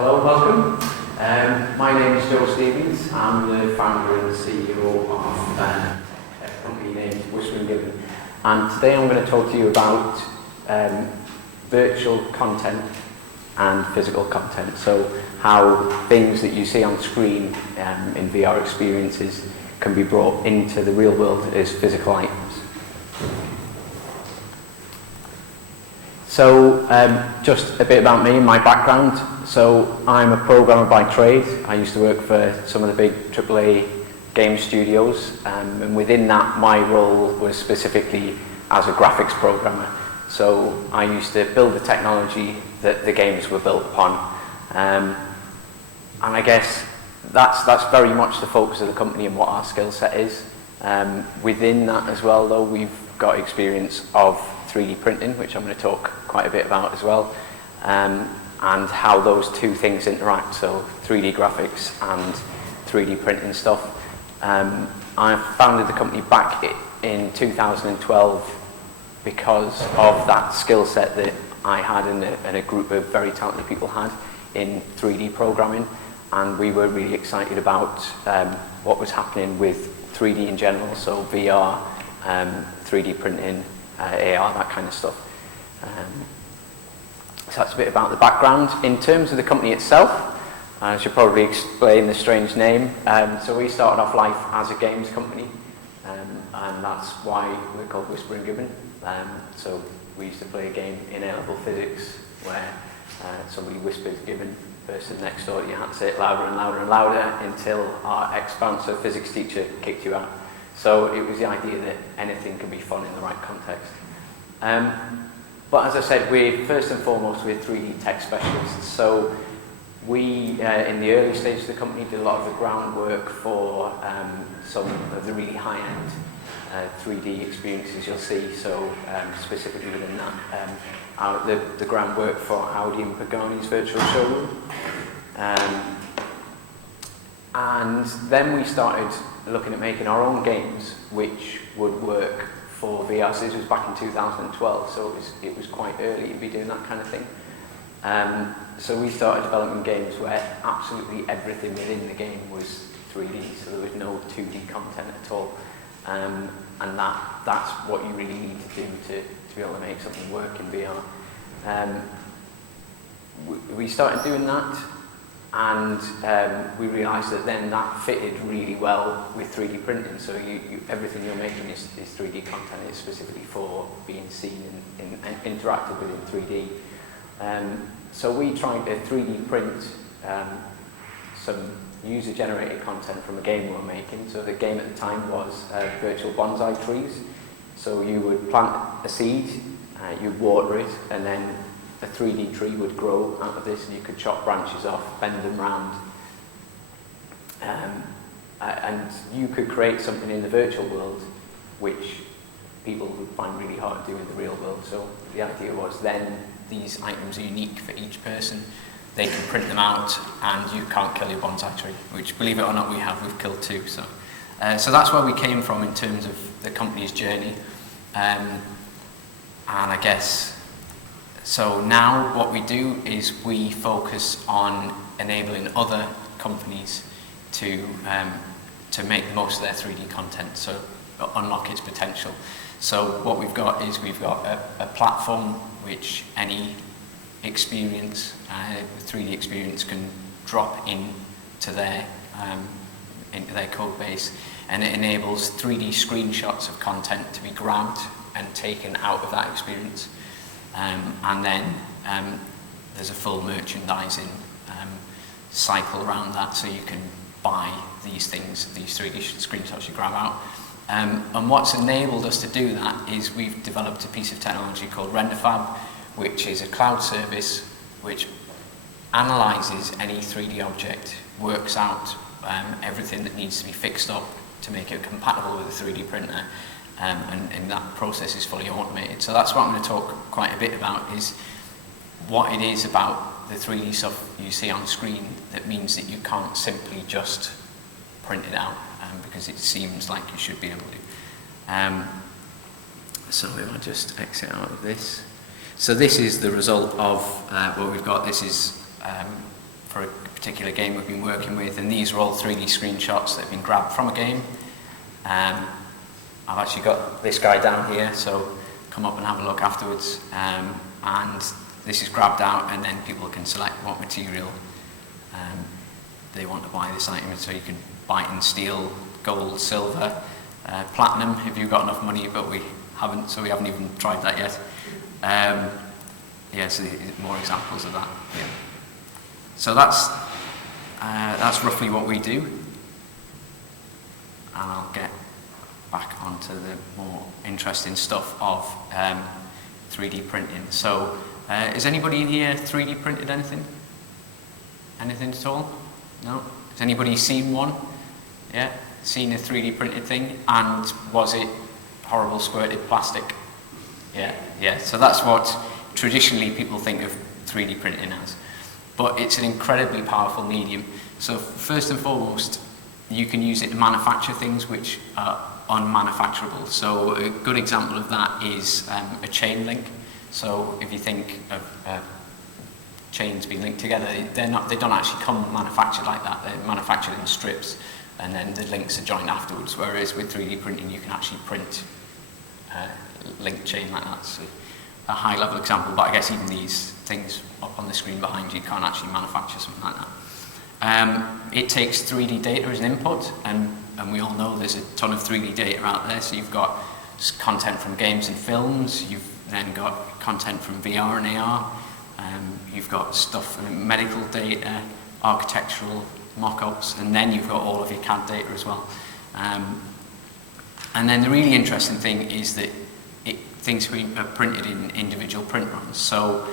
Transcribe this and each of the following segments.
Hello, welcome. My name is Joe Stevens. I'm the founder and CEO of a company named Whispering Gibbon. And today I'm going to talk to you about virtual content and physical content. So how things that you see on screen in VR experiences can be brought into the real world as physical items. So just a bit about me and my background. So I'm a programmer by trade. I used to work for some of the big AAA game studios, and within that my role was specifically as a graphics programmer. So I used to build the technology that the games were built upon. And I guess that's very much the focus of the company and what our skill set is. Within that as well though, we've got experience of 3D printing, which I'm going to talk quite a bit about as well, and how those two things interact, so 3D graphics and 3D printing stuff. I founded the company back in 2012 because of that skill set that I had and a group of very talented people had in 3D programming, and we were really excited about what was happening with 3D in general, so VR, 3D printing, AR, that kind of stuff. So that's a bit about the background. In terms of the company itself, I should probably explain the strange name. So we started off life as a games company, and that's why we're called Whispering Gibbon. So we used to play a game in A-level physics where somebody whispers Gibbon, person next door, you had to say it louder and louder and louder until our ex-bouncer physics teacher kicked you out. So it was the idea that anything can be fun in the right context. But as I said, first and foremost, we're 3D tech specialists. So we, in the early stages of the company, did a lot of the groundwork for some of the really high-end 3D experiences you'll see. So specifically within that, the groundwork for Audi and Pagani's virtual showroom. And then we started looking at making our own games, which would work for VR. So this was back in 2012, so it was quite early to be doing that kind of thing. So we started developing games where absolutely everything within the game was 3D, so there was no 2D content at all. And that's what you really need to do to be able to make something work in VR. We started doing that, and we realised that then that fitted really well with 3D printing. So everything you're making is 3D content. It's specifically for being seen and interacted with in 3D. So we tried to 3D print some user-generated content from a game we were making. So the game at the time was virtual bonsai trees. So you would plant a seed, you'd water it, and then a 3D tree would grow out of this, and you could chop branches off, bend them round, and you could create something in the virtual world which people would find really hard to do in the real world. So the idea was then these items are unique for each person. They can print them out, and you can't kill your bonsai tree, which, believe it or not, we've killed two. So that's where we came from in terms of the company's journey, and I guess. So now what we do is we focus on enabling other companies to make the most of their 3D content, so unlock its potential. So what we've got is a platform which any experience, 3D experience, can drop into their code base, and it enables 3D screenshots of content to be grabbed and taken out of that experience. And then there's a full merchandising cycle around that, so you can buy these things, these 3D screenshots you grab out. And what's enabled us to do that is we've developed a piece of technology called RenderFab, which is a cloud service which analyzes any 3D object, works out everything that needs to be fixed up to make it compatible with a 3D printer. And that process is fully automated. So that's what I'm going to talk quite a bit about, is what it is about the 3D stuff you see on screen that means that you can't simply just print it out, because it seems like you should be able to. So if I just exit out of this. So this is the result of what we've got. This is for a particular game we've been working with, and these are all 3D screenshots that have been grabbed from a game. I've actually got this guy down here, so come up and have a look afterwards. And this is grabbed out, and then people can select what material they want to buy this item. So you can buy it in steel, gold, silver, platinum if you've got enough money, but we haven't, so we haven't even tried that yet. Yeah, so more examples of that. Yeah. So that's roughly what we do. And I'll get back onto the more interesting stuff of 3D printing. So, has anybody in here 3D printed anything? Anything at all? No? Has anybody seen one? Yeah? Seen a 3D printed thing? And was it horrible squirted plastic? Yeah, yeah. So that's what traditionally people think of 3D printing as. But it's an incredibly powerful medium. So first and foremost, you can use it to manufacture things which are unmanufacturable. So a good example of that is a chain link. So if you think of chains being linked together, they don't actually come manufactured like that. They're manufactured in strips, and then the links are joined afterwards. Whereas with 3D printing, you can actually print linked chain like that. So a high-level example, but I guess even these things up on the screen behind you can't actually manufacture something like that. It takes 3D data as an input, and we all know there's a ton of 3D data out there. So you've got content from games and films, you've then got content from VR and AR, you've got stuff from medical data, architectural mock-ups, and then you've got all of your CAD data as well. And then the really interesting thing is that things are printed in individual print runs. So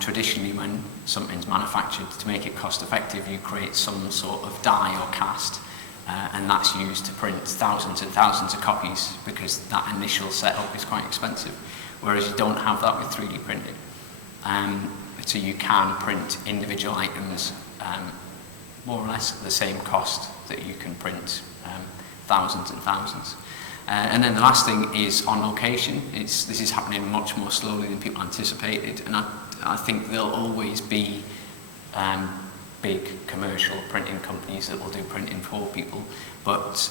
traditionally when something's manufactured, to make it cost effective, you create some sort of die or cast, and that's used to print thousands and thousands of copies because that initial setup is quite expensive. Whereas you don't have that with 3D printing. So you can print individual items more or less at the same cost that you can print thousands and thousands. And then the last thing is on location. This is happening much more slowly than people anticipated, and I think there'll always be big commercial printing companies that will do printing for people, but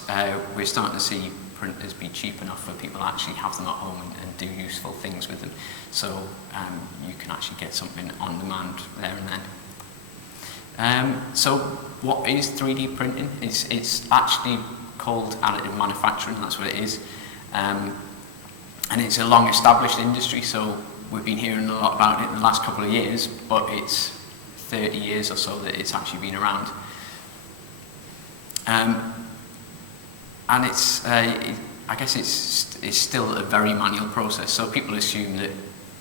we're starting to see printers be cheap enough for people to actually have them at home and do useful things with them. So you can actually get something on demand there and then. So what is 3D printing? It's actually called additive manufacturing, that's what it is. And it's a long established industry, so we've been hearing a lot about it in the last couple of years, but it's 30 years or so that it's actually been around. And I guess it's still a very manual process, so people assume that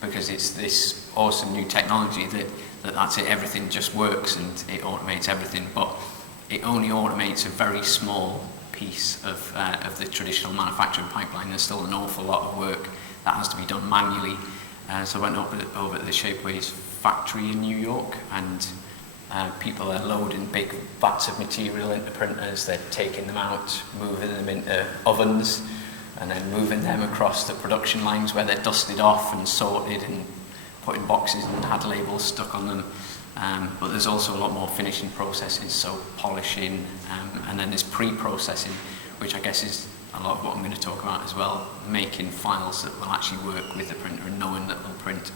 because it's this awesome new technology that's it, everything just works and it automates everything, but it only automates a very small piece of the traditional manufacturing pipeline. There's still an awful lot of work that has to be done manually. So I went over to the Shapeways factory in New York, and people are loading big vats of material into printers. They're taking them out, moving them into ovens, and then moving them across the production lines where they're dusted off and sorted and put in boxes and had labels stuck on them. But there's also a lot more finishing processes, so polishing, and then there's pre-processing, which I guess is a lot of what I'm going to talk about as well, making files that will actually work with the printer and knowing that they'll print.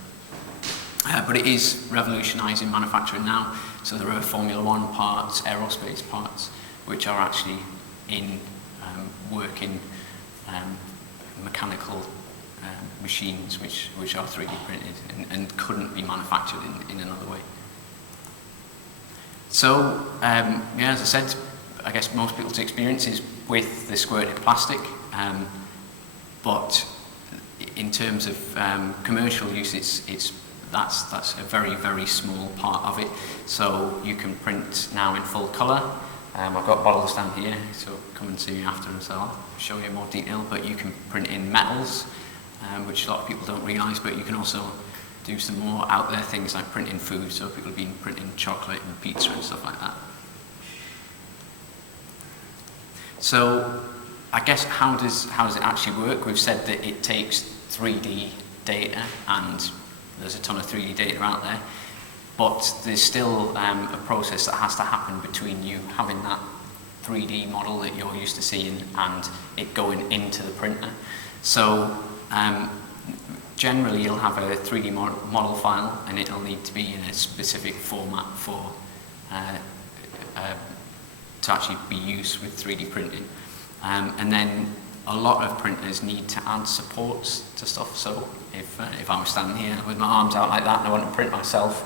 But it is revolutionising manufacturing now, so there are Formula One parts, aerospace parts, which are actually in working mechanical machines which are 3D printed and couldn't be manufactured in another way. So, yeah, as I said, I guess most people's experience is with the squirted plastic, but in terms of commercial use, that's a very, very small part of it. So you can print now in full colour. I've got bottles down here, so come and see me after and so I'll show you in more detail, but you can print in metals, which a lot of people don't realise, but you can also do some more out there things like printing food, so people have been printing chocolate and pizza and stuff like that. So I guess how does it actually work? We've said that it takes 3D data, and there's a ton of 3D data out there. but there's still a process that has to happen between you having that 3D model that you're used to seeing and it going into the printer. So generally you'll have a 3D model file, and it'll need to be in a specific format for to actually be used with 3D printing. And then a lot of printers need to add supports to stuff. So if I was standing here with my arms out like that and I want to print myself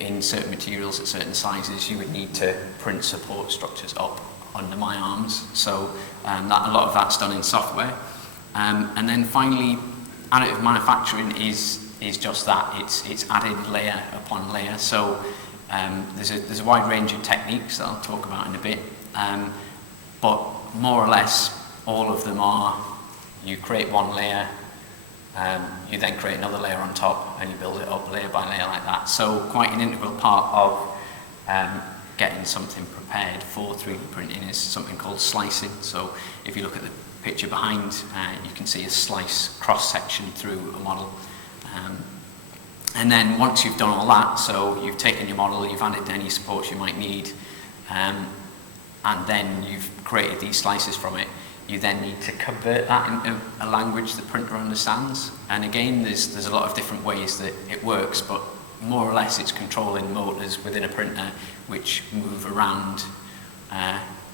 in certain materials at certain sizes, you would need to print support structures up under my arms. So a lot of that's done in software. And then finally, additive manufacturing is just that. It's added layer upon layer. So there's a wide range of techniques that I'll talk about in a bit. But more or less, all of them are, you create one layer, you then create another layer on top, and you build it up layer by layer like that. So quite an integral part of getting something prepared for 3D printing is something called slicing. So if you look at the picture behind, you can see a slice cross-section through a model. And then once you've done all that, so you've taken your model, you've added any supports you might need, and then you've created these slices from it, you then need to convert that into a language the printer understands. And again, there's a lot of different ways that it works, but more or less it's controlling motors within a printer which move around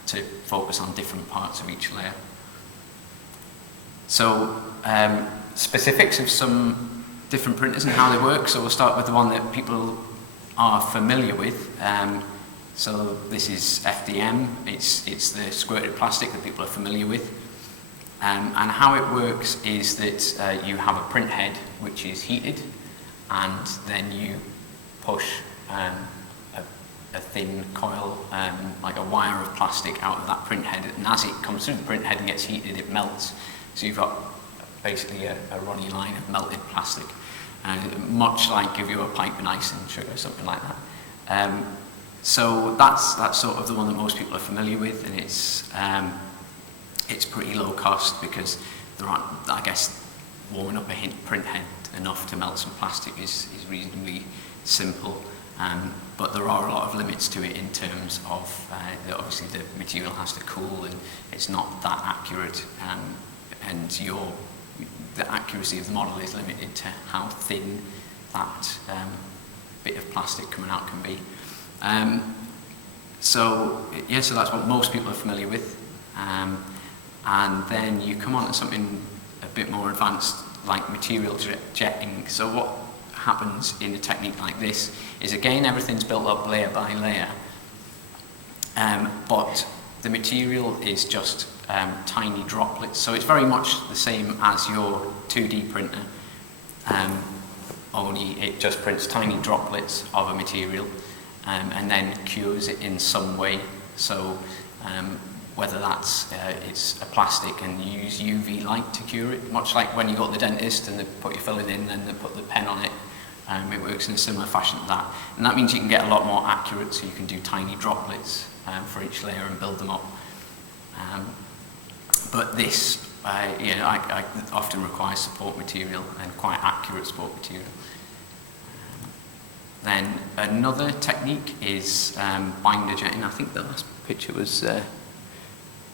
to focus on different parts of each layer. So specifics of some different printers and how they work. So we'll start with the one that people are familiar with. So this is FDM. It's the squirted plastic that people are familiar with. And how it works is that you have a print head which is heated, and then you push a thin coil, like a wire of plastic, out of that print head, and as it comes through the print head and gets heated, it melts. So you've got basically a runny line of melted plastic, much like if you were piping ice and sugar, something like that. So that's sort of the one that most people are familiar with, and it's pretty low cost because there aren't, I guess, warming up a print head enough to melt some plastic is reasonably simple. But there are a lot of limits to it in terms of obviously the material has to cool and it's not that accurate, and the accuracy of the model is limited to how thin that bit of plastic coming out can be. So that's what most people are familiar with. And then you come on to something a bit more advanced, like material jetting. So what happens in a technique like this is, again, everything's built up layer by layer, but the material is just tiny droplets. So it's very much the same as your 2D printer, only it just prints tiny droplets of a material and then cures it in some way. So whether that's it's a plastic and you use UV light to cure it, much like when you go to the dentist and they put your filling in and they put the pen on it. It works in a similar fashion to that, and that means you can get a lot more accurate, so you can do tiny droplets for each layer and build them up. But this I often requires support material, and quite accurate support material. Then another technique is binder jetting. I think the last picture was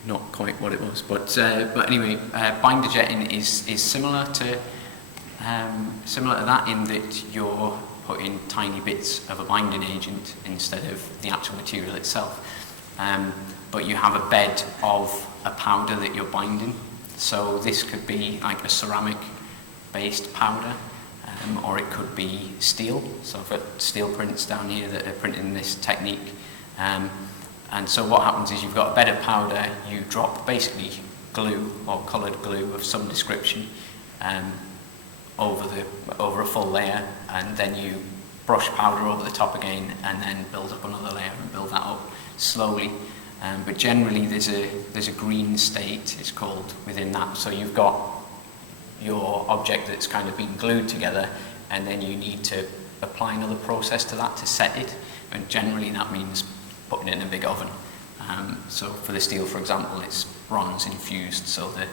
not quite what it was, but anyway, binder jetting is similar to that, in that you're putting tiny bits of a binding agent instead of the actual material itself. But you have a bed of a powder that you're binding. So this could be like a ceramic-based powder, or it could be steel. So I've got steel prints down here that are printing this technique. And so what happens is you've got a bed of powder, you drop basically glue or coloured glue of some description over a full layer, and then you brush powder over the top again, and then build up another layer and build that up slowly. But generally there's a green state, it's called, within that. So you've got your object that's kind of been glued together, and then you need to apply another process to that to set it, and generally that means putting it in a big oven. So for the steel, for example, it's bronze infused, so the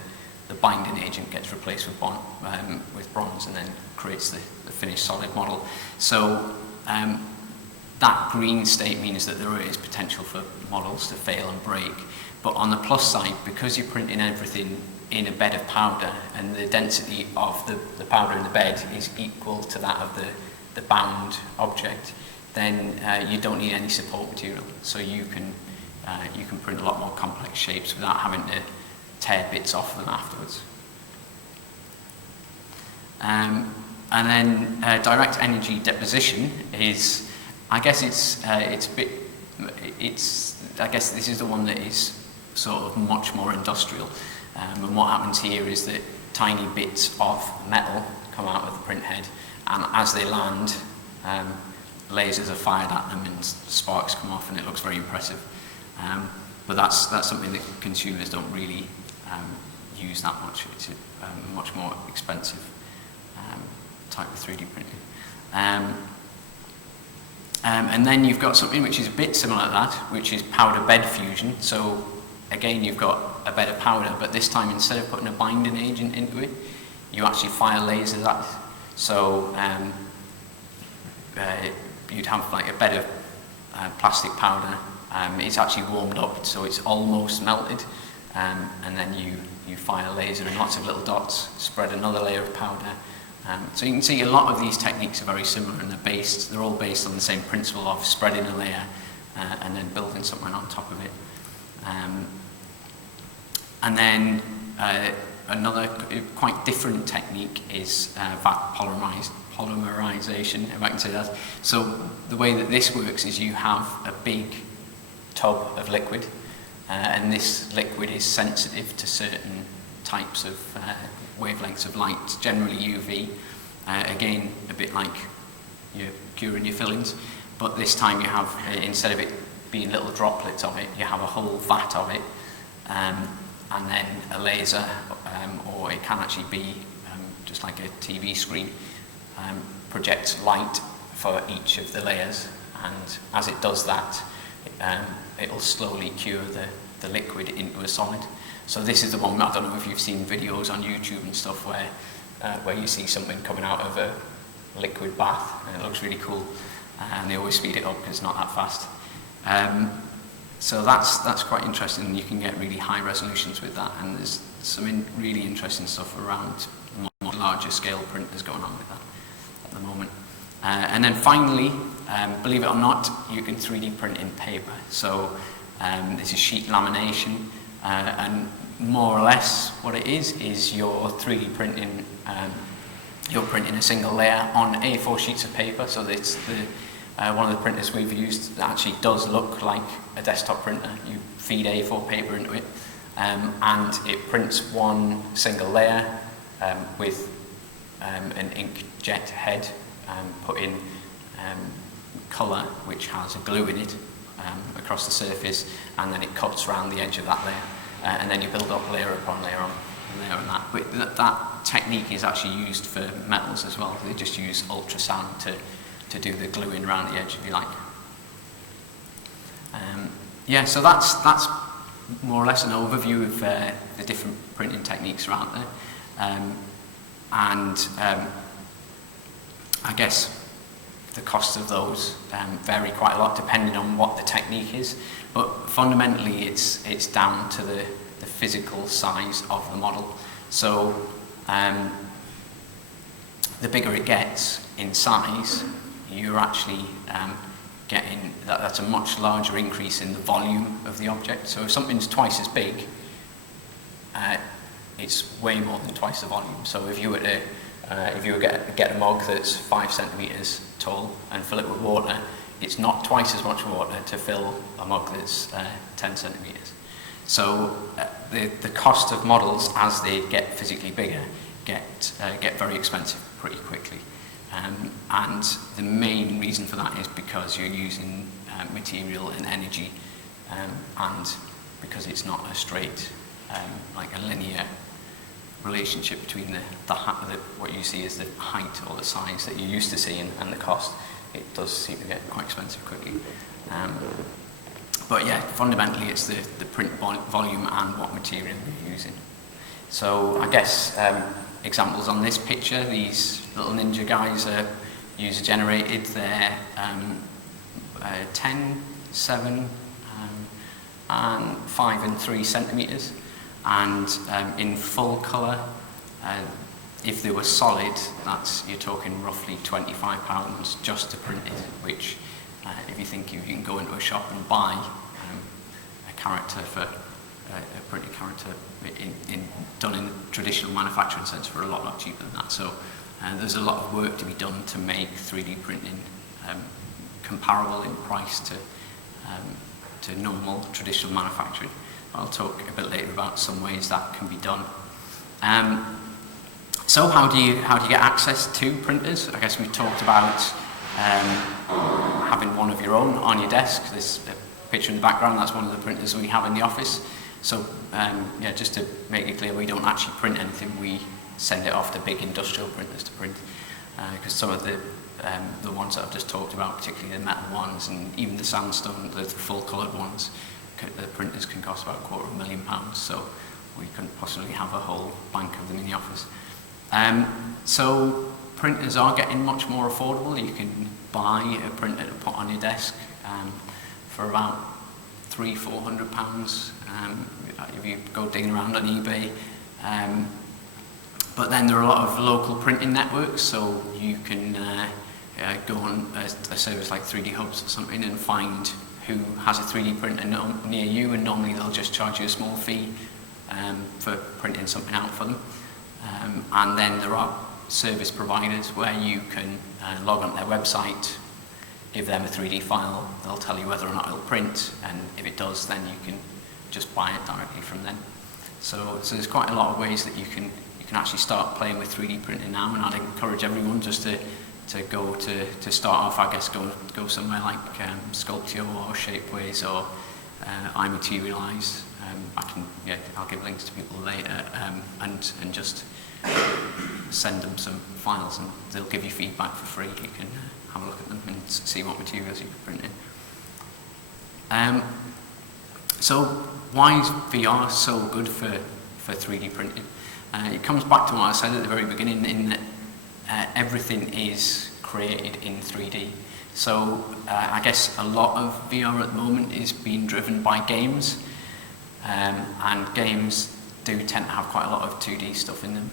binding agent gets replaced with bronze and then creates the finished solid model. So that green state means that there is potential for models to fail and break. But on the plus side, because you're printing everything in a bed of powder and the density of the powder in the bed is equal to that of the bound object, then you don't need any support material. So you can print a lot more complex shapes without having to tear bits off them afterwards. And then direct energy deposition is, I guess I guess this is the one that is sort of much more industrial. And what happens here is that tiny bits of metal come out of the print head, and as they land, lasers are fired at them and sparks come off, and it looks very impressive. But that's something that consumers don't really use that much. It's a much more expensive type of 3D printing. And then you've got something which is a bit similar to that, which is powder bed fusion. So again, you've got a bed of powder, but this time instead of putting a binding agent into it, you actually fire lasers at it. So you'd have like a bed of plastic powder. It's actually warmed up, so it's almost melted, and then you fire a laser and lots of little dots, spread another layer of powder. So you can see a lot of these techniques are very similar, and they're all based on the same principle of spreading a layer and then building something on top of it. And then another quite different technique is vat polymerization, if I can say that. So the way that this works is you have a big tub of liquid, and this liquid is sensitive to certain types of wavelengths of light, generally UV. Again, a bit like you're curing your fillings, but this time you have, instead of it being little droplets of it, you have a whole vat of it, and then a laser, or it can actually be just like a TV screen, projects light for each of the layers, and as it does that, it'll slowly cure the liquid into a solid. So this is the one, I don't know if you've seen videos on YouTube and stuff where you see something coming out of a liquid bath, and it looks really cool, and they always speed it up because it's not that fast. So that's quite interesting, and you can get really high resolutions with that, and there's some really interesting stuff around more larger scale printers going on with that at the moment. And then finally, believe it or not, you can 3D print in paper. So this is sheet lamination, and more or less what it is you're 3D printing, you're printing a single layer on A4 sheets of paper. So it's one of the printers we've used that actually does look like a desktop printer. You feed A4 paper into it, and it prints one single layer with an inkjet head, put in colour which has a glue in it across the surface, and then it cuts around the edge of that layer, and then you build up layer upon layer on layer on that. But that technique is actually used for metals as well. They just use ultrasound to do the gluing around the edge, if you like. Yeah, so that's more or less an overview of the different printing techniques around there. I guess the cost of those vary quite a lot depending on what the technique is, but fundamentally it's down to the physical size of the model. So the bigger it gets in size, you're actually getting that's a much larger increase in the volume of the object. So if something's twice as big, it's way more than twice the volume. So if you were to get a mug that's 5 centimeters tall and fill it with water, it's not twice as much water to fill a mug that's 10 centimeters. So the cost of models as they get physically bigger get very expensive pretty quickly. And the main reason for that is because you're using material and energy, and because it's not a straight, like a linear relationship between what you see as the height or the size that you're used to seeing and the cost. It does seem to get quite expensive quickly. But yeah, fundamentally it's the print volume and what material you're using. So I guess examples on this picture, these little ninja guys are user-generated. They're 10, 7, and 5 and 3 centimetres, and in full colour, if they were solid, you're talking roughly £25 just to print it, which if you think you can go into a shop and buy a character for a printed character done in the traditional manufacturing sense for a lot cheaper than that. So there's a lot of work to be done to make 3D printing comparable in price to normal traditional manufacturing. I'll talk a bit later about some ways that can be done. So how do you get access to printers? I guess we talked about having one of your own on your desk. This picture in the background, that's one of the printers we have in the office. So yeah, just to make it clear, we don't actually print anything. We send it off to big industrial printers to print, because some of the ones that I've just talked about, particularly the metal ones and even the sandstone, the full coloured ones, the printers can cost about £250,000. So we couldn't possibly have a whole bank of them in the office. So printers are getting much more affordable. You can buy a printer to put on your desk for about £300-400 if you go digging around on eBay. But then there are a lot of local printing networks, so you can go on a service like 3D Hubs or something and find who has a 3D printer near you, and normally they'll just charge you a small fee for printing something out for them. And then there are service providers where you can log on their website, give them a 3D file, they'll tell you whether or not it'll print, and if it does, then you can just buy it directly from them. So there's quite a lot of ways that you can actually start playing with 3D printing now, and I'd encourage everyone just to start off, I guess, go somewhere like Sculptio or Shapeways or iMaterialize. I'll give links to people later, and just send them some files, and they'll give you feedback for free. You can have a look at them and see what materials you can print in. So why is VR so good for 3D printing? It comes back to what I said at the very beginning, in that everything is created in 3D. So I guess a lot of VR at the moment is being driven by games, and games do tend to have quite a lot of 2D stuff in them.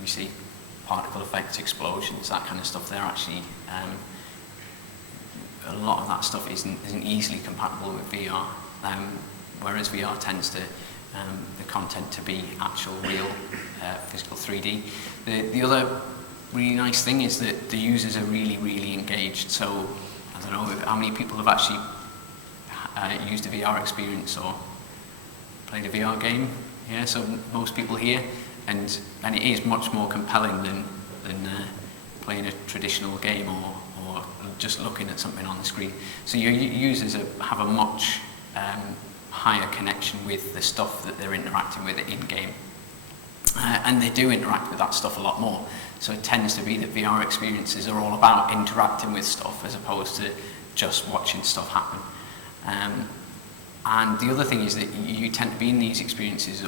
We see particle effects, explosions, that kind of stuff. They're actually a lot of that stuff isn't easily compatible with VR, whereas VR tends to the content to be actual, real, physical 3D. The other really nice thing is that the users are really engaged. So I don't know how many people have actually used a VR experience or played a VR game. Yeah, so most people here, and it is much more compelling than playing a traditional game or just looking at something on the screen. So your users have a much higher connection with the stuff that they're interacting with in game, and they do interact with that stuff a lot more. So it tends to be that VR experiences are all about interacting with stuff as opposed to just watching stuff happen. And the other thing is that you tend to be in these experiences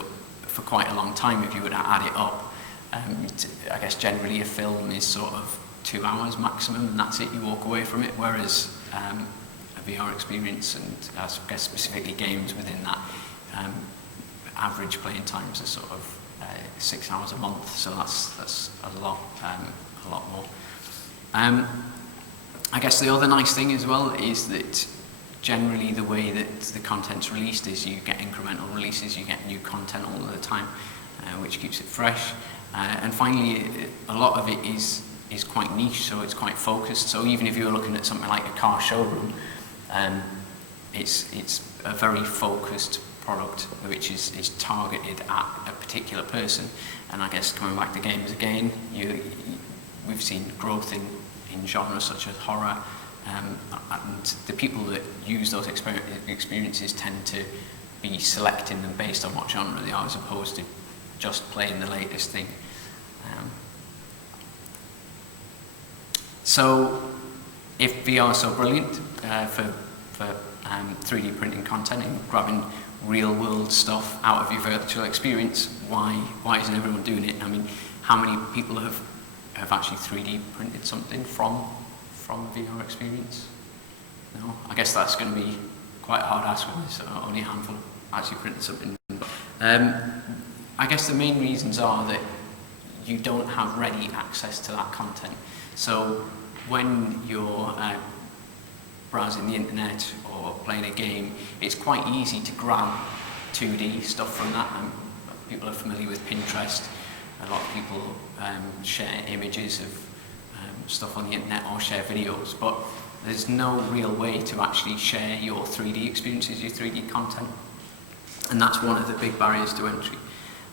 for quite a long time if you were to add it up. I guess generally a film is sort of 2 hours maximum, and that's it, you walk away from it, whereas a VR experience, and I guess specifically games within that, average playing times are sort of 6 hours a month, so that's a lot more. I guess the other nice thing as well is that generally the way that the content's released is you get incremental releases, you get new content all of the time, which keeps it fresh. And finally, a lot of it is quite niche, so it's quite focused. So even if you're looking at something like a car showroom, it's a very focused product which is targeted at a particular person. And I guess coming back to games again, we've seen growth in genres such as horror, and the people that use those experiences tend to be selecting them based on what genre they are, as opposed to just playing the latest thing. So if VR is so brilliant for 3D printing content and grabbing real world stuff out of your virtual experience, why isn't everyone doing it? I mean, how many people have actually 3D printed something from from a VR experience? No? I guess that's going to be quite a hard ask when there's only a handful actually printed something. I guess the main reasons are that you don't have ready access to that content. So when you're browsing the internet or playing a game, it's quite easy to grab 2D stuff from that. People are familiar with Pinterest. A lot of people share images of stuff on the internet or share videos, but there's no real way to actually share your 3D experiences, your 3D content. And that's one of the big barriers to entry.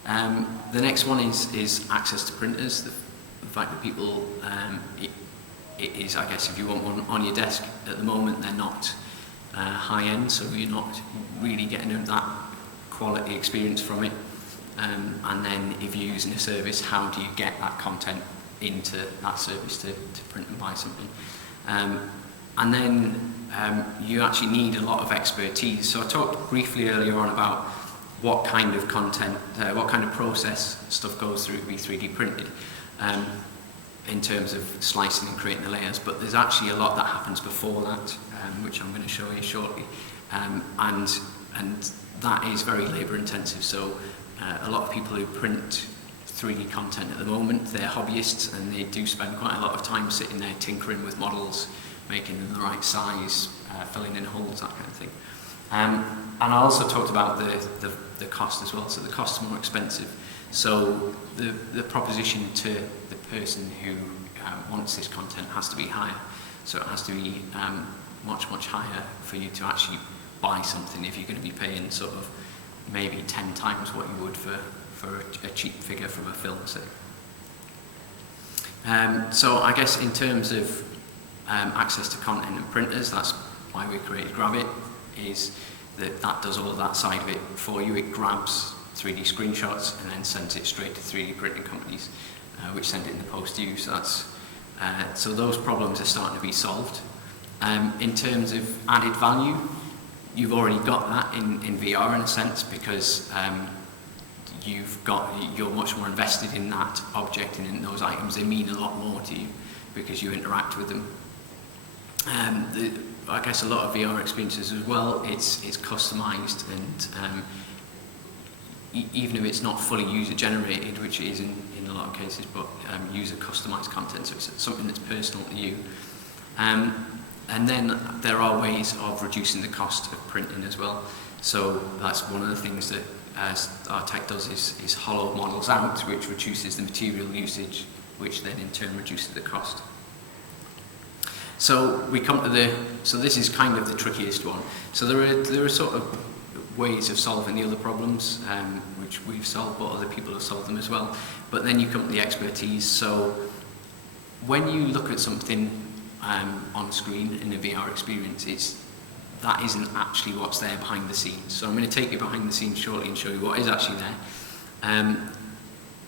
The next one is access to printers. The fact that people, it is, I guess, if you want one on your desk at the moment, they're not high-end, so you're not really getting that quality experience from it. And then if you're using a service, how do you get that content into that service to print and buy something? And then you actually need a lot of expertise. So I talked briefly earlier on about what kind of content, what kind of process stuff goes through to be 3D printed in terms of slicing and creating the layers, but there's actually a lot that happens before that, which I'm going to show you shortly, and that is very labour intensive. So a lot of people who print 3D content at the moment, they're hobbyists, and they do spend quite a lot of time sitting there tinkering with models, making them the right size, filling in holes, that kind of thing. And I also talked about the cost as well. So the cost is more expensive. So the proposition to the person who wants this content has to be higher. So it has to be much higher for you to actually buy something if you're going to be paying sort of maybe 10 times what you would for a cheap figure from a film set. So I guess in terms of access to content and printers, that's why we created Grab-It, is that does all of that side of it for you. It grabs 3D screenshots and then sends it straight to 3D printing companies, which send it in the post to you. So so those problems are starting to be solved. In terms of added value, you've already got that in VR in a sense, because you're much more invested in that object and in those items. They mean a lot more to you because you interact with them. I guess a lot of VR experiences as well, it's customized, and even if it's not fully user generated, which it is in a lot of cases, but user customized content, so it's something that's personal to you. And then there are ways of reducing the cost of printing as well. So that's one of the things that our tech does is hollow models out, which reduces the material usage, which then in turn reduces the cost. So we come to so this is kind of the trickiest one. So there are sort of ways of solving the other problems, which we've solved, but other people have solved them as well. But then you come to the expertise. So when you look at something on screen in a VR experience, that isn't actually what's there behind the scenes. So I'm going to take you behind the scenes shortly and show you what is actually there.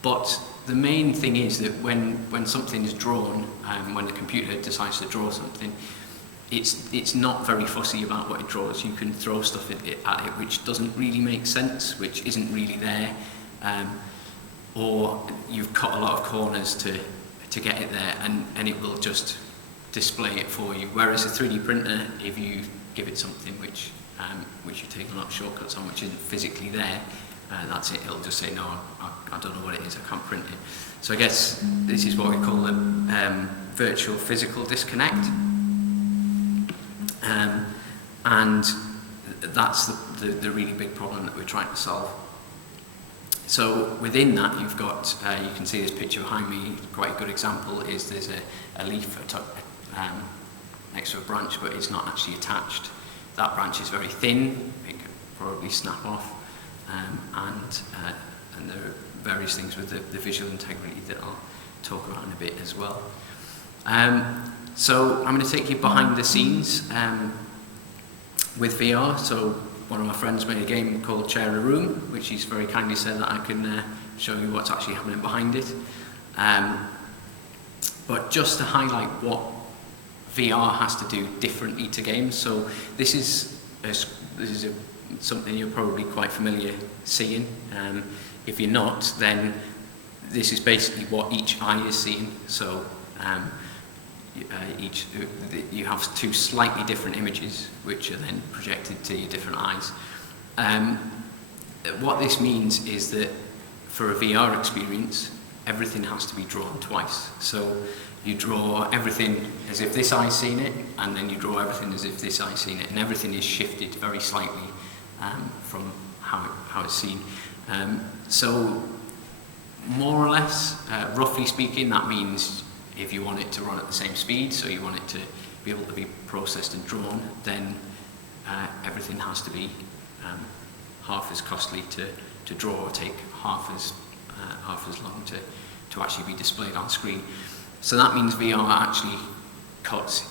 But the main thing is that when something is drawn, when the computer decides to draw something, it's not very fussy about what it draws. You can throw stuff at it which doesn't really make sense, which isn't really there, or you've cut a lot of corners to get it there, and it will just display it for you. Whereas a 3D printer, if you give it something which you're taking a lot of shortcuts on, which isn't physically there, that's it. It'll just say, no, I don't know what it is, I can't print it. So I guess this is what we call the virtual physical disconnect. And that's the really big problem that we're trying to solve. So within that, you've got, you can see this picture behind me. Quite a good example is there's a leaf next to a branch, but it's not actually attached. That branch is very thin, it could probably snap off, and there are various things with the visual integrity that I'll talk about in a bit as well. So I'm going to take you behind the scenes with VR. So one of my friends made a game called Share a Room, which he's very kindly said that I can show you what's actually happening behind it. But just to highlight what VR has to do differently to games. So this is something you're probably quite familiar seeing. If you're not, then this is basically what each eye is seeing. So you have two slightly different images which are then projected to your different eyes. What this means is that for a VR experience, everything has to be drawn twice. So you draw everything as if this eye's seen it, and then you draw everything as if this eye's seen it, and everything is shifted very slightly from how it's seen. So more or less, roughly speaking, that means if you want it to run at the same speed, so you want it to be able to be processed and drawn, then everything has to be half as costly to draw, or take half as long to actually be displayed on screen. So that means VR actually cuts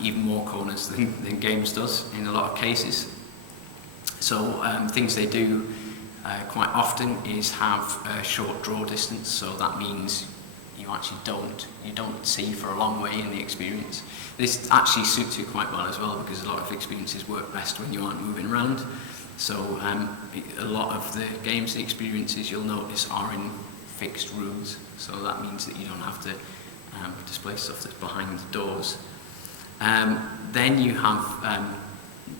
even more corners than games does in a lot of cases. So things they do quite often is have a short draw distance, so that means you actually don't see for a long way in the experience. This actually suits you quite well as well, because a lot of experiences work best when you aren't moving around. So a lot of the games, the experiences you'll notice are in fixed rooms, so that means that you don't have to display stuff that's behind the doors. Then you have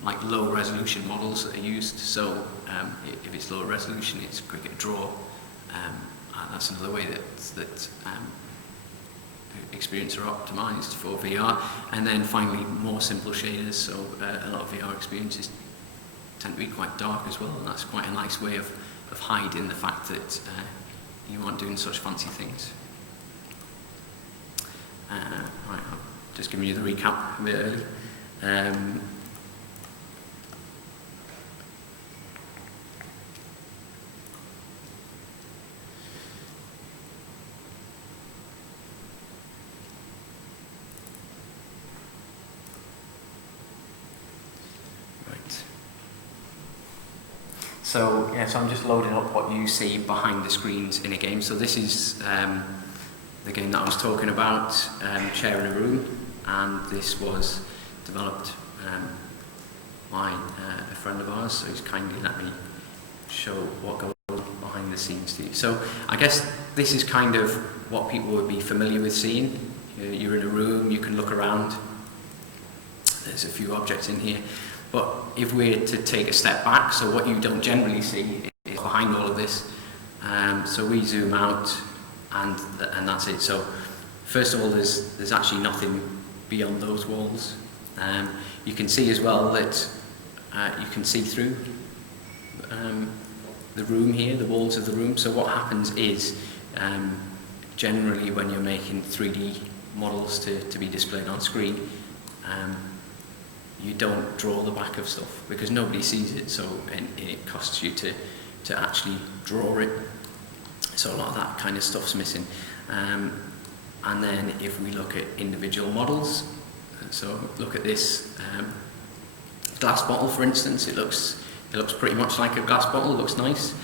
like low resolution models that are used, so if it's low resolution it's quicker to draw. That's another way that experiences are optimized for VR. And then finally, more simple shaders, so a lot of VR experiences tend to be quite dark as well, and that's quite a nice way of hiding the fact that you aren't doing such fancy things. Right, I'll just giving you the recap a bit early. So I'm just loading up what you see behind the screens in a game. So this is the game that I was talking about, Chair in a Room, and this was developed by a friend of ours, so he's kindly let me show what goes on behind the scenes to you. So I guess this is kind of what people would be familiar with seeing. You're in a room, you can look around, there's a few objects in here. But if we're to take a step back, so what you don't generally see is behind all of this. So we zoom out, and that's it. So first of all, there's actually nothing beyond those walls. You can see as well that you can see through the room here, the walls of the room. So what happens is, generally when you're making 3D models to be displayed on screen, you don't draw the back of stuff because nobody sees it, so and it costs you to actually draw it. So a lot of that kind of stuff's missing. And then if we look at individual models, so look at this glass bottle, for instance. It looks pretty much like a glass bottle. It looks nice,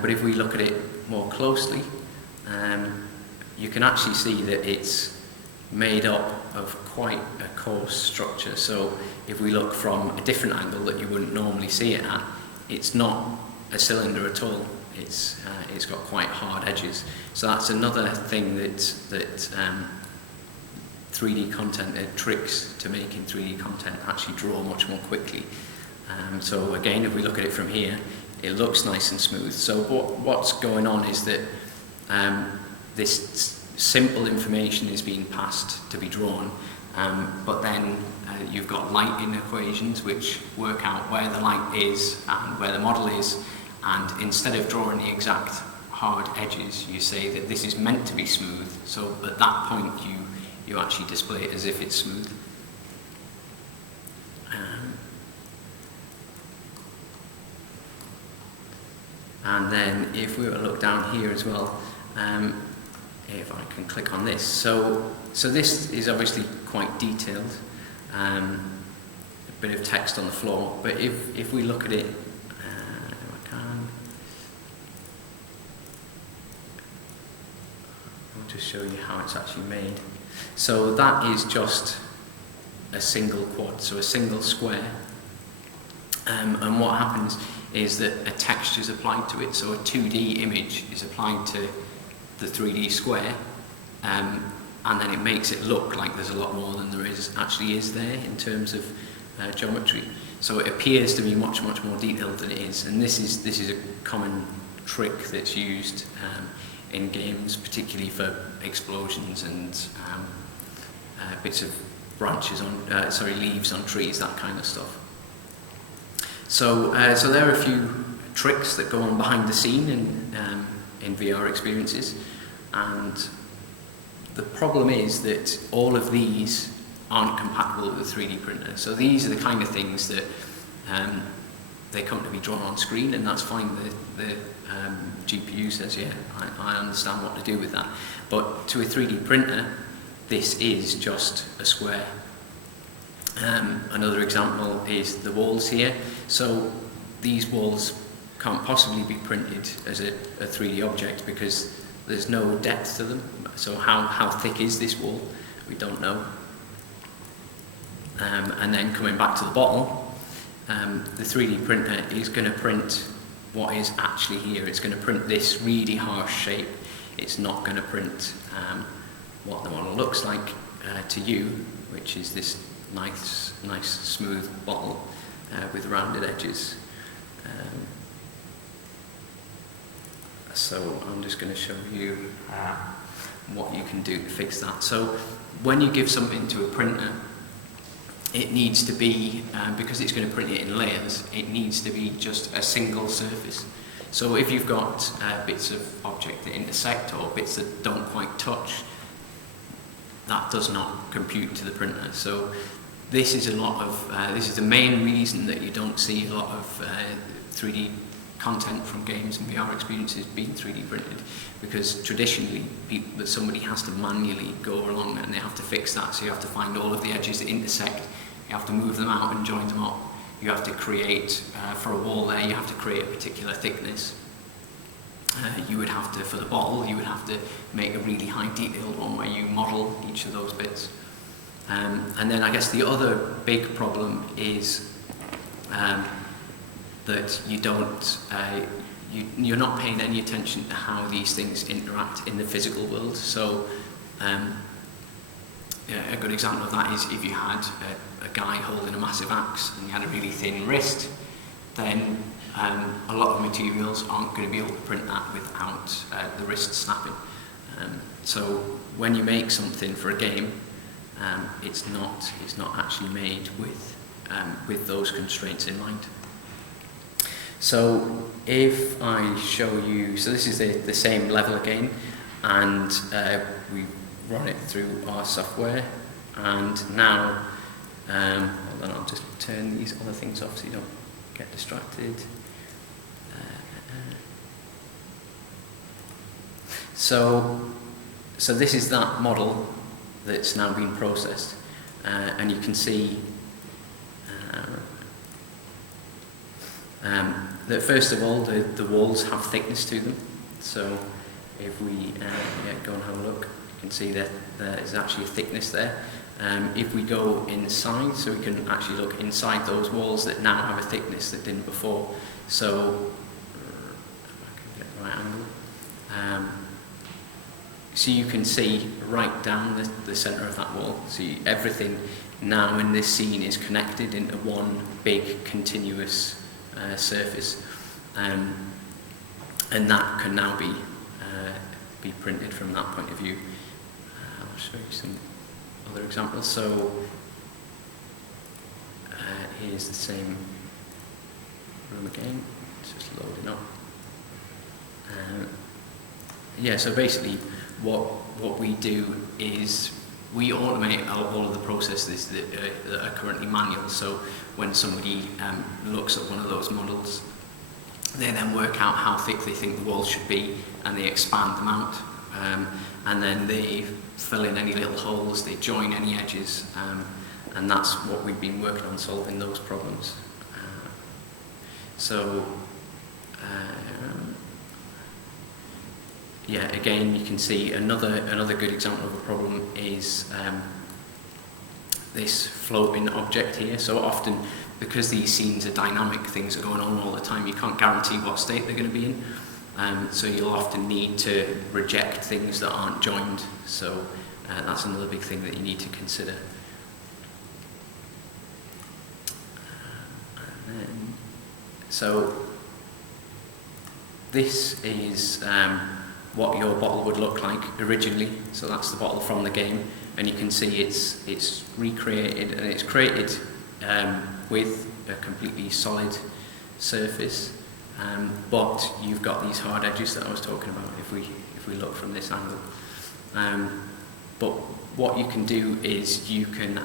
but if we look at it more closely, you can actually see that it's made up of quite a coarse structure. So if we look from a different angle that you wouldn't normally see it at, it's not a cylinder at all. It's got quite hard edges. So that's another thing that 3D content, tricks to making 3D content actually draw much more quickly. So again, if we look at it from here, it looks nice and smooth. So what's going on is that this simple information is being passed to be drawn, but then you've got lighting equations which work out where the light is and where the model is, and instead of drawing the exact hard edges, you say that this is meant to be smooth, so at that point you actually display it as if it's smooth. And then if we were to look down here as well, if I can click on this, so this is obviously quite detailed, a bit of text on the floor, but if we look at it, I'll just show you how it's actually made. So that is just a single quad, so a single square, and what happens is that a texture is applied to it, so a 2D image is applied to the 3D square, and then it makes it look like there's a lot more than there actually is there in terms of geometry. So it appears to be much more detailed than it is, and this is a common trick that's used in games, particularly for explosions and bits of branches on, leaves on trees, that kind of stuff. So there are a few tricks that go on behind the scene in VR experiences, and the problem is that all of these aren't compatible with a 3D printer. So these are the kind of things that they come to be drawn on screen, and that's fine. The GPU says, yeah, I understand what to do with that. But to a 3D printer, this is just a square. Another example is the walls here. So these walls can't possibly be printed as a 3D object because there's no depth to them. So how thick is this wall? We don't know. And then coming back to the bottle, the 3D printer is going to print what is actually here. It's going to print this really harsh shape. It's not going to print what the model looks like to you, which is this nice smooth bottle with rounded edges. So I'm just going to show you what you can do to fix that. So when you give something to a printer, it needs to be, because it's going to print it in layers, it needs to be just a single surface. So if you've got bits of object that intersect or bits that don't quite touch, that does not compute to the printer. So this is this is the main reason that you don't see a lot of 3D content from games and VR experiences being 3D printed, because traditionally somebody has to manually go along and they have to fix that. So you have to find all of the edges that intersect, you have to move them out and join them up, you have to create, for a wall there, you have to create a particular thickness. You would have to, for the bottle, you would have to make a really high detailed one where you model each of those bits. And then I guess the other big problem is that you're not paying any attention to how these things interact in the physical world. So a good example of that is if you had a guy holding a massive axe and he had a really thin wrist, then a lot of materials aren't going to be able to print that without the wrist snapping. So when you make something for a game, it's not actually made with those constraints in mind. So if I show you, so this is the same level again, and we run it through our software, and now, hold on, I'll just turn these other things off so you don't get distracted. So this is that model that's now been processed, and you can see that first of all the walls have thickness to them. So if we go and have a look, you can see that there is actually a thickness there. If we go inside, so we can actually look inside those walls that now have a thickness that didn't before. So if I can get the right angle. So you can see right down the centre of that wall. So everything now in this scene is connected into one big continuous surface, and that can now be printed from that point of view. I'll show you some other examples. So here's the same room again. It's just loading up. So basically what we do is we automate all of the processes that are currently manual. So when somebody looks at one of those models, they then work out how thick they think the walls should be, and they expand them out, and then they fill in any little holes, they join any edges, and that's what we've been working on, solving those problems. Again, you can see another good example of a problem is this floating object here. So often, because these scenes are dynamic, things are going on all the time, you can't guarantee what state they're going to be in. So you'll often need to reject things that aren't joined. So that's another big thing that you need to consider. So this is what your bottle would look like originally. So that's the bottle from the game, and you can see it's recreated, and it's created with a completely solid surface, but you've got these hard edges that I was talking about if we look from this angle. But what you can do is you can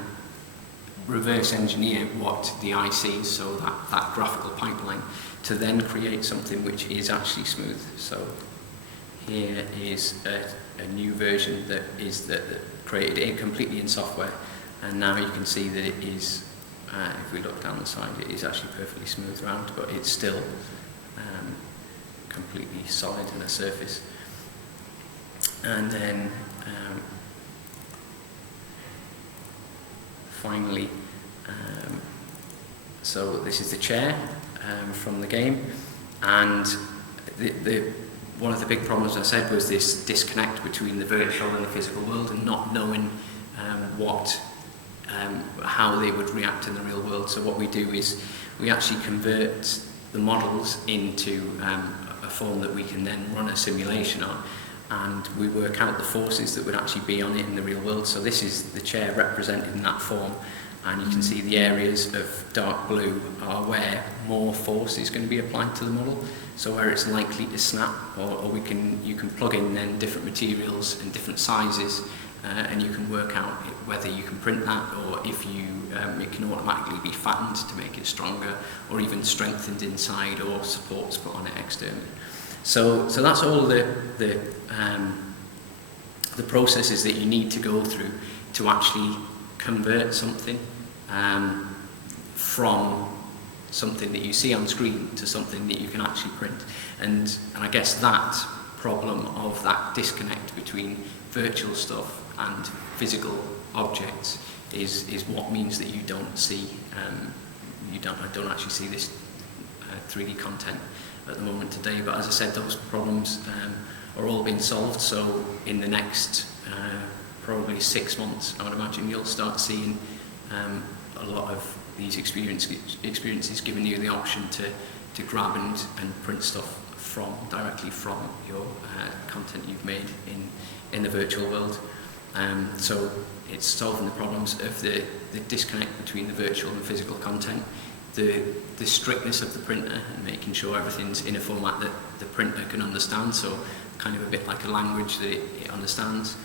reverse engineer what the eye sees, so that graphical pipeline, to then create something which is actually smooth. So here is a new version that created completely in software, and now you can see that it is, if we look down the side, it is actually perfectly smooth round, but it's still completely solid in a surface. And then finally, so this is the chair from the game, and one of the big problems I said was this disconnect between the virtual and the physical world, and not knowing how they would react in the real world. So what we do is we actually convert the models into a form that we can then run a simulation on, and we work out the forces that would actually be on it in the real world. So this is the chair represented in that form, and you can see the areas of dark blue are where more force is going to be applied to the model, so where it's likely to snap, or you can plug in then different materials and different sizes, and you can work out whether you can print that, or if it can automatically be fattened to make it stronger, or even strengthened inside, or supports put on it externally. So that's all the processes that you need to go through to actually convert something from something that you see on screen to something that you can actually print. And I guess that problem of that disconnect between virtual stuff and physical objects is what means that you don't see, I don't actually see this 3D content at the moment today. But as I said, those problems are all being solved. So in the next probably 6 months, I would imagine you'll start seeing a lot of these experiences giving you the option to grab and print stuff directly from your content you've made in the virtual world. So it's solving the problems of the disconnect between the virtual and physical content, the strictness of the printer, and making sure everything's in a format that the printer can understand, so kind of a bit like a language that it understands.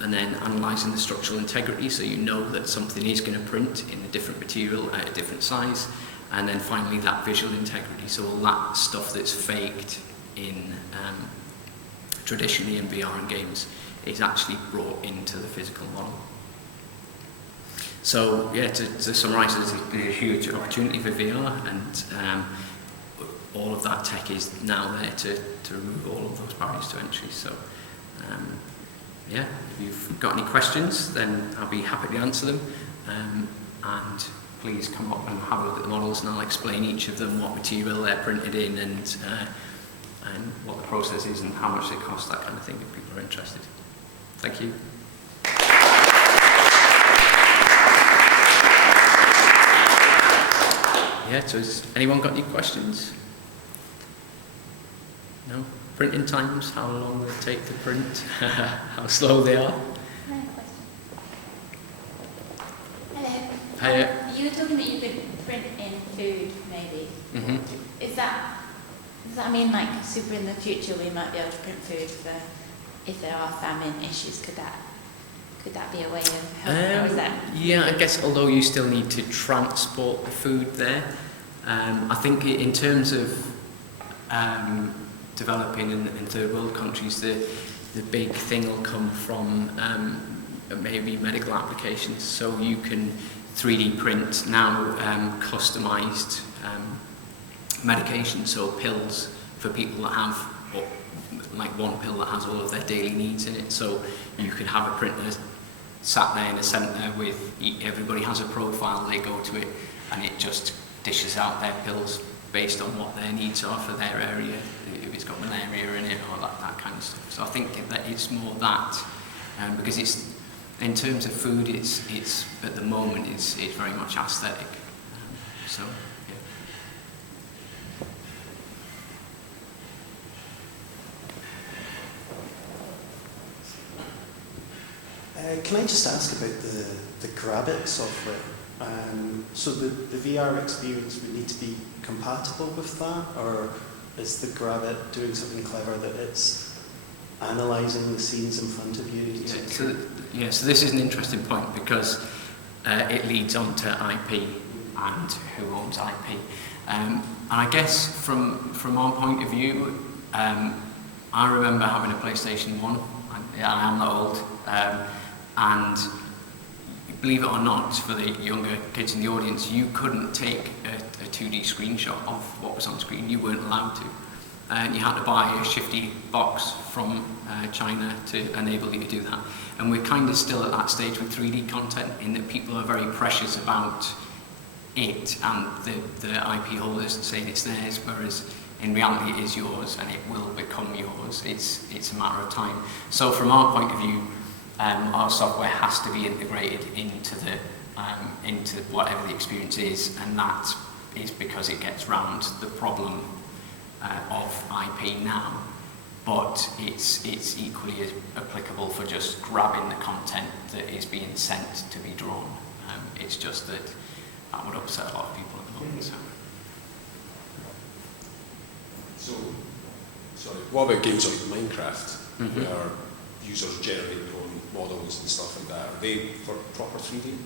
And then analysing the structural integrity, so you know that something is going to print in a different material at a different size. And then finally that visual integrity, so all that stuff that's faked in traditionally in VR and games is actually brought into the physical model. So yeah, to summarise, there's a huge opportunity for VR, and all of that tech is now there to remove all of those barriers to entry. So yeah, if you've got any questions, then I'll be happy to answer them. And please come up and have a look at the models, and I'll explain each of them, what material they're printed in, and what the process is and how much they cost, that kind of thing, if people are interested. Thank you. Yeah, so has anyone got any questions? No? Printing times, how long they take to print, how slow they are? I have a question. Hello. Hiya. You were talking that you could print in food, maybe. Mm-hmm. Does that mean, like, super in the future we might be able to print food for if there are famine issues? Could that be a way of helping? Or is that? Yeah, I guess although you still need to transport the food there, I think in terms of developing in third world countries, the big thing will come from maybe medical applications. So you can 3D print now customised medication, so pills for people that have like one pill that has all of their daily needs in it. So you could have a printer sat there in a centre with everybody has a profile, they go to it, and it just dishes out their pills based on what their needs are for their area, if it's got malaria in it or that kind of stuff. So I think that it's more that because it's, in terms of food, it's at the moment it's very much aesthetic. So yeah. Can I just ask about the Grab It software? So the VR experience would need to be compatible with that, or is the Grab It doing something clever that it's analysing the scenes in front of you? So this is an interesting point, because it leads on to IP and who owns IP. And I guess from our point of view, I remember having a PlayStation 1. I am that old. And believe it or not, for the younger kids in the audience, you couldn't take a 2D screenshot of what was on screen. You weren't allowed to. And you had to buy a shifty box from China to enable you to do that. And we're kind of still at that stage with 3D content, in that people are very precious about it, and the IP holders saying it's theirs, whereas in reality it is yours and it will become yours. It's a matter of time. So from our point of view, our software has to be integrated into whatever the experience is, and that is because it gets round the problem of IP now. But it's equally as applicable for just grabbing the content that is being sent to be drawn. It's just that would upset a lot of people at the moment. So, sorry, what about games like Minecraft, where users generate their own models and stuff like that? Are they for proper 3D?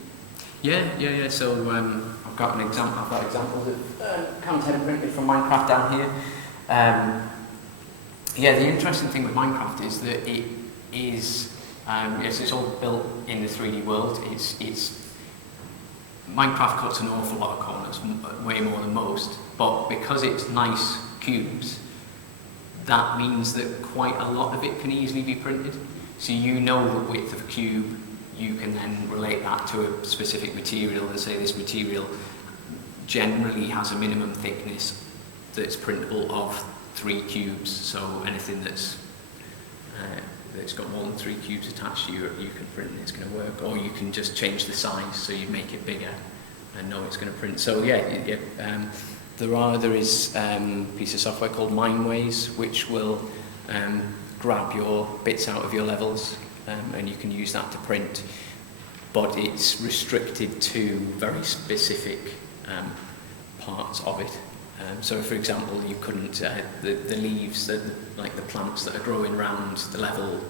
Yeah. So I've got examples of content printed from Minecraft down here. The interesting thing with Minecraft is that it is, it's all built in the 3D world. Minecraft cuts an awful lot of corners, way more than most, but because it's nice cubes, that means that quite a lot of it can easily be printed. So you know the width of a cube, you can then relate that to a specific material and say this material generally has a minimum thickness that's printable of 3 cubes, so anything that's got more than 3 cubes attached to you can print and it's going to work. Or you can just change the size, so you make it bigger and know it's going to print. So there is a piece of software called Mineways, which will grab your bits out of your levels, and you can use that to print, but it's restricted to very specific parts of it. So, for example, you couldn't, the leaves, like the plants that are growing around the level,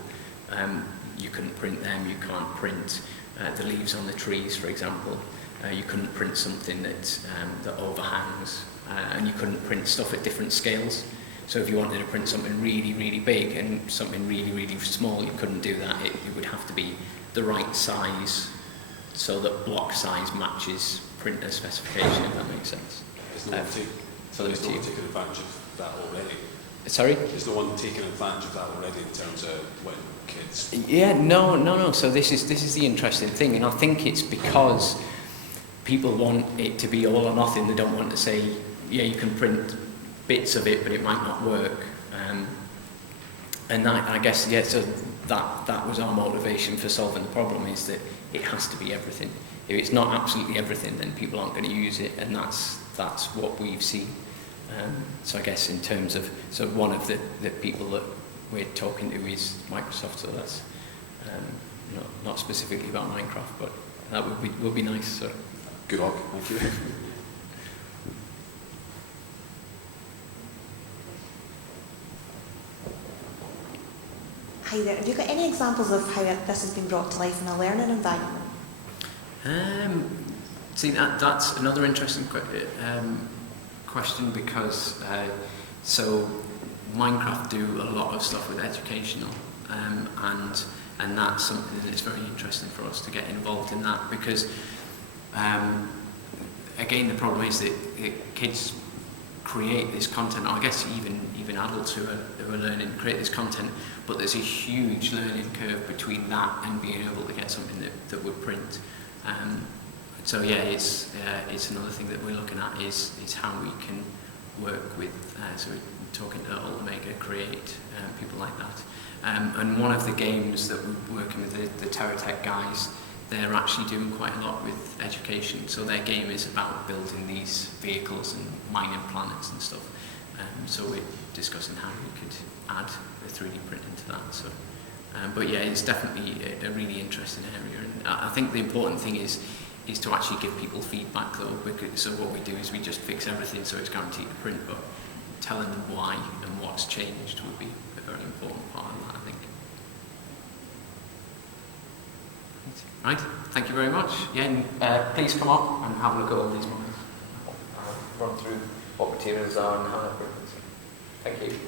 you couldn't print them. You can't print the leaves on the trees, for example. You couldn't print something that overhangs, and you couldn't print stuff at different scales. So if you wanted to print something really, really big and something really, really small, you couldn't do that. It would have to be the right size, so that block size matches printer specification, if that makes sense. There's no one taking advantage of that already. Sorry? There's no one taking advantage of that already in terms of when kids... Yeah, no. So this is the interesting thing, and I think it's because people want it to be all or nothing. They don't want to say, yeah, you can print bits of it, but it might not work. And that, I guess, so that was our motivation for solving the problem, is that it has to be everything. If it's not absolutely everything, then people aren't going to use it, and that's what we've seen. So I guess in terms of, so one of the people that we're talking to is Microsoft, so that's not specifically about Minecraft, but that would be nice. So. Good luck, thank you. Hi there, have you got any examples of how this has been brought to life in a learning environment? See, that's another interesting question, because so Minecraft do a lot of stuff with educational, and that's something that's very interesting for us to get involved in that, because again, the problem is that kids create this content, or I guess even adults who are learning create this content, but there's a huge learning curve between that and being able to get something that would print. So yeah, it's another thing that we're looking at is how we can work with. So we're talking to Ultimega, Create, people like that, And one of the games that we're working with the TerraTech guys, they're actually doing quite a lot with education. So their game is about building these vehicles and mining planets and stuff. So we're discussing how we could add the 3D print into that. So, but yeah, it's definitely a really interesting area. And I think the important thing is to actually give people feedback though. Because, so what we do is we just fix everything so it's guaranteed to print, but telling them why and what's changed would be a very important part of that, I think. Right, thank you very much. Yeah, and, please come up and have a look at all these models. Run through what materials are and how they're printed. Thank you.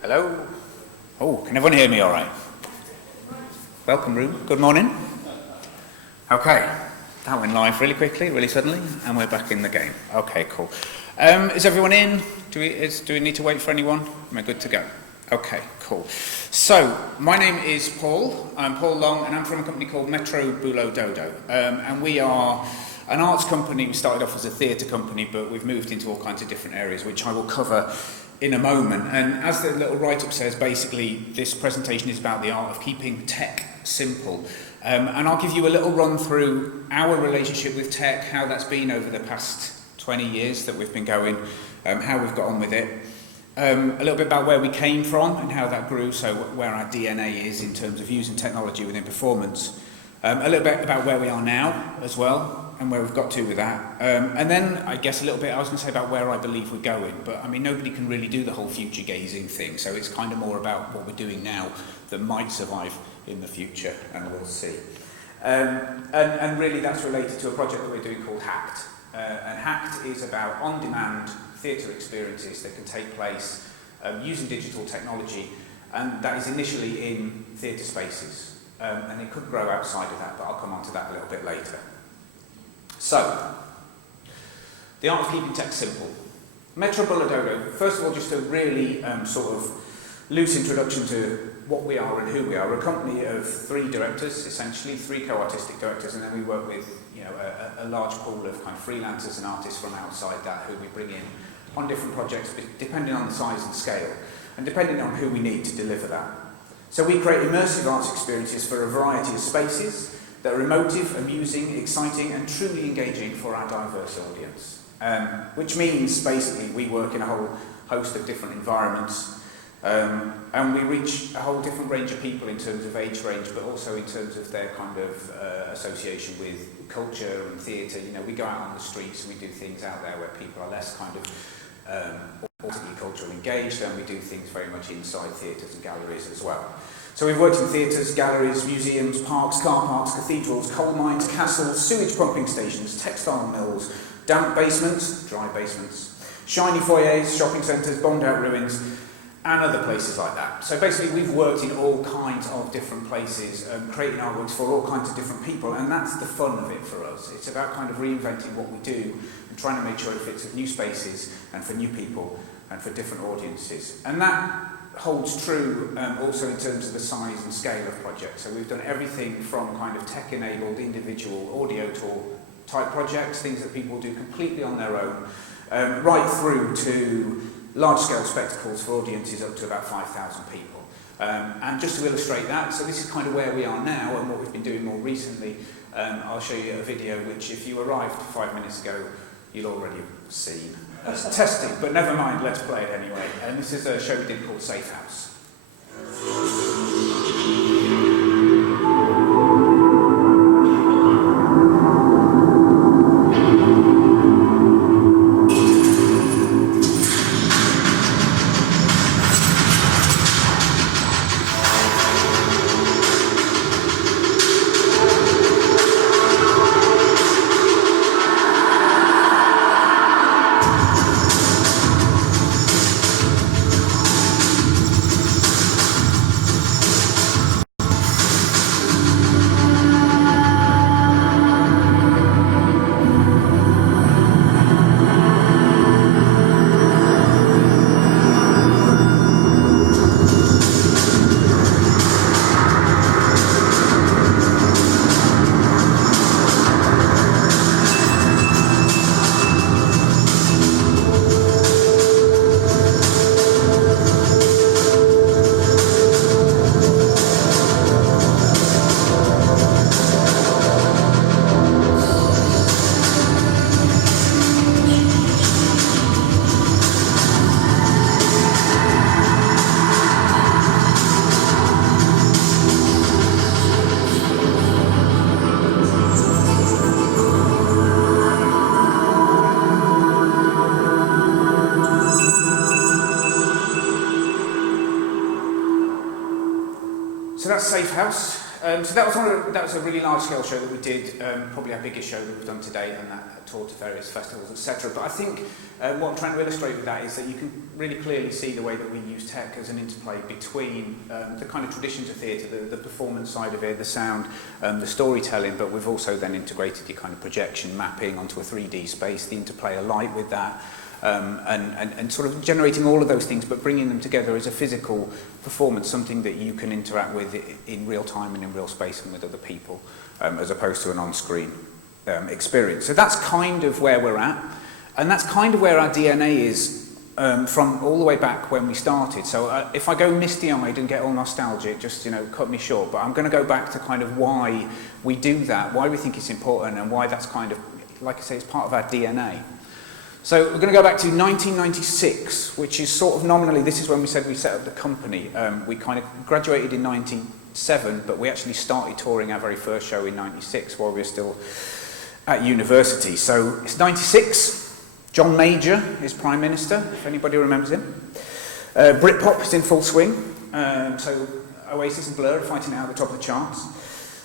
Hello? Oh, can everyone hear me all right? Welcome, room. Good morning. Okay, that went live really quickly, really suddenly, and we're back in the game. Okay, cool. Is everyone in? Do we need to wait for anyone? Am I good to go? Okay, cool. So, my name is Paul. I'm Paul Long, and I'm from a company called Metro Bulo Dodo. And we are an arts company. We started off as a theatre company, but we've moved into all kinds of different areas, which I will cover in a moment. And as the little write-up says, basically, this presentation is about the art of keeping tech simple. And I'll give you a little run through our relationship with tech, how that's been over the past 20 years that we've been going, how we've got on with it. A little bit about where we came from and how that grew, so where our DNA is in terms of using technology within performance. A little bit about where we are now as well, and where we've got to with that. And then, I guess, a little bit I was going to say about where I believe we're going, but I mean, nobody can really do the whole future gazing thing, so it's kind of more about what we're doing now that might survive in the future, and we'll see. And really that's related to a project that we're doing called Hacked. And Hacked is about on-demand theatre experiences that can take place using digital technology, and that is initially in theatre spaces. And it could grow outside of that, but I'll come on to that a little bit later. So, the art of keeping tech simple. Metro Bulo Dodo, first of all, just a really sort of loose introduction to what we are and who we are. We're a company of 3 directors, essentially, 3 co-artistic directors, and then we work with a large pool of kind of freelancers and artists from outside that who we bring in on different projects, depending on the size and scale, and depending on who we need to deliver that. So we create immersive arts experiences for a variety of spaces that are emotive, amusing, exciting, and truly engaging for our diverse audience. Which means, basically, we work in a whole host of different environments, and we reach a whole different range of people in terms of age range, but also in terms of their kind of association with culture and theatre. You know, we go out on the streets and we do things out there where people are less kind of ultimately culturally engaged, and we do things very much inside theatres and galleries as well. So we've worked in theatres, galleries, museums, parks, car parks, cathedrals, coal mines, castles, sewage pumping stations, textile mills, damp basements, dry basements, shiny foyers, shopping centres, bombed out ruins, and other places like that. So basically we've worked in all kinds of different places, creating artworks for all kinds of different people, and that's the fun of it for us. It's about kind of reinventing what we do and trying to make sure it fits with new spaces and for new people and for different audiences. And that holds true also in terms of the size and scale of projects. So we've done everything from kind of tech-enabled individual audio tour type projects, things that people do completely on their own, right through to large-scale spectacles for audiences up to about 5,000 people. And just to illustrate that, so this is kind of where we are now and what we've been doing more recently. I'll show you a video which, if you arrived 5 minutes ago, you'll already have seen. It's testing, but never mind, let's play it anyway. And this is a show we did called Safe House. So that's Safe House. So that was a really large-scale show that we did, probably our biggest show that we've done to date, and that toured to various festivals, etc. But I think what I'm trying to illustrate with that is that you can really clearly see the way that we use tech as an interplay between the kind of traditions of theatre, the performance side of it, the sound, the storytelling, but we've also then integrated your kind of projection mapping onto a 3D space, the interplay of light with that. And sort of generating all of those things, but bringing them together as a physical performance, something that you can interact with in real time and in real space and with other people, as opposed to an on-screen experience. So that's kind of where we're at, and that's kind of where our DNA is from all the way back when we started. So if I go misty-eyed and get all nostalgic, just, you know, cut me short, but I'm going to go back to kind of why we do that, why we think it's important, and why that's kind of, like I say, it's part of our DNA. So we're going to go back to 1996, which is sort of nominally, this is when we said we set up the company. We kind of graduated in 97, but we actually started touring our very first show in 96 while we were still at university. So it's 96, John Major is Prime Minister, if anybody remembers him. Britpop is in full swing, so Oasis and Blur are fighting it out at the top of the charts.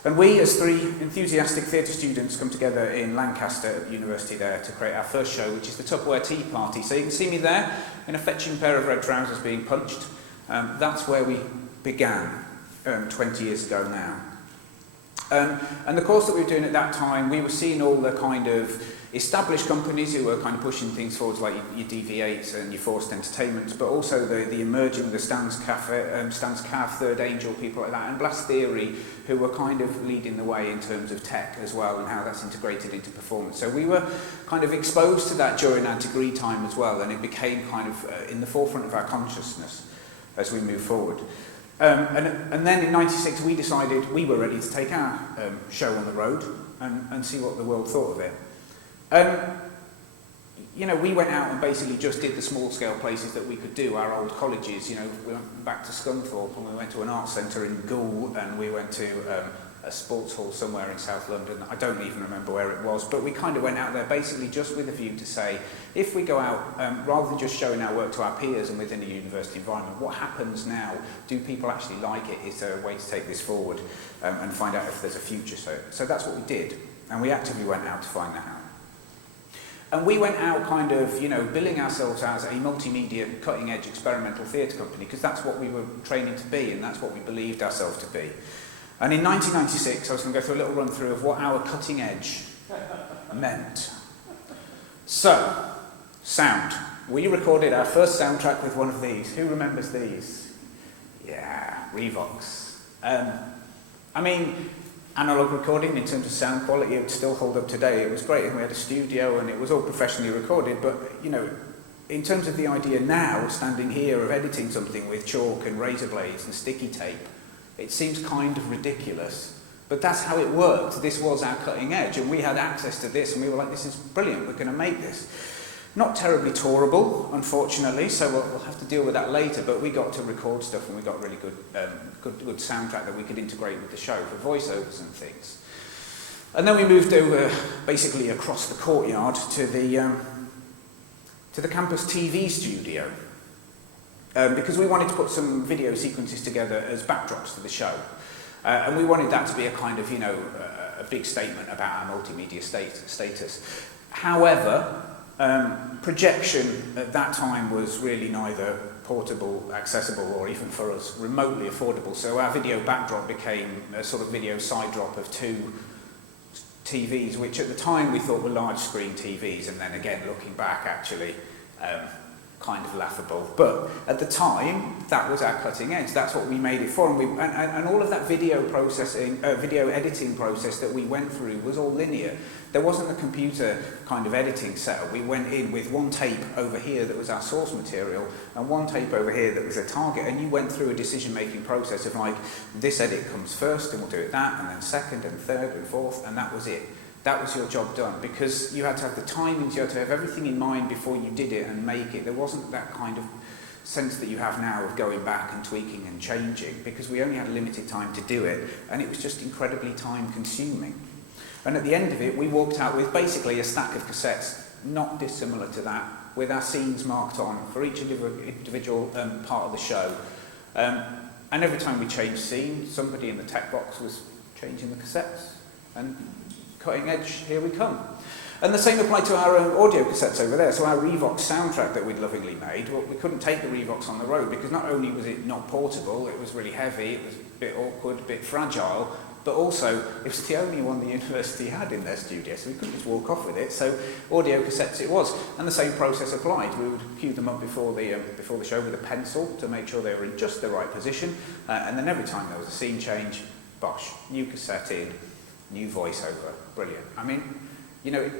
And we, as three enthusiastic theatre students, come together in Lancaster University there to create our first show, which is the Tupperware Tea Party. So you can see me there in a fetching pair of red trousers being punched. That's where we began 20 years ago now. And the course that we were doing at that time, we were seeing all the kind of established companies who were kind of pushing things forwards, like your DV8s and your Forced Entertainment, but also the emerging, the Stan's Cav, Third Angel, people like that, and Blast Theory, who were kind of leading the way in terms of tech as well and how that's integrated into performance. So we were kind of exposed to that during our degree time as well, and it became kind of in the forefront of our consciousness as we move forward. And then in 96 we decided we were ready to take our show on the road and see what the world thought of it. You know, we went out and basically just did the small-scale places that we could do, our old colleges. You know, we went back to Scunthorpe and we went to an arts centre in Goole, and we went to a sports hall somewhere in South London. I don't even remember where it was, but we kind of went out there basically just with a view to say, if we go out, rather than just showing our work to our peers and within a university environment, what happens now? Do people actually like it? Is there a way to take this forward and find out if there's a future? So that's what we did, and we actively went out to find that out. And we went out kind of, you know, billing ourselves as a multimedia cutting-edge experimental theatre company, because that's what we were training to be, and that's what we believed ourselves to be. And in 1996, I was going to go through a little run-through of what our cutting edge meant. So, sound. We recorded our first soundtrack with one of these. Who remembers these? Yeah, Revox. I mean, analog recording in terms of sound quality, it would still hold up today. It was great, and we had a studio and it was all professionally recorded, but you know, in terms of the idea now, standing here, of editing something with chalk and razor blades and sticky tape, it seems kind of ridiculous, but that's how it worked. This was our cutting edge, and we had access to this, and we were like, this is brilliant, we're going to make this. Not terribly tourable, unfortunately, so we'll have to deal with that later, but we got to record stuff, and we got really good soundtrack that we could integrate with the show for voiceovers and things. And then we moved over, basically across the courtyard to the campus TV studio, because we wanted to put some video sequences together as backdrops to the show. And we wanted that to be a kind of, you know, a big statement about our multimedia status. However, projection at that time was really neither portable, accessible, or even for us remotely affordable. So our video backdrop became a sort of video side drop of two TVs, which at the time we thought were large screen TVs, and then again looking back actually kind of laughable. But at the time, that was our cutting edge. That's what we made it for, and all of that video processing, video editing process that we went through was all linear. There wasn't a computer kind of editing setup. We went in with one tape over here that was our source material and one tape over here that was a target, and you went through a decision-making process of like, this edit comes first and we'll do it that, and then second and third and fourth, and that was it. That was your job done, because you had to have the timings, you had to have everything in mind before you did it and make it. There wasn't that kind of sense that you have now of going back and tweaking and changing, because we only had limited time to do it, and it was just incredibly time-consuming. And at the end of it, we walked out with basically a stack of cassettes, not dissimilar to that, with our scenes marked on for each individual part of the show. And every time we changed scene, somebody in the tech box was changing the cassettes. And cutting edge, here we come. And the same applied to our own audio cassettes over there. So our Revox soundtrack that we'd lovingly made, well, we couldn't take the Revox on the road because not only was it not portable, it was really heavy, it was a bit awkward, a bit fragile, but also it was the only one the university had in their studio, so we couldn't just walk off with it. So audio cassettes it was, and the same process applied. We would cue them up before the show with a pencil to make sure they were in just the right position, and then every time there was a scene change, bosh, new cassette in, new voiceover, brilliant. I mean, you know,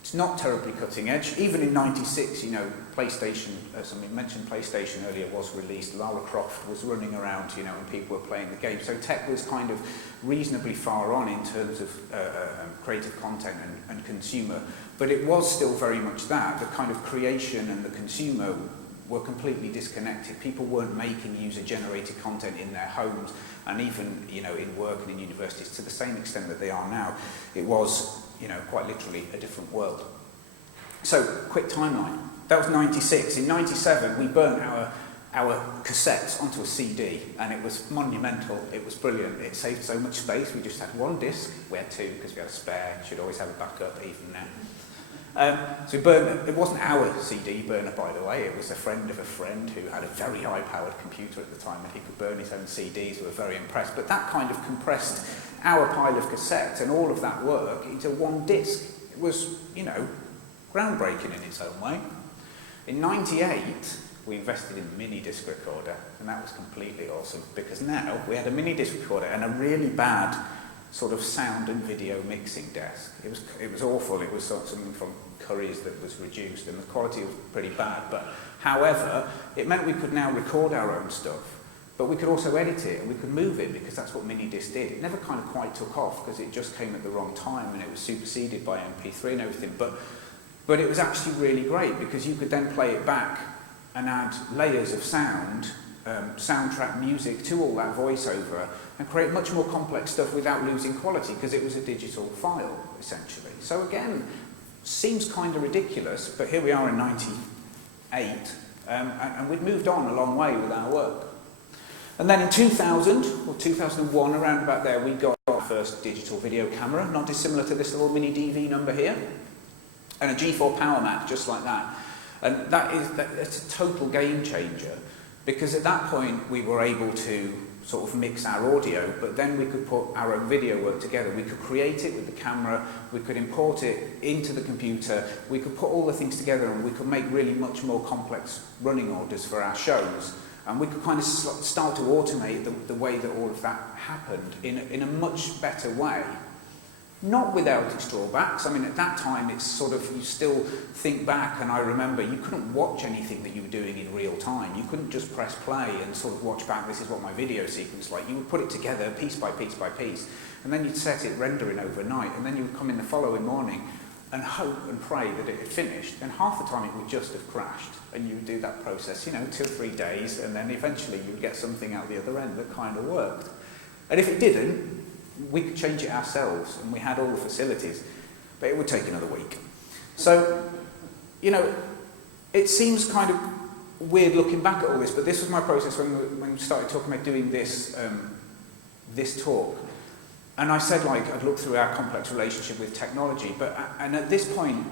it's not terribly cutting edge. Even in '96, you know, PlayStation, as I mentioned, PlayStation earlier was released. Lara Croft was running around, you know, and people were playing the game. So tech was kind of reasonably far on in terms of creative content and consumer. But it was still very much that. The kind of creation and the consumer were completely disconnected. People weren't making user-generated content in their homes, and even, you know, in work and in universities to the same extent that they are now. It was, you know, quite literally a different world. So, quick timeline. That was '96. In '97, we burnt our cassettes onto a CD, and it was monumental. It was brilliant. It saved so much space. We just had one disc. We had two because we had a spare. Should always have a backup, even now. So we burned it. It wasn't our CD burner, by the way. It was a friend of a friend who had a very high-powered computer at the time, and he could burn his own CDs. We were very impressed. But that kind of compressed our pile of cassettes and all of that work into one disc. It was, you know, groundbreaking in its own way. In '98, we invested in a mini disc recorder, and that was completely awesome because now we had a mini disc recorder and a really bad sort of sound and video mixing desk. It was awful. It was something from Curry's that was reduced, and the quality was pretty bad. But however, it meant we could now record our own stuff, but we could also edit it and we could move it because that's what mini disc did. It never kind of quite took off because it just came at the wrong time and it was superseded by MP3 and everything. But it was actually really great because you could then play it back and add layers of sound, soundtrack music to all that voiceover and create much more complex stuff without losing quality because it was a digital file, essentially. So again, seems kind of ridiculous, but here we are in '98, and we'd moved on a long way with our work. And then in 2000, or 2001, around about there, we got our first digital video camera, not dissimilar to this little mini DV number here, and a G4 Power Mac, just like that. And it's a total game changer, because at that point we were able to sort of mix our audio, but then we could put our own video work together. We could create it with the camera, we could import it into the computer, we could put all the things together, and we could make really much more complex running orders for our shows. And we could kind of start to automate the way that all of that happened in a much better way. Not without its drawbacks. I mean, at that time, it's sort of, you still think back, and I remember you couldn't watch anything that you were doing in real time. You couldn't just press play and sort of watch back, this is what my video sequence is like. You would put it together piece by piece by piece, and then you'd set it rendering overnight, and then you would come in the following morning and hope and pray that it had finished, and half the time it would just have crashed, and you would do that process, you know, 2 or 3 days, and then eventually you would get something out the other end that kind of worked. And if it didn't, we could change it ourselves, and we had all the facilities, but it would take another week. So, you know, it seems kind of weird looking back at all this, but this was my process when we started talking about doing this, this talk. And I said, like, I'd look through our complex relationship with technology, and at this point,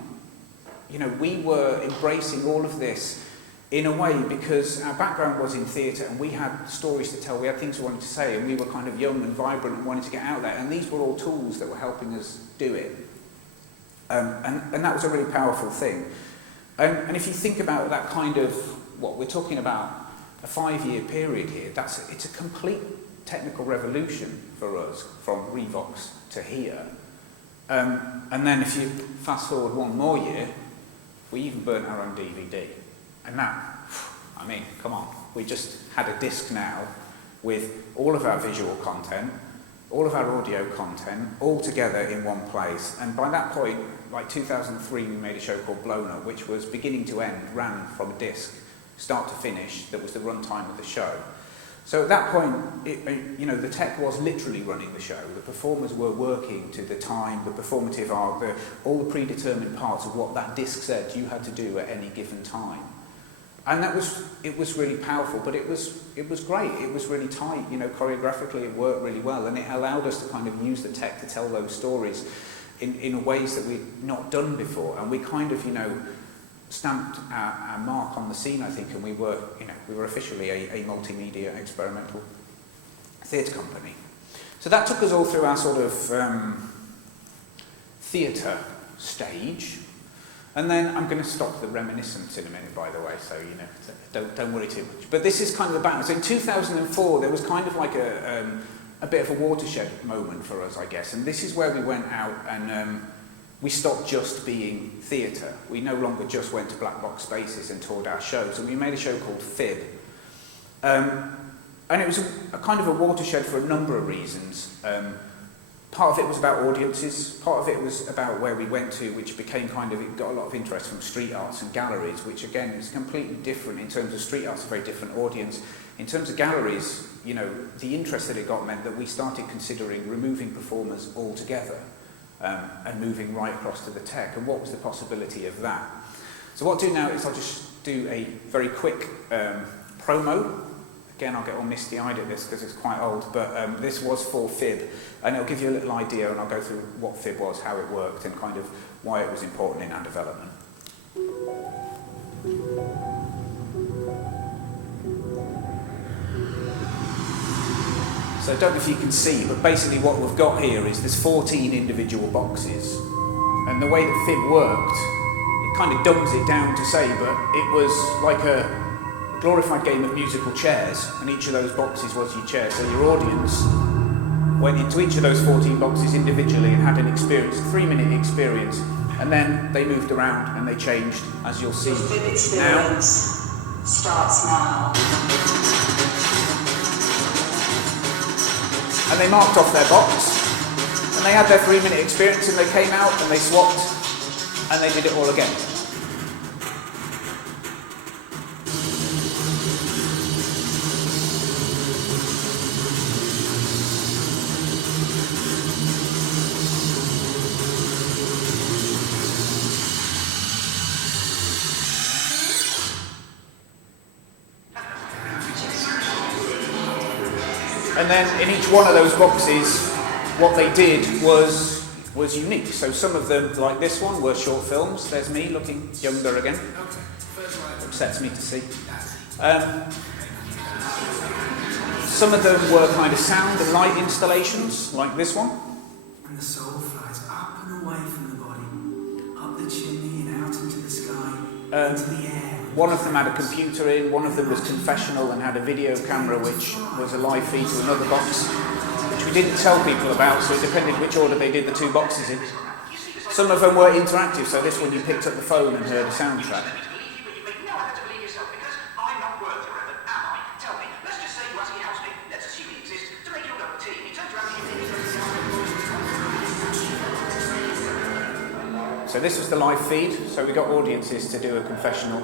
you know, we were embracing all of this in a way because our background was in theatre and we had stories to tell, we had things we wanted to say, and we were kind of young and vibrant and wanted to get out there, and these were all tools that were helping us do it. And that was a really powerful thing. And if you think about that kind of, what we're talking about, a 5-year period here, it's a complete technical revolution for us from Revox to here. And then if you fast forward 1 more year, we even burnt our own DVD. And that, I mean, come on, we just had a disc now with all of our visual content, all of our audio content, all together in one place. And by that point, like 2003, we made a show called Blown Up, which was beginning to end, ran from a disc, start to finish. That was the runtime of the show. So at that point, you know, the tech was literally running the show. The performers were working to the time, the performative arc, all the predetermined parts of what that disc said you had to do at any given time. And it was really powerful, but it was great. It was really tight, choreographically it worked really well, and it allowed us to kind of use the tech to tell those stories in ways that we'd not done before. And we kind of, stamped our mark on the scene, I think, and we were officially a multimedia experimental theatre company. So that took us all through our sort of theatre stage. And then I'm going to stop the reminiscence in a minute, by the way, so don't worry too much. But this is kind of the background. So in 2004, there was kind of like a bit of a watershed moment for us, I guess. And this is where we went out and we stopped just being theatre. We no longer just went to black box spaces and toured our shows. And we made a show called Fib. And it was a kind of a watershed for a number of reasons. Part of it was about audiences, part of it was about where we went to, which became it got a lot of interest from street arts and galleries, which again is completely different. In terms of street arts, a very different audience. In terms of galleries, the interest that it got meant that we started considering removing performers altogether and moving right across to the tech. And what was the possibility of that? So what I'll do now is I'll just do a very quick promo. Again, I'll get all misty-eyed at this because it's quite old, but this was for Fib, and it'll give you a little idea, and I'll go through what Fib was, how it worked, and kind of why it was important in our development. So I don't know if you can see, but basically what we've got here is there's 14 individual boxes, and the way that Fib worked, it kind of dumbs it down to say, but it was like a glorified game of musical chairs, and each of those boxes was your chair. So your audience went into each of those 14 boxes individually and had an experience, a 3-minute experience, and then they moved around and they changed, as you'll see now. Starts now. And they marked off their box, and they had their 3-minute experience, and they came out and they swapped, and they did it all again. And then in each one of those boxes, what they did was unique. So some of them, like this one, were short films. There's me looking younger again. Upsets me to see. Some of them were kind of sound and light installations, like this one. And the soul flies up and away from the body, up the chimney and out into the sky, into the air. One of them had a computer in, one of them was confessional and had a video camera which was a live feed to another box, which we didn't tell people about, so it depended which order they did the two boxes in. Some of them were interactive, so this one you picked up the phone and heard a soundtrack. So this was the live feed, so we got audiences to do a confessional,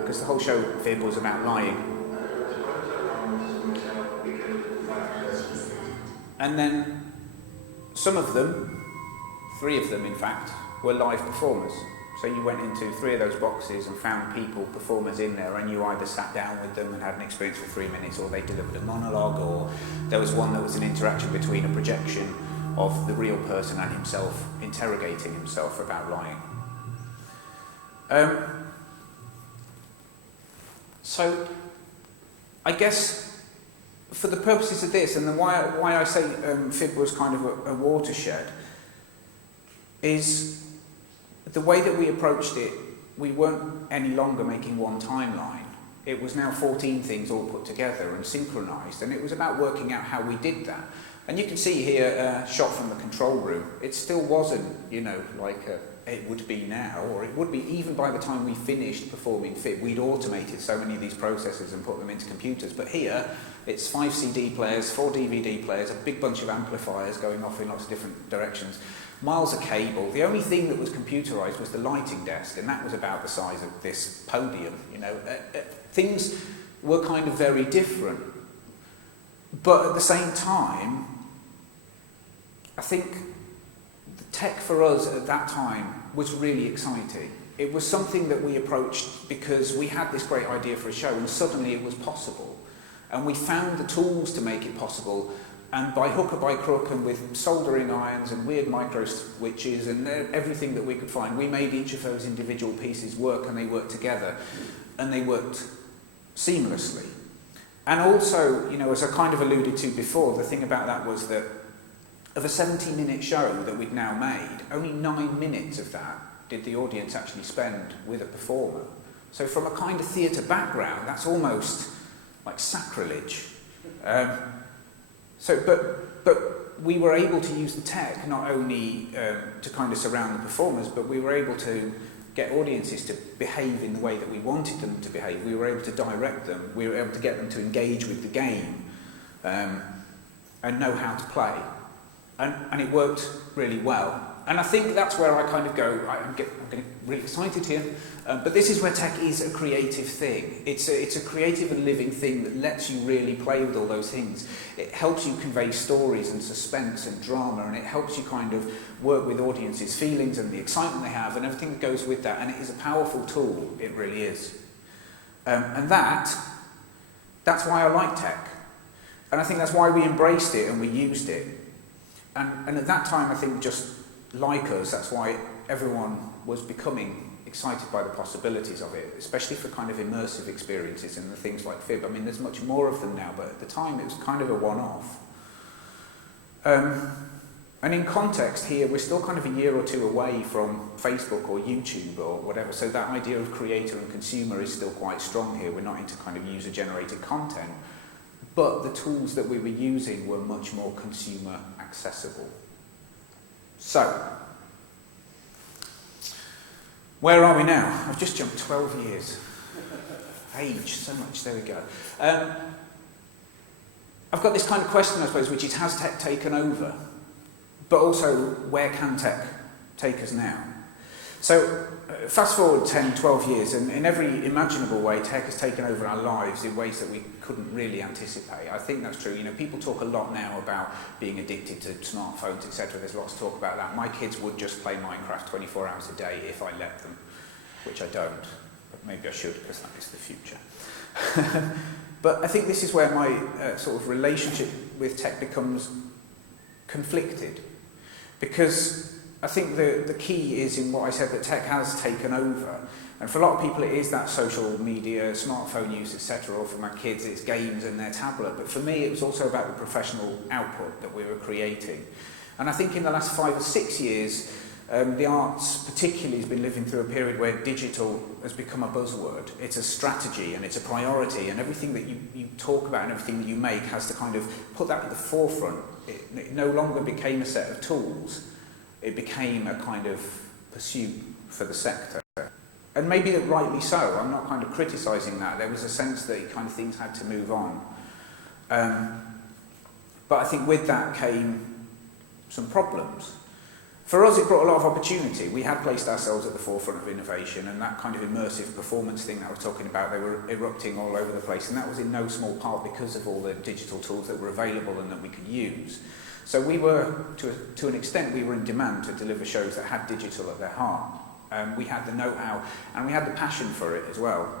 because the whole show, Fib, was about lying. And then some of them, 3 of them in fact, were live performers. So you went into 3 of those boxes and found people, performers in there, and you either sat down with them and had an experience for 3 minutes, or they delivered a monologue, or there was one that was an interaction between a projection of the real person and himself, interrogating himself about lying. So, I guess, for the purposes of this, and then why I say Fib was kind of a watershed, is the way that we approached it, we weren't any longer making one timeline. It was now 14 things all put together and synchronised, and it was about working out how we did that. And you can see here, shot from the control room, it still wasn't, like it would be now, or it would be even by the time we finished performing Fib. We'd automated so many of these processes and put them into computers. But here, it's 5 CD players, 4 DVD players, a big bunch of amplifiers going off in lots of different directions, miles of cable. The only thing that was computerised was the lighting desk, and that was about the size of this podium. Things were kind of very different. But at the same time, I think the tech for us at that time was really exciting. It was something that we approached because we had this great idea for a show and suddenly it was possible. And we found the tools to make it possible, and by hook or by crook and with soldering irons and weird micro switches and everything that we could find, we made each of those individual pieces work, and they worked together and they worked seamlessly. And also, you know, as I kind of alluded to before, the thing about that was that of a 70-minute show that we'd now made, only 9 minutes of that did the audience actually spend with a performer. So from a kind of theatre background, that's almost like sacrilege. But we were able to use the tech not only to kind of surround the performers, but we were able to get audiences to behave in the way that we wanted them to behave. We were able to direct them. We were able to get them to engage with the game and know how to play. And it worked really well. And I think that's where I kind of go, I'm getting really excited here, but this is where tech is a creative thing. It's a creative and living thing that lets you really play with all those things. It helps you convey stories and suspense and drama, and it helps you kind of work with audiences' feelings and the excitement they have and everything that goes with that, and it is a powerful tool, it really is. And that's why I like tech. And I think that's why we embraced it and we used it. And at that time, I think just like us, that's why everyone was becoming excited by the possibilities of it, especially for kind of immersive experiences and the things like Fib. I mean, there's much more of them now, but at the time it was kind of a one-off. And in context here, we're still kind of a year or two away from Facebook or YouTube or whatever, so that idea of creator and consumer is still quite strong here. We're not into kind of user-generated content, but the tools that we were using were much more consumer accessible. So, where are we now? I've just jumped 12 years. Age, so much, there we go. I've got this kind of question, I suppose, which is, has tech taken over? But also, where can tech take us now? So, fast forward 10, 12 years, and in every imaginable way, tech has taken over our lives in ways that we couldn't really anticipate. I think that's true. You know, people talk a lot now about being addicted to smartphones, etc. There's lots of talk about that. My kids would just play Minecraft 24 hours a day if I let them, which I don't. But maybe I should, because that is the future. But I think this is where my sort of relationship with tech becomes conflicted, because I think the key is in what I said, that tech has taken over. And for a lot of people it is that social media, smartphone use, etc. Or for my kids it's games and their tablet. But for me it was also about the professional output that we were creating. And I think in the last 5 or 6 years, the arts particularly has been living through a period where digital has become a buzzword. It's a strategy and it's a priority, and everything that you talk about and everything that you make has to kind of put that at the forefront. It no longer became a set of tools. It became a kind of pursuit for the sector. And maybe that rightly so. I'm not kind of criticising that. There was a sense that kind of things had to move on. But I think with that came some problems. For us, it brought a lot of opportunity. We had placed ourselves at the forefront of innovation, and that kind of immersive performance thing that I was talking about, they were erupting all over the place, and that was in no small part because of all the digital tools that were available and that we could use. So we were, to an extent, we were in demand to deliver shows that had digital at their heart. We had the know-how, and we had the passion for it as well.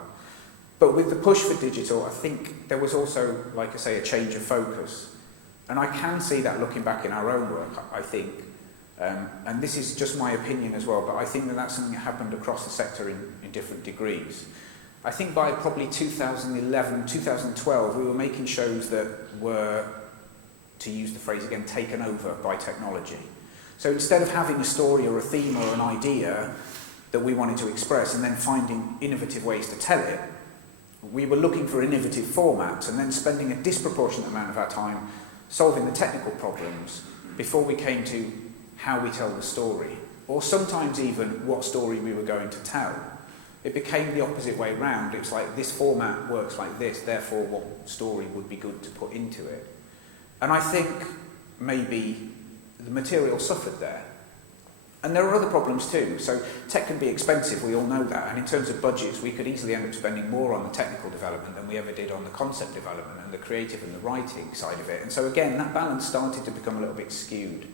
But with the push for digital, I think there was also, like I say, a change of focus. And I can see that looking back in our own work, I think. And this is just my opinion as well, but I think that that's something that happened across the sector in different degrees. I think by probably 2011, 2012, we were making shows that were, to use the phrase again, taken over by technology. So instead of having a story or a theme or an idea that we wanted to express and then finding innovative ways to tell it, we were looking for innovative formats and then spending a disproportionate amount of our time solving the technical problems before we came to how we tell the story, or sometimes even what story we were going to tell. It became the opposite way round. It was like, this format works like this, therefore what story would be good to put into it. And I think maybe the material suffered there. And there are other problems too. So tech can be expensive, we all know that, and in terms of budgets we could easily end up spending more on the technical development than we ever did on the concept development and the creative and the writing side of it. And so again, that balance started to become a little bit skewed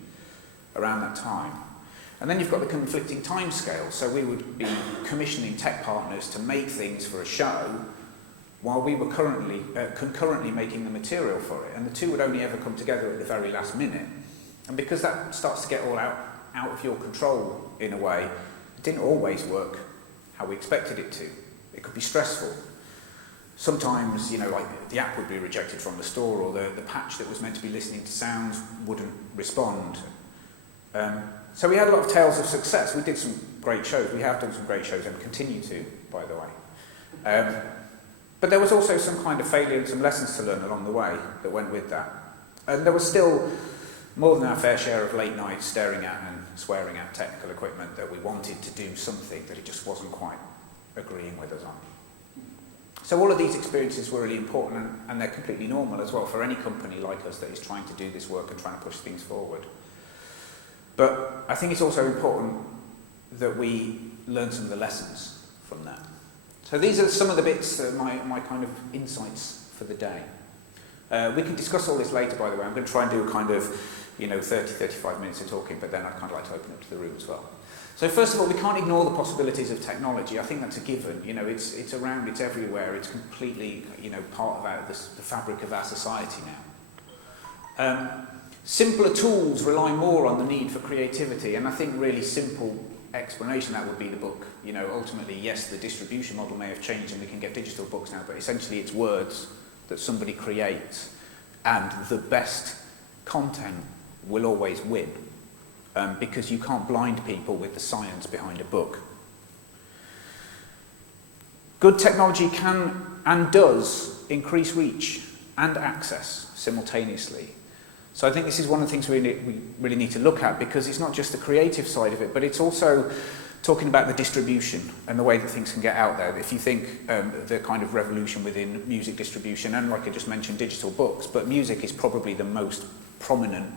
around that time. And then you've got the conflicting timescales. So we would be commissioning tech partners to make things for a show while we were concurrently making the material for it. And the two would only ever come together at the very last minute. And because that starts to get all out of your control in a way, it didn't always work how we expected it to. It could be stressful. Sometimes, like the app would be rejected from the store, or the patch that was meant to be listening to sounds wouldn't respond. So we had a lot of tales of success. We did some great shows. We have done some great shows and continue to, by the way. But there was also some kind of failure and some lessons to learn along the way that went with that. And there was still more than our fair share of late nights staring at and swearing at technical equipment that we wanted to do something that it just wasn't quite agreeing with us on. So all of these experiences were really important, and they're completely normal as well for any company like us that is trying to do this work and trying to push things forward. But I think it's also important that we learn some of the lessons from that. So these are some of the bits, my kind of insights for the day. We can discuss all this later, by the way. I'm going to try and do a kind of, 30-35 minutes of talking, but then I'd kind of like to open up to the room as well. So first of all, we can't ignore the possibilities of technology. I think that's a given. It's around, it's everywhere. It's completely, part of the fabric of our society now. Simpler tools rely more on the need for creativity, and I think really simple explanation that would be the book. Ultimately, yes, the distribution model may have changed and we can get digital books now, but essentially it's words that somebody creates, and the best content will always win, because you can't blind people with the science behind a book. Good technology can and does increase reach and access simultaneously. So I think this is one of the things we really need to look at, because it's not just the creative side of it, but it's also talking about the distribution and the way that things can get out there. If you think the kind of revolution within music distribution, and like I just mentioned, digital books, but music is probably the most prominent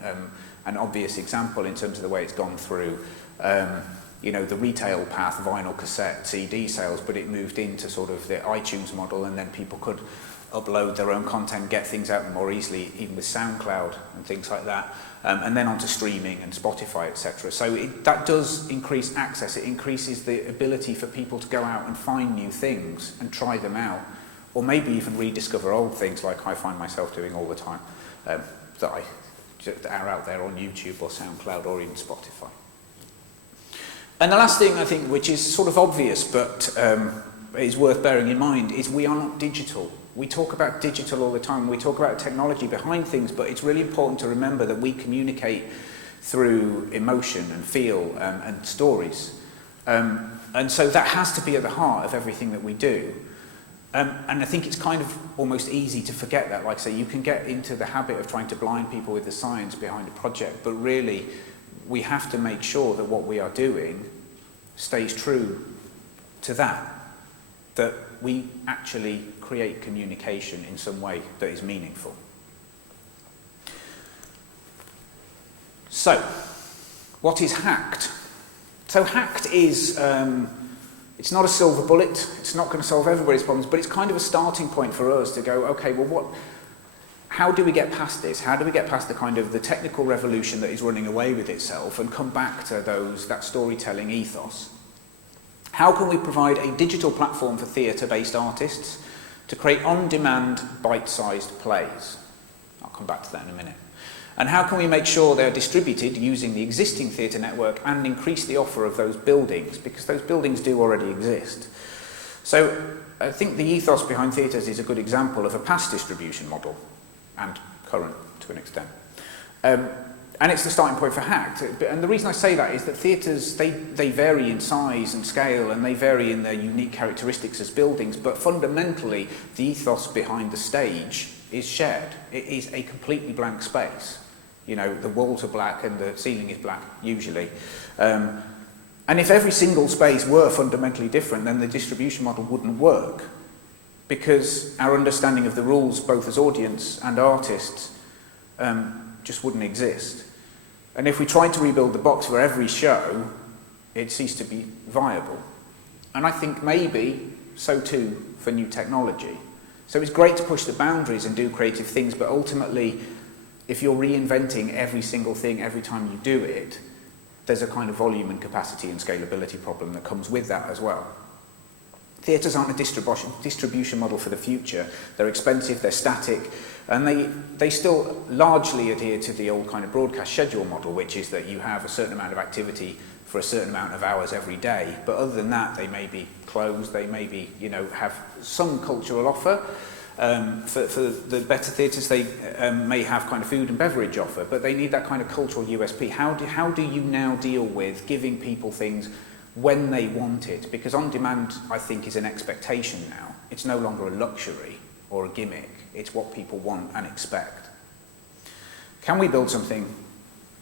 and obvious example in terms of the way it's gone through, the retail path, vinyl, cassette, CD sales, but it moved into sort of the iTunes model, and then people could upload their own content, get things out more easily, even with SoundCloud and things like that, and then onto streaming and Spotify, etc. So that does increase access. It increases the ability for people to go out and find new things and try them out, or maybe even rediscover old things, like I find myself doing all the time, that are out there on YouTube or SoundCloud or even Spotify. And the last thing, I think, which is sort of obvious but is worth bearing in mind, is we are not digital. We talk about digital all the time, we talk about technology behind things, but it's really important to remember that we communicate through emotion and feel and stories. And so that has to be at the heart of everything that we do. And I think it's kind of almost easy to forget that. Like I say, you can get into the habit of trying to blind people with the science behind a project, but really we have to make sure that what we are doing stays true to that we actually create communication in some way that is meaningful. So, what is hacked? So hacked is, it's not a silver bullet, it's not going to solve everybody's problems, but it's kind of a starting point for us to go, okay, well how do we get past this? How do we get past the kind of the technical revolution that is running away with itself and come back to that storytelling ethos? How can we provide a digital platform for theatre-based artists to create on-demand, bite-sized plays? I'll come back to that in a minute. And how can we make sure they're distributed using the existing theatre network and increase the offer of those buildings, because those buildings do already exist. So I think the ethos behind theatres is a good example of a past distribution model, and current to an extent. And it's the starting point for hacked. And the reason I say that is that theatres, they vary in size and scale, and they vary in their unique characteristics as buildings, but fundamentally the ethos behind the stage is shared. It is a completely blank space. The walls are black and the ceiling is black, usually. And if every single space were fundamentally different, then the distribution model wouldn't work, because our understanding of the rules, both as audience and artists, just wouldn't exist. And if we tried to rebuild the box for every show, it ceased to be viable. And I think maybe so too for new technology. So it's great to push the boundaries and do creative things, but ultimately, if you're reinventing every single thing every time you do it, there's a kind of volume and capacity and scalability problem that comes with that as well. Theatres aren't a distribution model for the future. They're expensive, they're static, and they still largely adhere to the old kind of broadcast schedule model, which is that you have a certain amount of activity for a certain amount of hours every day. But other than that, they may be closed, they may be, have some cultural offer. For the better theatres, they may have kind of food and beverage offer, but they need that kind of cultural USP. How do you now deal with giving people things when they want it? Because on demand, I think, is an expectation now. It's no longer a luxury or a gimmick. It's what people want and expect. Can we build something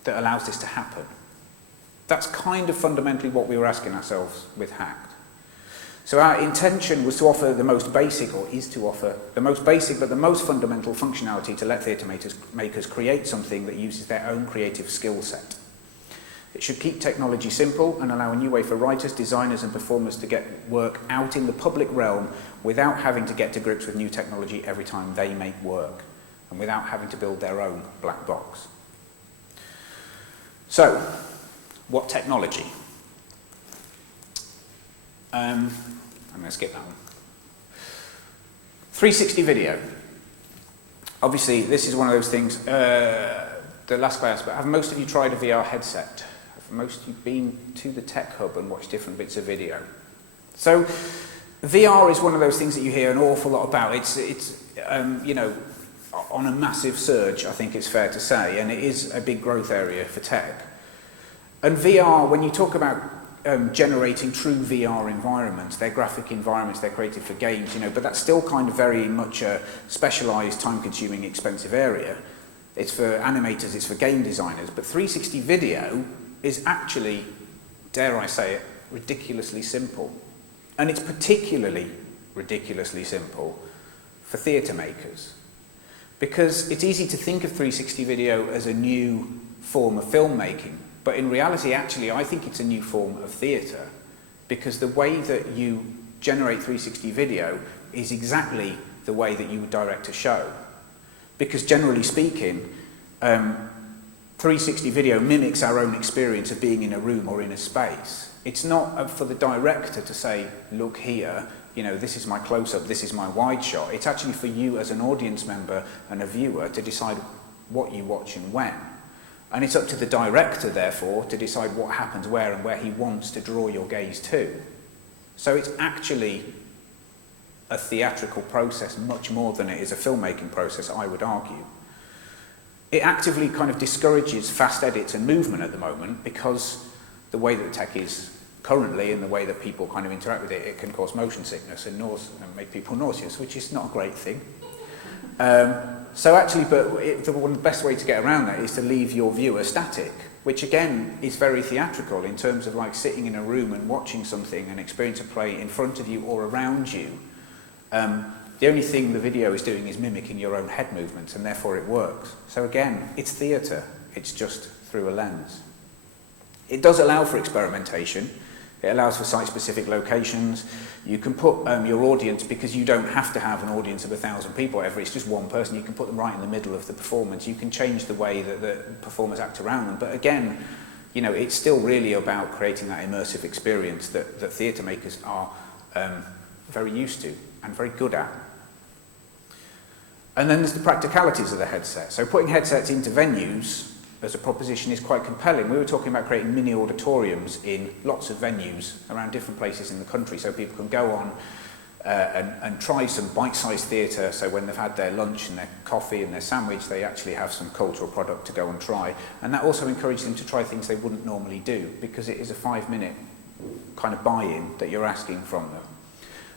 that allows this to happen? That's kind of fundamentally what we were asking ourselves with Hacked. So our intention was to offer the most basic, or is to offer the most basic but the most fundamental functionality to let theatre makers create something that uses their own creative skill set. It should keep technology simple and allow a new way for writers, designers and performers to get work out in the public realm without having to get to grips with new technology every time they make work, and without having to build their own black box. So, what technology? I'm going to skip that one. 360 video. Obviously, this is one of those things, the last class, but have most of you tried a VR headset? Have most of you been to the Tech Hub and watched different bits of video? So, VR is one of those things that you hear an awful lot about. It's on a massive surge, I think it's fair to say, and it is a big growth area for tech. And VR, when you talk about generating true VR environments, they're graphic environments, they're created for games, but that's still kind of very much a specialised, time-consuming, expensive area. It's for animators, it's for game designers, but 360 video is actually, dare I say it, ridiculously simple. And it's particularly ridiculously simple for theatre makers. Because it's easy to think of 360 video as a new form of filmmaking, but in reality, actually, I think it's a new form of theatre, because the way that you generate 360 video is exactly the way that you would direct a show. Because generally speaking, 360 video mimics our own experience of being in a room or in a space. It's not for the director to say, look here, this is my close-up, this is my wide shot. It's actually for you as an audience member and a viewer to decide what you watch and when. And it's up to the director, therefore, to decide what happens where and where he wants to draw your gaze to. So it's actually a theatrical process much more than it is a filmmaking process, I would argue. It actively kind of discourages fast edits and movement at the moment, because the way that the tech is currently and the way that people kind of interact with it, it can cause motion sickness and make people nauseous, which is not a great thing. So actually, the best way to get around that is to leave your viewer static, which again is very theatrical in terms of like sitting in a room and watching something, an experience of play in front of you or around you. The only thing the video is doing is mimicking your own head movements, and therefore it works. So again, it's theatre, it's just through a lens. It does allow for experimentation. It allows for site-specific locations. You can put your audience, because you don't have to have an audience of 1,000 people ever, it's just one person, you can put them right in the middle of the performance. You can change the way that the performers act around them. But again, it's still really about creating that immersive experience that theatre makers are very used to and very good at. And then there's the practicalities of the headset. So putting headsets into venues as a proposition is quite compelling. We were talking about creating mini auditoriums in lots of venues around different places in the country, so people can go on and try some bite-sized theatre. So when they've had their lunch and their coffee and their sandwich, they actually have some cultural product to go and try. And that also encourages them to try things they wouldn't normally do, because it is a 5-minute kind of buy-in that you're asking from them.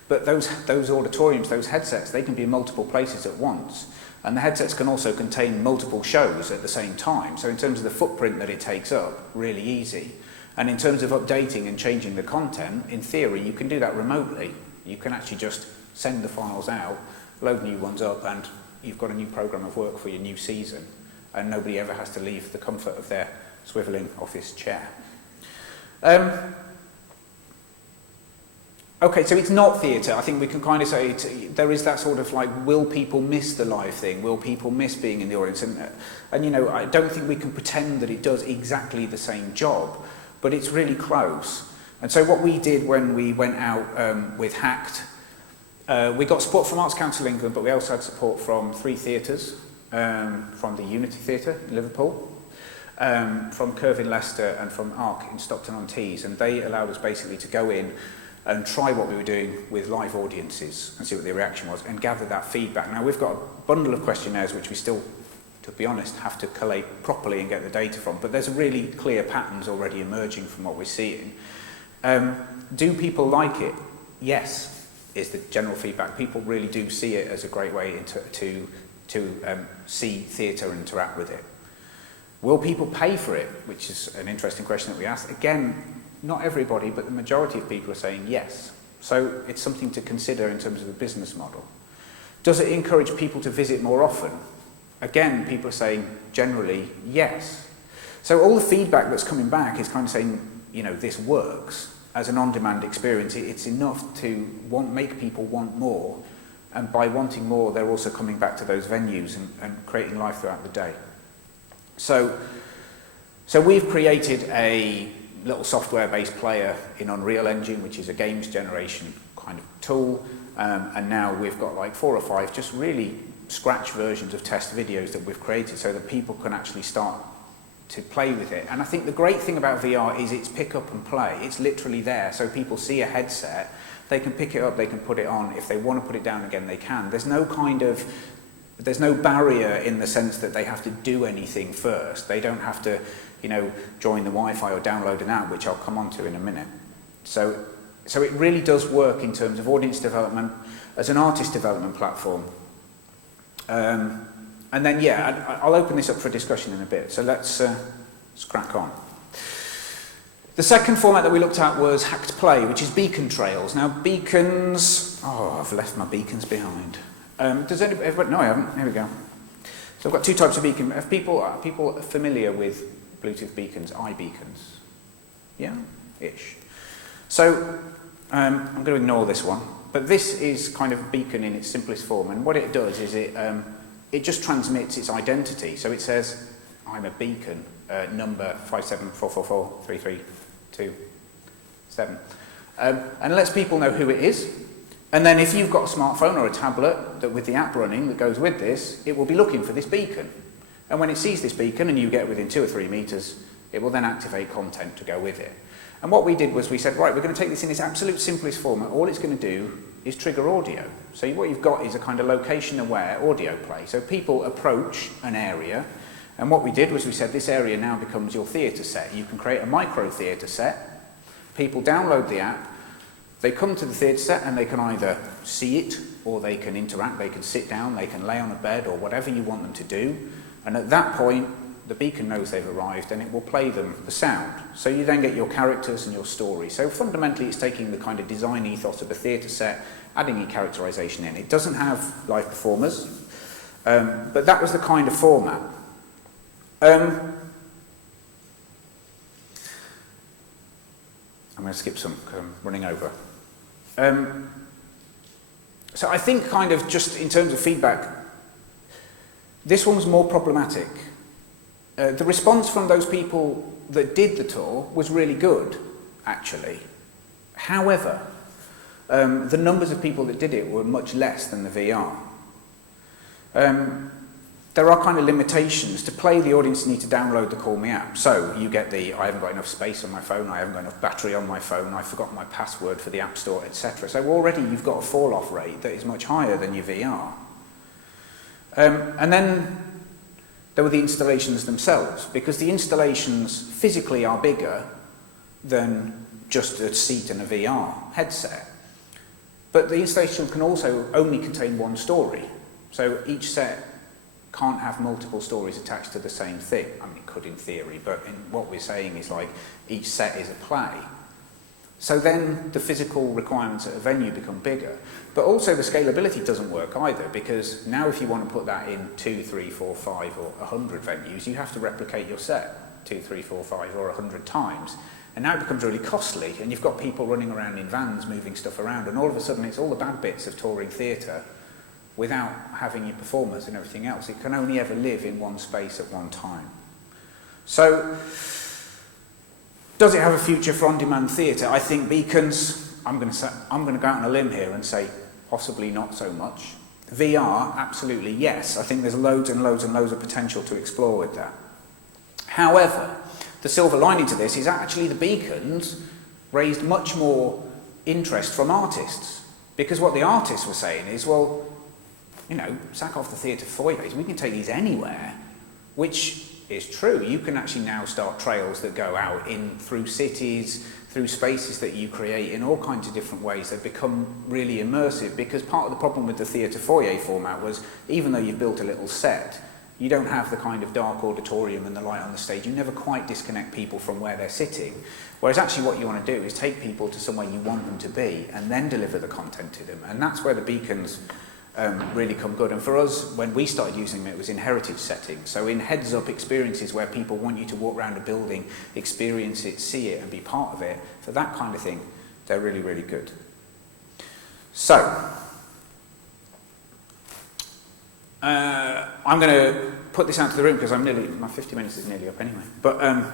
But those auditoriums, those headsets, they can be in multiple places at once. And the headsets can also contain multiple shows at the same time. So in terms of the footprint that it takes up, really easy. And in terms of updating and changing the content, in theory, you can do that remotely. You can actually just send the files out, load new ones up, and you've got a new programme of work for your new season. And nobody ever has to leave the comfort of their swivelling office chair. Okay, so it's not theatre. I think we can kind of say there is that sort of like, will people miss the live thing? Will people miss being in the audience? And you know, I don't think we can pretend that it does exactly the same job, but it's really close. And so what we did when we went out with Hacked, we got support from Arts Council England, but we also had support from 3 theatres, from the Unity Theatre in Liverpool, from Curve in Leicester, and from ARC in Stockton-on-Tees, and they allowed us basically to go in and try what we were doing with live audiences and see what the reaction was and gather that feedback. Now we've got a bundle of questionnaires which we still, to be honest, have to collate properly and get the data from, but there's really clear patterns already emerging from what we're seeing. Do people like it? Yes, is the general feedback. People really do see it as a great way to see theatre and interact with it. Will people pay for it? Which is an interesting question that we asked. Again, not everybody, but the majority of people are saying yes. So it's something to consider in terms of a business model. Does it encourage people to visit more often? Again, people are saying generally yes. So all the feedback that's coming back is kind of saying, you know, this works as an on-demand experience. It's enough to make people want more, and by wanting more, they're also coming back to those venues and creating life throughout the day. So we've created a little software-based player in Unreal Engine, which is a games generation kind of tool, and now we've got like 4 or 5 just really scratch versions of test videos that we've created so that people can actually start to play with it. And I think the great thing about VR is it's pick up and play. It's literally there, so people see a headset, they can pick it up, they can put it on. If they want to put it down again, they can. There's no barrier in the sense that they have to do anything first. They don't have to, you know, join the Wi-Fi or download an app, which I'll come on to in a minute. So it really does work in terms of audience development as an artist development platform. And then, yeah, I'll open this up for discussion in a bit. So let's crack on. The second format that we looked at was Hacked Play, which is beacon trails. Now, beacons... Oh, I've left my beacons behind. Does everybody... No, I haven't. Here we go. So I've got 2 types of beacon. Are people familiar with Bluetooth beacons, iBeacons? Yeah? Ish. So I'm going to ignore this one. But this is kind of a beacon in its simplest form. And what it does is it just transmits its identity. So it says, I'm a beacon, number 574443327. And lets people know who it is. And then if you've got a smartphone or a tablet that with the app running that goes with this, it will be looking for this beacon. And when it sees this beacon and you get within 2 or 3 meters, it will then activate content to go with it. And what we did was we said, right, we're going to take this in its absolute simplest format. All it's going to do is trigger audio. So what you've got is a kind of location-aware audio play. So people approach an area, and what we did was we said this area now becomes your theatre set. You can create a micro theatre set. People download the app. They come to the theatre set and they can either see it or they can interact. They can sit down, they can lay on a bed or whatever you want them to do. And at that point, the beacon knows they've arrived and it will play them the sound. So you then get your characters and your story. So fundamentally it's taking the kind of design ethos of a theatre set, adding your characterisation in. It doesn't have live performers, but that was the kind of format. I'm going to skip some because I'm running over. So I think kind of just in terms of feedback, this one was more problematic. The response from those people that did the tour was really good, actually. However, the numbers of people that did it were much less than the VR. There are kind of limitations. To play, the audience need to download the Call Me app. So you get the, I haven't got enough space on my phone, I haven't got enough battery on my phone, I've forgotten my password for the App Store, etc. So already you've got a fall-off rate that is much higher than your VR. And then there were the installations themselves, because the installations physically are bigger than just a seat and a VR headset. But the installation can also only contain one story. So each set can't have multiple stories attached to the same thing. I mean, it could in theory, but what we're saying is like each set is a play. So then the physical requirements at a venue become bigger. But also the scalability doesn't work either, because now if you want to put that in 2, 3, 4, 5 or 100 venues, you have to replicate your set 2, 3, 4, 5 or 100 times. And now it becomes really costly, and you've got people running around in vans moving stuff around, and all of a sudden it's all the bad bits of touring theatre without having your performers and everything else. It can only ever live in one space at one time. So, does it have a future for on-demand theatre? I think Beacons, I'm going to go out on a limb here and say possibly not so much. VR, absolutely yes. I think there's loads and loads and loads of potential to explore with that. However, the silver lining to this is actually the Beacons raised much more interest from artists. Because what the artists were saying is, well, you know, sack off the theatre foyers, we can take these anywhere, which is true. You can actually now start trails that go out in through cities, through spaces that you create in all kinds of different ways that become really immersive, because part of the problem with the theatre foyer format was, even though you've built a little set, you don't have the kind of dark auditorium and the light on the stage. You never quite disconnect people from where they're sitting. Whereas actually what you want to do is take people to somewhere you want them to be and then deliver the content to them. And that's where the Beacons really come good. And for us, when we started using them, it was in heritage settings. So in heads-up experiences where people want you to walk around a building, experience it, see it, and be part of it, for that kind of thing, they're really, really good. So, I'm going to put this out to the room because my 50 minutes is nearly up anyway. But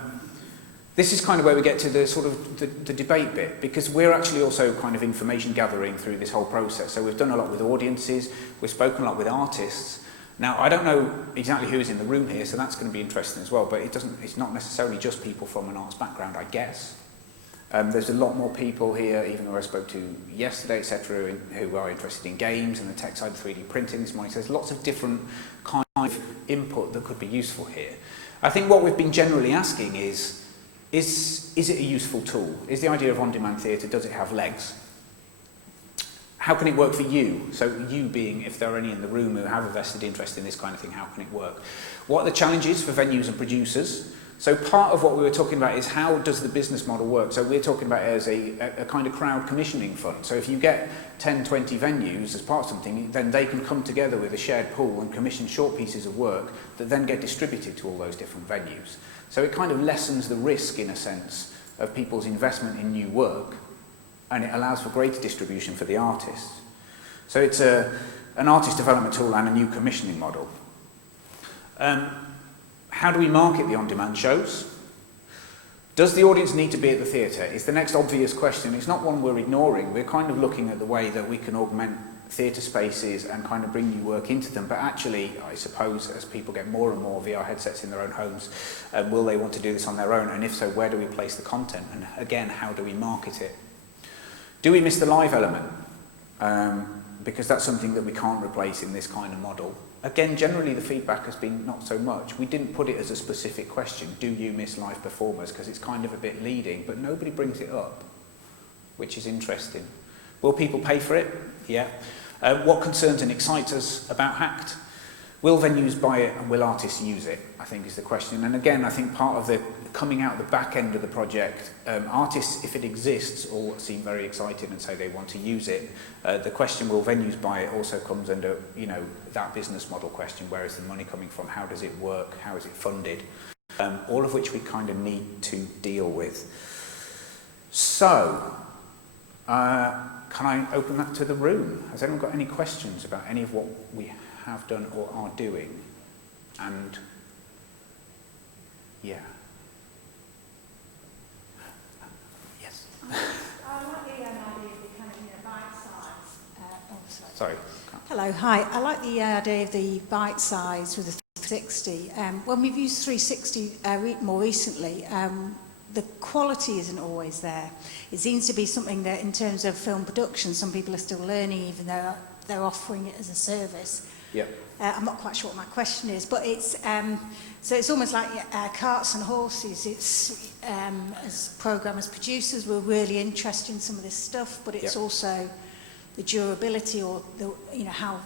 this is kind of where we get to the sort of the debate bit, because we're actually also kind of information gathering through this whole process. So we've done a lot with audiences, we've spoken a lot with artists. Now, I don't know exactly who's in the room here, so that's going to be interesting as well, but it's not necessarily just people from an arts background, I guess. There's a lot more people here, even though I spoke to yesterday, etc., who are interested in games and the tech side of 3D printing this morning. So there's lots of different kind of input that could be useful here. I think what we've been generally asking is it a useful tool? Is the idea of on-demand theatre, does it have legs? How can it work for you? So you being, if there are any in the room who have a vested interest in this kind of thing, how can it work? What are the challenges for venues and producers? So part of what we were talking about is how does the business model work? So we're talking about it as a kind of crowd commissioning fund. So if you get 10, 20 venues as part of something, then they can come together with a shared pool and commission short pieces of work that then get distributed to all those different venues. So it kind of lessens the risk, in a sense, of people's investment in new work, and it allows for greater distribution for the artists. So it's an artist development tool and a new commissioning model. How do we market the on-demand shows? Does the audience need to be at the theatre? It's the next obvious question. It's not one we're ignoring. We're kind of looking at the way that we can augment theatre spaces and kind of bring new work into them. But actually, I suppose, as people get more and more VR headsets in their own homes, will they want to do this on their own? And if so, where do we place the content? And again, how do we market it? Do we miss the live element? Because that's something that we can't replace in this kind of model. Again, generally the feedback has been not so much. We didn't put it as a specific question, do you miss live performers? Because it's kind of a bit leading, but nobody brings it up, which is interesting. Will people pay for it? Yeah. What concerns and excites us about Hacked? Will venues buy it and will artists use it, I think is the question. And again, I think part of the coming out the back end of the project, artists, if it exists, all seem very excited and say they want to use it. The question, will venues buy it, also comes under, you know, that business model question. Where is the money coming from? How does it work? How is it funded? All of which we kind of need to deal with. So, can I open that to the room? Has anyone got any questions about any of what we have done or are doing? And yeah. Yes. I like the idea of the kind of bite size. Sorry. Hello, hi. I like the idea of the bite size with the 360. When we've used 360 more recently, the quality isn't always there. It seems to be something that, in terms of film production, some people are still learning, even though they're offering it as a service. Yep. I'm not quite sure what my question is, but it's so it's almost like carts and horses. It's as programmers, producers, we're really interested in some of this stuff, but it's also the durability, or the, you know, how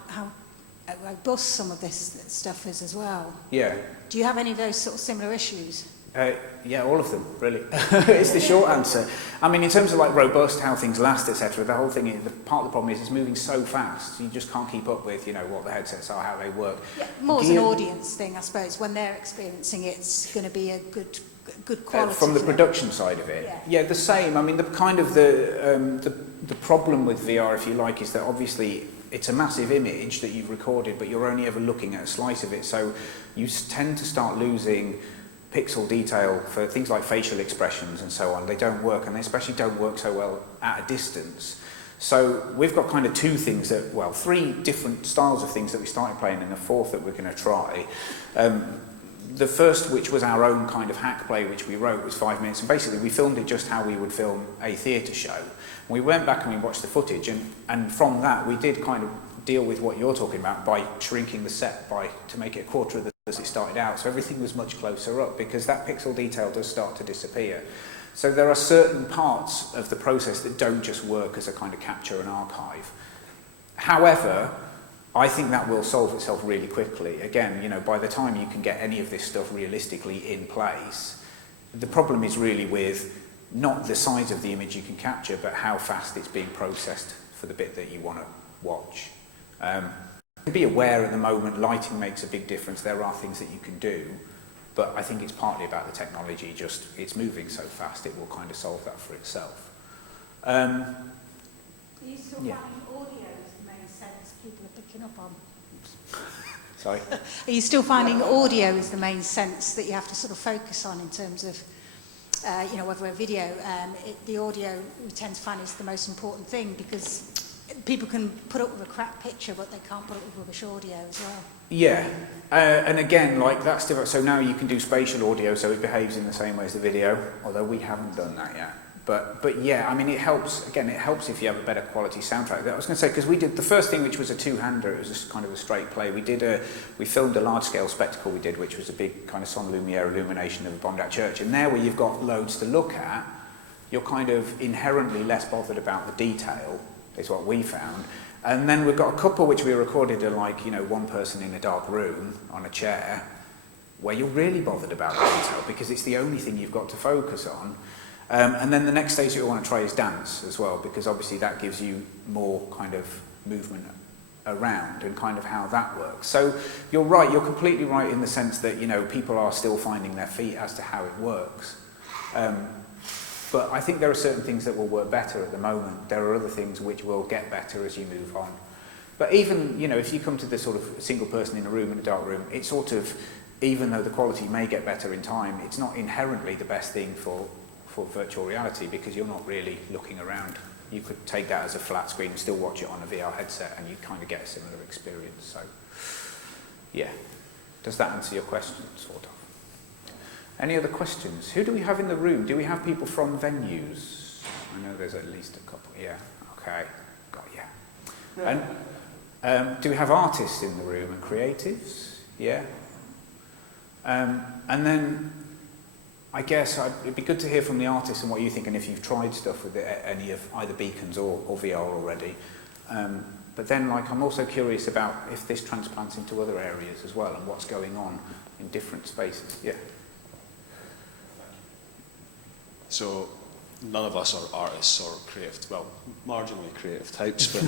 robust some of this stuff is as well. Yeah. Do you have any of those sort of similar issues? Yeah, all of them, really. It's the short answer. I mean, in terms of like robust, how things last, etc., the whole thing, part of the problem is it's moving so fast, you just can't keep up with, what the headsets are, how they work. Yeah, more as an audience thing, I suppose. When they're experiencing it, it's going to be a good quality. From the production side of it, yeah, the same. I mean, the kind of the problem with VR, if you like, is that obviously it's a massive image that you've recorded, but you're only ever looking at a slice of it, so you tend to start losing pixel detail for things like facial expressions and so on. They don't work, and they especially don't work so well at a distance. So we've got kind of three different styles of things that we started playing, and a fourth that we're going to try. The first, which was our own kind of hack play, which we wrote, was 5 minutes, and basically we filmed it just how we would film a theatre show. We went back and we watched the footage, and from that we did kind of deal with what you're talking about by shrinking the set to make it a quarter of the as it started out, so everything was much closer up, because that pixel detail does start to disappear. So there are certain parts of the process that don't just work as a kind of capture and archive. However, I think that will solve itself really quickly. Again, by the time you can get any of this stuff realistically in place, the problem is really with not the size of the image you can capture, but how fast it's being processed for the bit that you want to watch. Be aware at the moment, lighting makes a big difference. There are things that you can do, but I think it's partly about the technology, just it's moving so fast, it will kind of solve that for itself. Are you still finding audio as the main sense people are picking up on? Sorry? Are you still finding audio is the main sense that you have to sort of focus on in terms of, whether a video, the audio we tend to find is the most important thing, because people can put up with a crap picture, but they can't put up with rubbish audio as well. Yeah, and again, like that's different. So now you can do spatial audio, so it behaves in the same way as the video, although we haven't done that yet. But yeah, I mean, it helps. Again, it helps if you have a better quality soundtrack. I was going to say, because we did the first thing, which was a two-hander. It was just kind of a straight play. We filmed a large-scale spectacle we did, which was a big kind of son lumiere illumination of a bombed-out church. And there, where you've got loads to look at, you're kind of inherently less bothered about the detail, is what we found. And then we've got a couple which we recorded are like, one person in a dark room on a chair, where you're really bothered about the detail because it's the only thing you've got to focus on. And then the next stage that we want to try is dance as well, because obviously that gives you more kind of movement around and kind of how that works. So you're right, you're completely right in the sense that, people are still finding their feet as to how it works. But I think there are certain things that will work better at the moment. There are other things which will get better as you move on. But even, if you come to the sort of single person in a room, in a dark room, it's sort of, even though the quality may get better in time, it's not inherently the best thing for virtual reality, because you're not really looking around. You could take that as a flat screen and still watch it on a VR headset, and you kind of get a similar experience. So, yeah. Does that answer your question, sort of? Any other questions? Who do we have in the room? Do we have people from venues? I know there's at least a couple. Yeah, okay. Got yeah. And do we have artists in the room and creatives? Yeah. And then I guess it'd be good to hear from the artists and what you think, and if you've tried stuff with any of either Beacons or VR already. But then, I'm also curious about if this transplants into other areas as well, and what's going on in different spaces. Yeah. So none of us are artists or creative, well, marginally creative types, but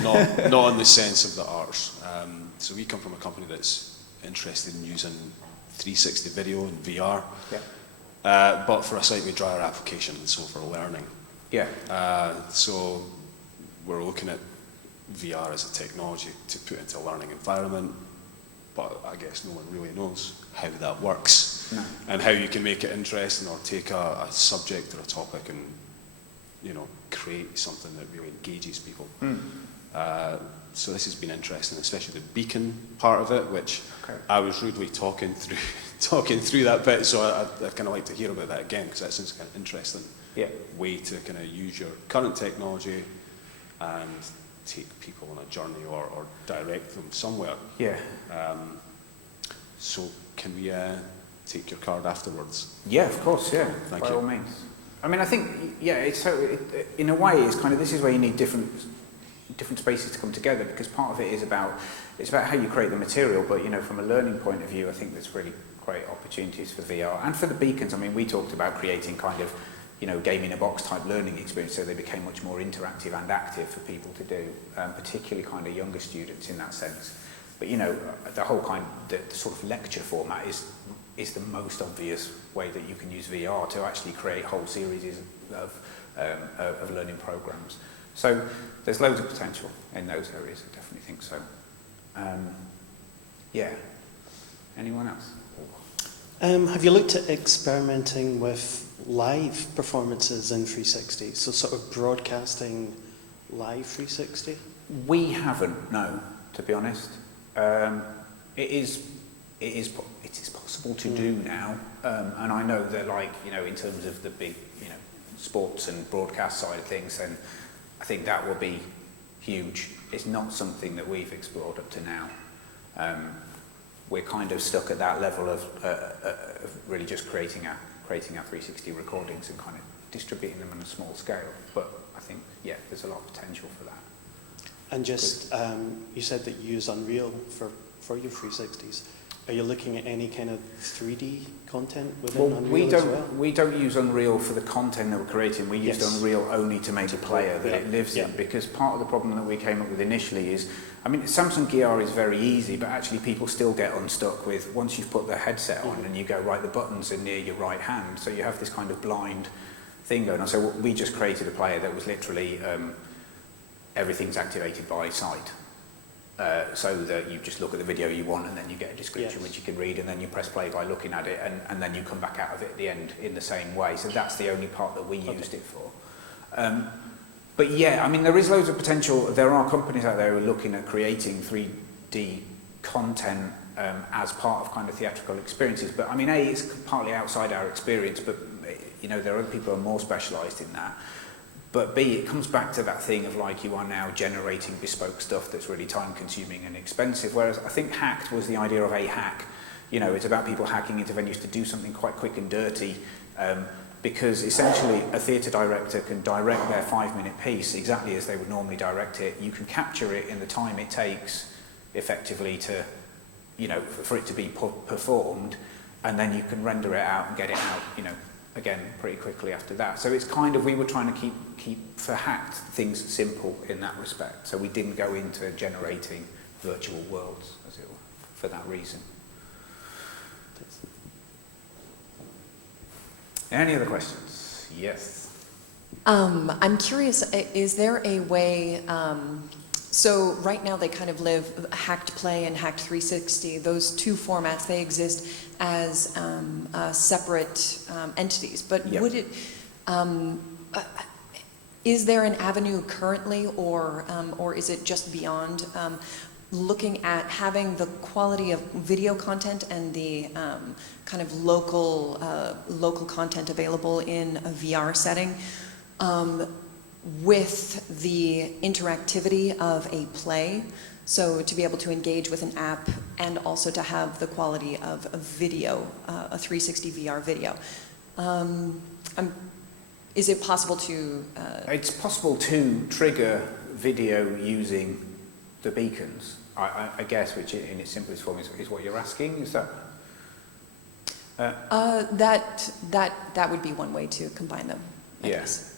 not in the sense of the arts. So we come from a company that's interested in using 360 video and VR, but for a slightly drier application, so for learning. Yeah. So we're looking at VR as a technology to put into a learning environment, but I guess no one really knows how that works. No. And how you can make it interesting, or take a subject or a topic and, create something that really engages people. So this has been interesting, especially the beacon part of it, which I was rudely talking through that bit. So I'd kind of like to hear about that again, because that seems kind of interesting way to kind of use your current technology and take people on a journey or direct them somewhere. Yeah. So can we take your card afterwards? Yeah, of course, yeah. Thank by you. all means. I mean, I think, in a way, it's kind of, this is where you need different spaces to come together, because part of it is about how you create the material, but, from a learning point of view, I think that's really great opportunities for VR and for the beacons. I mean, we talked about creating kind of, you know, game in a box type learning experience, so they became much more interactive and active for people to do, particularly kind of younger students in that sense. But you know, the whole the sort of lecture format is the most obvious way that you can use VR to actually create whole series of learning programs. So there's loads of potential in those areas. I definitely think so. Yeah. Anyone else? Have you looked at experimenting with live performances in 360? So sort of broadcasting live 360? We haven't, no, to be honest. It is possible to do now, and I know that, like, you know, in terms of the big, you know, sports and broadcast side of things, and I think that will be huge. It's not something that we've explored up to now. We're kind of stuck at that level of really just creating our 360 recordings and kind of distributing them on a small scale. But I think, yeah, there's a lot of potential for that. And just, you said that you use Unreal for your 360s. Are you looking at any kind of 3D content within Unreal as well? We don't use Unreal for the content that we're creating. We used Unreal only to make the player that it lives in, because part of the problem that we came up with initially is, I mean, Samsung Gear is very easy, but actually people still get unstuck with, once you've put the headset on and you go, right, the buttons are near your right hand, so you have this kind of blind thing going on. So we just created a player that was literally everything's activated by sight. So that you just look at the video you want and then you get a description which you can read, and then you press play by looking at it, and then you come back out of it at the end in the same way. So that's the only part that we used it for. But yeah, I mean, there is loads of potential. There are companies out there who are looking at creating 3D content as part of kind of theatrical experiences. But I mean, A, it's partly outside our experience, but you know, there are other people who are more specialised in that. But B, it comes back to that thing of, like, you are now generating bespoke stuff that's really time consuming and expensive, whereas I think Hacked was the idea of a hack. You know, it's about people hacking into venues to do something quite quick and dirty, because essentially a theatre director can direct their 5-minute piece exactly as they would normally direct it. You can capture it in the time it takes effectively to, you know, for it to be performed, and then you can render it out and get it out, you know, again pretty quickly after that. So it's kind of, we were trying to keep for Hacked things simple in that respect, so we didn't go into generating virtual worlds, as it were, for that reason. Any other questions? Yes. I'm curious, is there a way, so right now they kind of live Hacked Play and Hacked 360, those two formats, they exist as separate entities, but would it, is there an avenue currently, or is it just beyond looking at having the quality of video content and the kind of local content available in a VR setting with the interactivity of a play? So to be able to engage with an app and also to have the quality of a video, a 360 VR video. Is it possible to... It's possible to trigger video using the beacons, I guess, which in its simplest form is what you're asking, is that? That would be one way to combine them, I guess.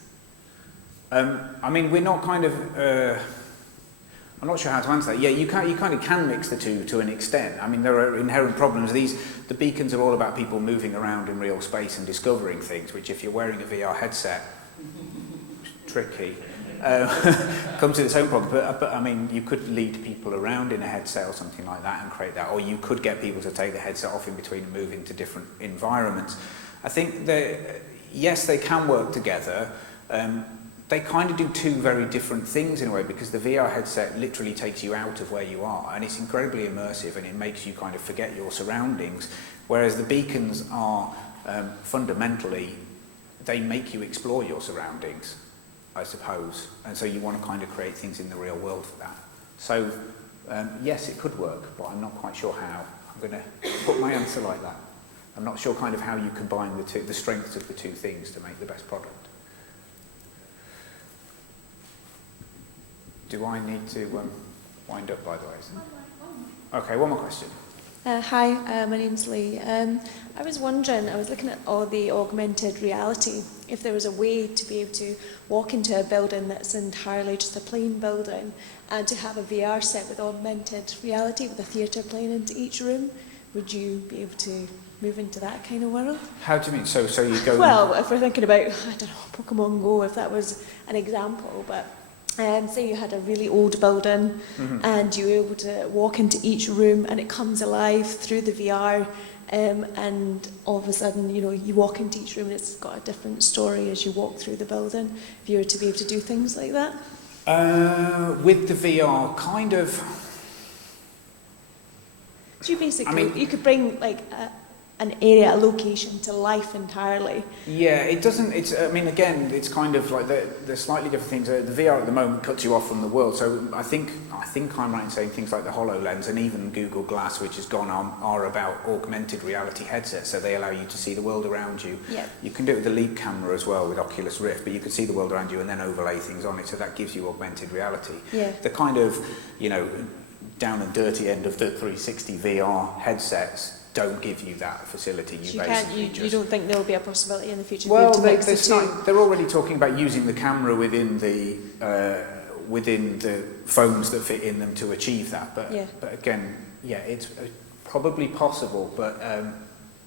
I mean, we're not kind of... I'm not sure how to answer that. Yeah, you kind of can mix the two to an extent. I mean, there are inherent problems. The beacons are all about people moving around in real space and discovering things, which if you're wearing a VR headset, tricky, comes with its own problem. But I mean, you could lead people around in a headset or something like that and create that, or you could get people to take the headset off in between and move into different environments. I think that, yes, they can work together. They kind of do two very different things in a way, because the VR headset literally takes you out of where you are, and it's incredibly immersive, and it makes you kind of forget your surroundings, whereas the beacons are fundamentally, they make you explore your surroundings, I suppose, and so you want to kind of create things in the real world for that. So yes, it could work, but I'm not quite sure how. I'm going to put my answer like that. I'm not sure kind of how you combine the strengths of the two things to make the best product. Do I need to wind up, by the way? Okay, one more question. Hi, my name's Lee. I was wondering, I was looking at all the augmented reality, if there was a way to be able to walk into a building that's entirely just a plain building and to have a VR set with augmented reality with a theatre playing into each room. Would you be able to move into that kind of world? How do you mean? So you go... Well, if we're thinking about, I don't know, Pokemon Go, if that was an example, but say you had a really old building and you were able to walk into each room and it comes alive through the VR, and all of a sudden, you know, you walk into each room and it's got a different story as you walk through the building. If you were to be able to do things like that? With the VR, kind of... So you basically, you could bring like an area, a location to life entirely. Yeah, it doesn't, it's, I mean, again, it's kind of like, they're slightly different things. The VR at the moment cuts you off from the world, so I think I'm right in saying things like the HoloLens and even Google Glass, which has gone on, are about augmented reality headsets, so they allow you to see the world around you. Yep. You can do it with the Leap camera as well, with Oculus Rift, but you can see the world around you and then overlay things on it, so that gives you augmented reality. Yeah. The kind of, you know, down and dirty end of the 360 VR headsets don't give you that facility. You don't think there will be a possibility in the future? Well, to mix the two? they're already talking about using the camera within the phones that fit in them to achieve that. But again, yeah, it's probably possible, but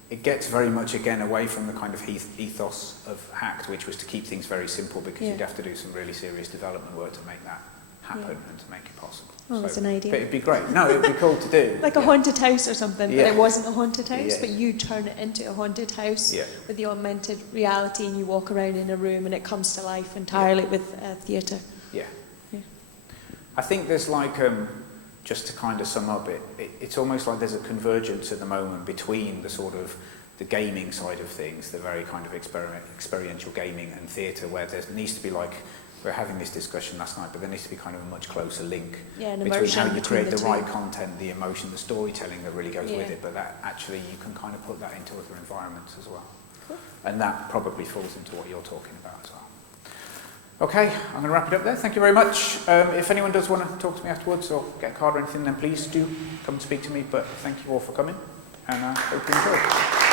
it gets very much again away from the kind of ethos of Hacked, which was to keep things very simple, because you'd have to do some really serious development work to make that happen and to make it possible. Well, that's an idea. But it'd be great. No, it'd be cool to do. Like a haunted house or something, but it wasn't a haunted house, Yeah. but you turn it into a haunted house Yeah. with the augmented reality, and you walk around in a room and it comes to life entirely with a theatre. Yeah. Yeah. I think there's like, just to kind of sum up it's almost like there's a convergence at the moment between the sort of the gaming side of things, the very kind of experiential gaming and theatre, where there needs to be like, we were having this discussion last night, but there needs to be kind of a much closer link between how you create the right content, the emotion, the storytelling that really goes with it, but that actually you can kind of put that into other environments as well. Cool. And that probably falls into what you're talking about as well. Okay, I'm going to wrap it up there. Thank you very much. If anyone does want to talk to me afterwards or get a card or anything, then please do come and speak to me. But thank you all for coming, and I hope you enjoy.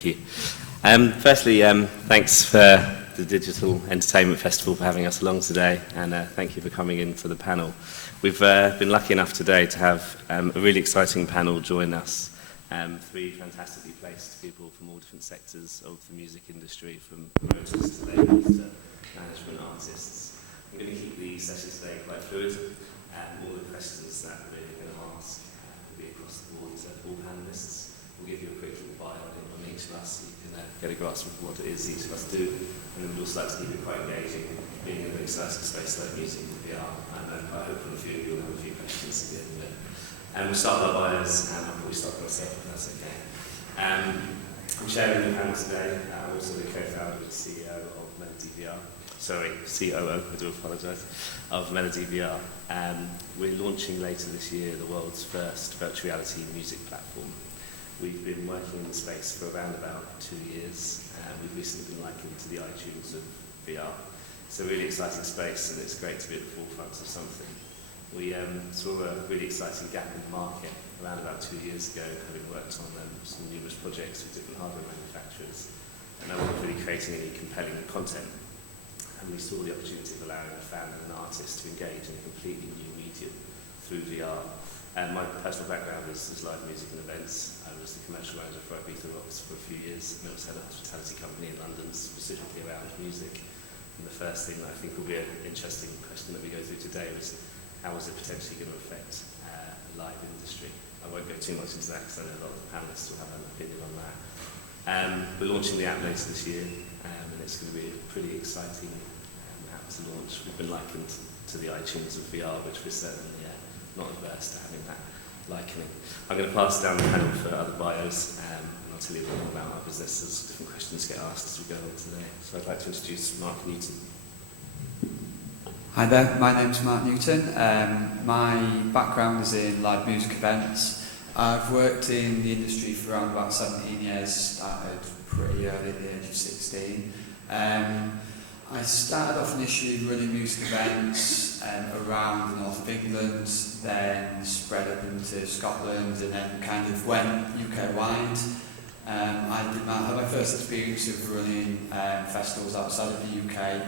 Thank you. Firstly, thanks for the Digital Entertainment Festival for having us along today, and thank you for coming in for the panel. We've been lucky enough today to have a really exciting panel join us. Three fantastically placed people from all different sectors of the music industry, from promoters to labels to management artists. I'm going to keep the session today quite fluid, and all the questions that we're going to ask will be across the board to all panellists. We'll give you a quick little bio on each of us so you can get a grasp of what it is each of us do, and then we'd also like to keep it quite engaging, being in an exciting space like music and VR, and I hope for a few of you will have a few questions at the end of it. We'll start with our bios, and I'll probably start with myself if that's okay. I'm chairing the panel today. I'm also the co-founder and CEO of Melody VR. Sorry, COO, I do apologise, of Melody VR. We're launching later this year the world's first virtual reality music platform. We've been working in the space for around about 2 years, and we've recently been likened to the iTunes of VR. It's a really exciting space, and it's great to be at the forefront of something. We saw a really exciting gap in the market around about 2 years ago, having worked on some numerous projects with different hardware manufacturers, and no one was really creating any compelling content. And we saw the opportunity of allowing a fan and an artist to engage in a completely new medium through VR. And my personal background is live music and events. I was the commercial manager for Edinburgh for a few years, and I also had a hospitality company in London specifically around music. And the first thing that I think will be an interesting question that we go through today was, how is it potentially going to affect the live industry? I won't go too much into that because I know a lot of the panellists will have an opinion on that. We're launching the app later this year, and it's going to be a pretty exciting app to launch. We've been likened to the iTunes of VR, which we're certainly not averse to having that likening. I'm going to pass down the panel for other bios, and I'll tell you a little more about our business as different questions get asked as we go on today. So I'd like to introduce Mark Newton. Hi there, my name's Mark Newton. My background is in live music events. I've worked in the industry for around about 17 years, started pretty early at the age of 16. I started off initially running music events around the north of England, then spread up into Scotland, and then kind of went UK-wide. I had my first experience of running festivals outside of the UK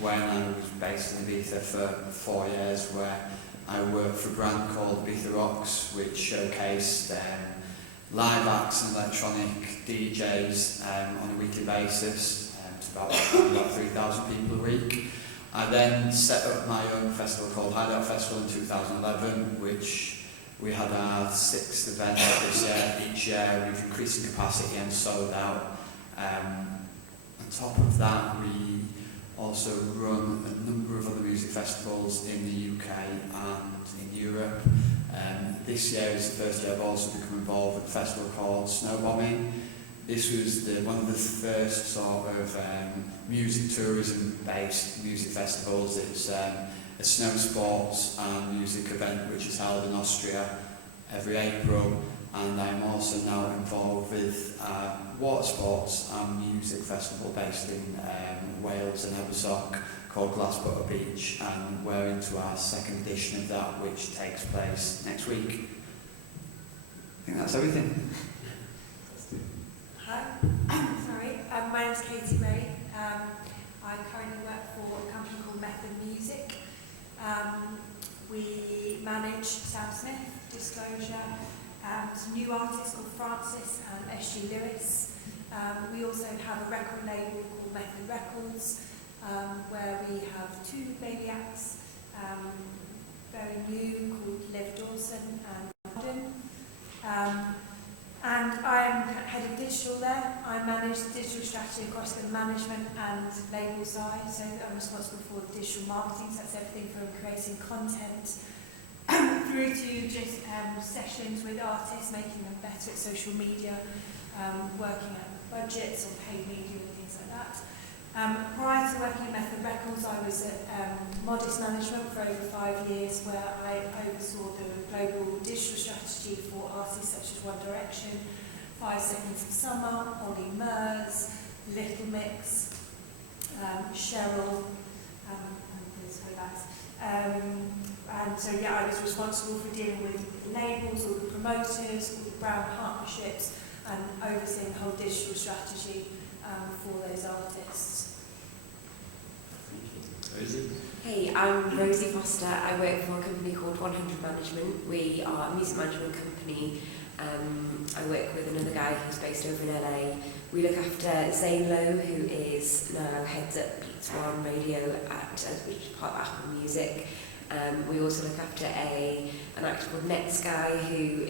when I was based in Ibiza for 4 years, where I worked for a brand called Ibiza Rocks, which showcased live acts and electronic DJs on a weekly basis. About 3,000 people a week. I then set up my own festival called Hideout Festival in 2011, which we had our 6th event this year. Each year we've increased in capacity and sold out. On top of that, we also run a number of other music festivals in the UK and in Europe. This year is the first year I've also become involved with a festival called Snowbombing. This was one of the first sort of music tourism-based music festivals. It's a snow sports and music event which is held in Austria every April, and I'm also now involved with water sports and music festival based in Wales and Edinburgh called Glassbutter Beach, and we're into our 2nd edition of that, which takes place next week. I think that's everything. Hi, sorry. My name's Katie May. I currently work for a company called Method Music. We manage Sam Smith, Disclosure, some new artists called Francis and S.G. Lewis. We also have a record label called Method Records, where we have 2 baby acts, very new, called Liv Dawson and Modern. And I am head of digital there. I manage the digital strategy across the management and label side, so I'm responsible for the digital marketing, so that's everything from creating content through to just sessions with artists, making them better at social media, working at budgets or paid media and things like that. Prior to working at Method Records, I was at Modest Management for over 5 years, where I oversaw the global digital strategy for artists such as One Direction, 5 Seconds of Summer, Ollie Murs, Little Mix, Cheryl, and things like that. And so I was responsible for dealing with labels, all the promoters, all the brand partnerships, and overseeing the whole digital strategy for those artists. Rosie? Hey, I'm Rosie Foster. I work for a company called 100 Management. We are a music management company. I work with another guy who's based over in LA. We look after Zane Lowe, who is now heads up Beats One Radio which is part of Apple Music. We also look after an actor called Netsky, who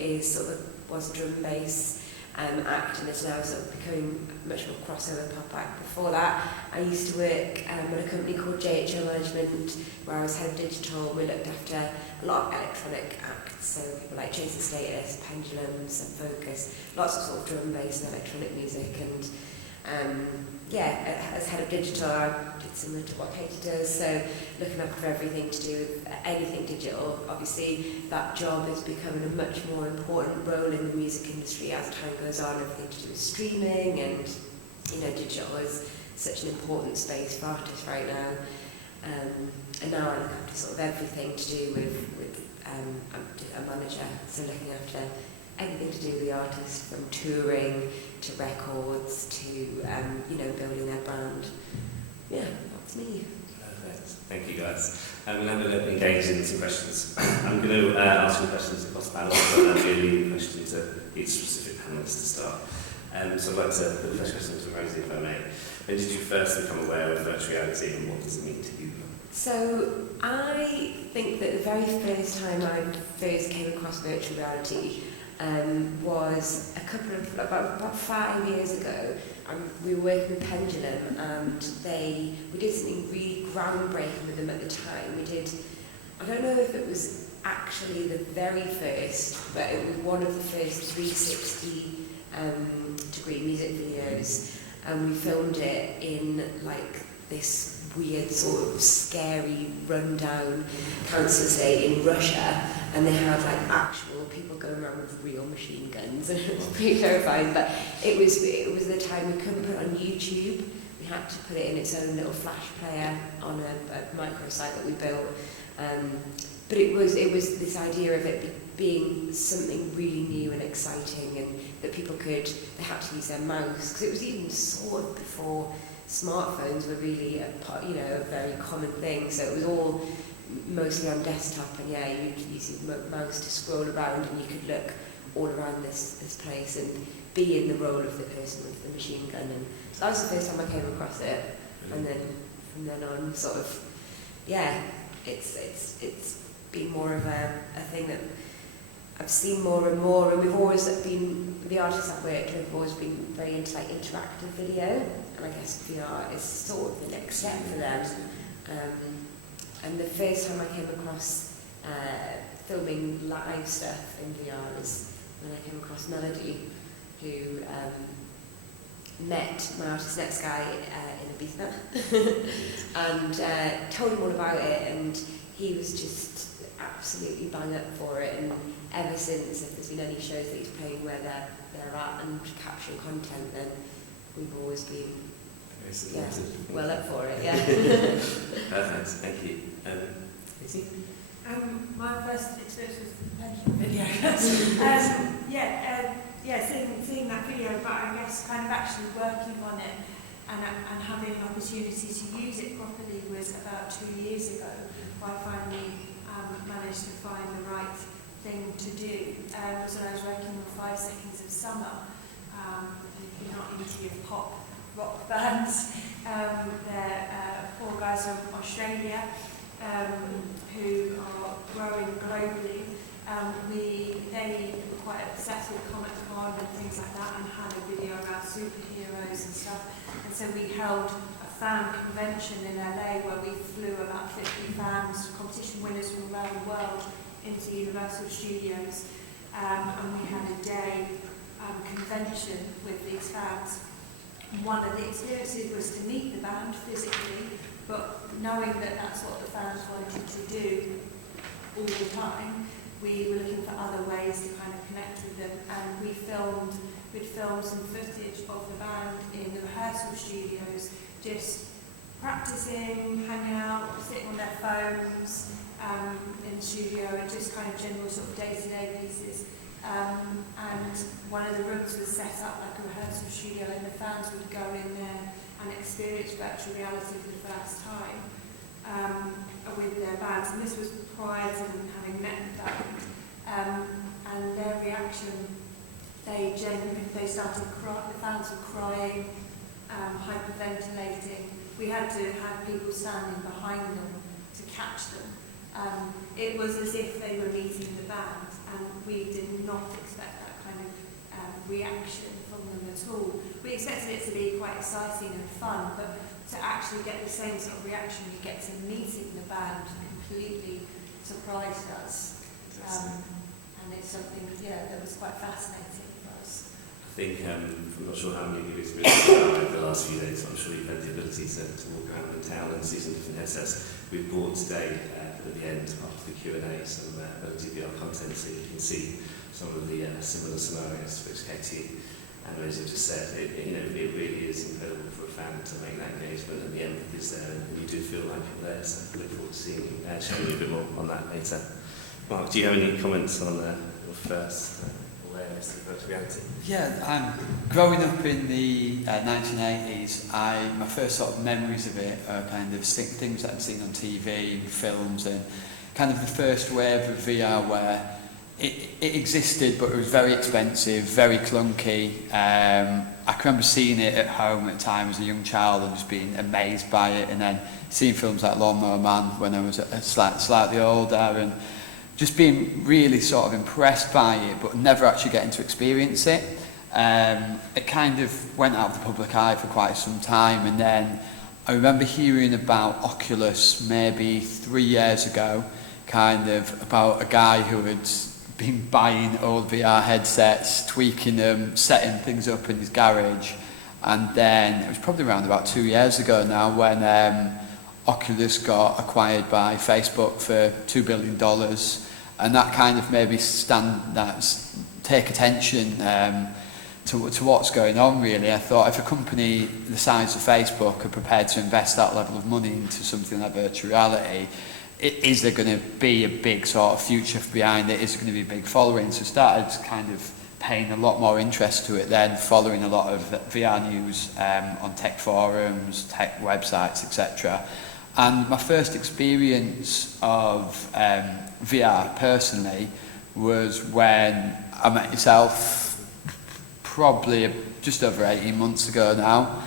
was a drum and bass act and is now sort of becoming much more crossover pop act. Before that, I used to work at a company called JHO Management, where I was head of digital. We looked after a lot of electronic acts, so people like Jason Status, Pendulum, Sun Focus, lots of sort of drum and bass and electronic music. And as head of digital, I did similar to what Katie does, so looking up for everything to do with anything digital. Obviously, that job is becoming a much more important role in the music industry as time goes on, everything to do with streaming, and digital is such an important space for artists right now. And now I look after sort of everything to do with a manager, so looking after everything to do with the artist, from touring to records to building their brand. Yeah, that's me. Perfect. Thank you, guys. We'll have a engage in some questions. I'm going to ask some questions across the panel, but I'm going to leave a question to each specific panelist to start. So I'd like to put the first question to Rosie, if I may. When did you first become aware of virtual reality, and what does it mean to you? So I think that the very first time I first came across virtual reality was about 5 years ago. We were working with Pendulum, and we did something really groundbreaking with them at the time. I don't know if it was actually the very first, but it was one of the first 360 degree music videos, and we filmed it in this weird sort of scary rundown council estate in Russia, and they had actual people going around with real machine guns, and it was pretty terrifying. But it was the time we couldn't put it on YouTube. We had to put it in its own little flash player on a microsite that we built. But it was this idea of it being something really new and exciting, and that they had to use their mouse, because it was even sort of before smartphones were really a very common thing. So it was all mostly on desktop, and you'd use your mouse to scroll around, and you could look all around this place and be in the role of the person with the machine gun. And so that was the first time I came across it, and then from then on, sort of, it's been more of a thing that I've seen more and more, and we've always been, the artists I've worked with have always been very into interactive video, and I guess VR is sort of the next step for them. And the first time I came across filming live stuff in VR was when I came across Melody, who met my artist Netsky in Ibiza, and told him all about it, and he was just absolutely bang up for it. And ever since, if there's been any shows that he's playing where they're at and capturing content, then we've always been well up for it. Perfect, thank you. Izzy? My first experience was the Pendulum video. Seeing that video, but I guess kind of actually working on it and having an opportunity to use it properly was about 2 years ago. I finally managed to find the right thing to do. Was when I was working with 5 Seconds of Summer, if you're not into your pop rock bands. They're 4 guys from Australia who are growing globally. They were quite obsessed with Comic Con and things like that, and had a video about superheroes and stuff. And so we held a fan convention in LA where we flew about 50 fans, competition winners from around the world, into Universal Studios, and we had a day convention with these fans. One of the experiences was to meet the band physically, but knowing that that's what the fans wanted to do all the time, we were looking for other ways to kind of connect with them, and we'd filmed some footage of the band in the rehearsal studios, just practicing, hanging out, sitting on their phones in the studio, and just kind of general sort of day-to-day pieces. and one of the rooms was set up like a rehearsal studio, and the fans would go in there and experience virtual reality for the first time with their bands. And this was prior to them having met the band. And their reaction, they started crying, the fans were crying, hyperventilating. We had to have people standing behind them to catch them. It was as if they were meeting the band, and we did not expect that kind of reaction from them at all. We expected it to be quite exciting and fun, but to actually get the same sort of reaction you get to meeting the band completely surprised us. And it's something, that was quite fascinating for us. I think, I'm not sure how many of you have experienced it over the last few days, but I'm sure you've had the ability to walk around in town and see some different headsets. We've brought today, at the end, after the Q&A, some VR content so you can see some of the similar scenarios which Katie and Rosie have just said. It really is incredible for a fan to make that engagement, and the empathy is there, and you do feel like you're there, so I look forward to seeing you, showing you a bit more on that later. Mark, do you have any comments on your first awareness of virtual reality? Yeah, growing up in the 1980s, my first sort of memories of it are kind of things that I'd seen on TV and films, and kind of the first wave of VR where it existed, but it was very expensive, very clunky. I can remember seeing it at home at the time as a young child and just being amazed by it, and then seeing films like Lawnmower Man when I was slightly older, and just being really sort of impressed by it, but never actually getting to experience it. It kind of went out of the public eye for quite some time, and then I remember hearing about Oculus maybe 3 years ago, kind of about a guy who had been buying old VR headsets, tweaking them, setting things up in his garage, and then it was probably around about 2 years ago now when Oculus got acquired by Facebook for $2 billion, and that kind of maybe take attention to what's going on really. I thought if a company the size of Facebook are prepared to invest that level of money into something like virtual reality, is there going to be a big sort of future behind it? Is there going to be a big following? So I started kind of paying a lot more interest to it then, following a lot of VR news on tech forums, tech websites, etc. And my first experience of VR personally was when I met yourself probably just over 18 months ago now.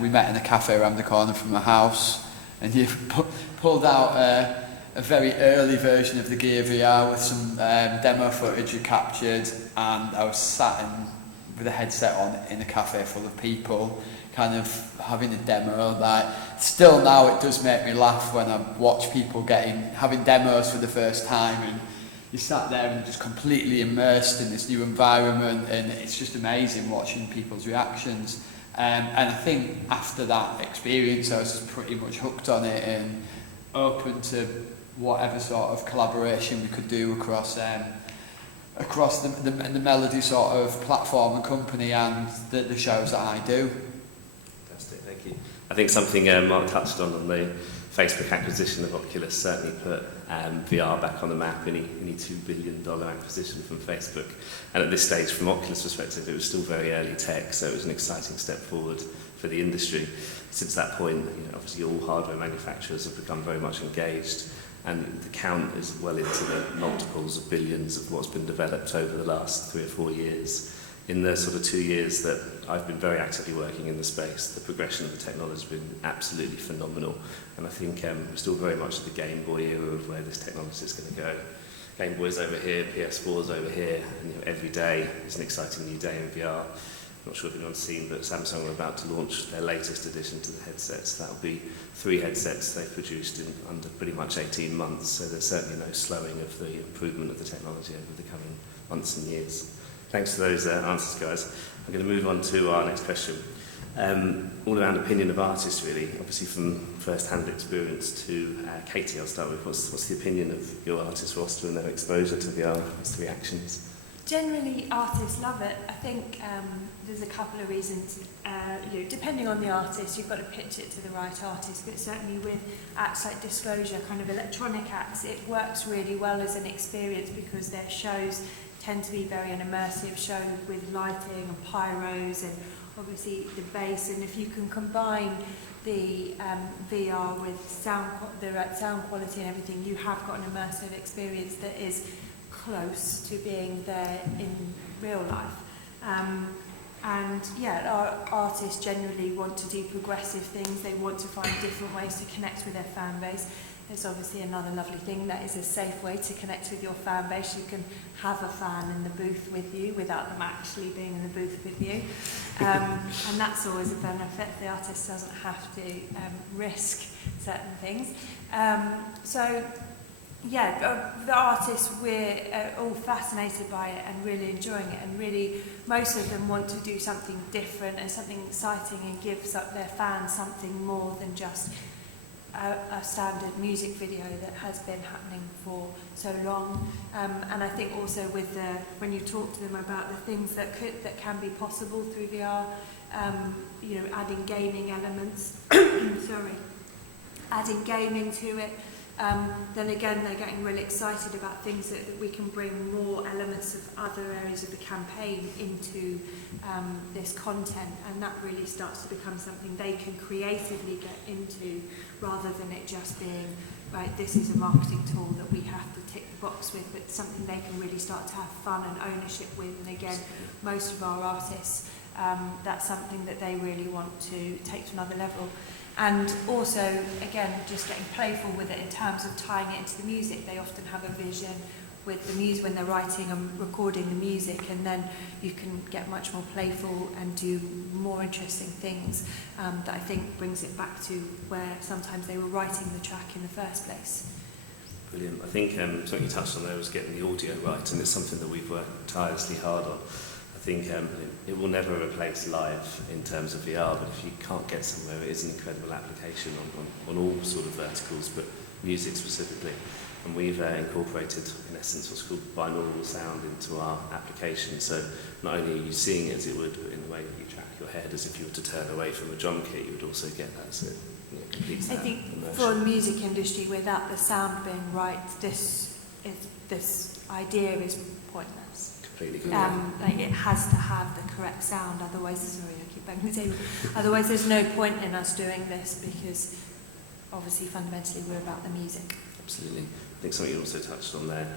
We met in a cafe around the corner from my house, and you pulled out a very early version of the Gear VR with some demo footage you captured, and I was sat with a headset on in a cafe full of people, kind of having a demo. Like, still now it does make me laugh when I watch people having demos for the first time, and you sat there and just completely immersed in this new environment, and it's just amazing watching people's reactions. And I think after that experience I was pretty much hooked on it and open to whatever sort of collaboration we could do across the Melody sort of platform and company and the shows that I do. Fantastic, thank you. I think something Mark touched on the Facebook acquisition of Oculus certainly put VR back on the map, any $2 billion acquisition from Facebook. And at this stage, from Oculus' perspective, it was still very early tech, so it was an exciting step forward for the industry. Since that point, obviously all hardware manufacturers have become very much engaged, and the count is well into the multiples of billions of what's been developed over the last 3 or 4 years. In the sort of 2 years that I've been very actively working in the space, the progression of the technology has been absolutely phenomenal. And I think we're still very much at the Game Boy era of where this technology is going to go. Game Boy's over here, PS4's over here, and every day is an exciting new day in VR. I'm not sure if anyone's seen, but Samsung are about to launch their latest addition to the headsets. That'll be 3 headsets they've produced in under pretty much 18 months, so there's certainly no slowing of the improvement of the technology over the coming months and years. Thanks for those answers, guys. I'm going to move on to our next question. All around opinion of artists, really. Obviously, from first-hand experience to Katie, I'll start with. What's the opinion of your artist roster and their exposure to VR? What's the reactions? Generally, artists love it. I think there's a couple of reasons. Depending on the artist, you've got to pitch it to the right artist. But certainly with acts like Disclosure, kind of electronic acts, it works really well as an experience because their shows tend to be very an immersive show with lighting and pyros and obviously the bass, and if you can combine the VR with the right sound quality and everything, you have got an immersive experience that is close to being there in real life. And yeah, our artists generally want to do progressive things. They want to find different ways to connect with their fan base. It's obviously another lovely thing that is a safe way to connect with your fan base. You can have a fan in the booth with you without them actually being in the booth with you. And that's always a benefit. The artist doesn't have to risk certain things. So yeah, the artists, we're all fascinated by it and really enjoying it, and really most of them want to do something different and something exciting and give their fans something more than just a standard music video that has been happening for so long. And I think also with when you talk to them about the things that can be possible through VR, you know, adding gaming elements, adding gaming to it, then again they're getting really excited about things that we can bring more elements of other areas of the campaign into this content, and that really starts to become something they can creatively get into, rather than it just being, right, this is a marketing tool that we have to tick the box with, but something they can really start to have fun and ownership with. And again, most of our artists, that's something that they really want to take to another level. And also, again, just getting playful with it in terms of tying it into the music. They often have a vision with the music when they're writing and recording the music, and then you can get much more playful and do more interesting things that I think brings it back to where sometimes they were writing the track in the first place. Brilliant. I think something you touched on there was getting the audio right, and it's something that we've worked tirelessly hard on. I think it will never replace live in terms of VR, but if you can't get somewhere, it is an incredible application on all sort of verticals, but music specifically. And we've incorporated, in essence, what's called binaural sound into our application. So not only are you seeing it as it would, but in the way that you track your head, as if you were to turn away from a drum kit, you would also get that. So it completes that I think immersion. for the music industry, without the sound being right, this idea is pointless. Completely. Like it has to have the correct sound, otherwise, sorry, I keep banging the table. Otherwise, there's no point in us doing this, because obviously, fundamentally, we're about the music. Absolutely. I think something you also touched on there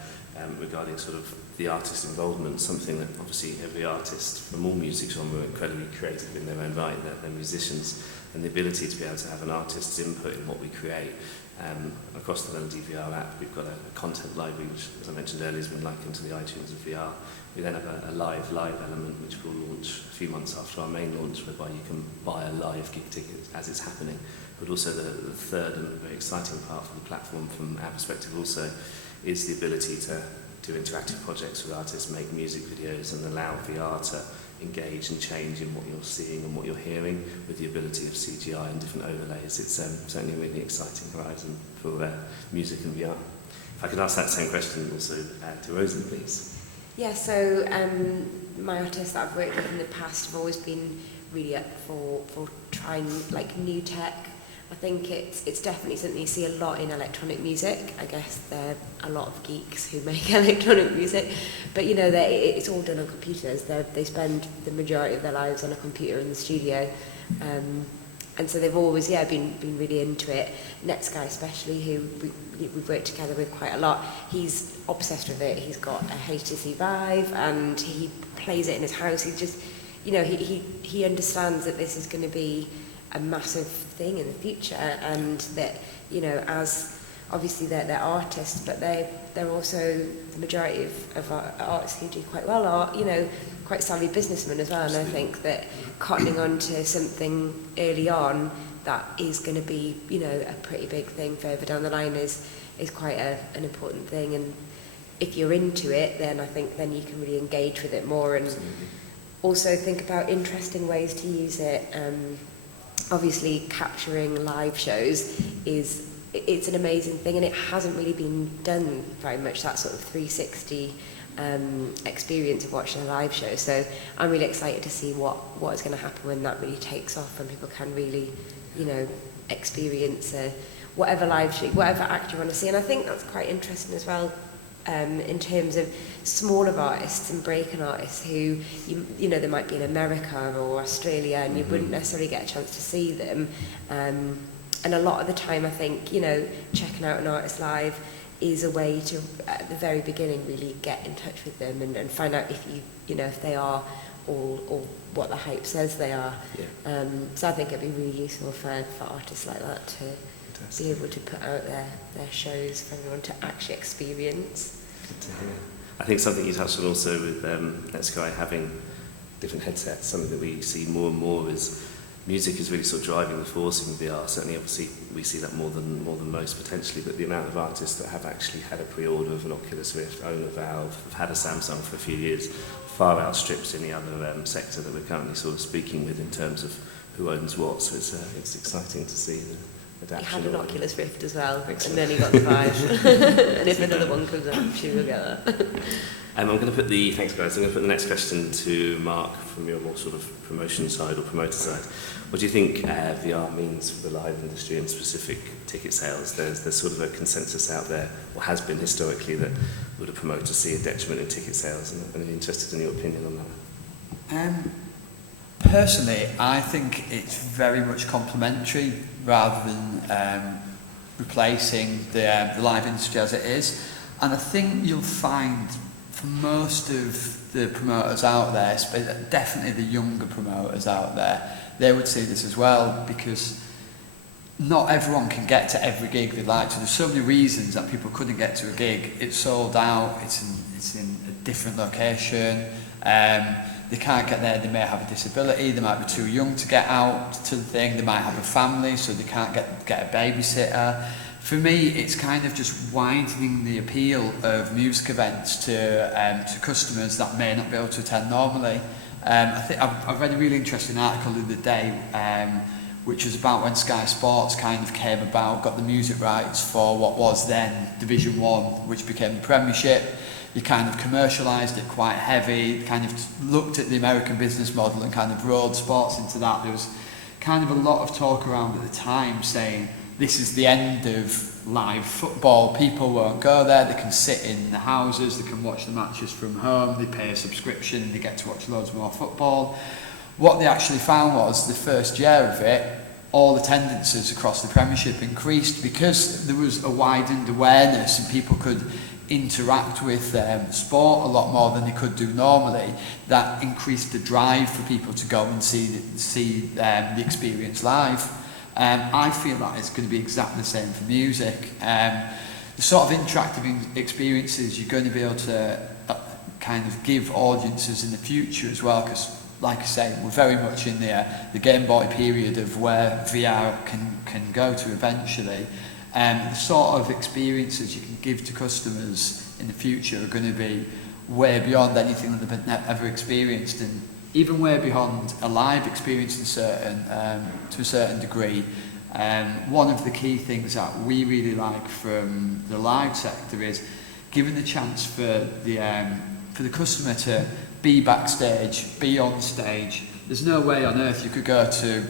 regarding sort of the artist involvement, something that obviously every artist from all music genres are incredibly creative in their own right, they're musicians, and the ability to be able to have an artist's input in what we create. Across the Melody VR app, we've got a content library, which, as I mentioned earlier, has been likened to the iTunes of VR. We then have a live element, which we'll launch a few months after our main launch, whereby you can buy a live gig ticket as it's happening. But also the third and very exciting part for the platform from our perspective also is the ability to do interactive projects with artists, make music videos, and allow VR to engage and change in what you're seeing and what you're hearing with the ability of CGI and different overlays. It's certainly a really exciting horizon for music and VR. If I could ask that same question also to Rosie, please. Yeah, so my artists that I've worked with in the past have always been really up for trying like new tech. I think it's definitely something you see a lot in electronic music. I guess there are a lot of geeks who make electronic music, but you know, it's all done on computers. They spend the majority of their lives on a computer in the studio, and so they've always been really into it. Netsky especially, who we've worked together with quite a lot, he's obsessed with it. He's got a HTC Vive and he plays it in his house. He just, you know, he understands that this is going to be a massive thing in the future, and that, you know, as obviously they're artists, but they're also, the majority of artists who do quite well are, you know, quite savvy businessmen as well. And I think that cottoning on to something early on that is going to be, you know, a pretty big thing further down the line is quite an important thing. And if you're into it, then I think then you can really engage with it more, and also think about interesting ways to use it. Obviously, capturing live shows it's an amazing thing, and it hasn't really been done very much, that sort of 360 experience of watching a live show. So I'm really excited to see what is going to happen when that really takes off and people can really, you know, experience whatever live show, whatever act you want to see. And I think that's quite interesting as well, in terms of smaller artists and breaking artists who, you know, they might be in America or Australia and you wouldn't necessarily get a chance to see them. And a lot of the time I think, you know, checking out an artist live is a way to, at the very beginning, really get in touch with them and find out if you know, if they are all what the hype says they are. Yeah. So I think it'd be really useful for artists like that to be able to put out their shows for everyone to actually experience. Good to hear. I think something you touched on also with Netsky having different headsets, something that we see more and more is music is really sort of driving the force in VR. Certainly, obviously, we see that more than most potentially, but the amount of artists that have actually had a pre-order of an Oculus Rift, own a Valve, have had a Samsung for a few years, far outstrips any other sector that we're currently sort of speaking with in terms of who owns what. So it's exciting to see the adaptation. You had an Oculus Rift as well, Excellent. and then he got the Vive. And if another one comes up, I'm sure we'll get that. I'm going to put thanks guys, I'm going to put the next question to Mark from your more sort of promotion side or promoter side. What do you think VR means for the live industry and specific ticket sales? There's sort of a consensus out there, or has been historically, that would a promoter see a detriment in ticket sales? And I'm interested in your opinion on that. Personally, I think it's very much complementary rather than replacing the live industry as it is. And I think you'll find for most of the promoters out there, definitely the younger promoters out there, they would see this as well, because not everyone can get to every gig they'd like to. There's so many reasons that people couldn't get to a gig. It's sold out, it's in a different location, they can't get there, they may have a disability, they might be too young to get out to the thing, they might have a family so they can't get a babysitter. For me, it's kind of just widening the appeal of music events to customers that may not be able to attend normally. I think I've read a really interesting article the other day, which was about when Sky Sports kind of came about, got the music rights for what was then Division 1, which became the Premiership. You kind of commercialised it quite heavy, kind of looked at the American business model and kind of rolled sports into that. There was kind of a lot of talk around at the time saying, this is the end of live football, people won't go there, they can sit in the houses, they can watch the matches from home, they pay a subscription, they get to watch loads more football. What they actually found was, the first year of it, all attendances across the Premiership increased because there was a widened awareness and people could interact with sport a lot more than they could do normally. That increased the drive for people to go and see the experience live. I feel that it's going to be exactly the same for music. The sort of interactive experiences you're going to be able to kind of give audiences in the future as well, because like I say, we're very much in the Game Boy period of where VR can go to eventually. The sort of experiences you can give to customers in the future are going to be way beyond anything that they've ever experienced, and even way beyond a live experience to a certain degree. One of the key things that we really like from the live sector is giving the chance for the customer to be backstage, be on stage. There's no way on earth you could go to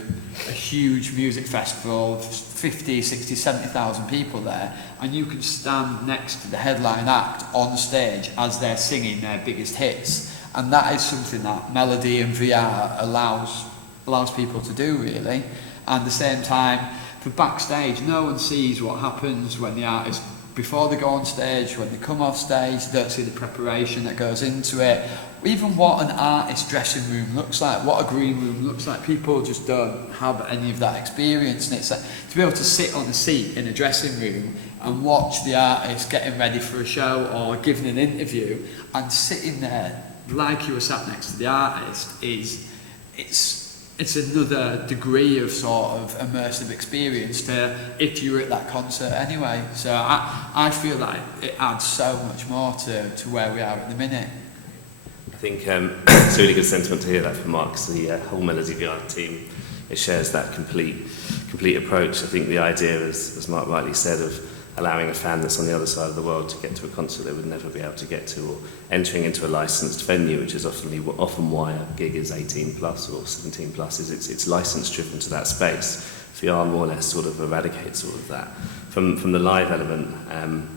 a huge music festival, 50, 60, 70,000 people there, and you can stand next to the headline act on stage as they're singing their biggest hits. And that is something that Melody and VR allows people to do, really. And at the same time, for backstage, no one sees what happens when the artist, before they go on stage, when they come off stage, they don't see the preparation that goes into it. Even what an artist's dressing room looks like, what a green room looks like. People just don't have any of that experience. And it's like, to be able to sit on a seat in a dressing room and watch the artist getting ready for a show or giving an interview, and sitting there like you were sat next to the artist, it's another degree of sort of immersive experience to if you were at that concert anyway. So I feel like it adds so much more to where we are at the minute. I think it's a really good sentiment to hear that from Mark, because the whole Melody VR team, it shares that complete approach. I think the idea, as Mark rightly said, of allowing a fan that's on the other side of the world to get to a concert they would never be able to get to, or entering into a licensed venue, which is often why a gig is 18 plus or 17 plus, is it's license driven to that space. VR more or less sort of eradicates all of that. From the live element,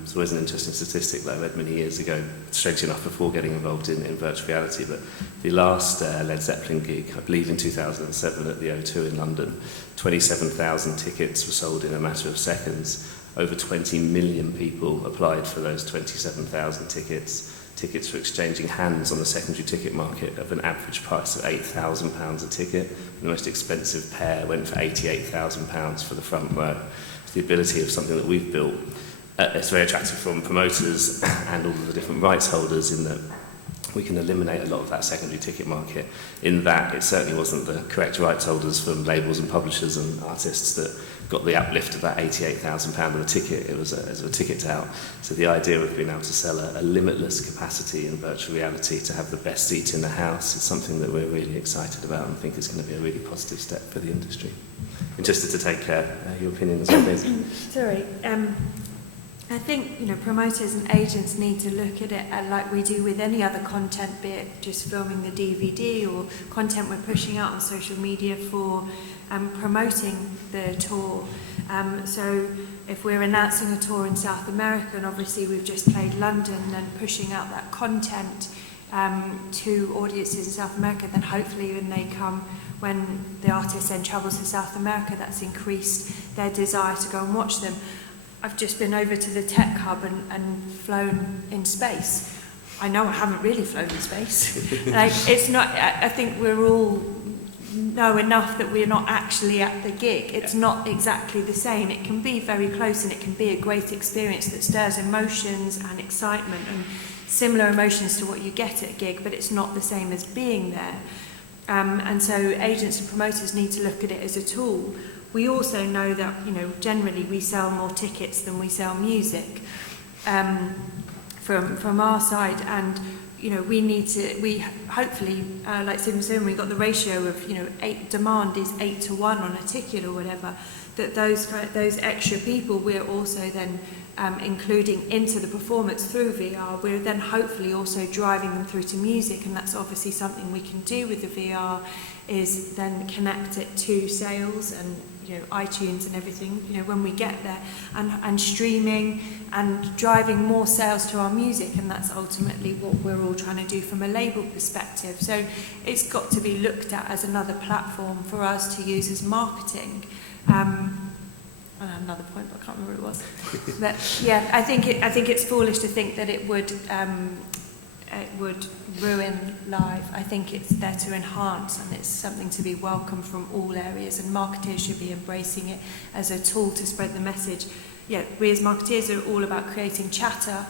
it's always an interesting statistic that I read many years ago, strangely enough before getting involved in virtual reality, but the last Led Zeppelin gig, I believe in 2007 at the O2 in London, 27,000 tickets were sold in a matter of seconds. Over 20 million people applied for those 27,000 tickets. Tickets were exchanging hands on the secondary ticket market of an average price of £8,000 a ticket. The most expensive pair went for £88,000 for the front row. The ability of something that we've built, it's very attractive from promoters and all of the different rights holders in that we can eliminate a lot of that secondary ticket market, in that it certainly wasn't the correct rights holders from labels and publishers and artists that got the uplift of that £88,000 of a ticket. It was a ticket out. So the idea of being able to sell a limitless capacity in virtual reality to have the best seat in the house is something that we're really excited about and think is going to be a really positive step for the industry. Interested to take your opinion as well, please. Sorry. I think, you know, promoters and agents need to look at it like we do with any other content, be it just filming the DVD or content we're pushing out on social media for promoting the tour. So if we're announcing a tour in South America, and obviously we've just played London, and pushing out that content to audiences in South America, then hopefully when they come, when the artist then travels to South America, that's increased their desire to go and watch them. I've just been over to the tech hub and flown in space. I know I haven't really flown in space. Like, it's not, I think we're all know enough that we're not actually at the gig. It's not exactly the same. It can be very close and it can be a great experience that stirs emotions and excitement and similar emotions to what you get at a gig, but it's not the same as being there. And so agents and promoters need to look at it as a tool. We also know that, you know, generally we sell more tickets than we sell music from our side, and you know, we hopefully, like Stephen said, we got the ratio of, you know, demand is 8 to 1 on a ticket or whatever, that those extra people we're also then including into the performance through VR. We're then hopefully also driving them through to music, and that's obviously something we can do with the VR, is then connect it to sales and, you know, iTunes and everything, you know, when we get there, and streaming and driving more sales to our music, and that's ultimately what we're all trying to do from a label perspective. So it's got to be looked at as another platform for us to use as marketing. Another point, but I can't remember what it was. But yeah, I think it's foolish to think that it would ruin live. I think it's there to enhance, and it's something to be welcomed from all areas, and marketers should be embracing it as a tool to spread the message. Yeah, we as marketers are all about creating chatter.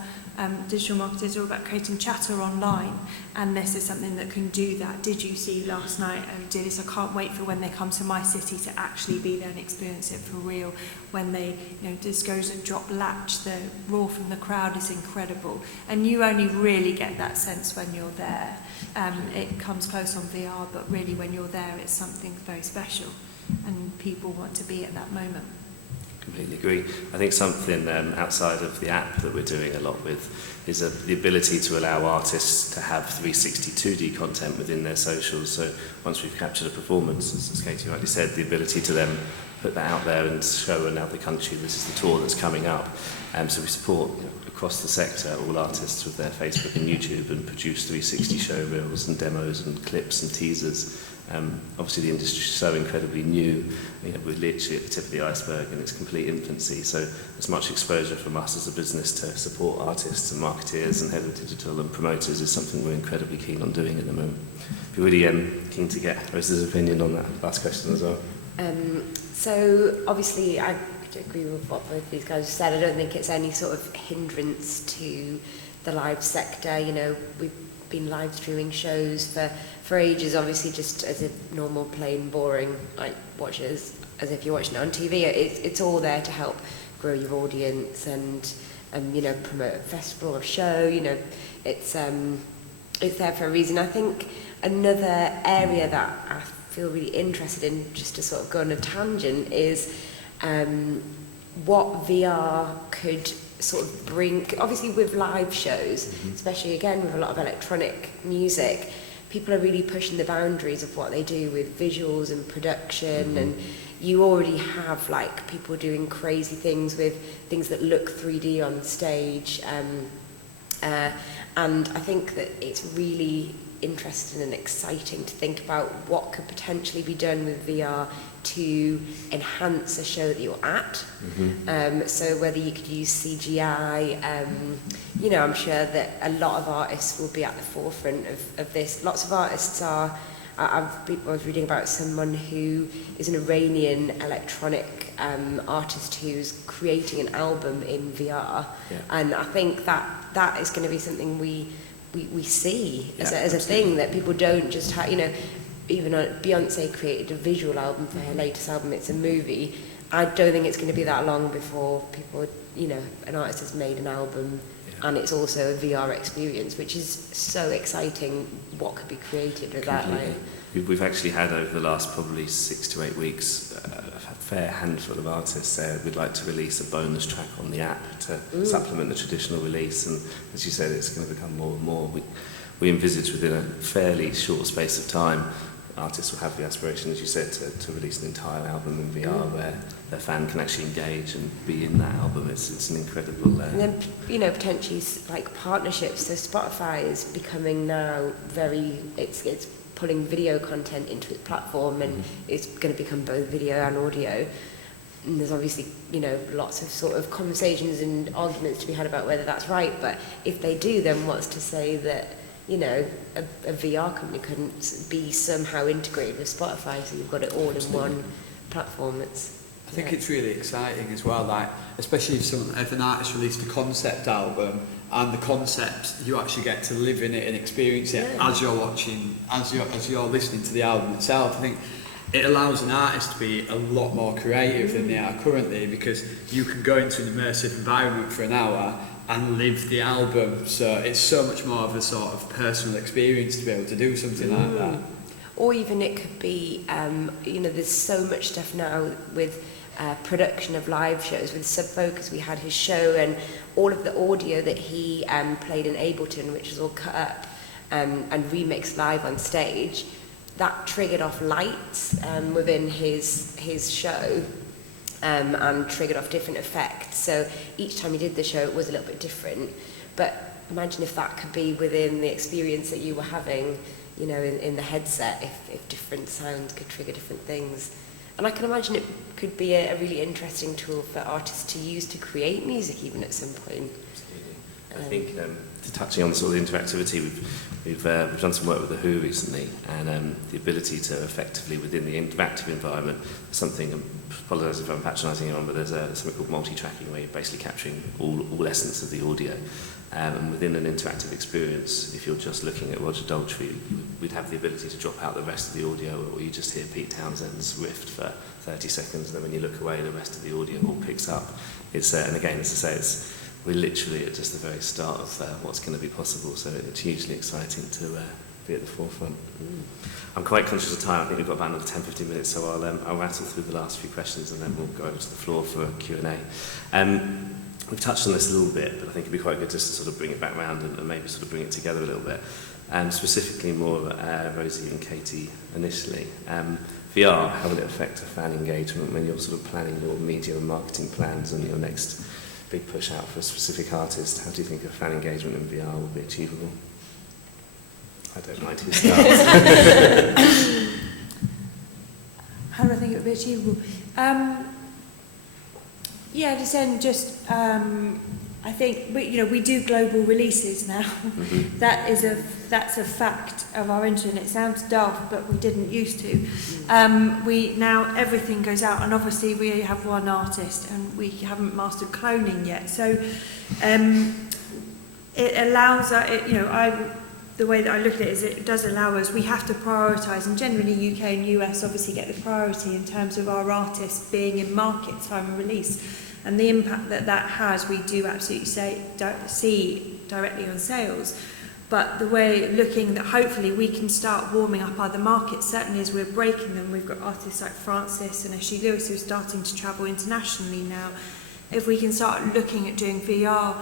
Digital marketers are all about creating chatter online, and this is something that can do that. Did you see last night? Did this? I can't wait for when they come to my city to actually be there and experience it for real. When they, you know, this goes and drop latch, the roar from the crowd is incredible, and you only really get that sense when you're there. It comes close on VR, but really when you're there, it's something very special, and people want to be at that moment. Completely agree. I think something outside of the app that we're doing a lot with is the ability to allow artists to have 360 2D content within their socials. So once we've captured a performance, as Katie rightly said, the ability to then put that out there and show another country, this is the tour that's coming up. So we support, you know, across the sector all artists with their Facebook and YouTube, and produce 360 show reels and demos and clips and teasers. Obviously the industry is so incredibly new, you know, we're literally at the tip of the iceberg in its complete infancy, so as much exposure from us as a business to support artists and marketeers and head of digital and promoters is something we're incredibly keen on doing at the moment. Be really keen to get Rosa's opinion on that last question as well. So obviously I agree with what both these guys said. I don't think it's any sort of hindrance to the live sector. You know, we've been live streaming shows for ages, obviously just as a normal, plain, boring, like, watches, as if you're watching it on TV. It's all there to help grow your audience and you know, promote a festival or show. You know, it's there for a reason. I think another area that I feel really interested in, just to sort of go on a tangent, is what VR could sort of bring. Obviously with live shows, especially again with a lot of electronic music, people are really pushing the boundaries of what they do with visuals and production, and you already have like people doing crazy things with things that look 3D on stage, and I think that it's really interesting and exciting to think about what could potentially be done with VR to enhance a show that you're at. So whether you could use CGI, you know, I'm sure that a lot of artists will be at the forefront of this. Lots of artists are. I was reading about someone who is an Iranian electronic artist who's creating an album in VR, and I think that is going to be something we see as a thing that people don't just have. You know, even Beyonce created a visual album for her latest album. It's a movie. I don't think it's going to be that long before people, you know, an artist has made an album. And it's also a VR experience, which is so exciting. What could be created with that? Like, we've actually had over the last probably 6 to 8 weeks a fair handful of artists say we'd like to release a bonus track on the app to supplement the traditional release. And as you said, it's going to become more and more. We envisage within a fairly short space of time, artists will have the aspiration, as you said, to release an entire album in VR where their fan can actually engage and be in that album. It's an incredible... And then, you know, potentially like partnerships. So Spotify is becoming now very... It's pulling video content into its platform, and it's going to become both video and audio. And there's obviously, you know, lots of sort of conversations and arguments to be had about whether that's right. But if they do, then what's to say that, you know, a VR company couldn't be somehow integrated with Spotify, so you've got it all in one platform. I think it's really exciting as well, like especially if an artist released a concept album, and the concept you actually get to live in it and experience it as you're watching, as you're listening to the album itself. I think it allows an artist to be a lot more creative than they are currently, because you can go into an immersive environment for an hour and live the album. So it's so much more of a sort of personal experience to be able to do something like that. Or even it could be, you know, there's so much stuff now with production of live shows. With Sub Focus, we had his show, and all of the audio that he played in Ableton, which was all cut up and remixed live on stage, that triggered off lights within his show. And triggered off different effects. So each time you did the show, it was a little bit different. But imagine if that could be within the experience that you were having, you know, in the headset, if different sounds could trigger different things. And I can imagine it could be a really interesting tool for artists to use to create music even at some point. I think touching on sort of the interactivity, we've done some work with The Who recently, and the ability to effectively, within the interactive environment, something, apologise if I'm patronising anyone, but there's something called multi-tracking, where you're basically capturing all essence of the audio. And within an interactive experience, if you're just looking at Roger Daltrey, we'd have the ability to drop out the rest of the audio, or you just hear Pete Townshend's riff for 30 seconds, and then when you look away, the rest of the audio all picks up. And again, as I say, we're literally at just the very start of what's going to be possible, so it's hugely exciting to be at the forefront. I'm quite conscious of time. I think we've got about another 10-15 minutes, so I'll rattle through the last few questions, and then we'll go over to the floor for a Q&A. We've touched on this a little bit, but I think it'd be quite good just to sort of bring it back round and maybe sort of bring it together a little bit. Specifically more Rosie and Katie initially. VR, how will it affect a fan engagement when you're sort of planning your media and marketing plans and your next big push out for a specific artist? How do you think a fan engagement in VR will be achievable? I don't mind who starts. How do I think it would be achievable? Yeah, I think we do global releases now. That's a fact of our internet. It sounds daft, but we didn't used to. We now everything goes out, and obviously we have one artist, and we haven't mastered cloning yet. So it allows the way that I look at it is it does allow us. We have to prioritise, and generally UK and US obviously get the priority in terms of our artists being in market time of release. And the impact that has, we do absolutely see directly on sales. But the way looking that hopefully we can start warming up other markets, certainly as we're breaking them. We've got artists like Francis and Ashley Lewis who are starting to travel internationally now. If we can start looking at doing VR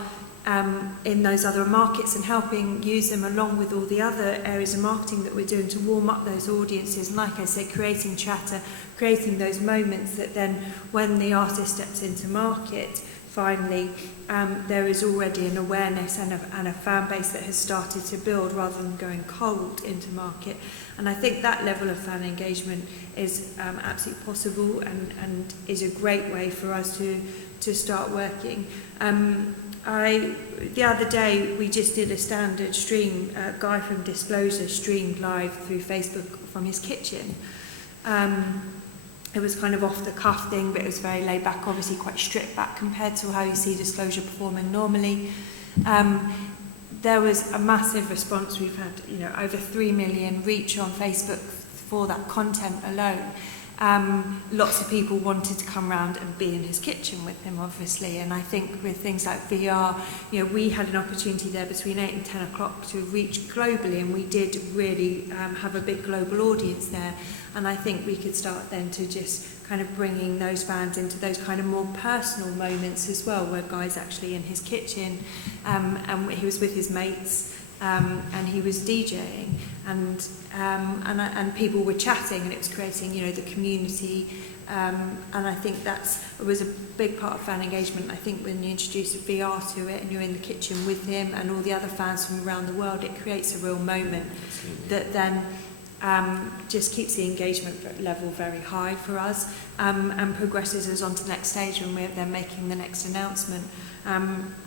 in those other markets and helping use them along with all the other areas of marketing that we're doing to warm up those audiences. And like I said, creating chatter, creating those moments that then when the artist steps into market, finally, there is already an awareness and a fan base that has started to build rather than going cold into market. And I think that level of fan engagement is absolutely possible and is a great way for us to start working. The other day we just did a standard stream. A guy from Disclosure streamed live through Facebook from his kitchen. It was kind of off the cuff thing, but it was very laid back, obviously quite stripped back compared to how you see Disclosure performing normally. There was a massive response. We've had, over 3 million reach on Facebook for that content alone. Lots of people wanted to come round and be in his kitchen with him, obviously, and I think with things like VR, we had an opportunity there between 8 and 10 o'clock to reach globally, and we did really have a big global audience there. And I think we could start then to just kind of bringing those fans into those kind of more personal moments as well, where Guy's actually in his kitchen, and he was with his mates, and he was DJing, and people were chatting, and it was creating, the community. And I think it was a big part of fan engagement. I think when you introduce VR to it and you're in the kitchen with him and all the other fans from around the world, it creates a real moment that then just keeps the engagement level very high for us, and progresses us on to the next stage when we're then making the next announcement.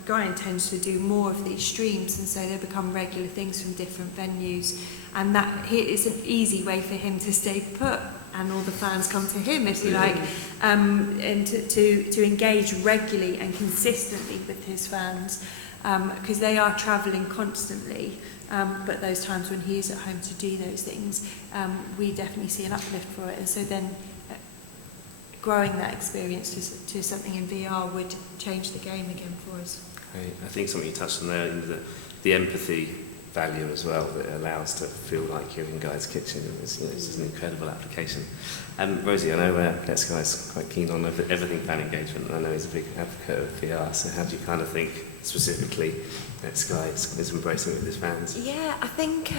Guy intends to do more of these streams, and so they become regular things from different venues, and that is an easy way for him to stay put, and all the fans come to him, if you like, and to engage regularly and consistently with his fans, because they are travelling constantly. But those times when he is at home to do those things, we definitely see an uplift for it. And so then growing that experience to something in VR would change the game again for us. Great. I think something you touched on there, the empathy value as well, that it allows to feel like you're in Guy's kitchen. It's just an incredible application. Rosie, I know Let's Guy's quite keen on everything fan engagement, and I know he's a big advocate of VR, so how do you kind of think specifically Let's Guy is embracing it with his fans? Yeah, I think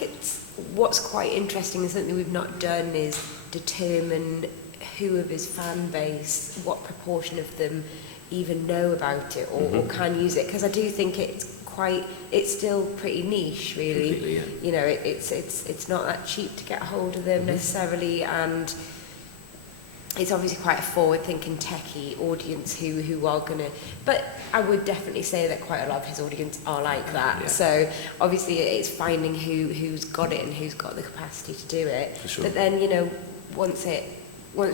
it's what's quite interesting, and something we've not done, is determine who of his fan base, what proportion of them even know about it or can use it, because I do think it's still pretty niche, really. Yeah. It's not that cheap to get a hold of them necessarily, and it's obviously quite a forward-thinking techie audience who are gonna. But I would definitely say that quite a lot of his audience are like that. Yeah. So obviously it's finding who's got it and who's got the capacity to do it. For sure. But then once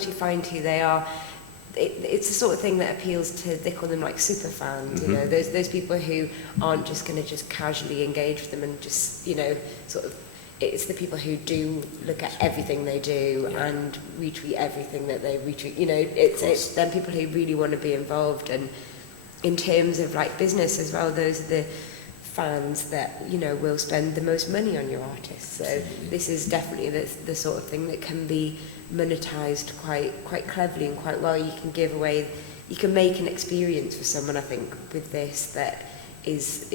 you find who they are, it's the sort of thing that appeals to, they call them like super fans, those people who aren't just going to just casually engage with them and just, sort of, it's the people who do look at everything they do and retweet everything that they retweet. It's them people who really want to be involved. And in terms of like business as well, those are the fans that, will spend the most money on your artists. So this is definitely the sort of thing that can be monetized quite cleverly and quite well. You can make an experience for someone, I think, with this that is,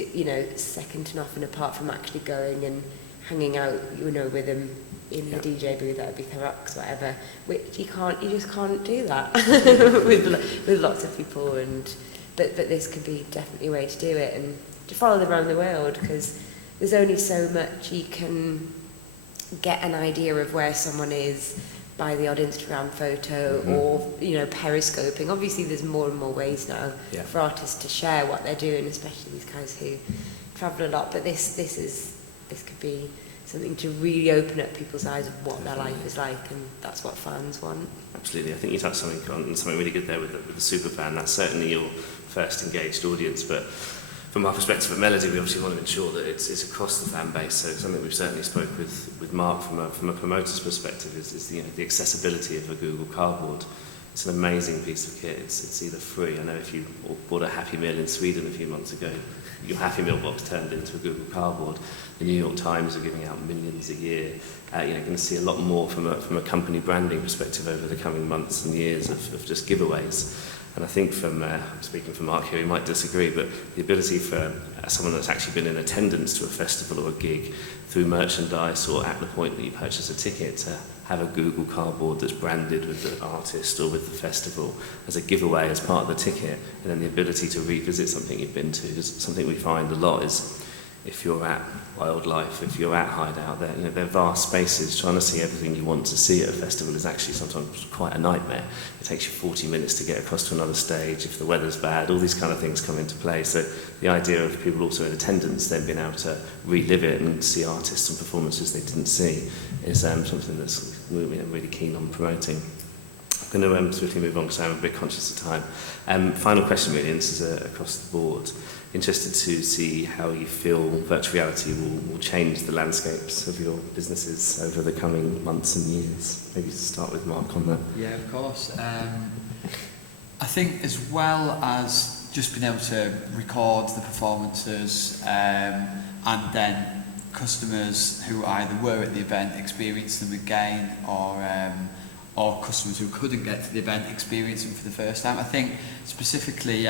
second to nothing, apart from actually going and hanging out, with them in the DJ booth at Ibiza, whatever, which you just can't do that with lots of people. But this could be definitely a way to do it and to follow them around the world, because there's only so much you can get an idea of where someone is by the odd Instagram photo or periscoping. Obviously there's more and more ways now for artists to share what they're doing, especially these guys who travel a lot, but this could be something to really open up people's eyes of what their life is like, and that's what fans want. Absolutely. I think you touched something really good there with the super fan. That's certainly your first engaged audience, but from our perspective at Melody, we obviously want to ensure that it's across the fan base. So something we've certainly spoke with Mark from a promoter's perspective is the accessibility of a Google Cardboard. It's an amazing piece of kit. It's either free. I know if you bought a Happy Meal in Sweden a few months ago, your Happy Meal box turned into a Google Cardboard. The New York Times are giving out millions a year. You're going to see a lot more from a company branding perspective over the coming months and years of just giveaways. And I think from, speaking for Mark here, he might disagree, but the ability for someone that's actually been in attendance to a festival or a gig through merchandise or at the point that you purchase a ticket to have a Google Cardboard that's branded with the artist or with the festival as a giveaway as part of the ticket, and then the ability to revisit something you've been to. Is something we find a lot is if you're at Wildlife, if you're at Hideout, they're vast spaces. Trying to see everything you want to see at a festival is actually sometimes quite a nightmare. It takes you 40 minutes to get across to another stage. If the weather's bad, all these kind of things come into play. So the idea of people also in attendance then being able to relive it and see artists and performances they didn't see is something that's really keen on promoting. I'm going to swiftly move on because I'm a bit conscious of time. Final question really, and this is across the board. Interested to see how you feel virtual reality will change the landscapes of your businesses over the coming months and years. Maybe to start with Mark on that. Yeah, of course. I think as well as just being able to record the performances and then customers who either were at the event experience them again or customers who couldn't get to the event experience them for the first time. I think specifically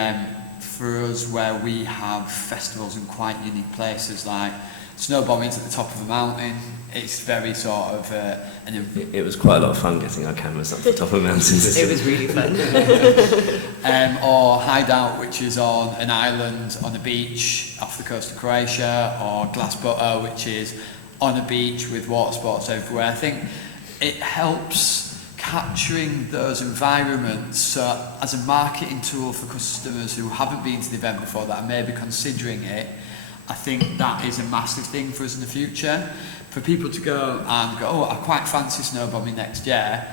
for us where we have festivals in quite unique places like Snowbombing's at the top of a mountain, it's very sort of it was quite a lot of fun getting our cameras up the top of mountains. It was really fun. Or Hideout, which is on an island on a beach off the coast of Croatia, or Glass Butter, which is on a beach with water sports everywhere. I think it helps capturing those environments so as a marketing tool for customers who haven't been to the event before that are maybe considering it. I think that is a massive thing for us in the future. For people to go, oh, I quite fancy snowbombing next year,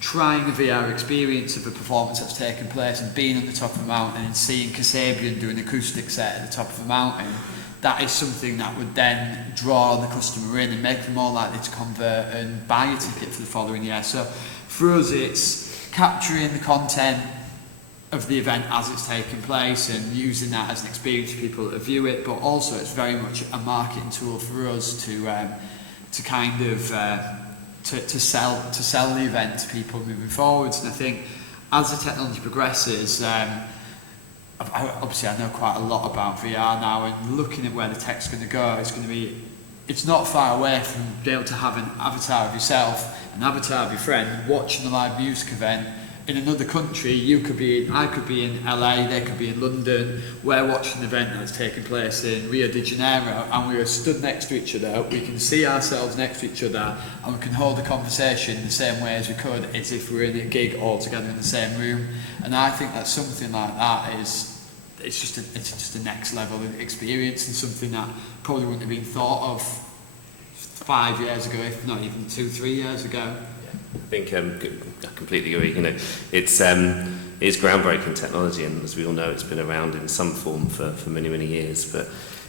trying a VR experience of a performance that's taken place and being on the top of a mountain and seeing Kasabian do an acoustic set at the top of a mountain, that is something that would then draw the customer in and make them more likely to convert and buy a ticket for the following year. So for us, it's capturing the content of the event as it's taking place and using that as an experience for people to view it, but also it's very much a marketing tool for us to kind of to sell the event to people moving forwards. And I think as the technology progresses, obviously I know quite a lot about VR now, and looking at where the tech's going to go, it's not far away from being able to have an avatar of yourself, an avatar of your friend, watching a live music event in another country. I could be in LA, they could be in London, we're watching an event that's taking place in Rio de Janeiro, and we are stood next to each other, we can see ourselves next to each other, and we can hold a conversation in the same way as we could as if we were in a gig all together in the same room. And I think that something like that it's just a next level of experience, and something that probably wouldn't have been thought of 5 years ago, if not even 2-3 years ago. I think I completely agree. It's groundbreaking technology, and as we all know, it's been around in some form for many years. But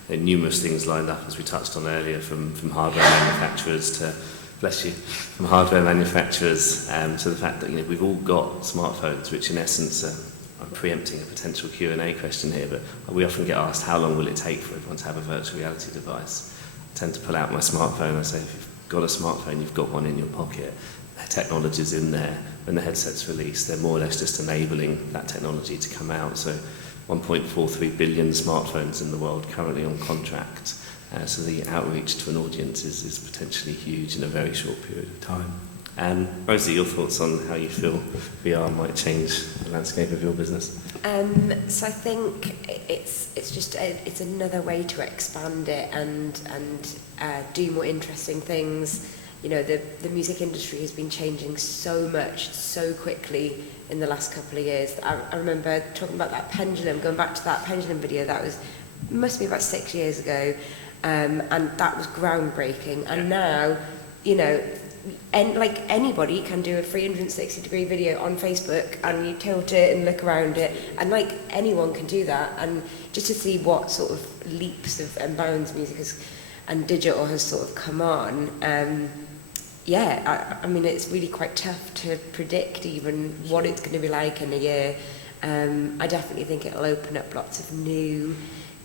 numerous things lined up, as we touched on earlier, from hardware manufacturers to from hardware manufacturers to the fact that we've all got smartphones, which in essence I'm preempting a potential Q&A question here, but we often get asked how long will it take for everyone to have a virtual reality device. I tend to pull out my smartphone. I say, if you've got a smartphone, you've got one in your pocket. The technology's in there. When the headset's released, they're more or less just enabling that technology to come out. So 1.43 billion smartphones in the world currently on contract. So the outreach to an audience is potentially huge in a very short period of time. Rosie, your thoughts on how you feel VR might change the landscape of your business? So I think it's another way to expand it and do more interesting things. The music industry has been changing so much, so quickly in the last couple of years. I remember talking about that pendulum, going back to that pendulum video, must be about 6 years ago, and that was groundbreaking. And now, anybody can do a 360-degree video on Facebook, and you tilt it and look around it, and anyone can do that. And just to see what sort of leaps and bounds music and digital has sort of come on, yeah, I mean, it's really quite tough to predict even what it's going to be like in a year. I definitely think it'll open up lots of new,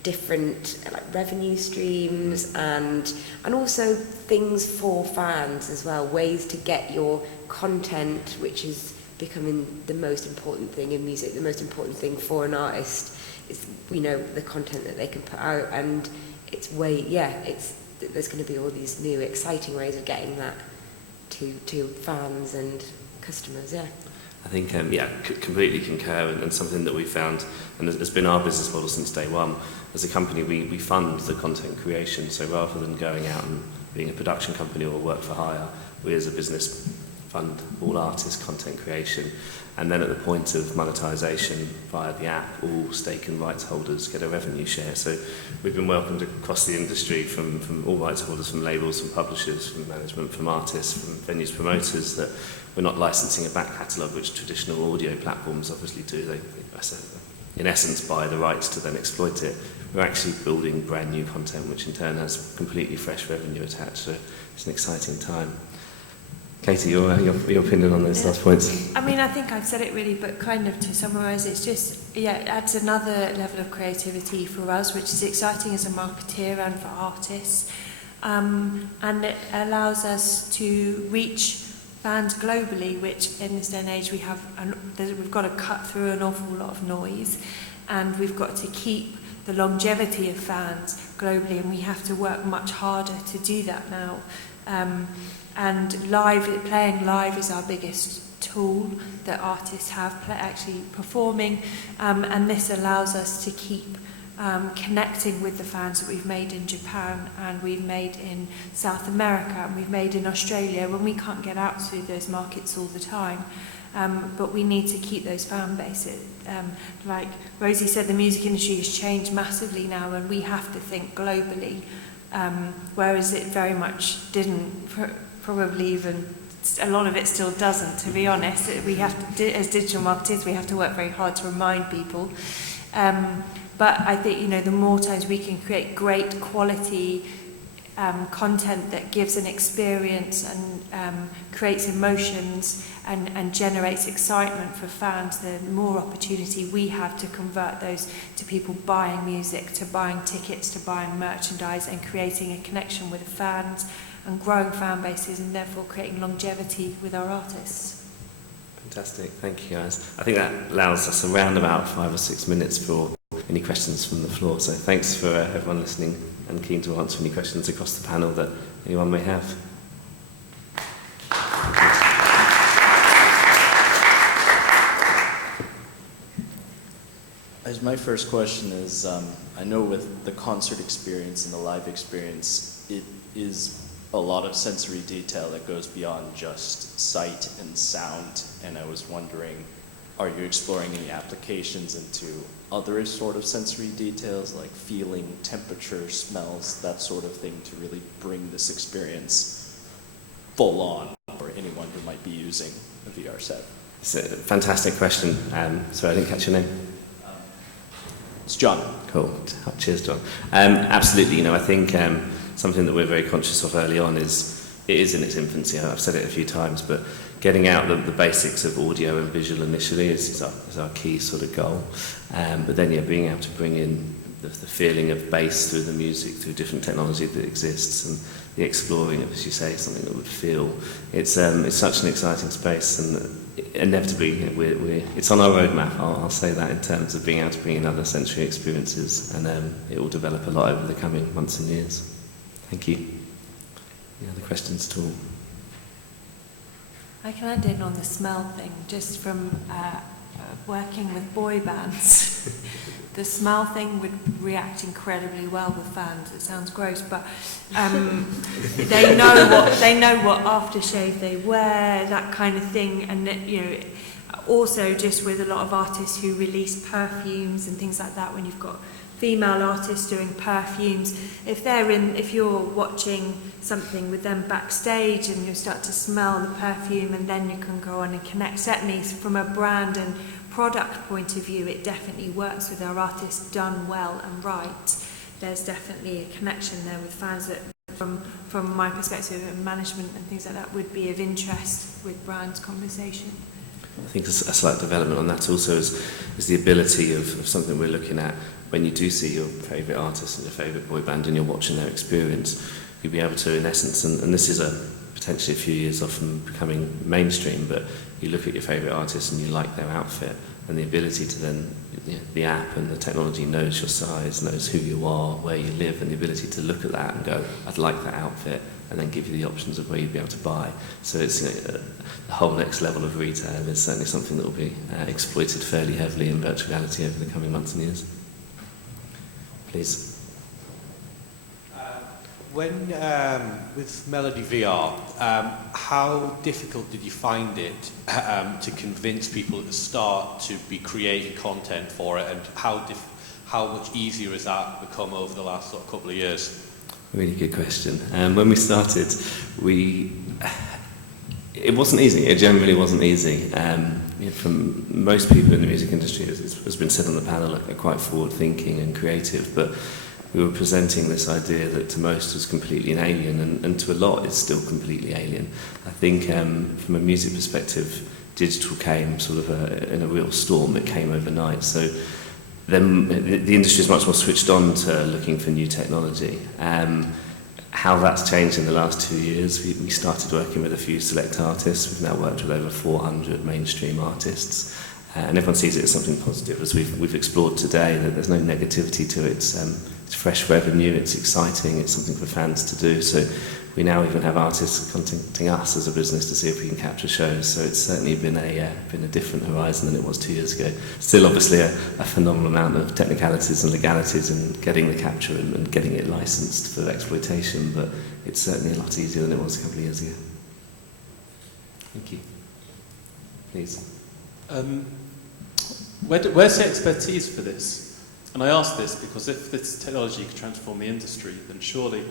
different like revenue streams and also things for fans as well, ways to get your content, which is becoming the most important thing in music, the most important thing for an artist is, you know, the content that they can put out, and it's there's going to be all these new exciting ways of getting that to fans and customers. I think, completely concur, and something that we found, and has been our business model since day one. As a company, we fund the content creation, so rather than going out and being a production company or work for hire, we as a business fund all artists' content creation, and then at the point of monetisation via the app, all stake and rights holders get a revenue share. So we've been welcomed across the industry from all rights holders, from labels, from publishers, from management, from artists, from venues promoters, that we're not licensing a back catalogue, which traditional audio platforms obviously do. They in essence, buy the rights to then exploit it. We're actually building brand new content, which in turn has completely fresh revenue attached. So it's an exciting time. Katie, your opinion on those last points? I mean, I think I've said it really, but kind of to summarise, it's just, it adds another level of creativity for us, which is exciting as a marketeer and for artists. And it allows us to reach fans globally, which in this day and age we've got to cut through an awful lot of noise, and we've got to keep the longevity of fans globally, and we have to work much harder to do that now. And playing live is our biggest tool that artists have, actually performing, and this allows us to keep connecting with the fans that we've made in Japan, and we've made in South America, and we've made in Australia, when we can't get out to those markets all the time. But we need to keep those fan bases. Like Rosie said, the music industry has changed massively now, and we have to think globally, whereas it very much didn't, probably even a lot of it still doesn't, to be honest. We have to, as digital marketers, we have to work very hard to remind people. But I think, you know, the more times we can create great quality content that gives an experience and creates emotions and generates excitement for fans, the more opportunity we have to convert those to people buying music, to buying tickets, to buying merchandise, and creating a connection with the fans and growing fan bases, and therefore creating longevity with our artists. Fantastic, thank you guys. I think that allows us around about 5 or 6 minutes for any questions from the floor. So thanks for everyone listening, and keen to answer any questions across the panel that anyone may have. As my first question is, I know with the concert experience and the live experience, it is a lot of sensory detail that goes beyond just sight and sound, and I was wondering, are you exploring any applications into other sort of sensory details like feeling, temperature, smells, that sort of thing, to really bring this experience full on for anyone who might be using a VR set? It's a fantastic question. Sorry, I didn't catch your name. It's John. Cool. Cheers, John. Absolutely. You know, I think something that we're very conscious of early on is it is in its infancy. I've said it a few times, but getting out the basics of audio and visual initially is our key sort of goal. But then, being able to bring in the feeling of bass through the music, through different technology that exists, and the exploring of, as you say, something that would feel. It's such an exciting space, and inevitably it's on our roadmap. I'll say that, in terms of being able to bring in other sensory experiences, and it will develop a lot over the coming months and years. Thank you. Any other questions at all? I can add in on the smell thing, just from working with boy bands. The smell thing would react incredibly well with fans. It sounds gross, but they know what aftershave they wear, that kind of thing, and also just with a lot of artists who release perfumes and things like that. When you've got female artists doing perfumes, if you're watching something with them backstage and you start to smell the perfume, and then you can go on and connect. Certainly from a brand and product point of view, it definitely works with our artists done well and right. There's definitely a connection there with fans that from my perspective and management and things like that would be of interest with brand conversation. I think a slight development on that also is the ability of something we're looking at when you do see your favourite artist and your favourite boy band and you're watching their experience, you'll be able to, in essence, and this is potentially a few years off from becoming mainstream, but you look at your favourite artist and you like their outfit, and the ability to then, the app and the technology knows your size, knows who you are, where you live, and the ability to look at that and go, I'd like that outfit, and then give you the options of where you'd be able to buy. So it's the whole next level of retail is certainly something that will be exploited fairly heavily in virtual reality over the coming months and years. Please. When, with Melody VR, how difficult did you find it to convince people at the start to be creating content for it, and how much easier has that become over the last couple of years? Really good question. When we started, it wasn't easy. It generally wasn't easy. From most people in the music industry, as has been said on the panel, are quite forward-thinking and creative, but we were presenting this idea that to most was completely alien, and to a lot it's still completely alien. I think from a music perspective, digital came sort of in a real storm. It came overnight. So then the industry is much more switched on to looking for new technology. How that's changed in the last 2 years, we started working with a few select artists. We've now worked with over 400 mainstream artists. And everyone sees it as something positive, as we've explored today. That there's no negativity to it. It's fresh revenue, it's exciting, it's something for fans to do. So we now even have artists contacting us as a business to see if we can capture shows. So it's certainly been a different horizon than it was 2 years ago. Still obviously a phenomenal amount of technicalities and legalities in getting the capture and getting it licensed for exploitation, but it's certainly a lot easier than it was a couple of years ago. Thank you. Please. Where's the expertise for this? And I ask this because if this technology could transform the industry, then surely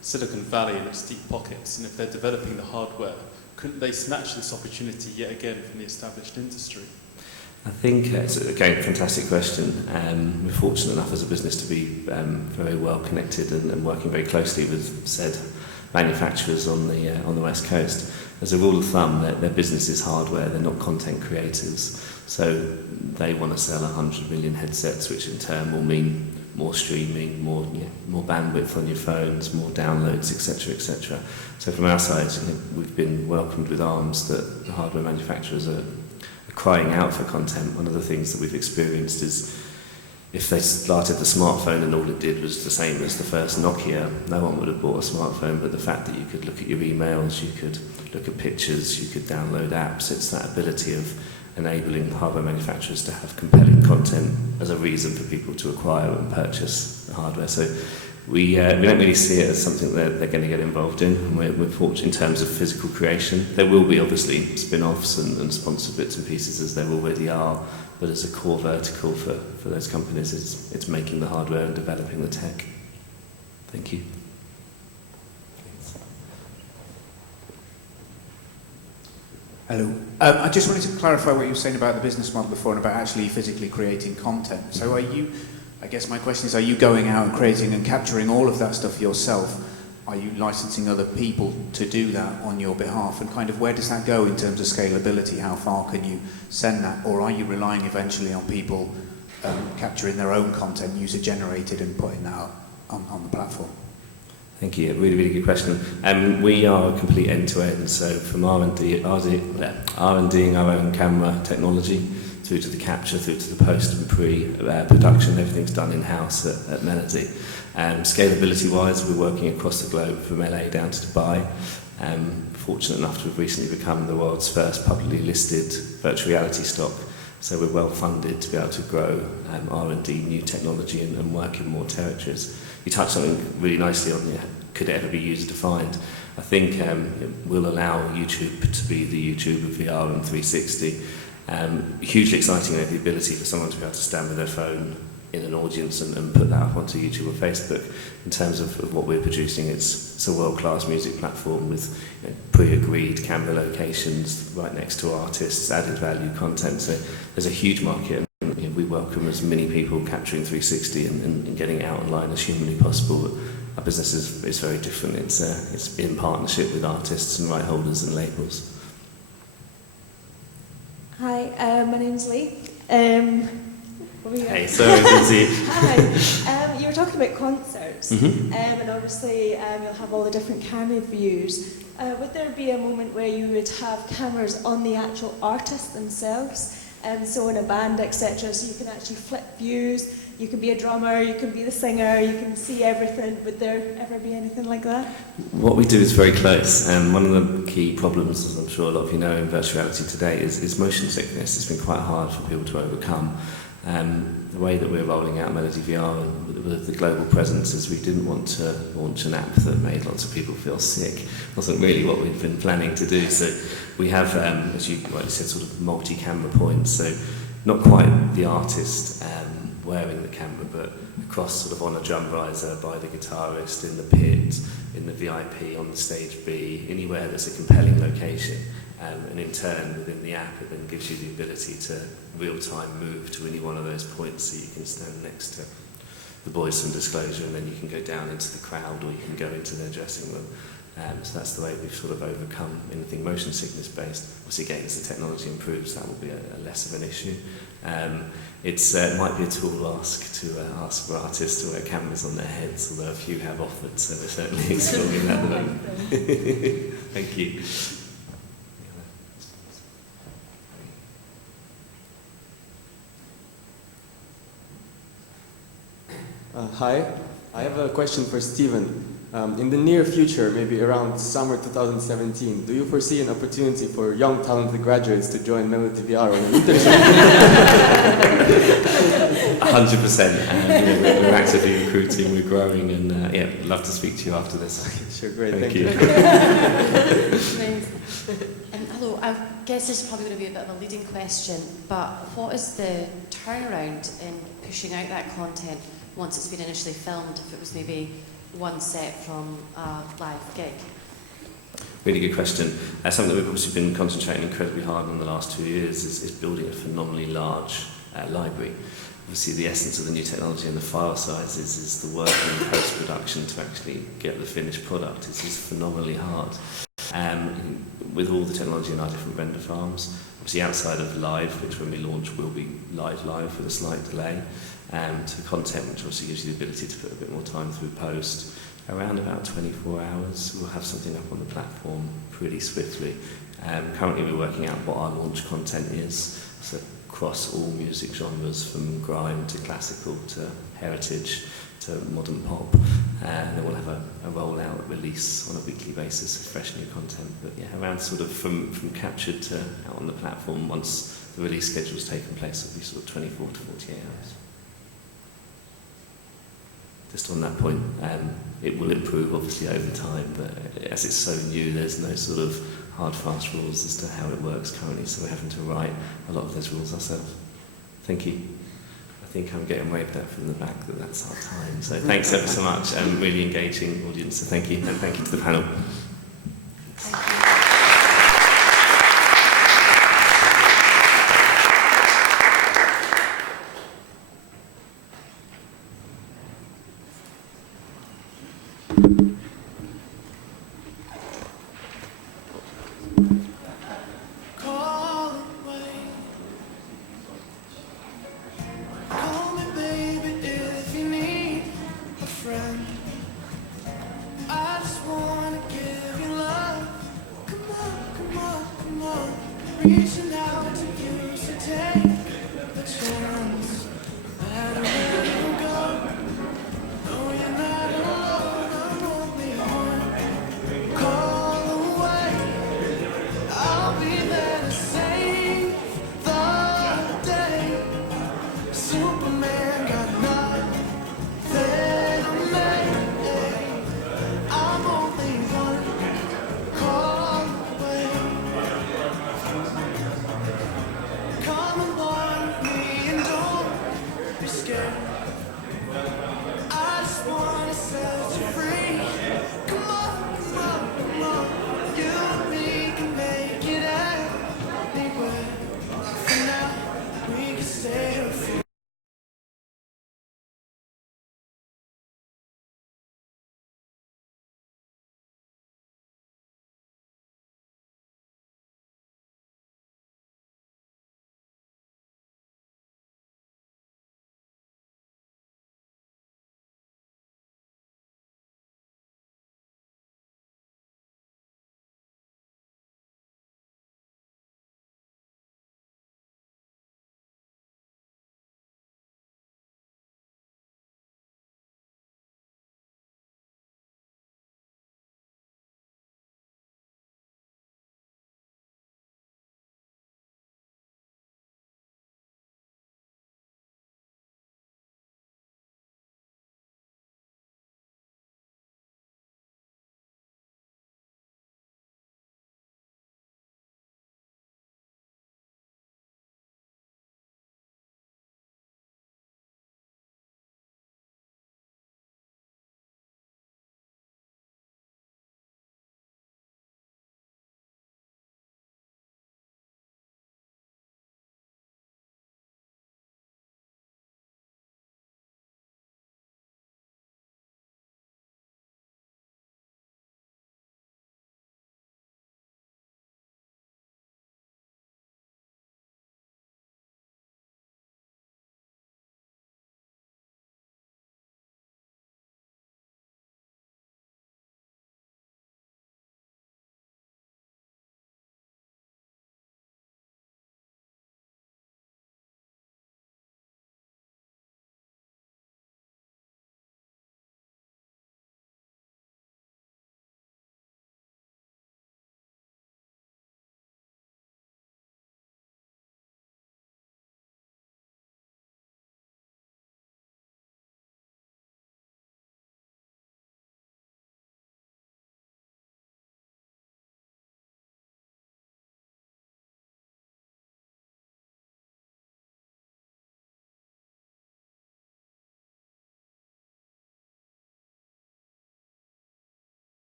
Silicon Valley in its deep pockets, and if they're developing the hardware, couldn't they snatch this opportunity yet again from the established industry? I think it's, again, a fantastic question. We're fortunate enough as a business to be very well connected and working very closely with said manufacturers on the West Coast. As a rule of thumb, their business is hardware, they're not content creators. So they want to sell 100 million headsets, which in turn will mean more streaming, more bandwidth on your phones, more downloads, etc., etc. So from our side, we've been welcomed with arms that the hardware manufacturers are crying out for content. One of the things that we've experienced is if they started the smartphone and all it did was the same as the first Nokia, no one would have bought a smartphone. But the fact that you could look at your emails, you could look at pictures, you could download apps, it's that ability of enabling hardware manufacturers to have compelling content as a reason for people to acquire and purchase the hardware. So we don't really see it as something that they're going to get involved in. And we're fortunate in terms of physical creation. There will be obviously spin-offs and sponsored bits and pieces, as there already are, but as a core vertical for those companies, it's making the hardware and developing the tech. Thank you. Hello. I just wanted to clarify what you were saying about the business model before and about actually physically creating content. So I guess my question is, are you going out and creating and capturing all of that stuff yourself? Are you licensing other people to do that on your behalf? And kind of where does that go in terms of scalability? How far can you send that? Or are you relying eventually on people capturing their own content, user-generated, and putting that up on the platform? Thank you. Really, really good question. We are a complete end-to-end. So from R&Ding our own camera technology, through to the capture, through to the post and pre-production, everything's done in-house at Melody. Scalability-wise, we're working across the globe from LA down to Dubai. Fortunate enough to have recently become the world's first publicly listed virtual reality stock. So we're well funded to be able to grow R&D, new technology, and work in more territories. You touched something really nicely on, could it ever be user-defined? I think we'll allow YouTube to be the YouTube of VR and 360. Hugely exciting, the ability for someone to be able to stand with their phone in an audience and put that up onto YouTube or Facebook. In terms of what we're producing, it's a world-class music platform with pre-agreed camera locations right next to artists, added value content. So there's a huge market. And we welcome as many people capturing 360 and getting it out online as humanly possible. our business is very different. It's in partnership with artists and right holders and labels. Hi, my name's Lee. Hey, sorry, Lindsay. Hi. You were talking about concerts, Mhm. and obviously you'll have all the different camera views. Would there be a moment where you would have cameras on the actual artists themselves? So in a band, etc., so you can actually flip views, you can be a drummer, you can be the singer, you can see everything. Would there ever be anything like that? What we do is very close. One of the key problems, as I'm sure a lot of you know, in virtual reality today is motion sickness. It's been quite hard for people to overcome. The way that we're rolling out Melody VR and with the global presence is we didn't want to launch an app that made lots of people feel sick. It wasn't really what we'd been planning to do. So we have, as you rightly said, sort of multi-camera points. So not quite the artist wearing the camera, but across sort of on a drum riser by the guitarist, in the pit, in the VIP, on the stage B, anywhere that's a compelling location. And in turn, within the app, it then gives you the ability to real-time move to any one of those points, so you can stand next to the boys from Disclosure, and then you can go down into the crowd, or you can go into their dressing room. So that's the way we've sort of overcome anything motion sickness based. Obviously, again, as the technology improves, that will be a less of an issue. It might be a tall ask to ask for artists to wear cameras on their heads, although a few have offered, so we're certainly exploring that at the moment. Thank you. Hi, I have a question for Stephen. In the near future, maybe around summer 2017, do you foresee an opportunity for young talented graduates to join Melody VR on an internship? 100%. We're actively recruiting, we're growing, and yeah, I'd love to speak to you after this. Sure, great, thank you. Hello, I guess this is probably going to be a bit of a leading question, but what is the turnaround in pushing out that content once it's been initially filmed, if it was maybe one set from a live gig? Really good question. Something that we've obviously been concentrating incredibly hard on the last 2 years is building a phenomenally large library. Obviously, the essence of the new technology and the file sizes is the work in post-production to actually get the finished product. It's phenomenally hard. With all the technology in our different render farms, obviously outside of live, which when we launch will be live with a slight delay, to content, which obviously gives you the ability to put a bit more time through post. Around about 24 hours, we'll have something up on the platform pretty swiftly. Currently we're working out what our launch content is, so across all music genres, from grime to classical to heritage to modern pop. And then we'll have a rollout release on a weekly basis of fresh new content. But yeah, around sort of from captured to out on the platform, once the release schedule's taken place, it'll be sort of 24 to 48 hours. Just on that point, it will improve obviously over time, but as it's so new, there's no sort of hard, fast rules as to how it works currently, so we're having to write a lot of those rules ourselves. Thank you. I think I'm getting waved at from the back that that's our time, so thanks ever so much, really engaging audience, so thank you, and thank you to the panel. Reaching out to you, so take the chance. Let it go. No, you're not alone. I'm only one call away. I'll be there to save the day. Superman got nothing on me. I'm only one call away. Come along with me and don't be scared.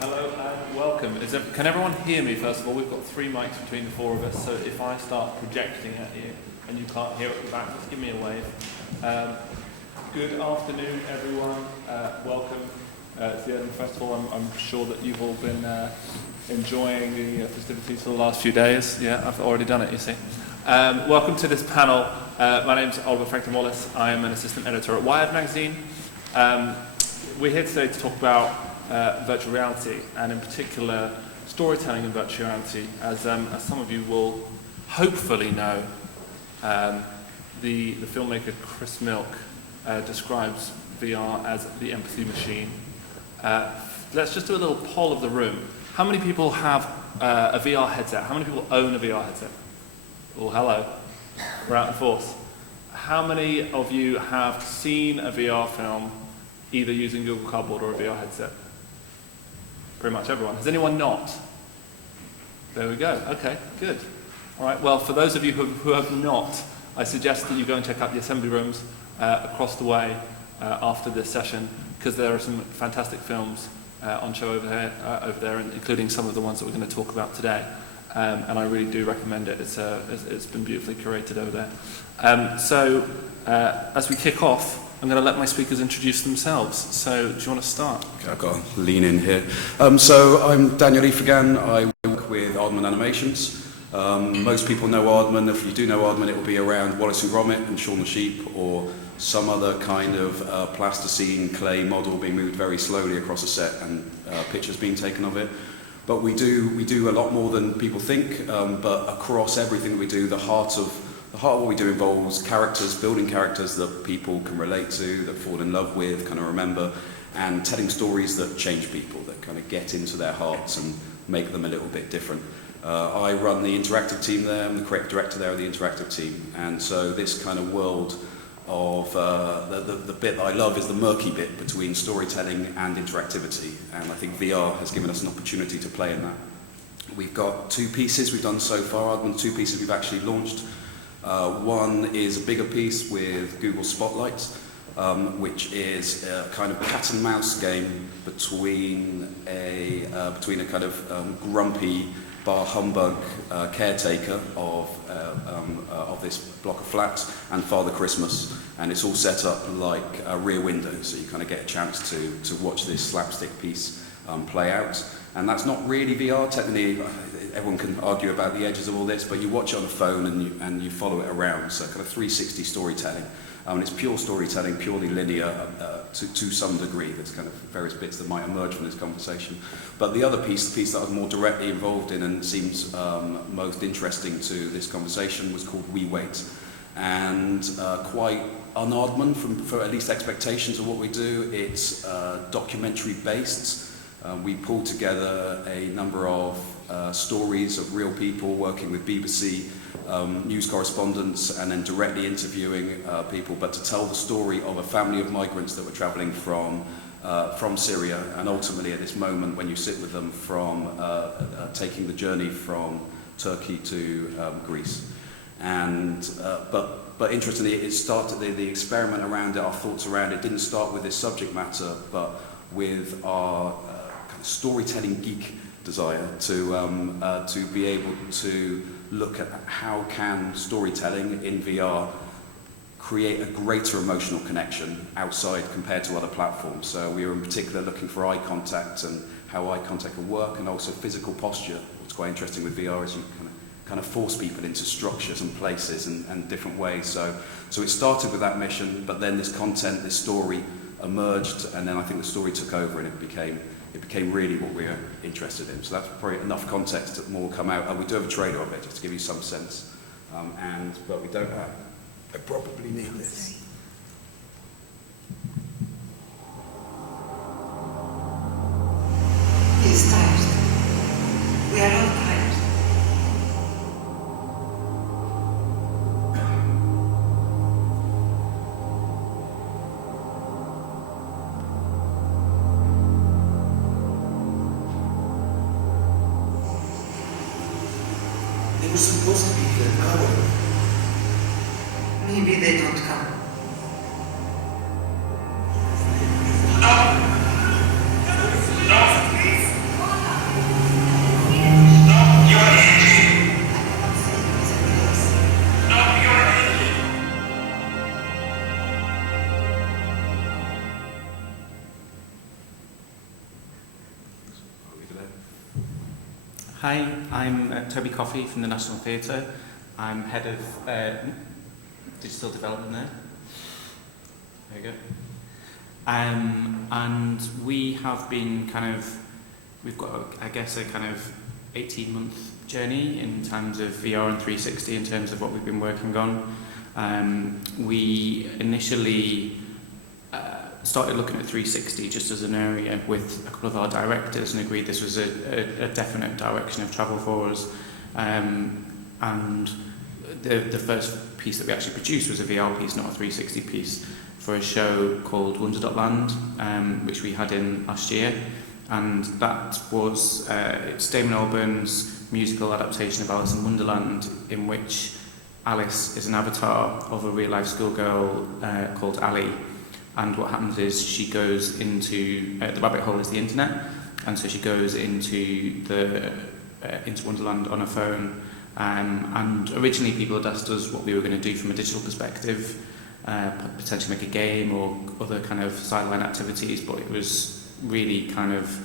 Hello and welcome. Can everyone hear me first of all? We've got 3 mics between the 4 of us, so if I start projecting at you and you can't hear at the back, just give me a wave. Good afternoon everyone, welcome to the Edinburgh Festival. I'm sure that you've all been enjoying the festivities for the last few days. Yeah, I've already done it, you see. Welcome to this panel. My name's Oliver Frankton-Wallace. I am an assistant editor at Wired magazine. We're here today to talk about virtual reality, and in particular storytelling in virtual reality. As some of you will hopefully know, the filmmaker Chris Milk describes VR as the empathy machine. Let's just do a little poll of the room. How many people have a VR headset? How many people own a VR headset? Oh, hello. We're out in force. How many of you have seen a VR film either using Google Cardboard or a VR headset? Pretty much everyone. Has anyone not? There we go. Okay, good. All right, well, for those of you who have not, I suggest that you go and check out the assembly rooms across the way after this session, because there are some fantastic films on show over there, including some of the ones that we're going to talk about today. And I really do recommend it. It's been beautifully curated over there. So as we kick off, I'm going to let my speakers introduce themselves. So do you want to start? Okay, I've got to lean in here. So I'm Daniel Ifrigan. I work with Aardman Animations. Most people know Aardman. If you do know Aardman, it will be around Wallace and Gromit and Shaun the Sheep, or some other kind of plasticine clay model being moved very slowly across a set and pictures being taken of it. But we do a lot more than people think. But across everything that we do, the heart of what we do involves characters, building characters that people can relate to, that fall in love with, kind of remember, and telling stories that change people, that kind of get into their hearts and make them a little bit different. I run the interactive team there. I'm the creative director there of the interactive team. And so this kind of world of the bit that I love is the murky bit between storytelling and interactivity. And I think VR has given us an opportunity to play in that. We've got 2 pieces we've done so far. 2 pieces we've actually launched. One is a bigger piece with Google Spotlight, which is a kind of cat and mouse game between a kind of grumpy bar humbug caretaker of this block of flats and Father Christmas, and it's all set up like Rear Window, so you kind of get a chance to watch this slapstick piece play out. And that's not really VR. Technically, everyone can argue about the edges of all this, but you watch it on the phone and you follow it around. So kind of 360 storytelling. It's pure storytelling, purely linear to some degree. There's kind of various bits that might emerge from this conversation. But the other piece, the piece that I was more directly involved in and seems most interesting to this conversation, was called We Wait. And quite un-Aardman for at least expectations of what we do. It's documentary based. We pulled together a number of stories of real people working with BBC news correspondents and then directly interviewing people, but to tell the story of a family of migrants that were travelling from Syria, and ultimately at this moment when you sit with them from taking the journey from Turkey to Greece. And but interestingly, it started the experiment around it, our thoughts around it didn't start with this subject matter, but with our kind of storytelling geek desire to be able to look at how can storytelling in VR create a greater emotional connection outside compared to other platforms. So we were in particular looking for eye contact and how eye contact can work, and also physical posture. What's quite interesting with VR is you kind of force people into structures and places and different ways. So it started with that mission, but then this content, this story emerged, and then I think the story took over and it became really what we were interested in. So that's probably enough context that more will come out. And we do have a trailer of it, just to give you some sense. But we don't have. I probably need this. He's tired. We are all tired. They were supposed to be here an hour ago. Maybe they don't come. Hi, I'm Toby Coffey from the National Theatre. I'm head of digital development there. There you go. And we have been we've got, I guess, a kind of 18-month journey in terms of VR and 360 in terms of what we've been working on. We initially started looking at 360 just as an area with a couple of our directors and agreed this was a definite direction of travel for us. And the first piece that we actually produced was a VR piece, not a 360 piece, for a show called Wonder.Land, which we had in last year. And that was it's Damon Albarn's musical adaptation of Alice in Wonderland, in which Alice is an avatar of a real-life schoolgirl called Ali. And what happens is she goes into the rabbit hole is the internet, and so she goes into Wonderland on her phone. And originally, people had asked us what we were going to do from a digital perspective, potentially make a game or other kind of sideline activities, but it was really kind of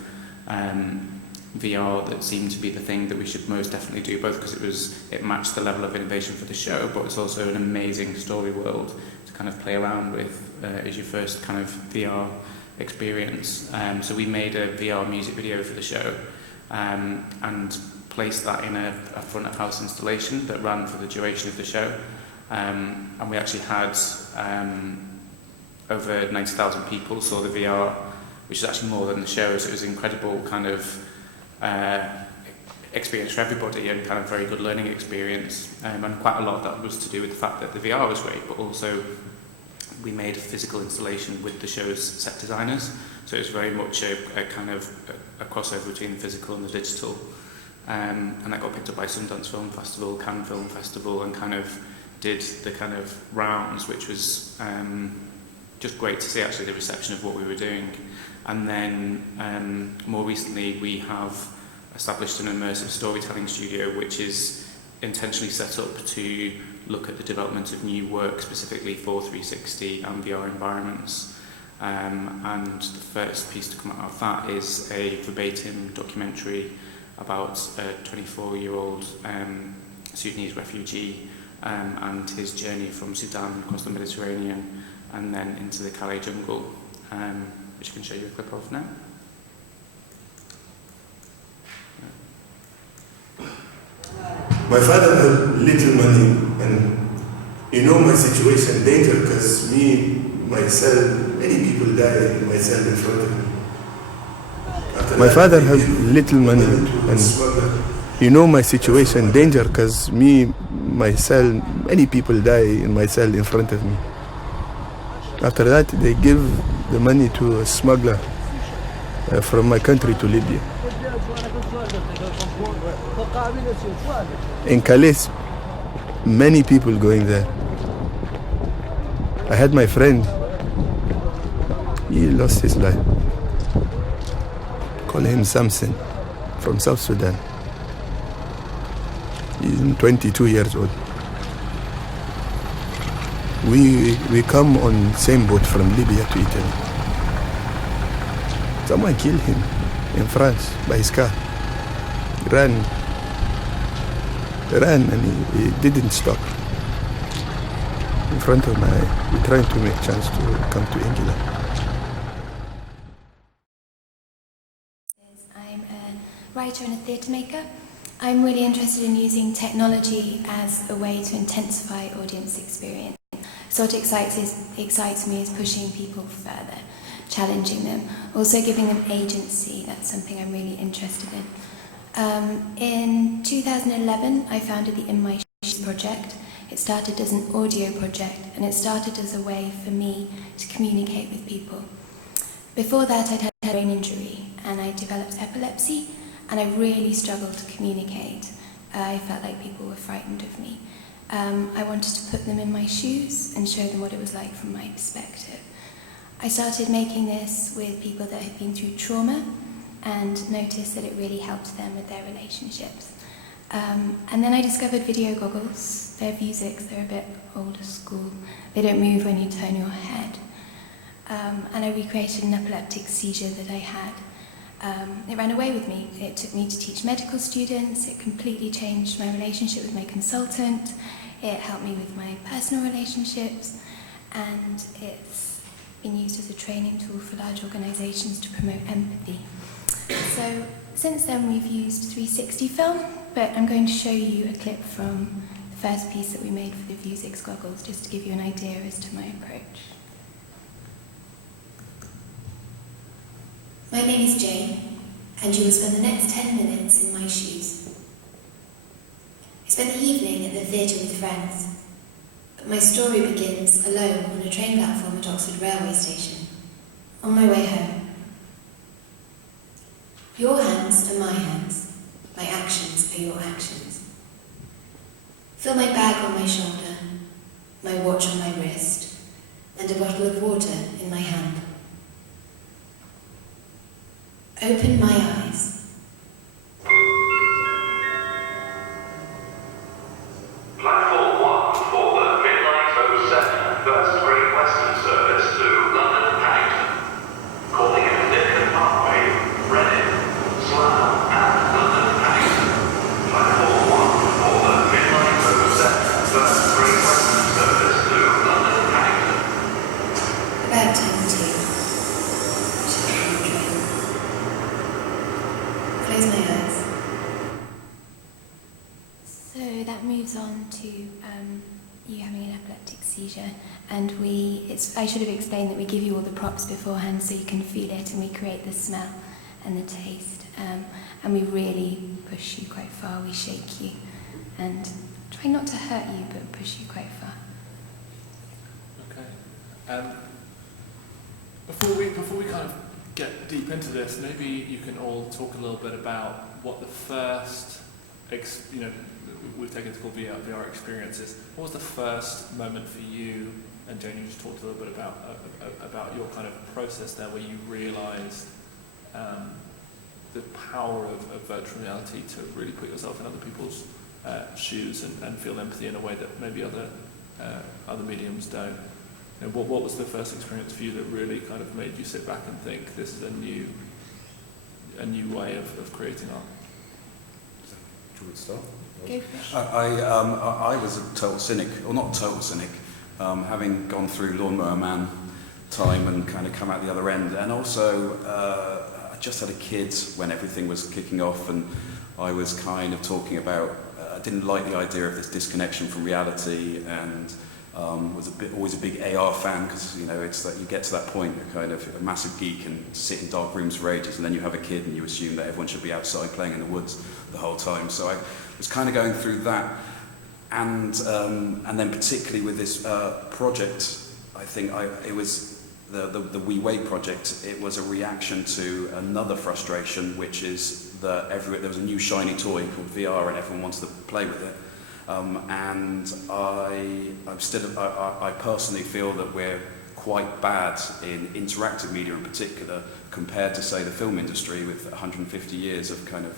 VR that seemed to be the thing that we should most definitely do, both because it matched the level of innovation for the show, but it's also an amazing story world to kind of play around with as your first kind of VR experience. So we made a VR music video for the show and placed that in a front of house installation that ran for the duration of the show. And we actually had over 90,000 people saw the VR, which is actually more than the show, so it was an incredible kind of experience for everybody and kind of very good learning experience. And quite a lot of that was to do with the fact that the VR was great, but also we made a physical installation with the show's set designers, so it was very much a kind of a crossover between the physical and the digital. And that got picked up by Sundance Film Festival, Cannes Film Festival, and kind of did the kind of rounds, which was just great to see actually the reception of what we were doing. And then more recently we have established an immersive storytelling studio, which is intentionally set up to look at the development of new work specifically for 360 and VR environments. And the first piece to come out of that is a verbatim documentary about a 24-year-old Sudanese refugee and his journey from Sudan across the Mediterranean and then into the Calais jungle, which I can show you a clip of now. My father had little money, and you know my situation, danger, because myself, many people die myself in front of me. My father had little money, and you know my situation, danger, because myself, many people die in my cell in front of me. After that, they give the money to a smuggler from my country to Libya. In Calais, many people going there. I had my friend, he lost his life. Call him Samson, from South Sudan. He's 22 years old. We come on same boat from Libya to Italy. Someone killed him in France by his car. Ran and he didn't stop. In front of my eye, we're trying to make chance to come to England. I'm a writer and a theatre maker. I'm really interested in using technology as a way to intensify audience experience. So what excites me is pushing people further, challenging them, also giving them agency. That's something I'm really interested in. In 2011, I founded the In My Shoes project. It started as an audio project, and it started as a way for me to communicate with people. Before that, I'd had a brain injury, and I developed epilepsy, and I really struggled to communicate. I felt like people were frightened of me. I wanted to put them in my shoes and show them what it was like from my perspective. I started making this with people that had been through trauma and noticed that it really helped them with their relationships. And then I discovered video goggles. They're Vuzix, they're a bit older school. They don't move when you turn your head. And I recreated an epileptic seizure that I had. it ran away with me. It took me to teach medical students. It completely changed my relationship with my consultant. It helped me with my personal relationships, and it's been used as a training tool for large organisations to promote empathy. So since then we've used 360 film, but I'm going to show you a clip from the first piece that we made for the Vuzix goggles, just to give you an idea as to my approach. My name is Jane, and you will spend the next 10 minutes in my shoes. I spent the evening at the theatre with friends, but my story begins alone on a train platform at Oxford railway station, on my way home. Your hands are my hands, my actions are your actions. Feel my bag on my shoulder, my watch on my wrist, and a bottle of water in my hand. Open my eyes. Platform 1 for the Midnight 07 First Great Western service to London Paddington. Calling at Lincoln Parkway, Reading, Slough and London Paddington. Platform 1 for the Midnight 07 First Great Western service to London Paddington. About 10 to. Close my eyes. So that moves on to you having an epileptic seizure, and I should have explained that we give you all the props beforehand so you can feel it, and we create the smell and the taste, and we really push you quite far. We shake you and try not to hurt you, but push you quite far. Okay. Before we kind of get deep into this, maybe you can all talk a little bit about what the first, we've taken to call VR experiences. What was the first moment for you, and Jane, you just talked a little bit about your kind of process there, where you realised the power of virtual reality to really put yourself in other people's shoes and feel empathy in a way that maybe other mediums don't. What was the first experience for you that really kind of made you sit back and think this is a new way of creating art? Do you want to start? Go for it. I was a total cynic, or not total cynic, having gone through Lawnmower Man time and kind of come out the other end, and also I just had a kid when everything was kicking off, and I was kind of talking about I didn't like the idea of this disconnection from reality, and was always a big AR fan, because it's that you get to that point, you're kind of a massive geek and sit in dark rooms for ages, and then you have a kid and you assume that everyone should be outside playing in the woods the whole time. So I was kind of going through that, and then particularly with this project, I think it was the We Wait project. It was a reaction to another frustration, which is that there was a new shiny toy called VR and everyone wants to play with it. And I personally feel that we're quite bad in interactive media in particular, compared to, say, the film industry with 150 years of kind of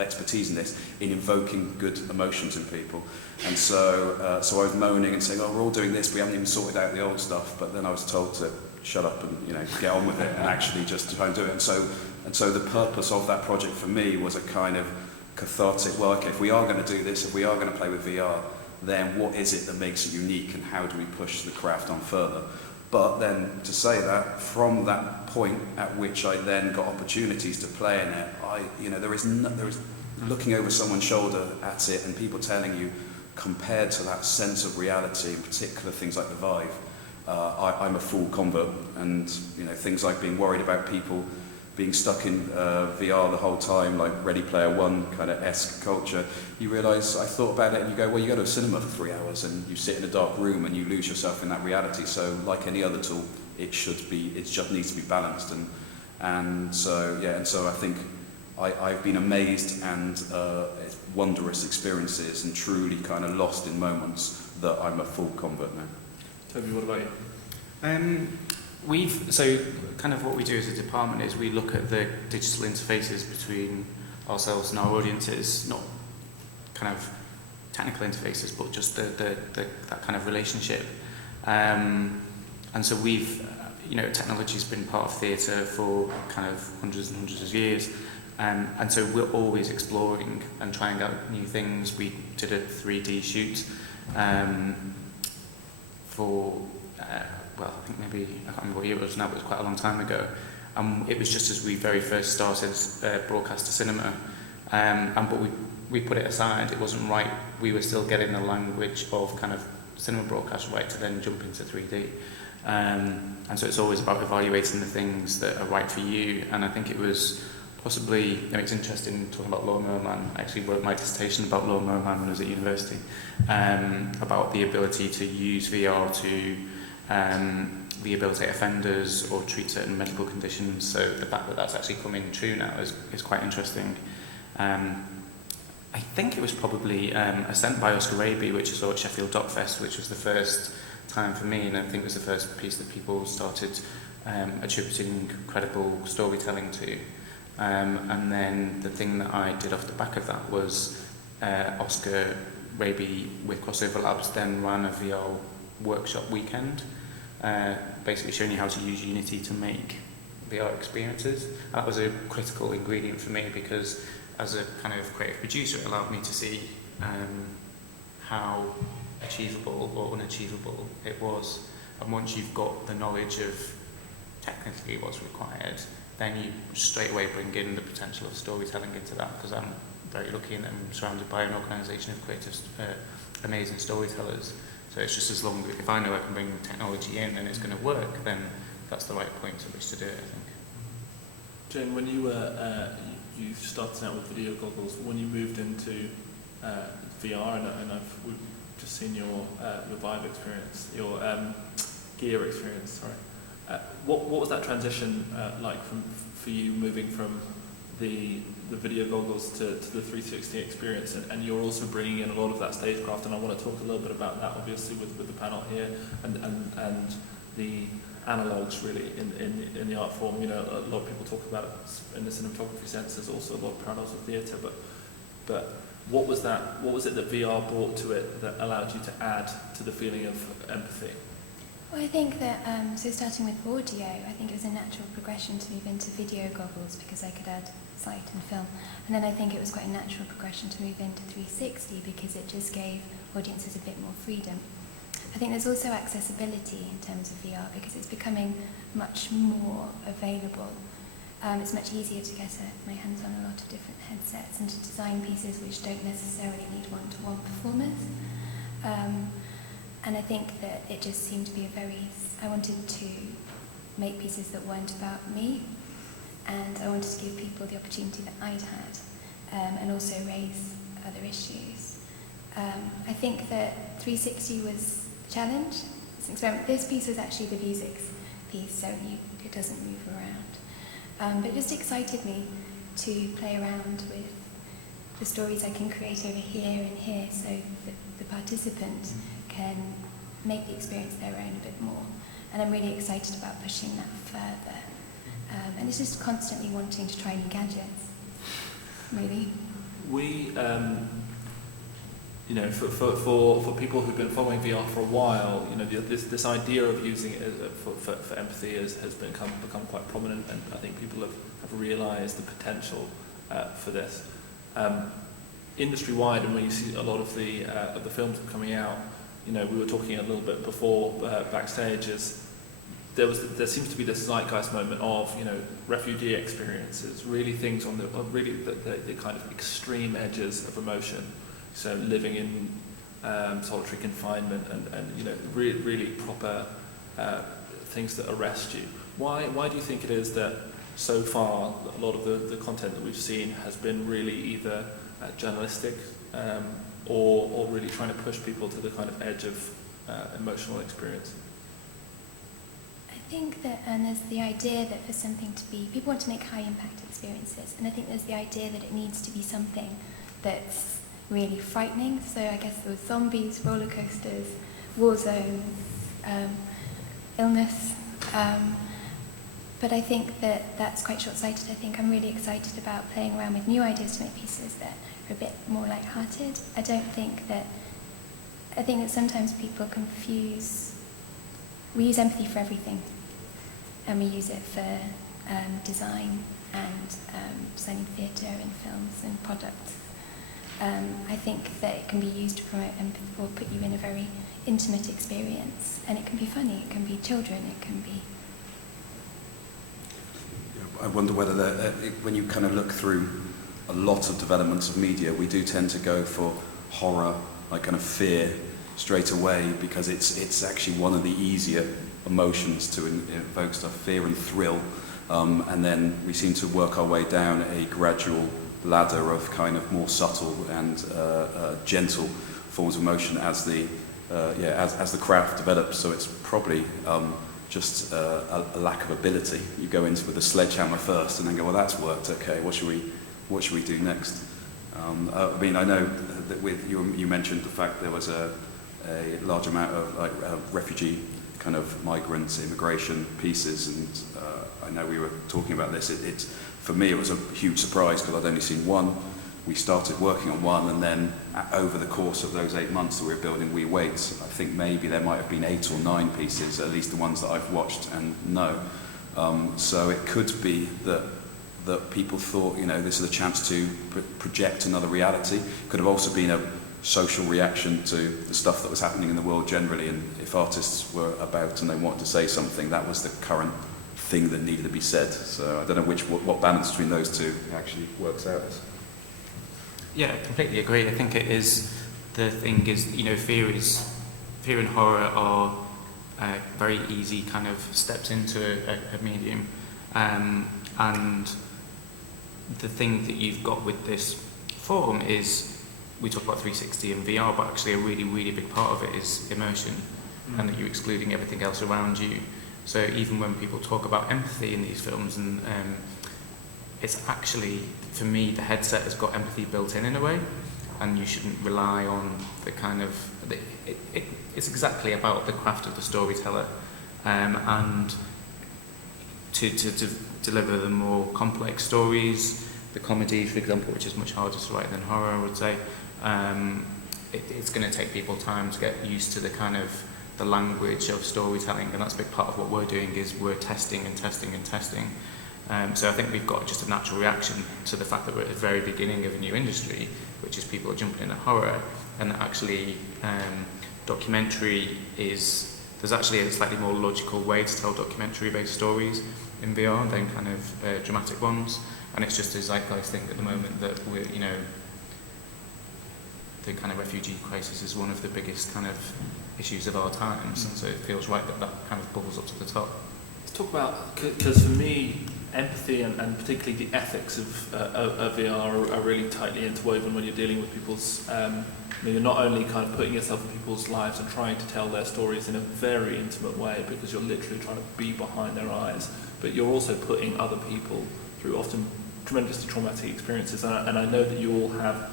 expertise in this, in invoking good emotions in people. And so I was moaning and saying, we're all doing this, we haven't even sorted out the old stuff. But then I was told to shut up and get on with it and actually just try and do it. And so the purpose of that project for me was a kind of cathartic, well, okay, if we are going to do this, if we are going to play with VR, then what is it that makes it unique, and how do we push the craft on further? But then to say that, from that point at which I then got opportunities to play in it, there is looking over someone's shoulder at it and people telling you, compared to that sense of reality, in particular things like the Vive, I'm a full convert, and things like being worried about people being stuck in VR the whole time, like Ready Player One kind of esque culture. You realise, I thought about it, and you go, well, you go to a cinema for 3 hours and you sit in a dark room and you lose yourself in that reality. So, like any other tool, it just needs to be balanced. And so I think I've been amazed and wondrous experiences, and truly kind of lost in moments that I'm a full convert now. Toby, what about you? So kind of what we do as a department is we look at the digital interfaces between ourselves and our audiences, not kind of technical interfaces, but just that kind of relationship. And so we've, you know, technology's been part of theatre for kind of hundreds and hundreds of years. And so we're always exploring and trying out new things. We did a 3D shoot for, well, I think maybe, I can't remember what year it was now, but it was quite a long time ago. It was just as we very first started broadcast to cinema. But we put it aside, it wasn't right. We were still getting the language of kind of cinema broadcast right to then jump into 3D. And so it's always about evaluating the things that are right for you. And I think it was possibly, you know, it's interesting talking about Lawnmower Man. I actually wrote my dissertation about Lawnmower Man when I was at university, about the ability to use VR to rehabilitate offenders or treat certain medical conditions. So the fact that that's actually coming true now is quite interesting. I think it was probably Ascent by Oscar Raby, which I saw at Sheffield Doc Fest, which was the first time for me, and I think it was the first piece that people started attributing credible storytelling to. And then the thing that I did off the back of that was Oscar Raby with Crossover Labs then ran a VR workshop weekend, basically showing you how to use Unity to make VR experiences. And that was a critical ingredient for me because as a kind of creative producer, it allowed me to see how achievable or unachievable it was. And once you've got the knowledge of technically what's required, then you straight away bring in the potential of storytelling into that, because I'm very lucky and I'm surrounded by an organisation of creative, amazing storytellers. So it's just as long, if I know I can bring technology in and it's going to work, then that's the right point at which to do it, I think. Jane, when you were you started out with video goggles, when you moved into VR, and we've just seen your Vive experience, your Gear experience, sorry. What was that transition like for you, moving from the video goggles to the 360 experience, and you're also bringing in a lot of that stagecraft, and I want to talk a little bit about that obviously with the panel here, and the analogues really in the art form. You know, a lot of people talk about it in the cinematography sense. There's also a lot of parallels with theatre, but what was it that VR brought to it that allowed you to add to the feeling of empathy? Well, I think that, so starting with audio, I think it was a natural progression to move into video goggles because I could add sight and film. And then I think it was quite a natural progression to move into 360 because it just gave audiences a bit more freedom. I think there's also accessibility in terms of VR because it's becoming much more available. It's much easier to get my hands on a lot of different headsets and to design pieces which don't necessarily need one-to-one performers. And I think that it just seemed to be I wanted to make pieces that weren't about me, and I wanted to give people the opportunity that I'd had, and also raise other issues. I think that 360 was a challenge. It's an experiment. This piece was actually the Vuzix piece, so it doesn't move around. But it just excited me to play around with the stories I can create over here and here, so that the participant can make the experience their own a bit more. And I'm really excited about pushing that further. And it's just constantly wanting to try new gadgets, really. We, you know, for people who've been following VR for a while, you know, this idea of using it for empathy has become quite prominent, and I think people have realised the potential for this. Industry-wide, and when you see a lot of the films coming out, you know, we were talking a little bit before backstage, there seems to be this zeitgeist moment of, you know, refugee experiences, really things on the kind of extreme edges of emotion. So living in solitary confinement and you know, really proper things that arrest you. Why do you think it is that so far a lot of the content that we've seen has been really either journalistic or really trying to push people to the kind of edge of emotional experience? I think that there's the idea that for something to be, people want to make high impact experiences, and I think there's the idea that it needs to be something that's really frightening. So I guess there was zombies, roller coasters, war zones, illness. But I think that that's quite short-sighted. I think I'm really excited about playing around with new ideas to make pieces that are a bit more light-hearted. I think that sometimes people confuse, we use empathy for everything. and we use it for design and designing theatre and films and products. I think that it can be used to promote empathy or put you in a very intimate experience, and it can be funny, it can be children, it can be... I wonder whether when you kind of look through a lot of developments of media, we do tend to go for horror, like kind of fear, straight away, because it's actually one of the easier emotions to evoke stuff, fear and thrill, and then we seem to work our way down a gradual ladder of kind of more subtle and gentle forms of emotion as the craft develops. So it's probably just a lack of ability. You go into with a sledgehammer first, and then go, well, that's worked. Okay, what should we do next? I mean, I know that with you mentioned the fact there was a large amount of refugee kind of migrant immigration pieces, and I know we were talking about this. For me, it was a huge surprise because I'd only seen one. We started working on one, and then over the course of those 8 months that we were building We Wait, I think maybe there might have been 8 or 9 pieces, at least the ones that I've watched and know. So it could be that people thought, this is a chance to project another reality. It could have also been a social reaction to the stuff that was happening in the world generally, and if artists were about and they wanted to say something, that was the current thing that needed to be said. So I don't know what balance between those two actually works out as. Yeah, I completely agree. I think it is, the thing is, fear and horror are very easy kind of steps into a medium, and the thing that you've got with this forum is, we talk about 360 and VR, but actually a really, really big part of it is immersion, and that you're excluding everything else around you. So even when people talk about empathy in these films, and it's actually, for me, the headset has got empathy built in a way, and you shouldn't rely on the kind of... It's exactly about the craft of the storyteller, and to deliver the more complex stories, the comedy, for example, which is much harder to write than horror, I would say. It's going to take people time to get used to the kind of the language of storytelling, and that's a big part of what we're doing, is we're testing and testing and testing. So I think we've got just a natural reaction to the fact that we're at the very beginning of a new industry, which is people are jumping into horror, and that actually documentary is, there's actually a slightly more logical way to tell documentary-based stories in VR than kind of dramatic ones, and it's just a zeitgeist thing at the moment that we're, the kind of refugee crisis is one of the biggest kind of issues of our times, and so it feels right that kind of bubbles up to the top. Let's talk about, because for me, empathy and particularly the ethics of VR are really tightly interwoven when you're dealing with people's, you're not only kind of putting yourself in people's lives and trying to tell their stories in a very intimate way, because you're literally trying to be behind their eyes, but you're also putting other people through often tremendously traumatic experiences, and I know that you all have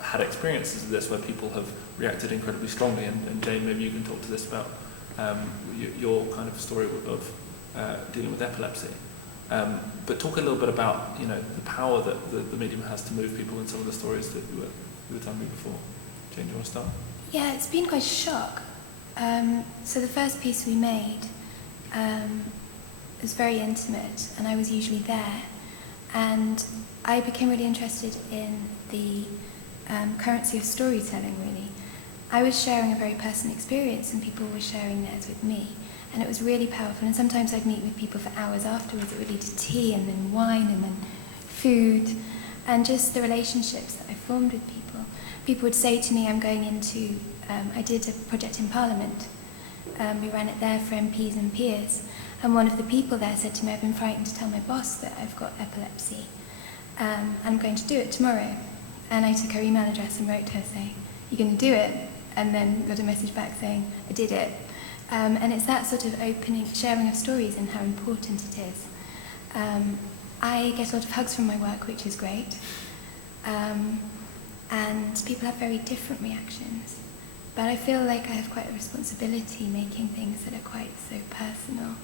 had experiences of this where people have reacted incredibly strongly, and Jane, maybe you can talk to this about your kind of story of dealing with epilepsy. But talk a little bit about the power that the medium has to move people in some of the stories that you were telling me before. Jane, do you want to start? Yeah, it's been quite a shock. So the first piece we made was very intimate, and I was usually there, and I became really interested in the currency of storytelling, really. I was sharing a very personal experience, and people were sharing theirs with me. And it was really powerful, and sometimes I'd meet with people for hours afterwards. It would lead to tea, and then wine, and then food, and just the relationships that I formed with people. People would say to me, I'm going into, I did a project in Parliament. We ran it there for MPs and peers, and one of the people there said to me, I've been frightened to tell my boss that I've got epilepsy. I'm going to do it tomorrow. And I took her email address and wrote to her saying, you're going to do it? And then got a message back saying, I did it. And it's that sort of sharing of stories and how important it is. I get a lot of hugs from my work, which is great. And people have very different reactions. But I feel like I have quite a responsibility making things that are quite so personal,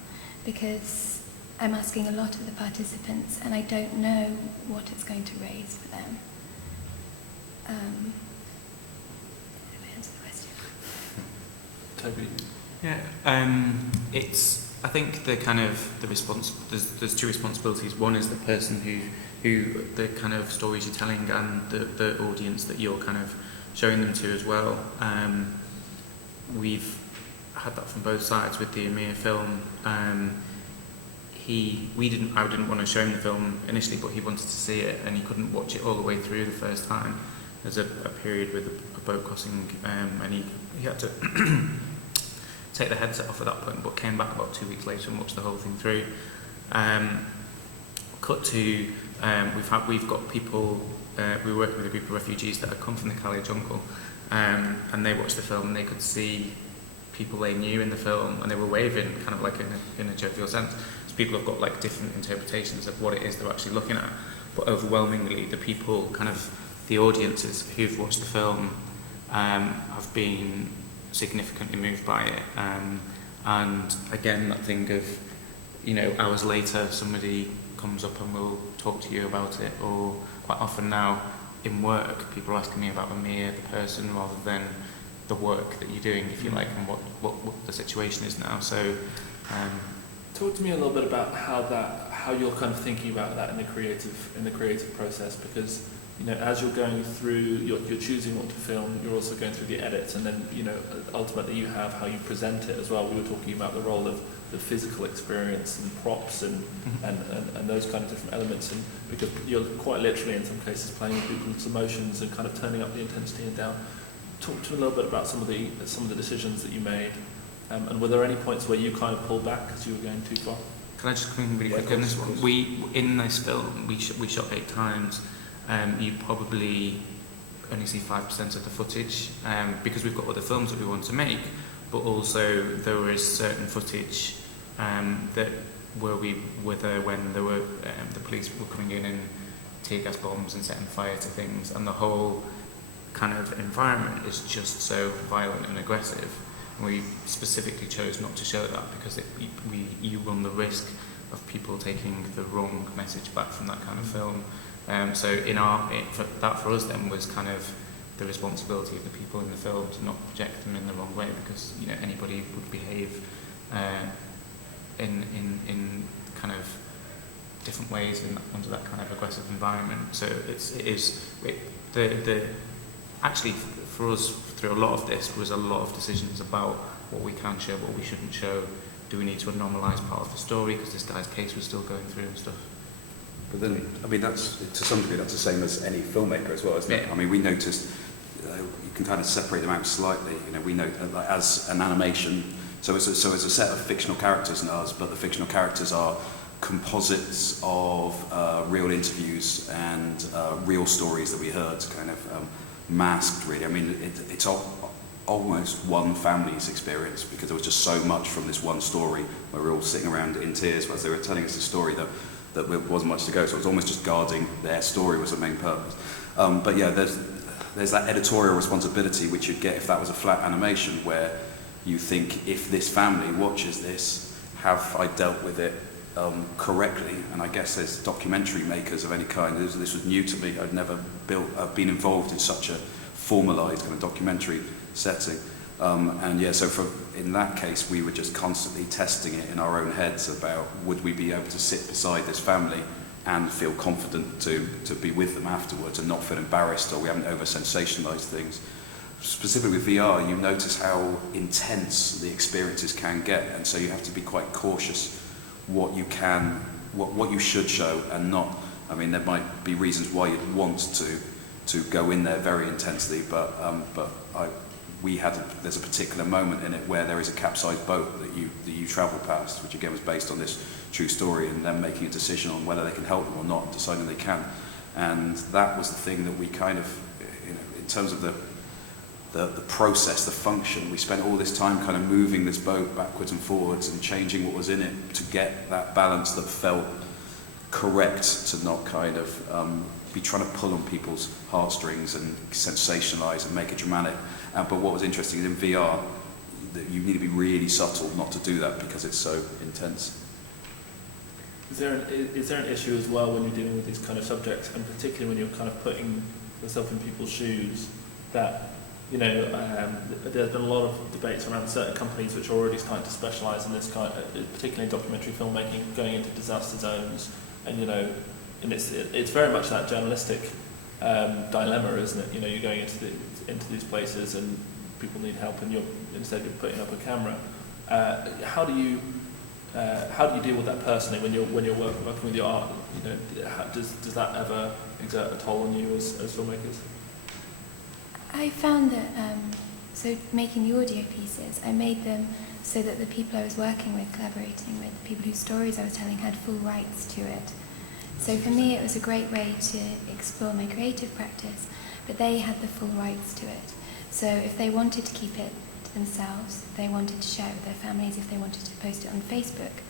because I'm asking a lot of the participants, and I don't know what it's going to raise for them. Have I answered the question? Toby? Yeah, it's I think the kind of the response. There's two responsibilities. One is the person who the kind of stories you're telling, and the audience that you're kind of showing them to as well. We've had that from both sides with the Amir film. I didn't want to show him the film initially, but he wanted to see it, and he couldn't watch it all the way through the first time. There's a period with a boat crossing, and he had to take the headset off at that point, but came back about 2 weeks later and watched the whole thing through. Cut to we've got people. We were working with a group of refugees that had come from the Calais jungle, and they watched the film and they could see people they knew in the film, and they were waving kind of like in a jovial sense. So people have got like different interpretations of what it is they're actually looking at, but overwhelmingly the people, kind of the audiences who've watched the film, have been significantly moved by it. And again, that thing of, hours later somebody comes up and will talk to you about it, or quite often now in work people are asking me about Amir, the person, rather than the work that you're doing, if you like, and what the situation is now. So talk to me a little bit about how you're kind of thinking about that in the creative process, because as you're going through, you're choosing what to film, you're also going through the edits, and then ultimately you have how you present it as well. We were talking about the role of the physical experience and props and those kind of different elements, and because you're quite literally in some cases playing with people's emotions and kind of turning up the intensity and down. Talk to me a little bit about some of the decisions that you made, and were there any points where you kind of pulled back because you were going too far? Can I just come in really quick on this one? In this film, we shot 8 times. You probably only see 5% of the footage, because we've got other films that we want to make, but also there is certain footage that we were there when there were the police were coming in and tear gas bombs and setting fire to things, and the whole kind of environment is just so violent and aggressive. And we specifically chose not to show that because you run the risk of people taking the wrong message back from that kind of film. So for us then was kind of the responsibility of the people in the film to not project them in the wrong way, because anybody would behave in kind of different ways under that kind of aggressive environment. So actually for us through a lot of this was a lot of decisions about what we can show, what we shouldn't show. Do we need to normalise part of the story because this guy's case was still going through and stuff? But then, that's to some degree that's the same as any filmmaker as well, isn't it? Yeah. We noticed you can kind of separate them out slightly. We know like, as an animation, so it's a set of fictional characters in ours, but the fictional characters are composites of real interviews and real stories that we heard, kind of masked really. It's almost one family's experience, because there was just so much from this one story where we were all sitting around in tears as they were telling us a story that wasn't much to go, so it was almost just guarding their story was the main purpose. But yeah, there's that editorial responsibility which you'd get if that was a flat animation, where you think, if this family watches this, have I dealt with it correctly? And I guess as documentary makers of any kind, this was new to me. I've been involved in such a formalised kind of documentary setting. So in that case, we were just constantly testing it in our own heads about, would we be able to sit beside this family and feel confident to be with them afterwards and not feel embarrassed, or we haven't over-sensationalised things. Specifically with VR, you notice how intense the experiences can get, and so you have to be quite cautious what you should show and not. There might be reasons why you'd want to go in there very intensely, but there's a particular moment in it where there is a capsized boat that you travel past, which again was based on this true story, and them making a decision on whether they can help them or not, deciding they can. And that was the thing that we kind of, in terms of the process, the function, we spent all this time kind of moving this boat backwards and forwards and changing what was in it to get that balance that felt correct, to not kind of be trying to pull on people's heartstrings and sensationalise and make it dramatic. But what was interesting is in VR, that you need to be really subtle not to do that, because it's so intense. Is there an issue as well when you're dealing with these kind of subjects, and particularly when you're kind of putting yourself in people's shoes, that There's been a lot of debates around certain companies which are already starting to specialise in this kind, particularly in documentary filmmaking, going into disaster zones, and it's very much that journalistic dilemma, isn't it? You're going into these places and people need help, and instead you're putting up a camera. How do you deal with that personally when you're working with your art? Does that ever exert a toll on you as filmmakers? I found that, so making the audio pieces, I made them so that the people I was working with, collaborating with, the people whose stories I was telling had full rights to it. So for me it was a great way to explore my creative practice, but they had the full rights to it. So if they wanted to keep it to themselves, if they wanted to share it with their families, if they wanted to post it on Facebook,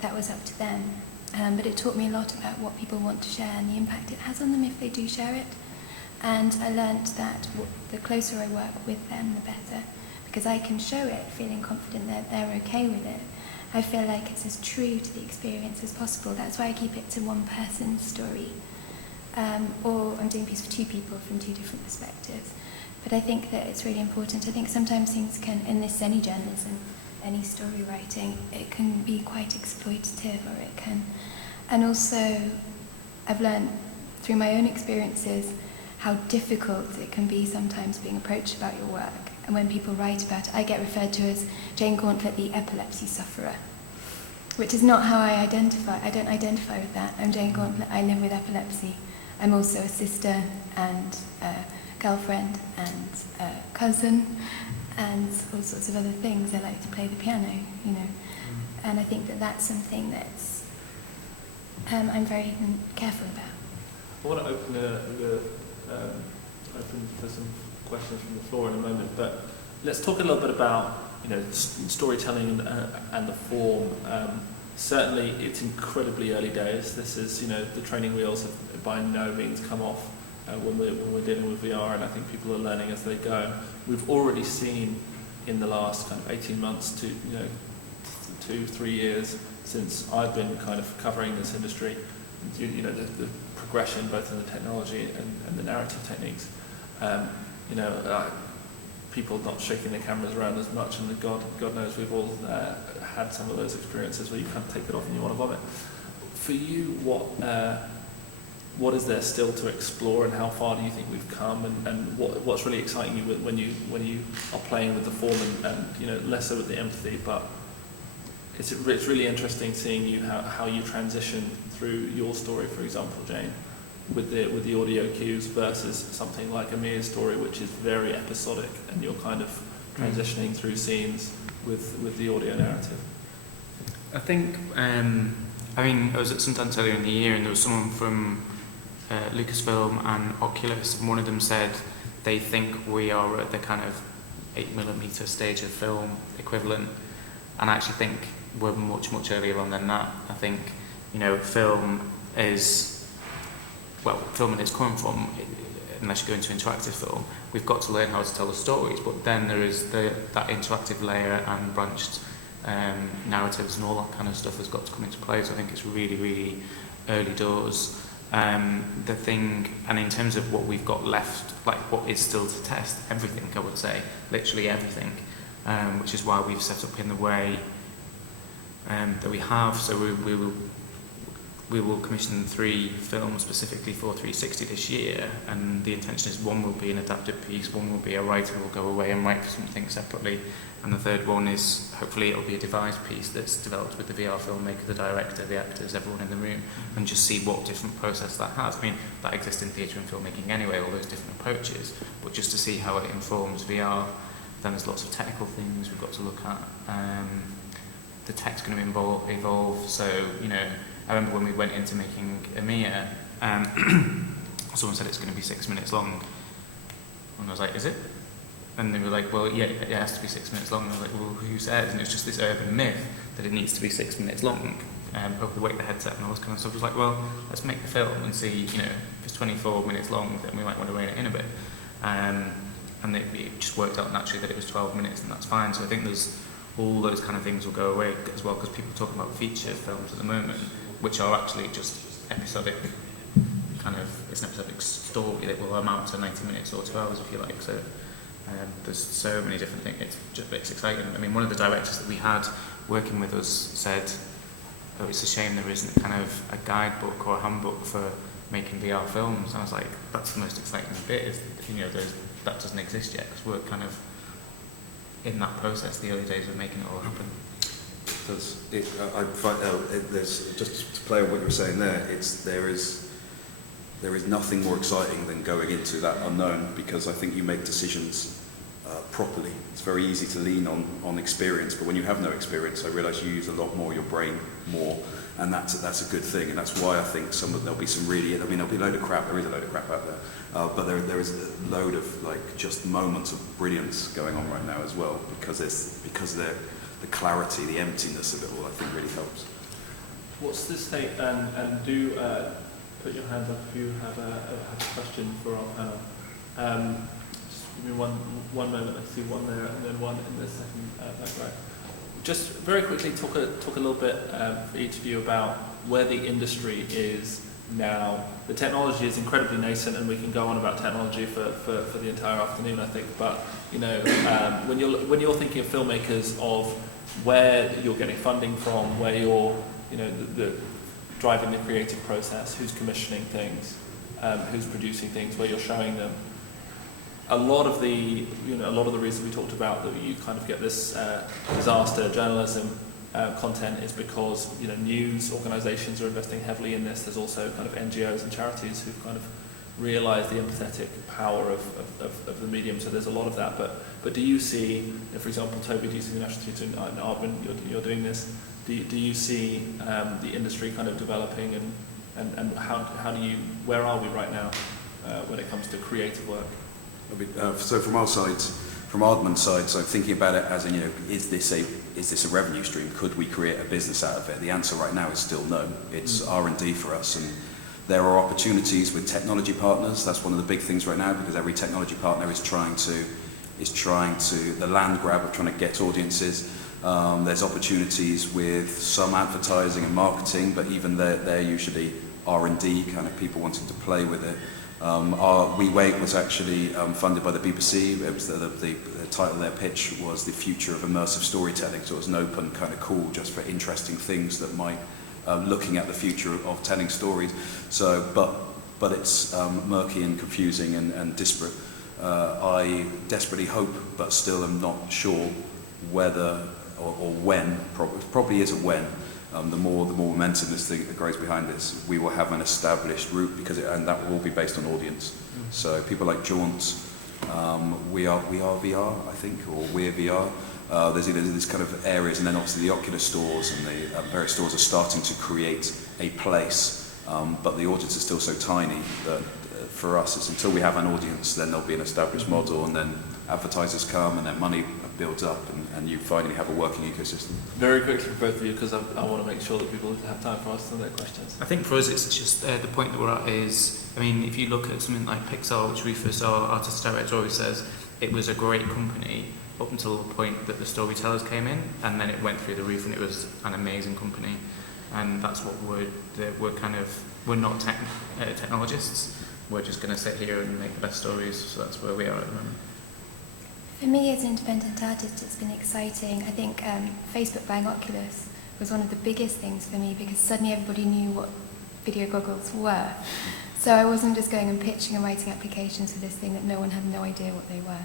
that was up to them. But it taught me a lot about what people want to share and the impact it has on them if they do share it. And I learned that the closer I work with them, the better, because I can show it feeling confident that they're okay with it. I feel like it's as true to the experience as possible. That's why I keep it to one person's story. Or I'm doing a piece for two people from two different perspectives. But I think that it's really important. I think sometimes things can, in this any journalism, any story writing, it can be quite exploitative, or it can. And also, I've learned through my own experiences how difficult it can be sometimes being approached about your work. And when people write about it, I get referred to as Jane Gauntlet, the epilepsy sufferer, which is not how I identify. I don't identify with that. I'm Jane Gauntlet, I live with epilepsy. I'm also a sister and a girlfriend and a cousin and all sorts of other things. I like to play the piano, And I think that that's something that's I'm very careful about. I want to open for some questions from the floor in a moment, but let's talk a little bit about storytelling and the form. Certainly, it's incredibly early days. This is the training wheels have by no means come off when we're dealing with VR, and I think people are learning as they go. We've already seen in the last kind of 18 months to 2-3 years since I've been kind of covering this industry, the progression both in the technology and the narrative techniques. People not shaking their cameras around as much, and God knows we've all had some of those experiences where you can't take it off and you want to vomit. For you, what is there still to explore, and how far do you think we've come, and what's really exciting you when you are playing with the form and less so with the empathy, but it's really interesting seeing you how you transition through your story, for example, Jane, with the audio cues versus something like Amir's story, which is very episodic, and you're kind of transitioning through scenes with the audio narrative. I think, I was at Sundance earlier in the year, and there was someone from Lucasfilm and Oculus, and one of them said they think we are at the kind of 8mm stage of film equivalent, and I actually think we're much earlier on than that. I think film is, film in its current form, unless you go into interactive film, we've got to learn how to tell the stories, but then there is that interactive layer and branched narratives and all that kind of stuff has got to come into play. So I think it's really early doors. The thing, and in terms of what we've got left, like what is still to test, everything, I would say, literally everything, which is why we've set up in the way that we have. So we will commission 3 films specifically for 360 this year, and the intention is one will be an adapted piece, one will be a writer who will go away and write for something separately, and the third one is, hopefully it'll be a devised piece that's developed with the VR filmmaker, the director, the actors, everyone in the room, and just see what different process that has. I mean, that exists in theatre and filmmaking anyway, all those different approaches, but just to see how it informs VR. Then there's lots of technical things we've got to look at. The tech's going to evolve, so, I remember when we went into making Amir, someone said it's going to be 6 minutes long, and I was like, is it? And they were like, well, yeah, it has to be 6 minutes long. And I was like, well, who says? And it's just this urban myth that it needs to be 6 minutes long. Over the weight of the headset and all this kind of stuff. I was like, well, let's make the film and see, if it's 24 minutes long, then we might want to rein it in a bit. And it just worked out naturally that it was 12 minutes, and that's fine. So I think there's all those kind of things will go away as well, because people talk about feature films at the moment, which are actually just episodic, it's an episodic story that will amount to 90 minutes or 2 hours if you like. So There's so many different things. It's exciting. I mean, one of the directors that we had working with us said, "Oh, it's a shame there isn't kind of a guidebook or a handbook for making VR films." And I was like, "That's the most exciting bit. Is that doesn't exist yet because we're kind of in that process, the early days of making it all happen." I find there's just to play on what you were saying there. There is nothing more exciting than going into that unknown, because I think you make decisions properly. It's very easy to lean on experience, but when you have no experience, I realise you use a lot more your brain more, and that's a good thing. And that's why I think there'll be some really, I mean, there'll be a load of crap. There is a load of crap out there, but there is a load of like just moments of brilliance going on right now as well, because the clarity, the emptiness of it all, I think really helps. What's the state? And do put your hands up if you have a question for our panel. Just give me one moment. I see one there, and then one in the second back right. Just very quickly talk a little bit for each of you about where the industry is now. The technology is incredibly nascent, and we can go on about technology for the entire afternoon, I think. But when you're thinking of filmmakers, of where you're getting funding from, where you're the driving the creative process, who's commissioning things, who's producing things, where you're showing them. A lot of the reason we talked about that you kind of get this disaster journalism content is because news organisations are investing heavily in this. There's also kind of NGOs and charities who've kind of realised the empathetic power of the medium. So there's a lot of that. But do you see, for example, Toby, do you see the National Theatre in Ardman? You're doing this. Do you see the industry kind of developing, and how do you, where are we right now when it comes to creative work? So from our side, from Ardman's side, so thinking about it as is this a revenue stream? Could we create a business out of it? The answer right now is still no. It's R&D for us, and there are opportunities with technology partners. That's one of the big things right now, because every technology partner is trying to the land grab of trying to get audiences. There's opportunities with some advertising and marketing, but even they're usually R&D kind of people wanting to play with it. We Wait was actually funded by the BBC. It was the title of their pitch was The Future of Immersive Storytelling, so it was an open kind of call just for interesting things that might looking at the future of telling stories. So, but it's murky and confusing and disparate. I desperately hope, but still am not sure whether or when. Probably is a when. The more momentum this thing that grows behind this, we will have an established route, and that will all be based on audience. So people like Jaunt, we are VR, I think, or we're VR. There's these kind of areas, and then obviously the Oculus stores and the various stores are starting to create a place, but the audience is still so tiny that for us, it's until we have an audience, then there'll be an established model, and then advertisers come, and then money builds up, and you finally have a working ecosystem. Very quickly for both of you, because I want to make sure that people have time for us to their questions. I think for us it's just the point that we're at is, I mean, if you look at something like Pixar, which we first saw, our artist director always says it was a great company up until the point that the storytellers came in, and then it went through the roof, and it was an amazing company. And that's what we're not technologists. We're just going to sit here and make the best stories, so that's where we are at the moment. For me as an independent artist, it's been exciting. I think Facebook buying Oculus was one of the biggest things for me, because suddenly everybody knew what video goggles were. So I wasn't just going and pitching and writing applications for this thing that no one had no idea what they were.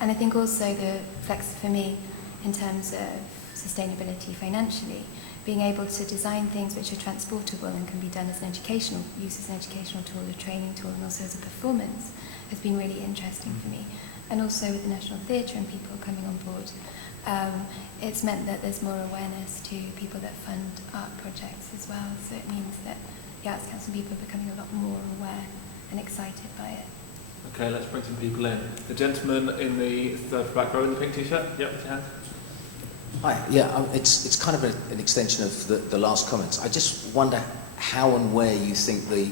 And I think also the flex for me in terms of sustainability financially, being able to design things which are transportable and can be done as an educational tool, a training tool, and also as a performance has been really interesting for me. And also with the National Theatre and people coming on board, it's meant that there's more awareness to people that fund art projects as well. So it means that the Arts Council people are becoming a lot more aware and excited by it. Okay, let's bring some people in. The gentleman in the third back row in the pink t-shirt. Yep, with your hand. Hi, yeah, it's kind of an extension of the last comments. I just wonder how and where you think the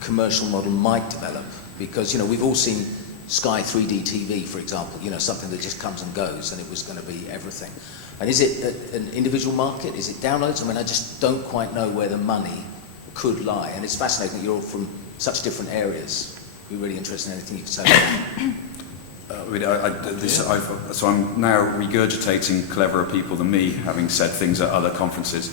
commercial model might develop, because, we've all seen Sky 3D TV, for example, something that just comes and goes, and it was going to be everything. And is it an individual market? Is it downloads? I mean, I just don't quite know where the money could lie. And it's fascinating that you're all from such different areas. It'd be really interesting in anything you could say about that. So I'm now regurgitating cleverer people than me, having said things at other conferences.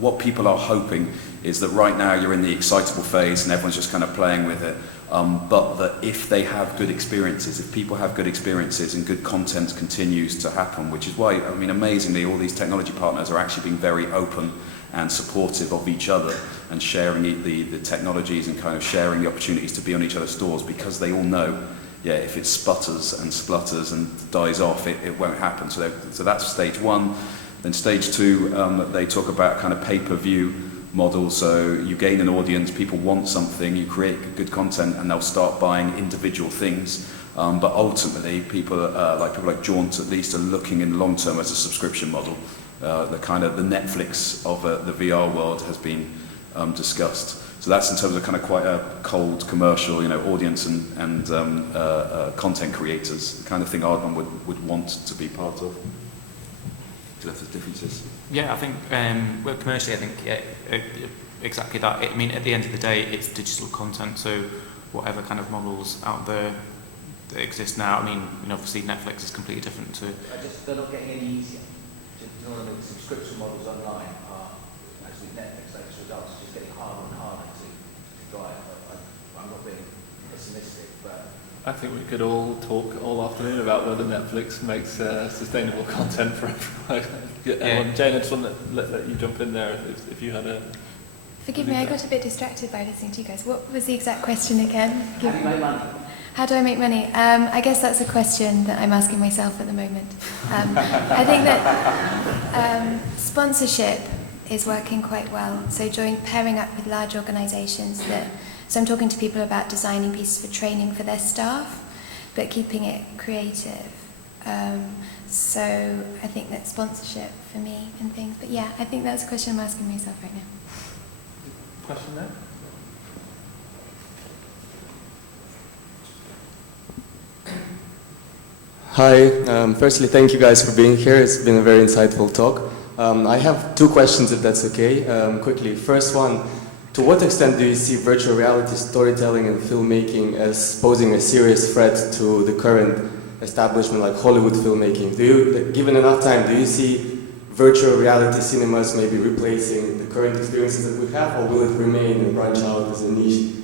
What people are hoping is that right now you're in the excitable phase and everyone's just kind of playing with it. But that if they have good experiences, if people have good experiences and good content continues to happen, which is why, I mean, amazingly, all these technology partners are actually being very open and supportive of each other and sharing the technologies and kind of sharing the opportunities to be on each other's stores, because they all know, yeah, if it sputters and splutters and dies off, it won't happen. So that's stage one. Then stage two, they talk about kind of pay-per-view model. So you gain an audience, people want something, you create good content, and they'll start buying individual things. But ultimately, people like Jaunt at least are looking in the long term as a subscription model. The kind of the Netflix of the VR world has been discussed. So that's in terms of kind of quite a cold commercial, audience and content creators, the kind of thing Aardman would want to be part of. Do you have the differences? Yeah, I think well, commercially, I think exactly that. I mean, at the end of the day, it's digital content. So whatever kind of models out there that exist now, I mean, obviously Netflix is completely different to. They're not getting any easier. The subscription models online are, as with Netflix, latest results, just getting harder and harder to drive. I'm not being pessimistic, but I think we could all talk all afternoon about whether Netflix makes sustainable content for everyone. Jane, I just want to let you jump in there if you had a... Forgive me, I got a bit distracted by listening to you guys. What was the exact question again? How do you make money? How do I make money? I guess that's a question that I'm asking myself at the moment. I think that sponsorship is working quite well. So pairing up with large organisations so I'm talking to people about designing pieces for training for their staff, but keeping it creative. So I think that sponsorship for me and things. But yeah, I think that's a question I'm asking myself right now. Question there? Hi, firstly thank you guys for being here. It's been a very insightful talk. I have two questions if that's okay. Quickly, first one, to what extent do you see virtual reality storytelling and filmmaking as posing a serious threat to the current establishment like Hollywood filmmaking? Given enough time, do you see virtual reality cinemas maybe replacing the current experiences that we have, or will it remain and branch out as a niche?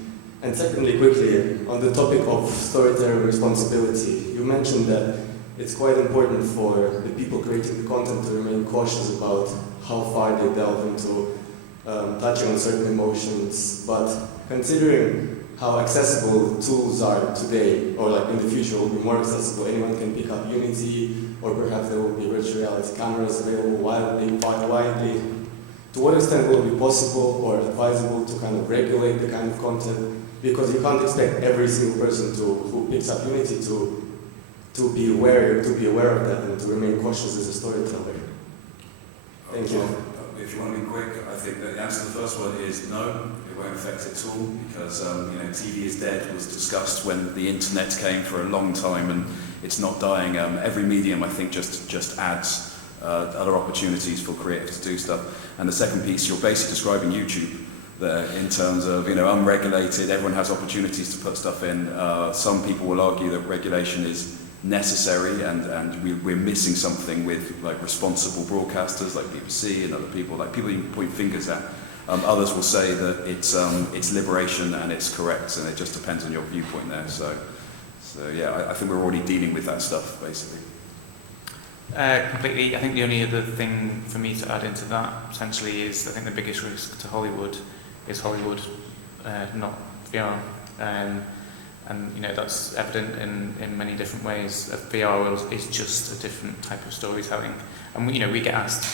And secondly, quickly, on the topic of storytelling responsibility, you mentioned that it's quite important for the people creating the content to remain cautious about how far they delve into touching on certain emotions. But considering how accessible tools are today, or like in the future will be more accessible, anyone can pick up Unity, or perhaps there will be virtual reality cameras available widely. To what extent will it be possible or advisable to kind of regulate the kind of content? Because you can't expect every single person who picks up Unity to be aware of that and to remain cautious as a storyteller. Thank you. If you want to be quick, I think that the answer to the first one is no, it won't affect it at all, because TV is dead was discussed when the internet came for a long time, and it's not dying. Every medium, I think, just adds other opportunities for creators to do stuff. And the second piece, you're basically describing YouTube there in terms of, unregulated, everyone has opportunities to put stuff in. Some people will argue that regulation is necessary, and we're missing something with like responsible broadcasters like BBC and other people you can point fingers at. Others will say that it's liberation and it's correct, and it just depends on your viewpoint there. So yeah, I think we're already dealing with that stuff basically. Completely. I think the only other thing for me to add into that essentially is I think the biggest risk to Hollywood is Hollywood, not VR. And that's evident in many different ways. A VR world is just a different type of storytelling. And we get asked,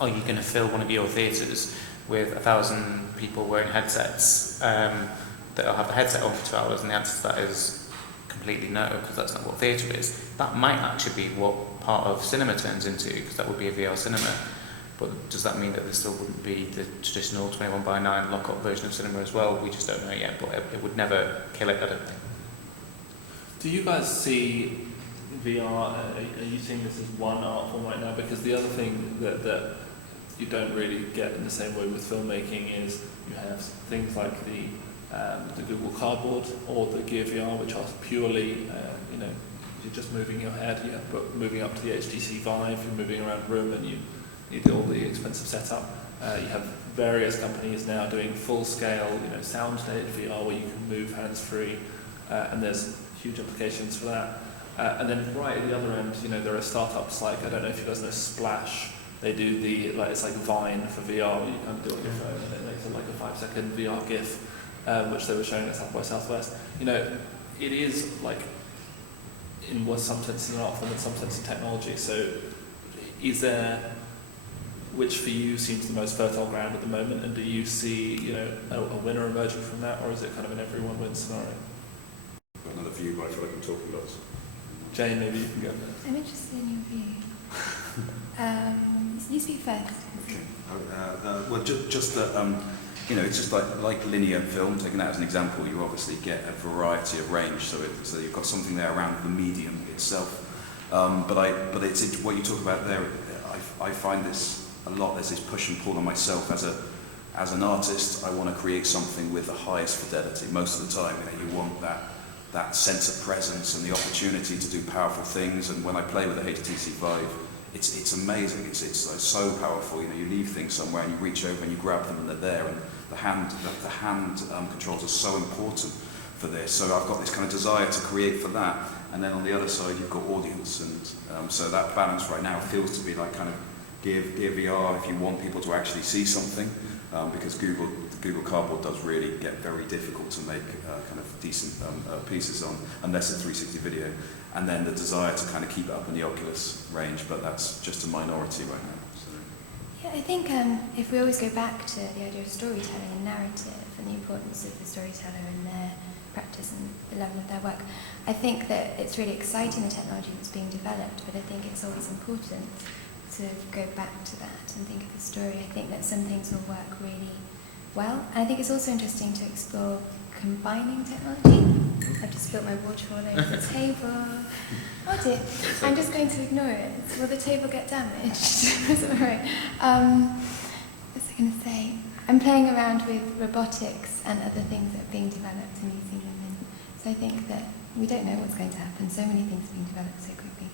are you going to fill one of your theatres with 1,000 people wearing headsets that'll have the headset on for 2 hours? And the answer to that is completely no, because that's not what theatre is. That might actually be what part of cinema turns into, because that would be a VR cinema. But does that mean that there still wouldn't be the traditional 21:9 lock-up version of cinema as well? We just don't know yet, but it would never kill it, I don't think. Do you guys see VR, are you seeing this as one art form right now? Because the other thing that you don't really get in the same way with filmmaking is you have things like the the Google Cardboard or the Gear VR, which are purely, you're just moving your head, but moving up to the HTC Vive, you're moving around the room and you need all the expensive setup. You have various companies now doing full-scale, soundstage VR where you can move hands-free, and there's huge implications for that. And then right at the other end, there are startups like, I don't know if you guys know Splash. They do it's like Vine for VR, where you kind of do it on your phone, and it makes it like a 5-second VR GIF, which they were showing at South by Southwest. It is like, in some sense an art form, in some sense a technology. So, is there, which for you seems the most fertile ground at the moment, and do you see, a winner emerging from that, or is it kind of an everyone wins scenario? I've got another view, but I feel like I'm talking lots. Jane, maybe you can go first. I'm interested in your view. You speak first. Okay. Well, just that, it's just like linear film, taking that as an example, you obviously get a variety of range, so you've got something there around the medium itself. But it's what you talk about there, I find this a lot, there's this push and pull on myself as an artist. I want to create something with the highest fidelity. Most of the time, you want that sense of presence and the opportunity to do powerful things. And when I play with the HTC Vive, it's amazing. It's so powerful. You leave things somewhere and you reach over and you grab them and they're there. And the hand controls are so important for this. So I've got this kind of desire to create for that. And then on the other side, you've got audience. And so that balance right now feels to be like kind of Gear VR if you want people to actually see something, because Google Cardboard does really get very difficult to make kind of decent pieces on, unless it's 360 video. And then the desire to kind of keep it up in the Oculus range, but that's just a minority right now. So. Yeah, I think if we always go back to the idea of storytelling and narrative and the importance of the storyteller and their practice and the level of their work, I think that it's really exciting, the technology that's being developed, but I think it's always important to go back to that and think of the story. I think that some things will work really well. And I think it's also interesting to explore combining technology. I've just spilled my water all over the table. Oh dear, I'm just going to ignore it. Will the table get damaged? Is it all right? What's I going to say? I'm playing around with robotics and other things that are being developed and using them. And so I think that we don't know what's going to happen. So many things are being developed so quickly.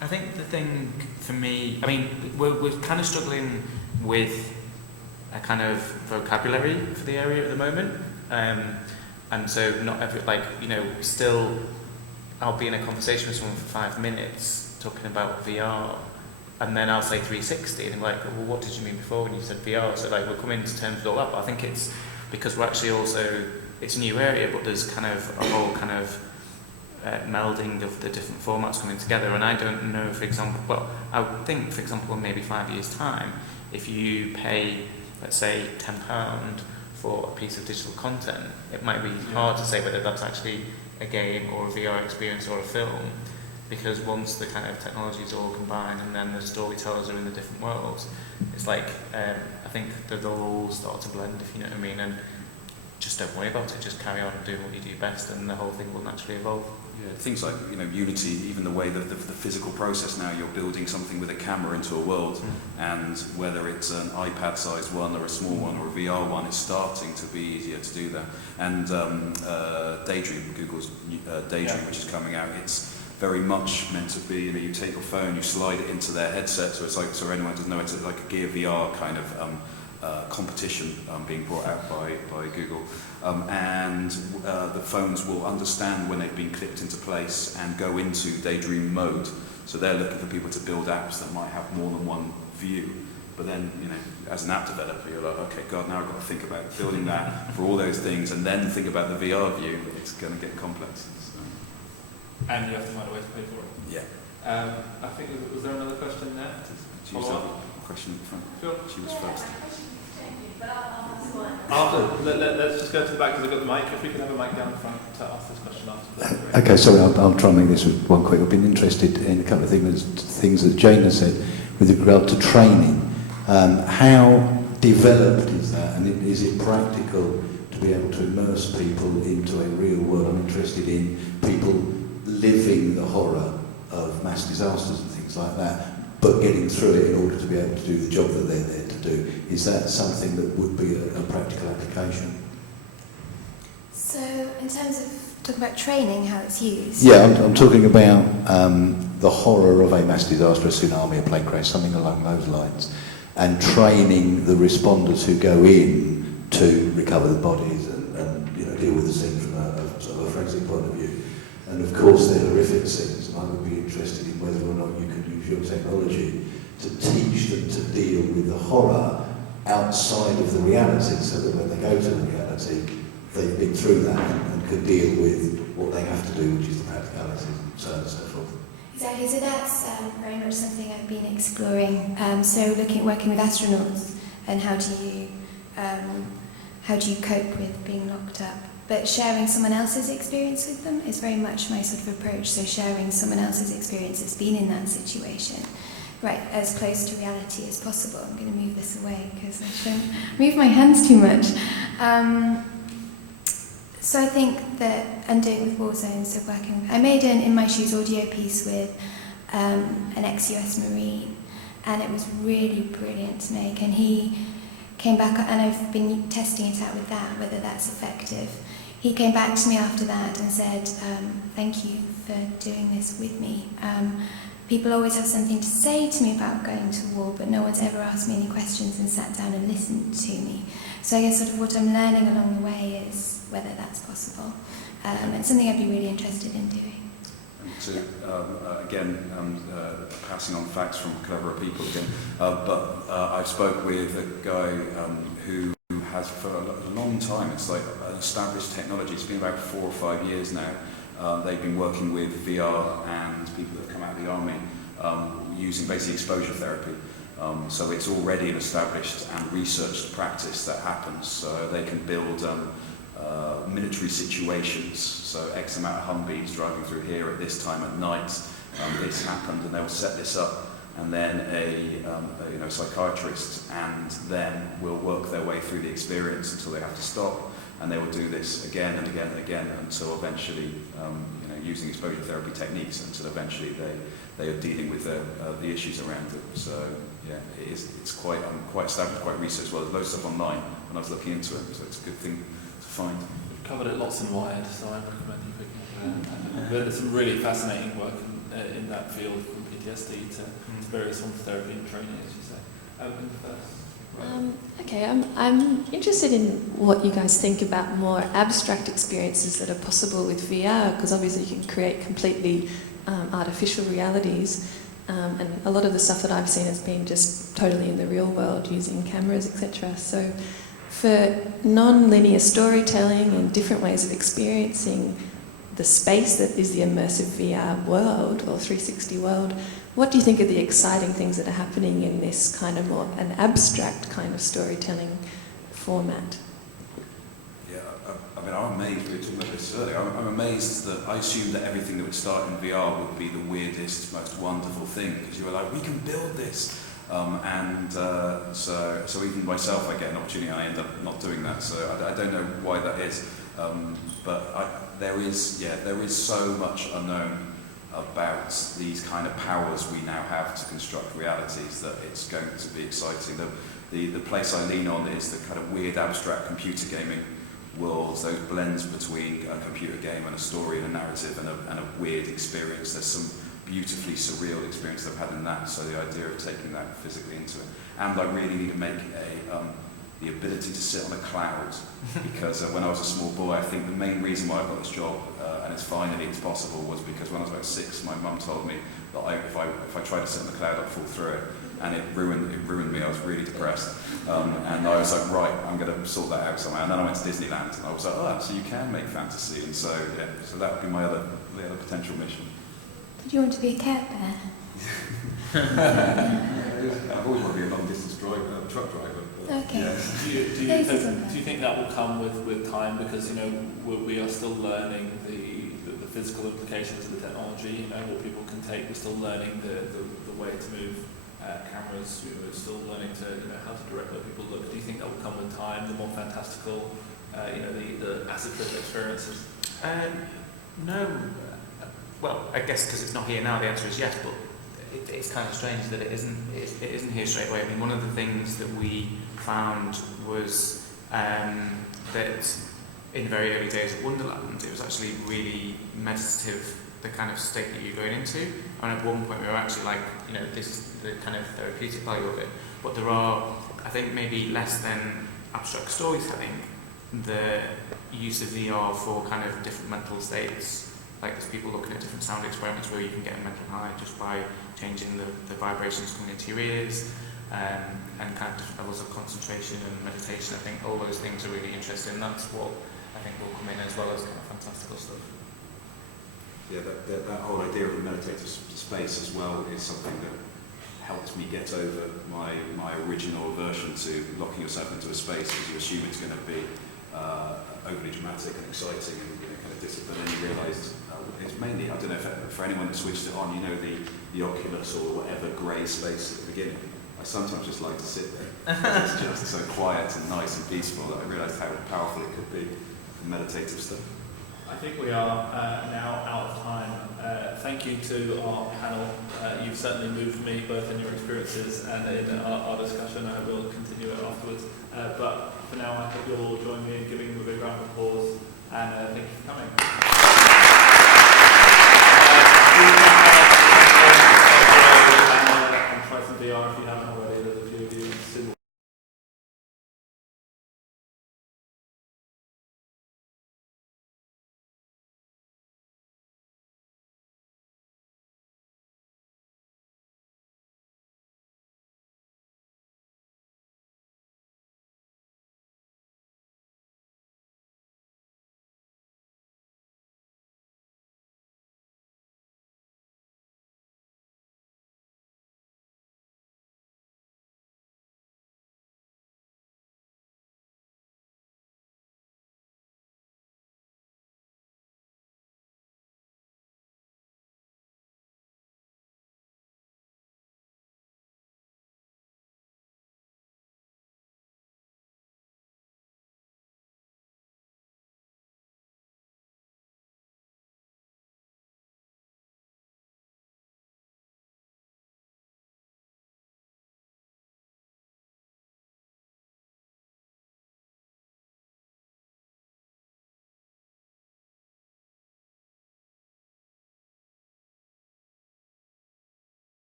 I think the thing for me, we're kind of struggling with a kind of vocabulary for the area at the moment, and so not every, still I'll be in a conversation with someone for 5 minutes talking about VR, and then I'll say 360, and they're like, well, what did you mean before when you said VR? So we're coming to terms with all that, but I think it's because we're actually also, it's a new area, but there's kind of a whole kind of melding of the different formats coming together. And I don't know, for example, I would think, for example, in maybe 5 years' time, if you pay, let's say, £10 for a piece of digital content, it might be hard to say whether that's actually a game or a VR experience or a film, because once the kind of technology is all combined and then the storytellers are in the different worlds, it's like, I think that they'll all start to blend, if you know what I mean, and just don't worry about it, just carry on and do what you do best, and the whole thing will naturally evolve. Yeah, things like Unity, even the way that the physical process now, you're building something with a camera into a world, and whether it's an iPad-sized one or a small one or a VR one, it's starting to be easier to do that. And Daydream, Google's Daydream, which is coming out, it's very much meant to be, you take your phone, you slide it into their headset, so it's like, so anyone doesn't know, it's like a Gear VR kind of competition being brought out by Google, and the phones will understand when they've been clipped into place and go into Daydream mode. So they're looking for people to build apps that might have more than one view. But then, as an app developer, you're like, okay, God, now I've got to think about building that for all those things, and then think about the VR view. It's going to get complex. So. And you have to find a way to pay for it. Yeah. I think, was there another question there? She was a question in the front. Sure. She was first. Let's just go to the back because I've got the mic. If we can have a mic down the front to ask this question after. Okay, sorry, I'll try and make this one quick. I've been interested in a couple of things that Jane has said with regard to training. How developed is that, and is it practical to be able to immerse people into a real world? I'm interested in people living the horror of mass disasters and things like that, but getting through it in order to be able to do the job that they're there to do. Is that something that would be a practical application? So, in terms of talking about training, how it's used? Yeah, I'm talking about the horror of a mass disaster, a tsunami, a plane crash, something along those lines, and training the responders who go in to recover the bodies and you know, deal with the scene from a sort of a forensic point of view. And of course, they're horrific scenes, and I would be interested in whether or not you could use your technology to teach them to deal with the horror outside of the reality, so that when they go to the reality, they've been through that and could deal with what they have to do, which is the practicalities, and so on and so forth. Exactly, so that's very much something I've been exploring. So working with astronauts and how do you cope with being locked up? But sharing someone else's experience with them is very much my sort of approach. So sharing someone else's experience that's been in that situation, right, as close to reality as possible. I'm going to move this away because I shouldn't move my hands too much. So I think that I'm doing with war zones, so working. I made an In My Shoes audio piece with an ex-US Marine, and it was really brilliant to make. And he came back, and I've been testing it out with that, whether that's effective. He came back to me after that and said, thank you for doing this with me. People always have something to say to me about going to war, but no one's ever asked me any questions and sat down and listened to me. So I guess sort of what I'm learning along the way is whether that's possible. And something I'd be really interested in doing. Passing on facts from cleverer people again, I spoke with a guy who has for a long time, it's like an established technology, it's been about 4 or 5 years now. They've been working with VR and people that have come out of the army using basic exposure therapy. So it's already an established and researched practice that happens. So they can build military situations. So X amount of Humvees driving through here at this time at night. This happened, and they'll set this up, and then a psychiatrist and them will work their way through the experience until they have to stop, and they will do this again and again and again until eventually, using exposure therapy techniques, until eventually they are dealing with the issues around it. So yeah, it's quite established, quite researched. Well, there's loads of stuff online, and I was looking into it, so it's a good thing to find. We've covered it lots in Wired, so I recommend you picking up. There's some really fascinating work in that field, from PTSD to various forms of therapy and training, as you say. Okay, I'm interested in what you guys think about more abstract experiences that are possible with VR, because obviously you can create completely artificial realities, and a lot of the stuff that I've seen has been just totally in the real world using cameras, etc. So for non-linear storytelling and different ways of experiencing the space that is the immersive VR world or 360 world, what do you think are the exciting things that are happening in this kind of more an abstract kind of storytelling format? Yeah, I'm amazed, we were talking about this earlier, I'm amazed that I assumed that everything that would start in VR would be the weirdest, most wonderful thing, because you were like, we can build this. So even myself, I get an opportunity and I end up not doing that, so I don't know why that is. There is so much unknown about these kind of powers we now have to construct realities that it's going to be exciting. The place I lean on is the kind of weird abstract computer gaming worlds, those blends between a computer game and a story and a narrative and a weird experience. There's some beautifully surreal experience I've had in that, so the idea of taking that physically into it. And I really need to make the ability to sit on a cloud, because when I was a small boy, I think the main reason why I got this job, and it's possible, was because when I was about 6, my mum told me that if I tried to sit on the cloud, I'd fall through it, and it ruined me. I was really depressed, and I was like, right, I'm going to sort that out somehow. And then I went to Disneyland, and I was like, oh, so you can make fantasy, and so that would be the other potential mission. Did you want to be a Care Bear? I've always wanted to be a long-distance truck driver. Okay. Yeah. Do you think that will come with time, because we are still learning the physical implications of the technology, what people can take. We're still learning the way to move cameras. We're still learning to how to direct where people look. Do you think that will come with time? The more fantastical, the acid trip experiences. No. Well, I guess because it's not here now, the answer is yes. But it's kind of strange that it isn't here straight away. I mean, one of the things that we found was that in the very early days of Wonderland, it was actually really meditative, the kind of state that you're going into. And at one point we were actually like, you know, this is the kind of therapeutic value of it. But there are, I think, maybe less than abstract storytelling, the use of VR for kind of different mental states. Like there's people looking at different sound experiments where you can get a mental high just by changing the vibrations coming into your ears, and kind of different levels of concentration and meditation. I think all those things are really interesting. That's what I think will come in, as well as kind of fantastical stuff. Yeah, that whole idea of a meditative space as well is something that helped me get over my original aversion to locking yourself into a space because you assume it's going to be overly dramatic and exciting and kind of discipline, and you realise it's mainly, I don't know if for anyone that switched it on, you know, the Oculus or whatever grey space at the beginning. I sometimes just like to sit there. It's just so quiet and nice and peaceful that I realised how powerful it could be for meditative stuff. I think we are now out of time. Thank you to our panel. You've certainly moved me both in your experiences and in our discussion. I will continue it afterwards. But for now, I hope you'll all join me in giving them a big round of applause. And thank you for coming. And try some VR if you haven't already. There's a few of you soon.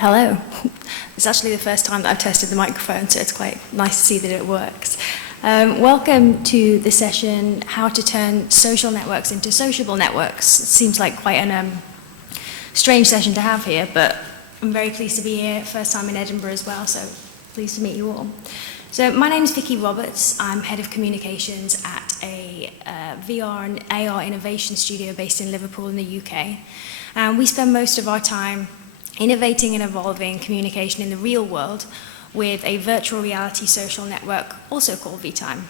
Hello. It's actually the first time that I've tested the microphone, so it's quite nice to see that it works. Welcome to the session, How to Turn Social Networks into Sociable Networks. It seems like quite an strange session to have here, but I'm very pleased to be here, first time in Edinburgh as well, so pleased to meet you all. So my name is Vicky Roberts. I'm Head of Communications at a VR and AR innovation studio based in Liverpool in the UK. And we spend most of our time innovating and evolving communication in the real world with a virtual reality social network, also called VTime.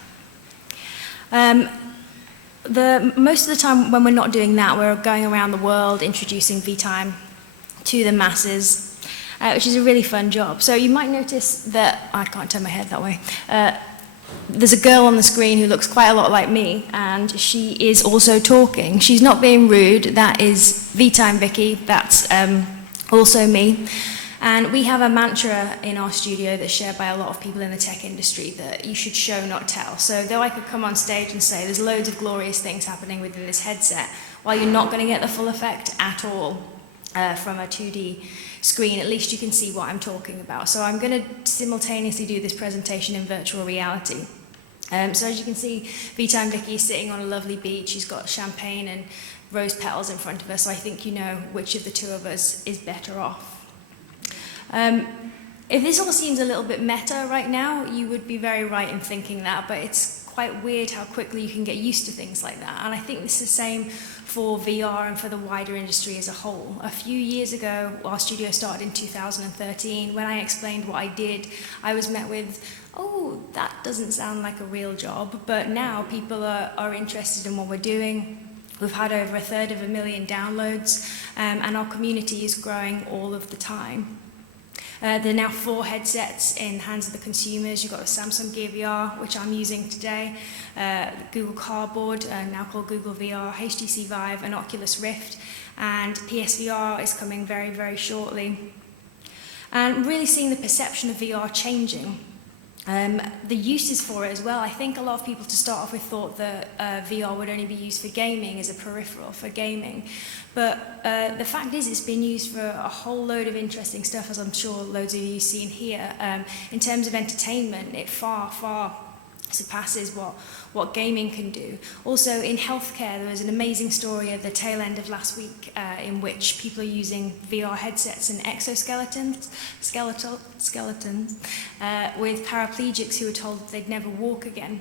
Most of the time when we're not doing that, we're going around the world introducing VTime to the masses, which is a really fun job. So you might notice that, I can't turn my head that way, there's a girl on the screen who looks quite a lot like me, and she is also talking. She's not being rude. That is VTime Vicky. That's also me. And we have a mantra in our studio that's shared by a lot of people in the tech industry, that you should show, not tell. So though I could come on stage and say there's loads of glorious things happening within this headset, while you're not going to get the full effect at all from a 2D screen, at least you can see what I'm talking about. So I'm going to simultaneously do this presentation in virtual reality. So as you can see, VTime Vicky is sitting on a lovely beach. She's got champagne and rose petals in front of her, so I think you know which of the two of us is better off. If this all seems a little bit meta right now, you would be very right in thinking that, but it's quite weird how quickly you can get used to things like that. And I think this is the same for VR and for the wider industry as a whole. A few years ago, our studio started in 2013, when I explained what I did, I was met with, oh, that doesn't sound like a real job. But now people are interested in what we're doing. We've had over 1/3 downloads, and our community is growing all of the time. There are now 4 headsets in the hands of the consumers. You've got the Samsung Gear VR, which I'm using today, Google Cardboard, now called Google VR, HTC Vive, and Oculus Rift, and PSVR is coming very, very shortly. And really seeing the perception of VR changing. The uses for it as well. I think a lot of people to start off with thought that VR would only be used for gaming, as a peripheral for gaming. But the fact is it's been used for a whole load of interesting stuff, as I'm sure loads of you have seen here. In terms of entertainment, it far, far surpasses what gaming can do. Also in healthcare, there was an amazing story at the tail end of last week in which people are using VR headsets and exoskeletons with paraplegics who were told that they'd never walk again.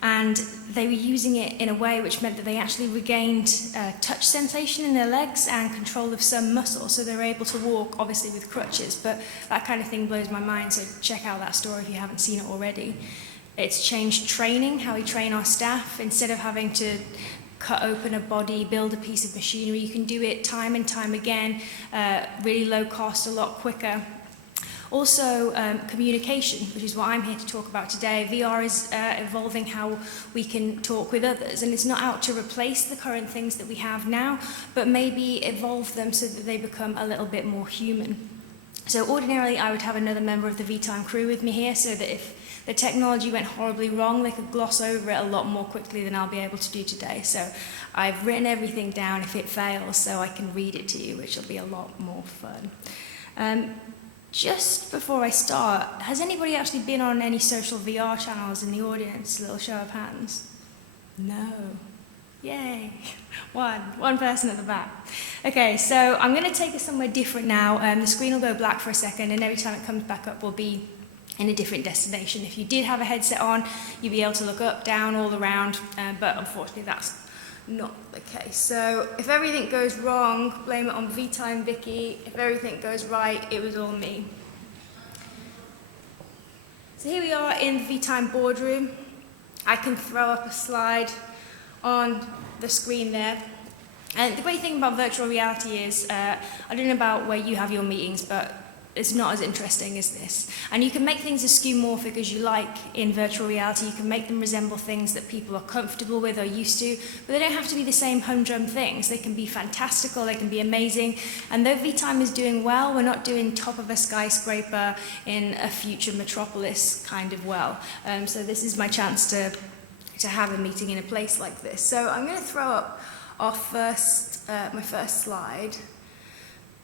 And they were using it in a way which meant that they actually regained touch sensation in their legs and control of some muscle, so they were able to walk, obviously with crutches, but that kind of thing blows my mind, so check out that story if you haven't seen it already. It's changed training, how we train our staff. Instead of having to cut open a body, build a piece of machinery, you can do it time and time again, really low cost, a lot quicker. Also, communication, which is what I'm here to talk about today. VR is evolving how we can talk with others, and it's not out to replace the current things that we have now, but maybe evolve them so that they become a little bit more human. So ordinarily, I would have another member of the VTime crew with me here, so that if the technology went horribly wrong, they could gloss over it a lot more quickly than I'll be able to do today. So I've written everything down if it fails, so I can read it to you, which will be a lot more fun. Just before I start, has anybody actually been on any social VR channels in the audience? A little show of hands. No. Yay. One person at the back. Okay, so I'm going to take us somewhere different now. The screen will go black for a second, and every time it comes back up, we'll be in a different destination. If you did have a headset on, you'd be able to look up, down, all around, but unfortunately that's not the case. So if everything goes wrong, blame it on VTime Vicky. If everything goes right, it was all me. So here we are in the VTime boardroom. I can throw up a slide on the screen there. And the great thing about virtual reality is, I don't know about where you have your meetings, but it's not as interesting as this. And you can make things as skeuomorphic as you like in virtual reality. You can make them resemble things that people are comfortable with or used to, but they don't have to be the same humdrum things. They can be fantastical, they can be amazing. And though VTime is doing well, we're not doing top of a skyscraper in a future metropolis kind of well. So this is my chance to have a meeting in a place like this. So I'm going to throw up our my first slide.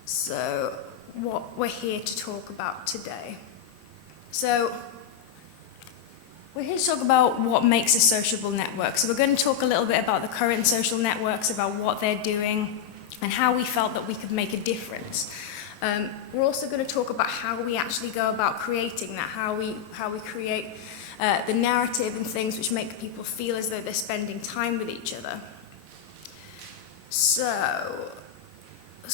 So what we're here to talk about today. So, we're here to talk about what makes a sociable network. So we're going to talk a little bit about the current social networks, about what they're doing, and how we felt that we could make a difference. We're also going to talk about how we actually go about creating that, how we create the narrative and things which make people feel as though they're spending time with each other. So,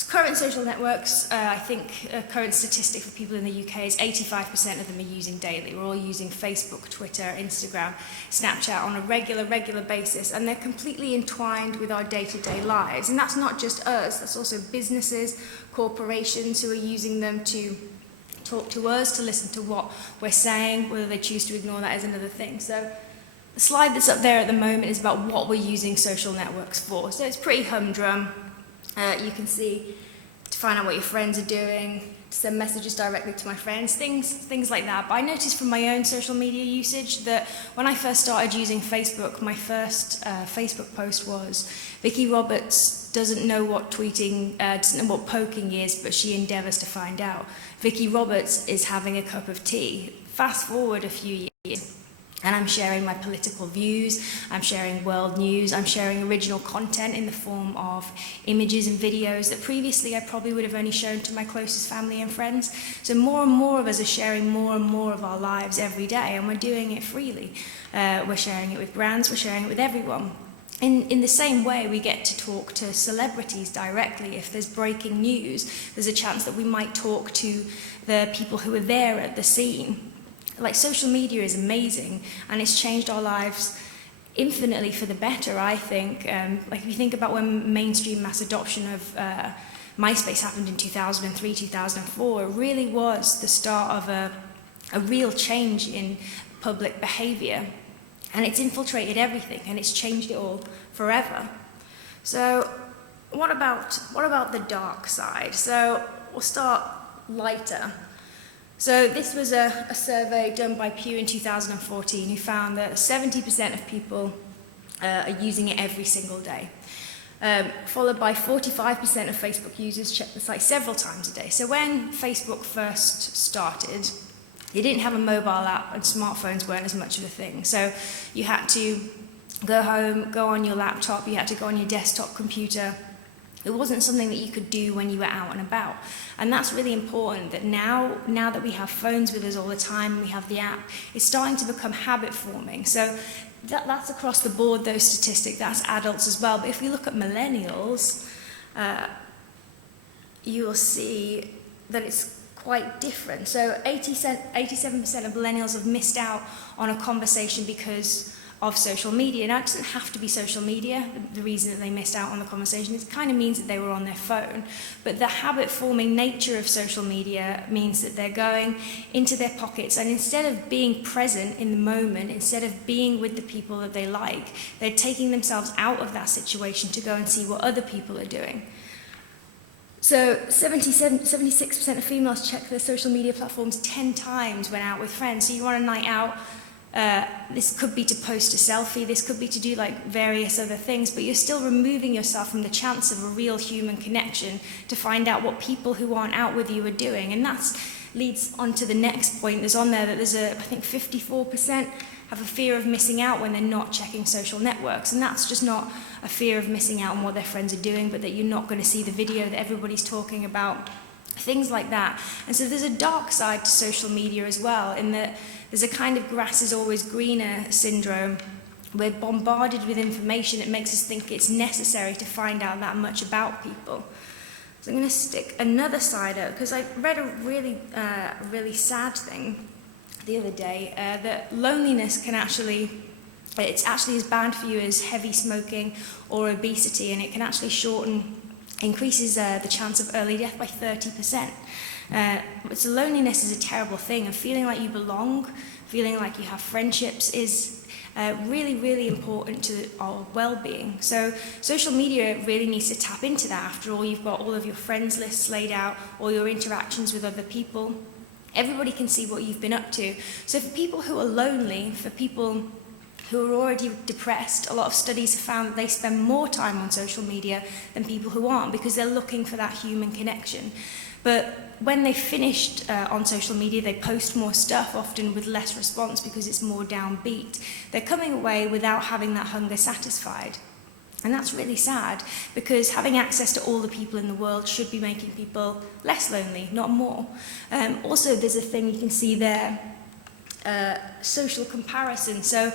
current social networks, I think a current statistic for people in the UK is 85% of them are using daily. We're all using Facebook, Twitter, Instagram, Snapchat on a regular basis, and they're completely entwined with our day-to-day lives. And that's not just us, that's also businesses, corporations who are using them to talk to us, to listen to what we're saying. Whether they choose to ignore that is another thing. So the slide that's up there at the moment is about what we're using social networks for. So it's pretty humdrum. You can see to find out what your friends are doing, to send messages directly to my friends, things like that. But I noticed from my own social media usage that when I first started using Facebook, my first Facebook post was, Vicky Roberts doesn't know what tweeting, doesn't know what poking is, but she endeavours to find out. Vicky Roberts is having a cup of tea. Fast forward a few years, and I'm sharing my political views, I'm sharing world news, I'm sharing original content in the form of images and videos that previously I probably would have only shown to my closest family and friends. So more and more of us are sharing more and more of our lives every day, and we're doing it freely. We're sharing it with brands, we're sharing it with everyone. In the same way, we get to talk to celebrities directly. If there's breaking news, there's a chance that we might talk to the people who are there at the scene. Like, social media is amazing, and it's changed our lives infinitely for the better, I think. Like, if you think about when mainstream mass adoption of MySpace happened in 2003, 2004, it really was the start of a real change in public behaviour. And it's infiltrated everything, and it's changed it all forever. So, what about the dark side? So, we'll start lighter. So this was a survey done by Pew in 2014 who found that 70% of people are using it every single day, followed by 45% of Facebook users check the site several times a day. So when Facebook first started, they didn't have a mobile app and smartphones weren't as much of a thing. So you had to go home, go on your laptop, you had to go on your desktop computer. It wasn't something that you could do when you were out and about. And that's really important, that now that we have phones with us all the time, we have the app, it's starting to become habit forming. So that's across the board, those statistics, that's adults as well. But if we look at millennials, you will see that it's quite different. So 87% of millennials have missed out on a conversation because of social media. Now, it doesn't have to be social media. The reason that they missed out on the conversation, it kind of means that they were on their phone. But the habit-forming nature of social media means that they're going into their pockets, and instead of being present in the moment, instead of being with the people that they like, they're taking themselves out of that situation to go and see what other people are doing. So 76% of females check their social media platforms 10 times when out with friends. So you want a night out, this could be to post a selfie, this could be to do like various other things, but you're still removing yourself from the chance of a real human connection to find out what people who aren't out with you are doing. And that leads on to the next point. There's on there that there's I think 54% have a fear of missing out when they're not checking social networks. And that's just not a fear of missing out on what their friends are doing, but that you're not going to see the video that everybody's talking about, things like that. And so there's a dark side to social media as well, in that there's a kind of grass is always greener syndrome. We're bombarded with information that makes us think it's necessary to find out that much about people. So I'm going to stick another side out, because I read a really sad thing the other day, that loneliness can it's actually as bad for you as heavy smoking or obesity, and it can actually increases the chance of early death by 30%. So loneliness is a terrible thing, and feeling like you belong, feeling like you have friendships is really, really important to our well-being. So social media really needs to tap into that. After all, you've got all of your friends lists laid out, all your interactions with other people. Everybody can see what you've been up to. So for people who are lonely, for people who are already depressed, a lot of studies have found that they spend more time on social media than people who aren't, because they're looking for that human connection. But when they finished on social media, they post more stuff, often with less response because it's more downbeat. They're coming away without having that hunger satisfied. And that's really sad, because having access to all the people in the world should be making people less lonely, not more. Also, there's a thing you can see there, social comparison. So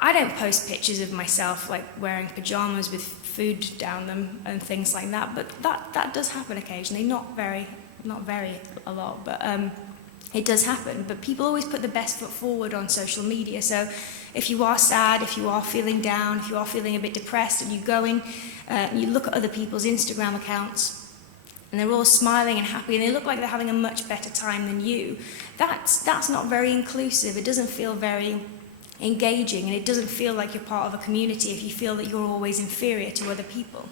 I don't post pictures of myself like wearing pajamas with food down them and things like that, but that does happen occasionally, not very a lot, but it does happen. But people always put the best foot forward on social media. So if you are sad, if you are feeling down, if you are feeling a bit depressed, and you go in, you look at other people's Instagram accounts, and they're all smiling and happy, and they look like they're having a much better time than you, that's not very inclusive. It doesn't feel very engaging, and it doesn't feel like you're part of a community if you feel that you're always inferior to other people.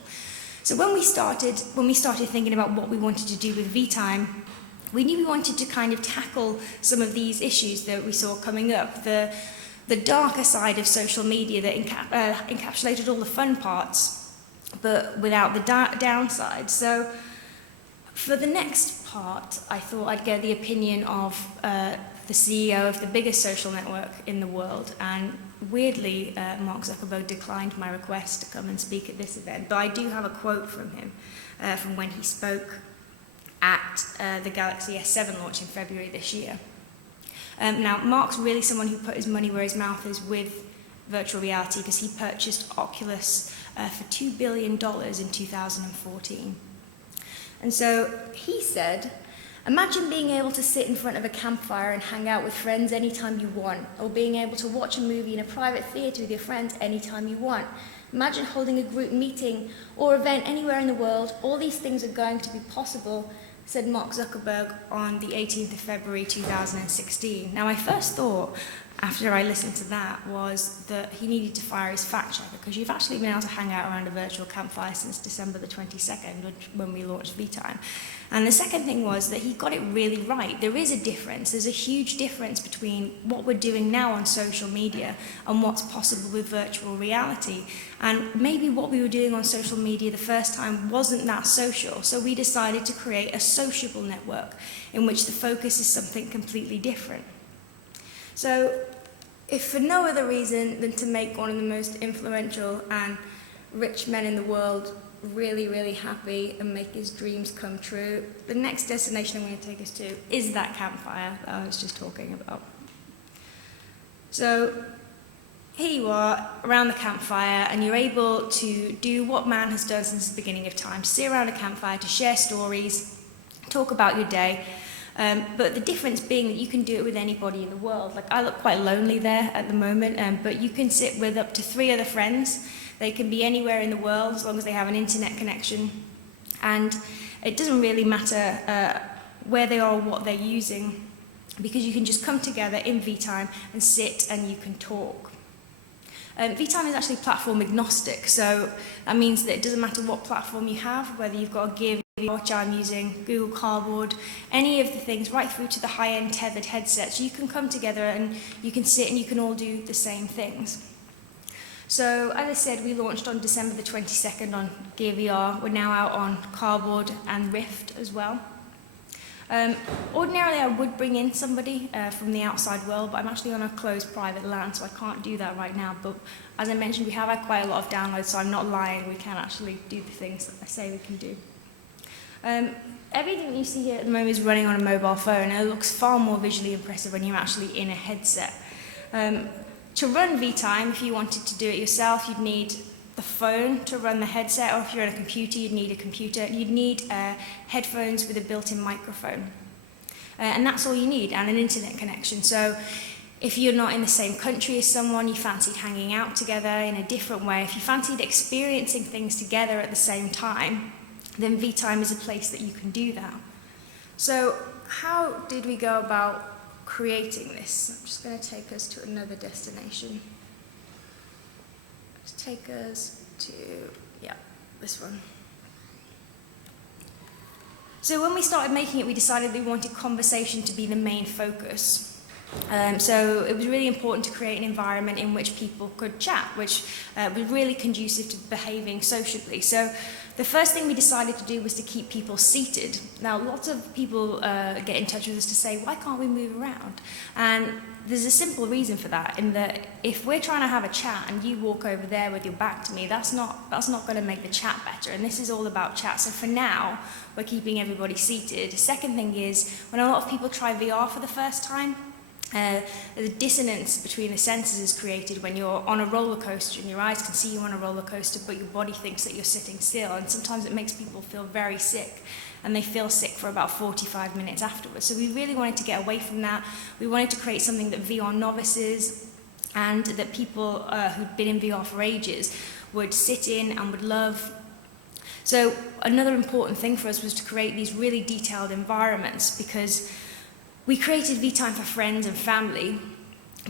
So when we started thinking about what we wanted to do with VTime, we knew we wanted to kind of tackle some of these issues that we saw coming up, the darker side of social media that encapsulated all the fun parts, but without the downside. So for the next part, I thought I'd get the opinion of the CEO of the biggest social network in the world, and weirdly, Mark Zuckerberg declined my request to come and speak at this event, but I do have a quote from him from when he spoke at the Galaxy S7 launch in February this year. Now, Mark's really someone who put his money where his mouth is with virtual reality, because he purchased Oculus for $2 billion in 2014. And so he said, "Imagine being able to sit in front of a campfire and hang out with friends anytime you want, or being able to watch a movie in a private theatre with your friends anytime you want. Imagine holding a group meeting or event anywhere in the world. All these things are going to be possible," said Mark Zuckerberg on the 18th of February 2016. Now, my first thought after I listened to that was that he needed to fire his fact checker, because you've actually been able to hang out around a virtual campfire since December the 22nd, when we launched VTime. And the second thing was that he got it really right. There is a difference. There's a huge difference between what we're doing now on social media and what's possible with virtual reality. And maybe what we were doing on social media the first time wasn't that social, so we decided to create a sociable network in which the focus is something completely different. So, if for no other reason than to make one of the most influential and rich men in the world really, really happy and make his dreams come true, the next destination I'm going to take us to is that campfire that I was just talking about. So, here you are around the campfire, and you're able to do what man has done since the beginning of time: sit around a campfire to share stories, talk about your day. But the difference being that you can do it with anybody in the world. Like, I look quite lonely there at the moment, but you can sit with up to 3 other friends. They can be anywhere in the world as long as they have an internet connection. And it doesn't really matter where they are or what they're using, because you can just come together in VTime and sit and you can talk. VTime is actually platform agnostic, so that means that it doesn't matter what platform you have, whether you've got a Gear, which I'm using, Google Cardboard, any of the things, right through to the high-end tethered headsets. You can come together and you can sit and you can all do the same things. So, as I said, we launched on December the 22nd on Gear VR. We're now out on Cardboard and Rift as well. Ordinarily, I would bring in somebody from the outside world, but I'm actually on a closed private LAN, so I can't do that right now. But as I mentioned, we have had quite a lot of downloads, so I'm not lying. We can actually do the things that I say we can do. Everything you see here at the moment is running on a mobile phone, and it looks far more visually impressive when you're actually in a headset. To run VTime, if you wanted to do it yourself, you'd need the phone to run the headset, or if you're on a computer, you'd need a computer. You'd need headphones with a built-in microphone. And that's all you need, and an internet connection. So if you're not in the same country as someone, you fancied hanging out together in a different way, if you fancied experiencing things together at the same time, then VTime is a place that you can do that. So how did we go about creating this? I'm just going to take us to another destination. Just take us to, this one. So when we started making it, we decided we wanted conversation to be the main focus. So it was really important to create an environment in which people could chat, which was really conducive to behaving sociably. So the first thing we decided to do was to keep people seated. Now, lots of people get in touch with us to say, why can't we move around? And there's a simple reason for that, in that if we're trying to have a chat and you walk over there with your back to me, that's not going to make the chat better. And this is all about chat. So for now, we're keeping everybody seated. The second thing is, when a lot of people try VR for the first time, the dissonance between the senses is created when you're on a roller coaster and your eyes can see you on a roller coaster, but your body thinks that you're sitting still. And sometimes it makes people feel very sick, and they feel sick for about 45 minutes afterwards. So we really wanted to get away from that. We wanted to create something that VR novices and that people who'd been in VR for ages would sit in and would love. So another important thing for us was to create these really detailed environments, because we created V-Time for friends and family,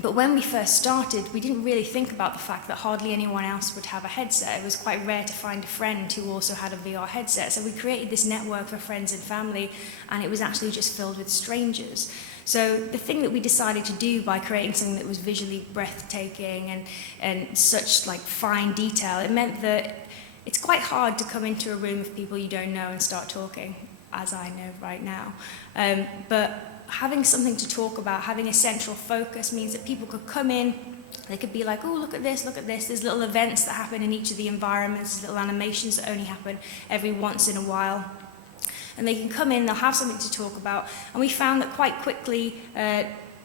but when we first started, we didn't really think about the fact that hardly anyone else would have a headset. It was quite rare to find a friend who also had a VR headset. So we created this network for friends and family, and it was actually just filled with strangers. So the thing that we decided to do by creating something that was visually breathtaking and such like fine detail, it meant that it's quite hard to come into a room of people you don't know and start talking, as I know right now. But having something to talk about, having a central focus, means that people could come in, they could be like, oh, look at this, look at this. There's little events that happen in each of the environments, little animations that only happen every once in a while. And they can come in, they'll have something to talk about. And we found that quite quickly,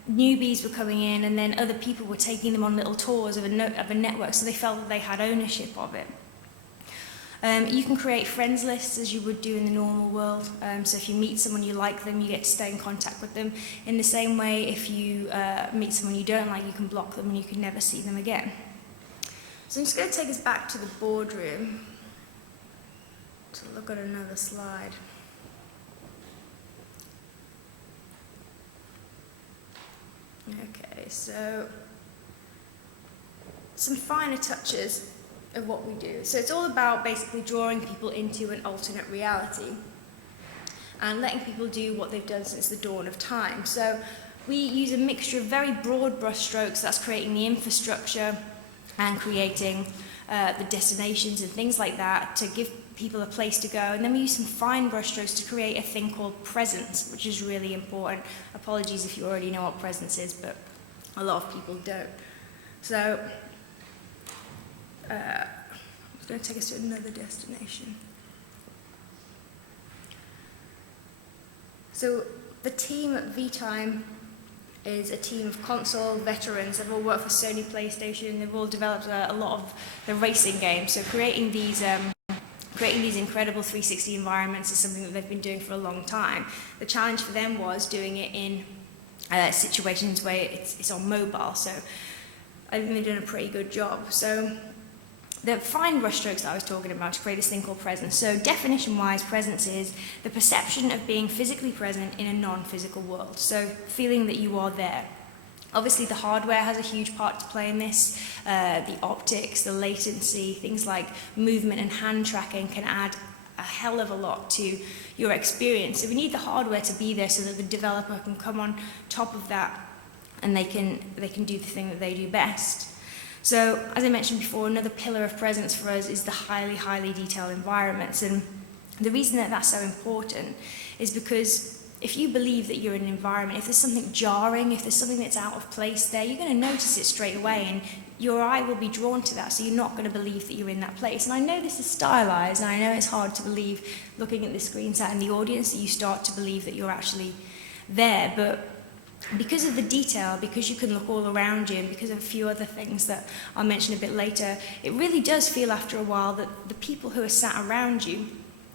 newbies were coming in, and then other people were taking them on little tours of a network, so they felt that they had ownership of it. You can create friends lists as you would do in the normal world. So if you meet someone you like them, you get to stay in contact with them. In the same way, if you meet someone you don't like, you can block them and you can never see them again. So I'm just going to take us back to the boardroom to look at another slide. Okay, so some finer touches of what we do. So it's all about basically drawing people into an alternate reality and letting people do what they've done since the dawn of time. So we use a mixture of very broad brush strokes, that's creating the infrastructure and creating the destinations and things like that to give people a place to go. And then we use some fine brush strokes to create a thing called presence, which is really important. Apologies if you already know what presence is, but a lot of people don't. So it's going to take us to another destination. So the team at V-Time is a team of console veterans. They've all worked for Sony PlayStation. They've all developed a lot of the racing games. So creating these incredible 360 environments is something that they've been doing for a long time. The challenge for them was doing it in situations where it's on mobile. So I think they've done a pretty good job. So the fine brushstrokes that I was talking about to create this thing called presence. So definition-wise, presence is the perception of being physically present in a non-physical world. So feeling that you are there. Obviously, the hardware has a huge part to play in this. The optics, the latency, things like movement and hand tracking can add a hell of a lot to your experience. So we need the hardware to be there so that the developer can come on top of that and they can do the thing that they do best. So, as I mentioned before, another pillar of presence for us is the highly, highly detailed environments. And the reason that that's so important is because if you believe that you're in an environment, if there's something jarring, if there's something that's out of place there, you're going to notice it straight away and your eye will be drawn to that, so you're not going to believe that you're in that place. And I know this is stylized, and I know it's hard to believe, looking at the screen sat in the audience, that you start to believe that you're actually there, but because of the detail, because you can look all around you, and because of a few other things that I'll mention a bit later, it really does feel after a while that the people who are sat around you,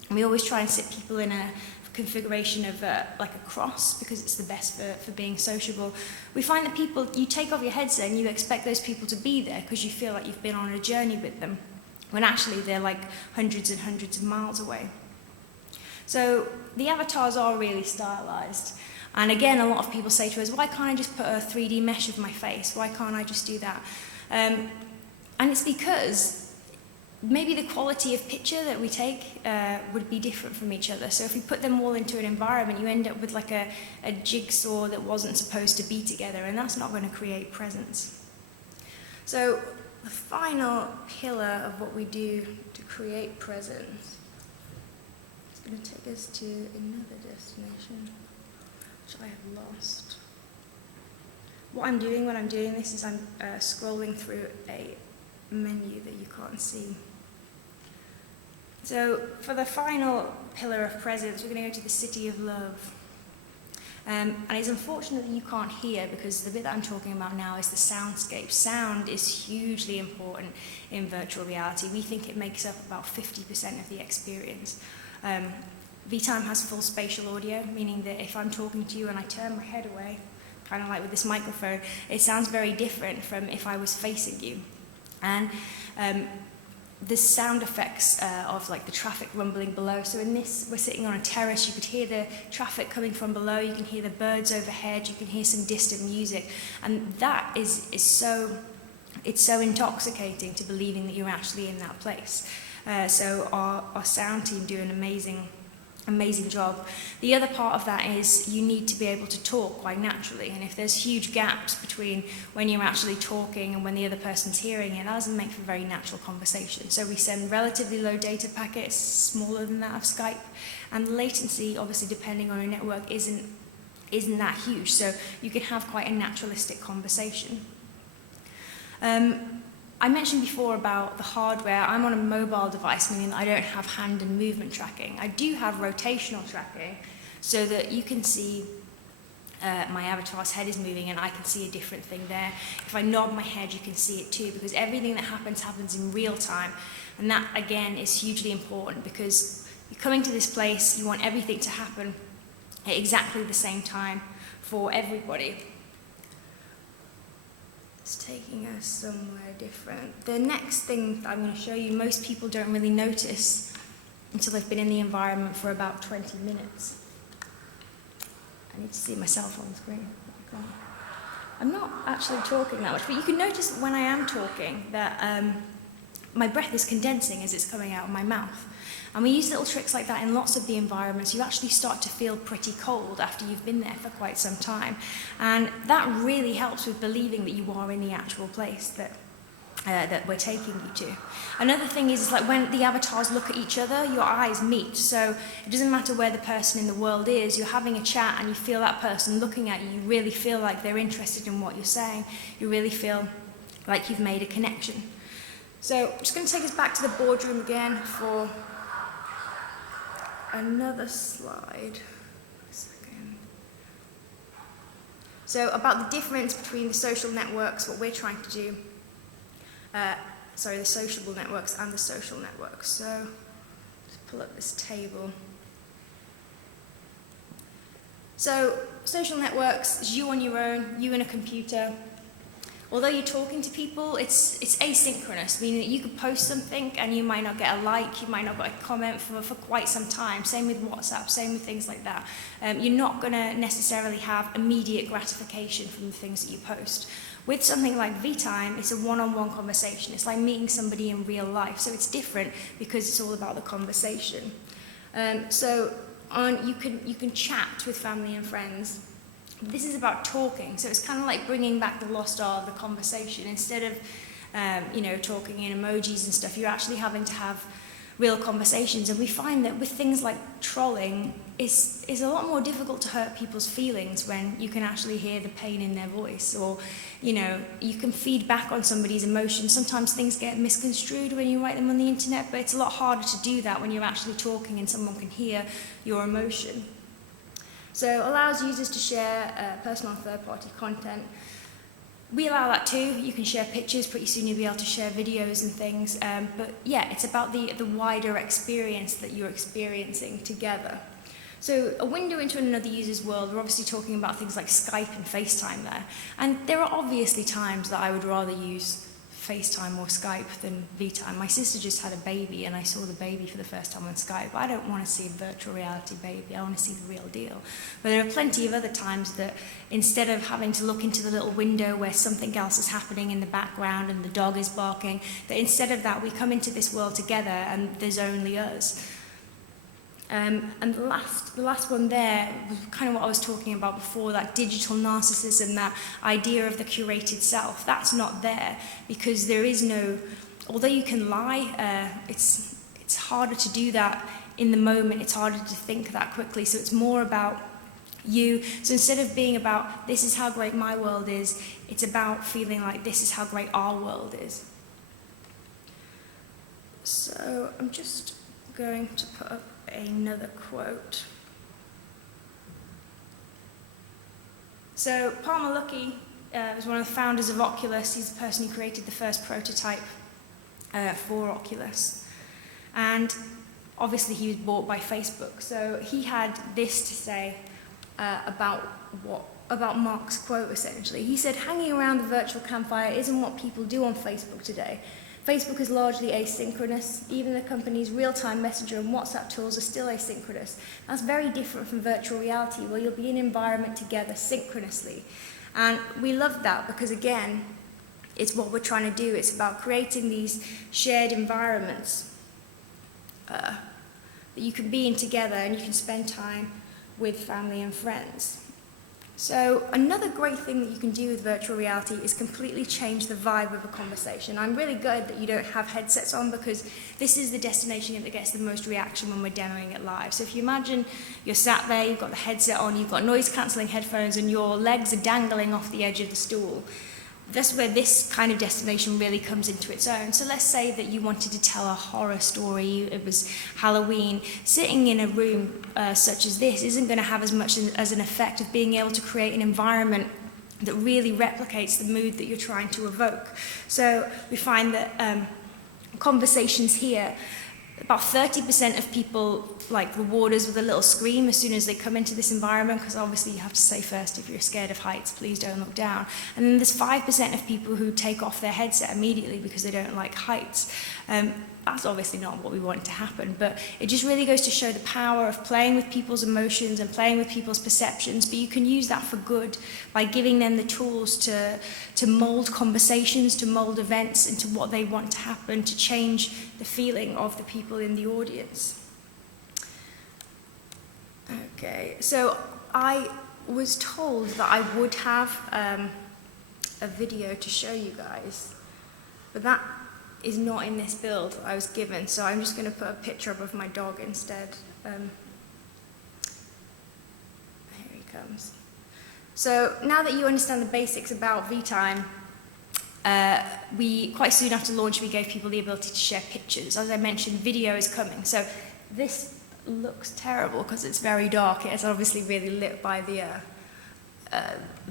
and we always try and sit people in a configuration of like a cross because it's the best for being sociable. We find that people, you take off your headset and you expect those people to be there because you feel like you've been on a journey with them, when actually they're like hundreds and hundreds of miles away. So the avatars are really stylized. And again, a lot of people say to us, why can't I just put a 3D mesh of my face? Why can't I just do that? And it's because maybe the quality of picture that we take would be different from each other. So if we put them all into an environment, you end up with like a jigsaw that wasn't supposed to be together, and that's not going to create presence. So the final pillar of what we do to create presence going to take us to another destination, which I have lost. What I'm doing when I'm doing this is I'm scrolling through a menu that you can't see. So for the final pillar of presence, we're going to go to the City of Love. And it's unfortunate that you can't hear, because the bit that I'm talking about now is the soundscape. Sound is hugely important in virtual reality. We think it makes up about 50% of the experience. VTime has full spatial audio, meaning that if I'm talking to you and I turn my head away, kind of like with this microphone, it sounds very different from if I was facing you. And the sound effects of like the traffic rumbling below. So in this, we're sitting on a terrace, you could hear the traffic coming from below, you can hear the birds overhead, you can hear some distant music. And that is so intoxicating to believing that you're actually in that place. So our sound team do an amazing job. The other part of that is you need to be able to talk quite naturally, and if there's huge gaps between when you're actually talking and when the other person's hearing it, that doesn't make for very natural conversation. So we send relatively low data packets, smaller than that of Skype, and the latency, obviously depending on your network, isn't that huge, so you can have quite a naturalistic conversation. I mentioned before about the hardware. I'm on a mobile device, meaning that I don't have hand and movement tracking. I do have rotational tracking, so that you can see my avatar's head is moving and I can see a different thing there. If I nod my head, you can see it too, because everything that happens in real time. And that, again, is hugely important, because you're coming to this place, you want everything to happen at exactly the same time for everybody. It's taking us somewhere different. The next thing that I'm going to show you, most people don't really notice until they've been in the environment for about 20 minutes. I need to see myself on the screen. I'm not actually talking that much, but you can notice when I am talking that my breath is condensing as it's coming out of my mouth. And we use little tricks like that in lots of the environments. You actually start to feel pretty cold after you've been there for quite some time. And that really helps with believing that you are in the actual place that we're taking you to. Another thing is like when the avatars look at each other, your eyes meet. So it doesn't matter where the person in the world is, you're having a chat and you feel that person looking at you, you really feel like they're interested in what you're saying. You really feel like you've made a connection. So I'm just going to take us back to the boardroom again for another slide. A second. So about the difference between the social networks, what we're trying to do, the sociable networks and the social networks. So let's pull up this table. So social networks is you on your own, you and a computer. Although you're talking to people, it's asynchronous, meaning that you could post something and you might not get a like, you might not get a comment for quite some time. Same with WhatsApp, same with things like that. You're not going to necessarily have immediate gratification from the things that you post. With something like VTime, it's a one-on-one conversation. It's like meeting somebody in real life. So it's different because it's all about the conversation. You can chat with family and friends. This is about talking, so it's kind of like bringing back the lost art of the conversation. Instead of, talking in emojis and stuff, you're actually having to have real conversations. And we find that with things like trolling, is a lot more difficult to hurt people's feelings when you can actually hear the pain in their voice, or, you can feed back on somebody's emotions. Sometimes things get misconstrued when you write them on the internet, but it's a lot harder to do that when you're actually talking and someone can hear your emotion. So it allows users to share personal and third-party content. We allow that too. You can share pictures. Pretty soon you'll be able to share videos and things. But yeah, it's about the wider experience that you're experiencing together. So a window into another user's world, we're obviously talking about things like Skype and FaceTime there. And there are obviously times that I would rather use FaceTime or Skype than VTime. My sister just had a baby and I saw the baby for the first time on Skype. I don't want to see a virtual reality baby, I want to see the real deal. But there are plenty of other times that instead of having to look into the little window where something else is happening in the background and the dog is barking, that instead of that we come into this world together and there's only us. And the last one there was kind of what I was talking about before, that digital narcissism, that idea of the curated self. That's not there because there is no, although you can lie, it's harder to do that in the moment, it's harder to think that quickly. So it's more about you. So instead of being about, this is how great my world is, it's about feeling like this is how great our world is. So I'm just going to put up another quote. So Palmer Luckey was one of the founders of Oculus. He's the person who created the first prototype for Oculus. And obviously he was bought by Facebook. So he had this to say about Mark's quote, essentially. He said, hanging around the virtual campfire isn't what people do on Facebook today. Facebook is largely asynchronous. Even the company's real-time messenger and WhatsApp tools are still asynchronous. That's very different from virtual reality, where you'll be in an environment together synchronously. And we love that because, again, it's what we're trying to do. It's about creating these shared environments that you can be in together and you can spend time with family and friends. So another great thing that you can do with virtual reality is completely change the vibe of a conversation. I'm really glad that you don't have headsets on, because this is the destination that gets the most reaction when we're demoing it live. So if you imagine you're sat there, you've got the headset on, you've got noise-cancelling headphones, and your legs are dangling off the edge of the stool, that's where this kind of destination really comes into its own. So let's say that you wanted to tell a horror story, it was Halloween. Sitting in a room such as this isn't going to have as much as an effect of being able to create an environment that really replicates the mood that you're trying to evoke. So we find that conversations here, about 30% of people like reward us with a little scream as soon as they come into this environment, because obviously you have to say first, if you're scared of heights, please don't look down. And then there's 5% of people who take off their headset immediately because they don't like heights. That's obviously not what we want to happen, but it just really goes to show the power of playing with people's emotions and playing with people's perceptions. But you can use that for good by giving them the tools to mold conversations, to mold events into what they want to happen, to change the feeling of the people in the audience. Okay, so I was told that I would have a video to show you guys, but that is not in this build I was given, so I'm just going to put a picture up of my dog instead. Here he comes. So now that you understand the basics about VTime, we quite soon after launch we gave people the ability to share pictures. As I mentioned, video is coming. So this looks terrible because it's very dark. It's obviously really lit by the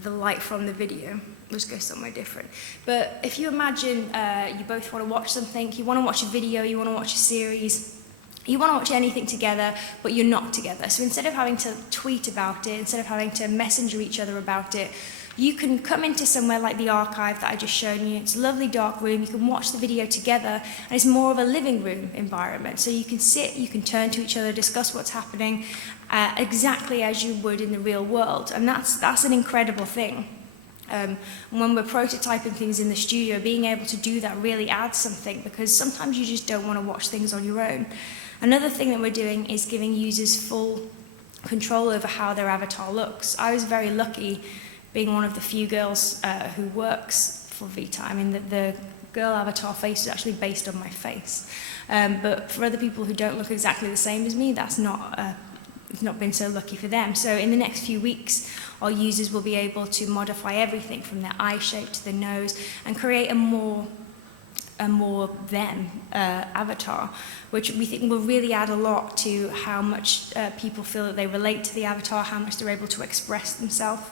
light from the video. We'll just go somewhere different. But if you imagine you both want to watch something, you want to watch a video, you want to watch a series, you want to watch anything together, but you're not together. So instead of having to tweet about it, instead of having to messenger each other about it, you can come into somewhere like the archive that I just shown you. It's a lovely dark room. You can watch the video together, and it's more of a living room environment. So you can sit, you can turn to each other, discuss what's happening exactly as you would in the real world. And that's an incredible thing. When we're prototyping things in the studio, being able to do that really adds something, because sometimes you just don't want to watch things on your own. Another thing that we're doing is giving users full control over how their avatar looks. I was very lucky being one of the few girls who works for VTime. I mean, the girl avatar face is actually based on my face. But for other people who don't look exactly the same as me, that's it's not been so lucky for them. So in the next few weeks, our users will be able to modify everything from their eye shape to the nose and create a more them avatar, which we think will really add a lot to how much people feel that they relate to the avatar, how much they're able to express themselves.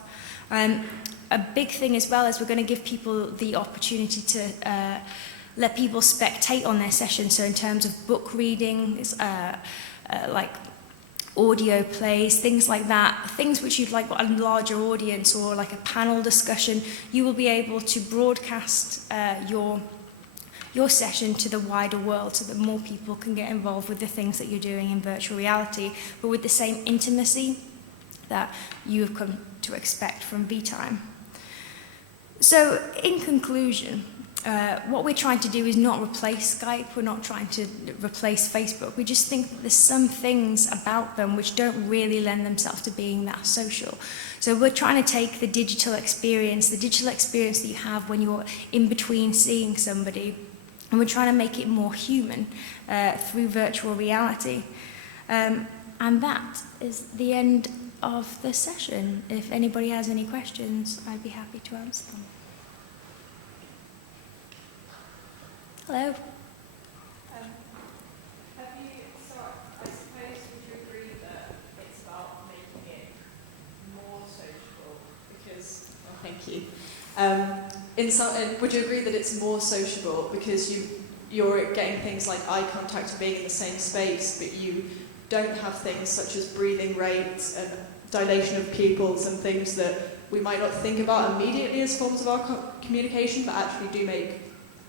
A big thing as well is we're going to give people the opportunity to let people spectate on their session. So in terms of book reading, like audio plays, things like that, things which you'd like a larger audience or like a panel discussion, you will be able to broadcast your session to the wider world so that more people can get involved with the things that you're doing in virtual reality, but with the same intimacy that you have come to expect from VTime. So in conclusion, what we're trying to do is not replace Skype, we're not trying to replace Facebook, we just think that there's some things about them which don't really lend themselves to being that social. So we're trying to take the digital experience that you have when you're in between seeing somebody, and we're trying to make it more human through virtual reality. And that is the end of the session. If anybody has any questions, I'd be happy to answer them. Hello. I suppose, would you agree that it's about making it more sociable? Because, oh, thank you. Would you agree that it's more sociable because you're getting things like eye contact and being in the same space, but you don't have things such as breathing rates and dilation of pupils and things that we might not think about immediately as forms of our communication, but actually do make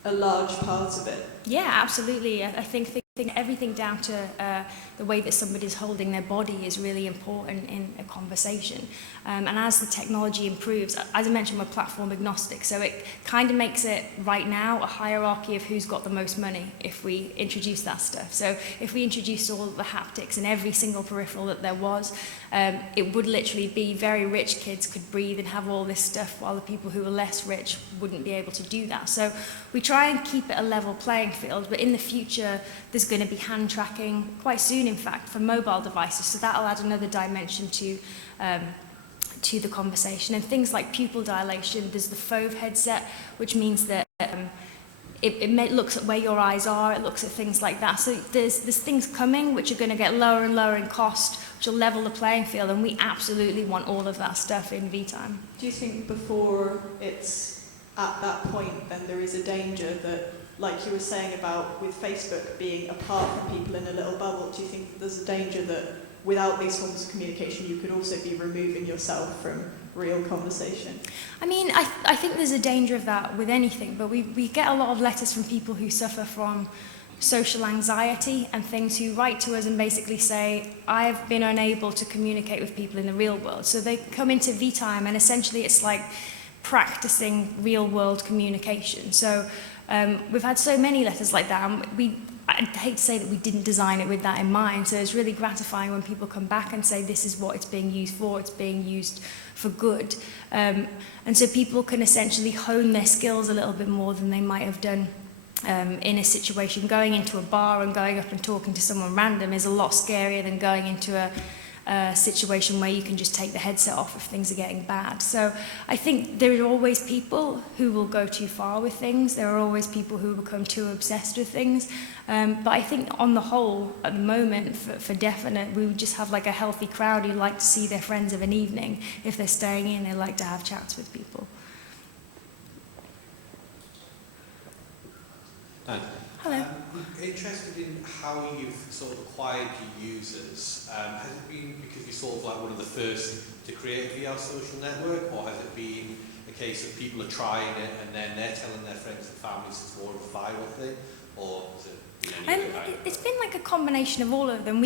a large part of it? Yeah, absolutely. I think everything down to the way that somebody's holding their body is really important in a conversation. And as the technology improves, as I mentioned, we're platform agnostic, so it kind of makes it right now a hierarchy of who's got the most money if we introduce that stuff. So if we introduced all of the haptics in every single peripheral that there was, it would literally be very rich kids could breathe and have all this stuff, while the people who are less rich wouldn't be able to do that. So we try and keep it a level playing field, but in the future there's going to be hand tracking quite soon, in fact, for mobile devices, so that'll add another dimension to the conversation. And things like pupil dilation, there's the FOVE headset, which means that it looks at where your eyes are, it looks at things like that. So there's things coming which are going to get lower and lower in cost, which will level the playing field, and we absolutely want all of that stuff in V-Time. Do you think before it's at that point, then there is a danger that, like you were saying about with Facebook being apart from people in a little bubble, do you think that there's a danger that without these forms of communication you could also be removing yourself from real conversation? I mean, I think there's a danger of that with anything, but we get a lot of letters from people who suffer from social anxiety and things, who write to us and basically say, I've been unable to communicate with people in the real world. So they come into V-Time and essentially it's like practicing real world communication. So we've had so many letters like that, and I'd hate to say that we didn't design it with that in mind, so it's really gratifying when people come back and say this is what it's being used for, it's being used for good. And so people can essentially hone their skills a little bit more than they might have done in a situation. Going into a bar and going up and talking to someone random is a lot scarier than going into a situation where you can just take the headset off if things are getting bad. So I think there are always people who will go too far with things. There are always people who become too obsessed with things. But I think on the whole, at the moment, for definite, we would just have like a healthy crowd who like to see their friends of an evening. If they're staying in, they like to have chats with people. Hello. I'm interested in how you've sort of acquired your users. Has it been because you're sort of like one of the first to create a VR social network, or has it been a case of people are trying it and then they're telling their friends and families it's more of a viral thing, or has it been any other kind of It's been like a combination of all of them.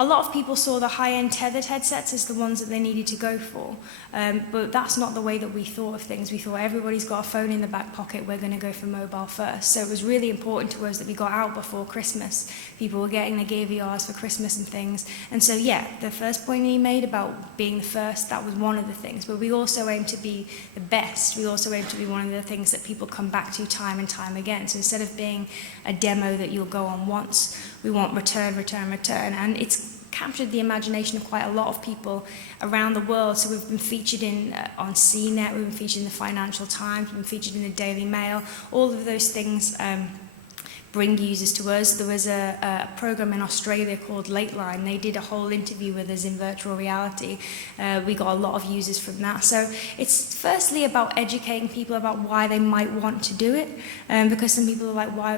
A lot of people saw the high-end tethered headsets as the ones that they needed to go for, but that's not the way that we thought of things. We thought everybody's got a phone in the back pocket, we're going to go for mobile first. So it was really important to us that we got out before Christmas. People were getting their Gear VRs for Christmas and things. And so yeah, the first point he made about being the first, that was one of the things. But we also aim to be the best. We also aim to be one of the things that people come back to time and time again. So instead of being a demo that you'll go on once, we want return, return, return. And it's captured the imagination of quite a lot of people around the world. So we've been featured on CNET, we've been featured in the Financial Times, we've been featured in the Daily Mail. All of those things bring users to us. There was a program in Australia called Lateline. They did a whole interview with us in virtual reality. We got a lot of users from that. So it's firstly about educating people about why they might want to do it, because some people are like, why?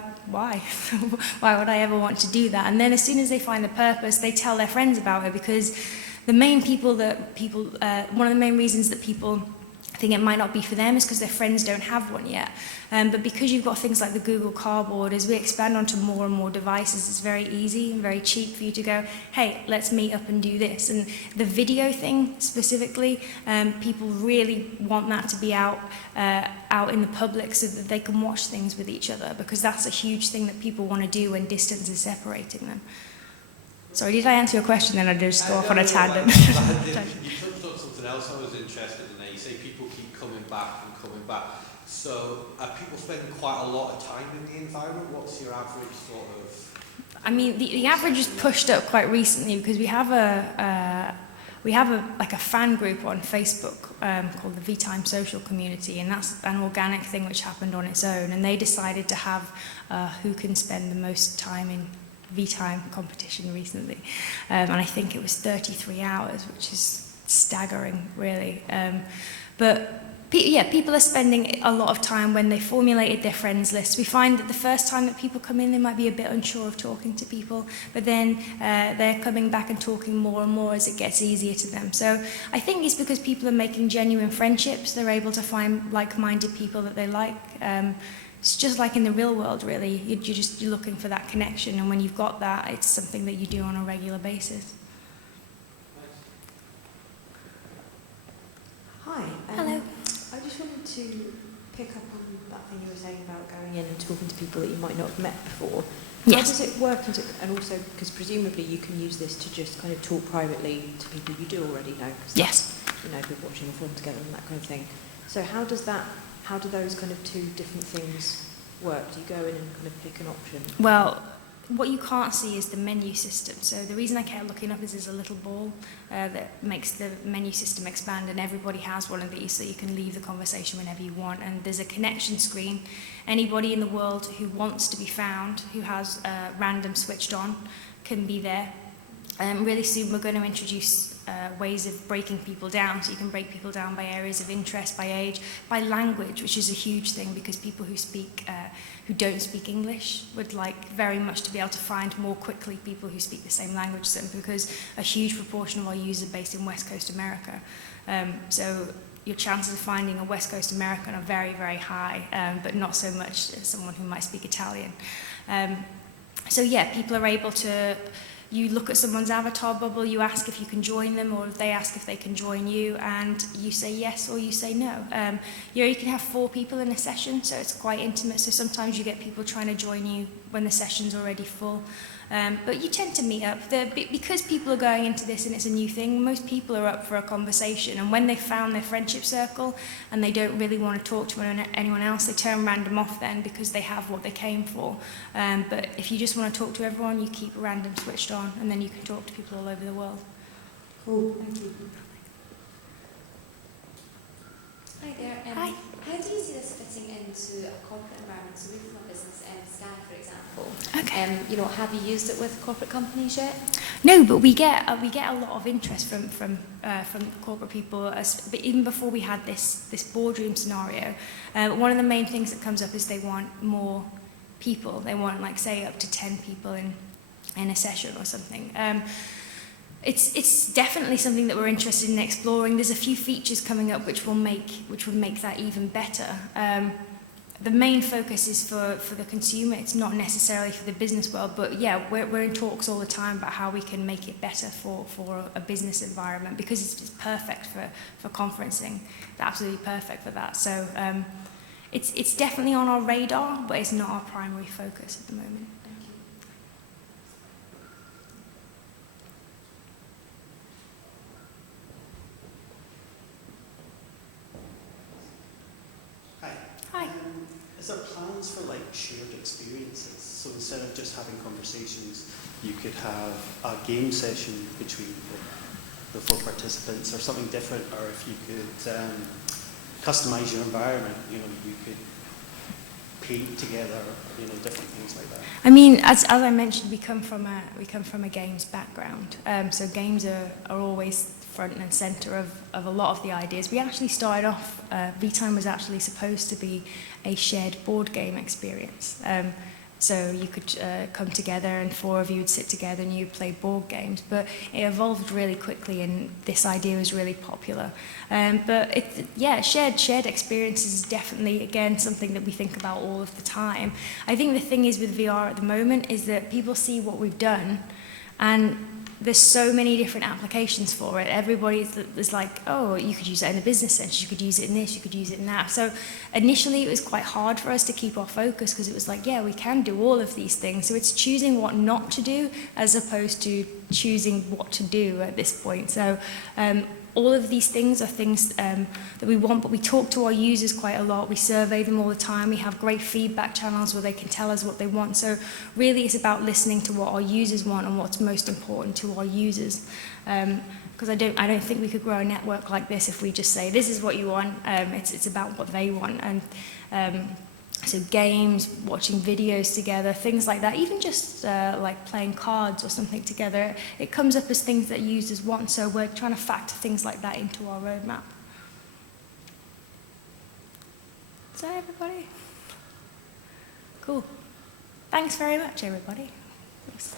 Why would I ever want to do that? And then as soon as they find the purpose, they tell their friends about it, because one of the main reasons that people think it might not be for them is because their friends don't have one yet. But because you've got things like the Google Cardboard, as we expand onto more and more devices, it's very easy and very cheap for you to go, hey, let's meet up and do this. And the video thing specifically, people really want that to be out in the public so that they can watch things with each other, because that's a huge thing that people want to do when distance is separating them. Sorry, did I answer your question? Then I just go off on a tangent. You touched on something else I was interested in there. You say people keep coming back and coming back. So are people spending quite a lot of time in the environment? What's your average sort of I mean, the average is pushed up quite recently because we have like a fan group on Facebook called the V-Time Social Community, and that's an organic thing which happened on its own. And they decided to have who can spend the most time in V-Time competition recently, and I think it was 33 hours, which is staggering, really. But people are spending a lot of time when they formulated their friends list. We find that the first time that people come in, they might be a bit unsure of talking to people, but then they're coming back and talking more and more as it gets easier to them. So I think it's because people are making genuine friendships. They're able to find like-minded people that they like. It's just like in the real world, really. You're looking for that connection, and when you've got that, it's something that you do on a regular basis. Hi. Hello. I just wanted to pick up on that thing you were saying about going in and talking to people that you might not have met before. How Yes. does it work? And also, because presumably you can use this to just kind of talk privately to people you do already know. Yes. You know, we're watching a film together and that kind of thing. So how do those kind of two different things work? Do you go in and kind of pick an option? Well, what you can't see is the menu system. So the reason I kept looking up is there's a little ball that makes the menu system expand, and everybody has one of these, so you can leave the conversation whenever you want. And there's a connection screen. Anybody in the world who wants to be found, who has random switched on, can be there. Really soon we're going to introduce ways of breaking people down, so you can break people down by areas of interest, by age, by language, which is a huge thing because people who don't speak English would like very much to be able to find more quickly people who speak the same language as them, because a huge proportion of our users are based in West Coast America. So your chances of finding a West Coast American are very, very high, but not so much as someone who might speak Italian. So yeah, people are able to. You look at someone's avatar bubble, you ask if you can join them, or if they ask if they can join you, and you say yes or you say no. You can have 4 people in a session, so it's quite intimate. So sometimes you get people trying to join you when the session's already full. But you tend to meet up. Because people are going into this and it's a new thing, most people are up for a conversation. And when they've found their friendship circle and they don't really want to talk to anyone else, they turn random off then because they have what they came for. But if you just want to talk to everyone, you keep random switched on, and then you can talk to people all over the world. Cool, thank you. Hi there. Hi. How do you see this fitting into a corporate environment? So we're from a business, Sky, for example. Okay. Have you used it with corporate companies yet? No, but we get a lot of interest from corporate people. But even before we had this boardroom scenario, one of the main things that comes up is they want more people. They want, like, say, up to 10 people in a session or something. It's definitely something that we're interested in exploring. There's a few features coming up which will make that even better. The main focus is for the consumer. It's not necessarily for the business world, but yeah, we're in talks all the time about how we can make it better for a business environment, because it's perfect for conferencing. It's absolutely perfect for that. So it's definitely on our radar, but it's not our primary focus at the moment. Hi. Is there plans for like shared experiences? So instead of just having conversations, you could have a game session between the 4 participants, or something different, or if you could customize your environment, you could paint together, different things like that. I mean, as I mentioned, we come from a games background, so games are always front and centre of a lot of the ideas. We actually started off, V-Time was actually supposed to be a shared board game experience. So you could come together and 4 of you would sit together and you'd play board games. But it evolved really quickly and this idea was really popular. But shared experiences is definitely, again, something that we think about all of the time. I think the thing is with VR at the moment is that people see what we've done, and there's so many different applications for it. Everybody is like, oh, you could use it in a business sense, you could use it in this, you could use it in that. So initially it was quite hard for us to keep our focus, because it was like, yeah, we can do all of these things. So it's choosing what not to do as opposed to choosing what to do at this point. So all of these things are things that we want, but we talk to our users quite a lot. We survey them all the time. We have great feedback channels where they can tell us what they want. So really it's about listening to what our users want and what's most important to our users. Because I don't think we could grow a network like this if we just say, this is what you want. It's about what they want. And so games, watching videos together, things like that, even just like playing cards or something together, it comes up as things that users want. So we're trying to factor things like that into our roadmap. Is that everybody? Cool. Thanks very much, everybody. Thanks.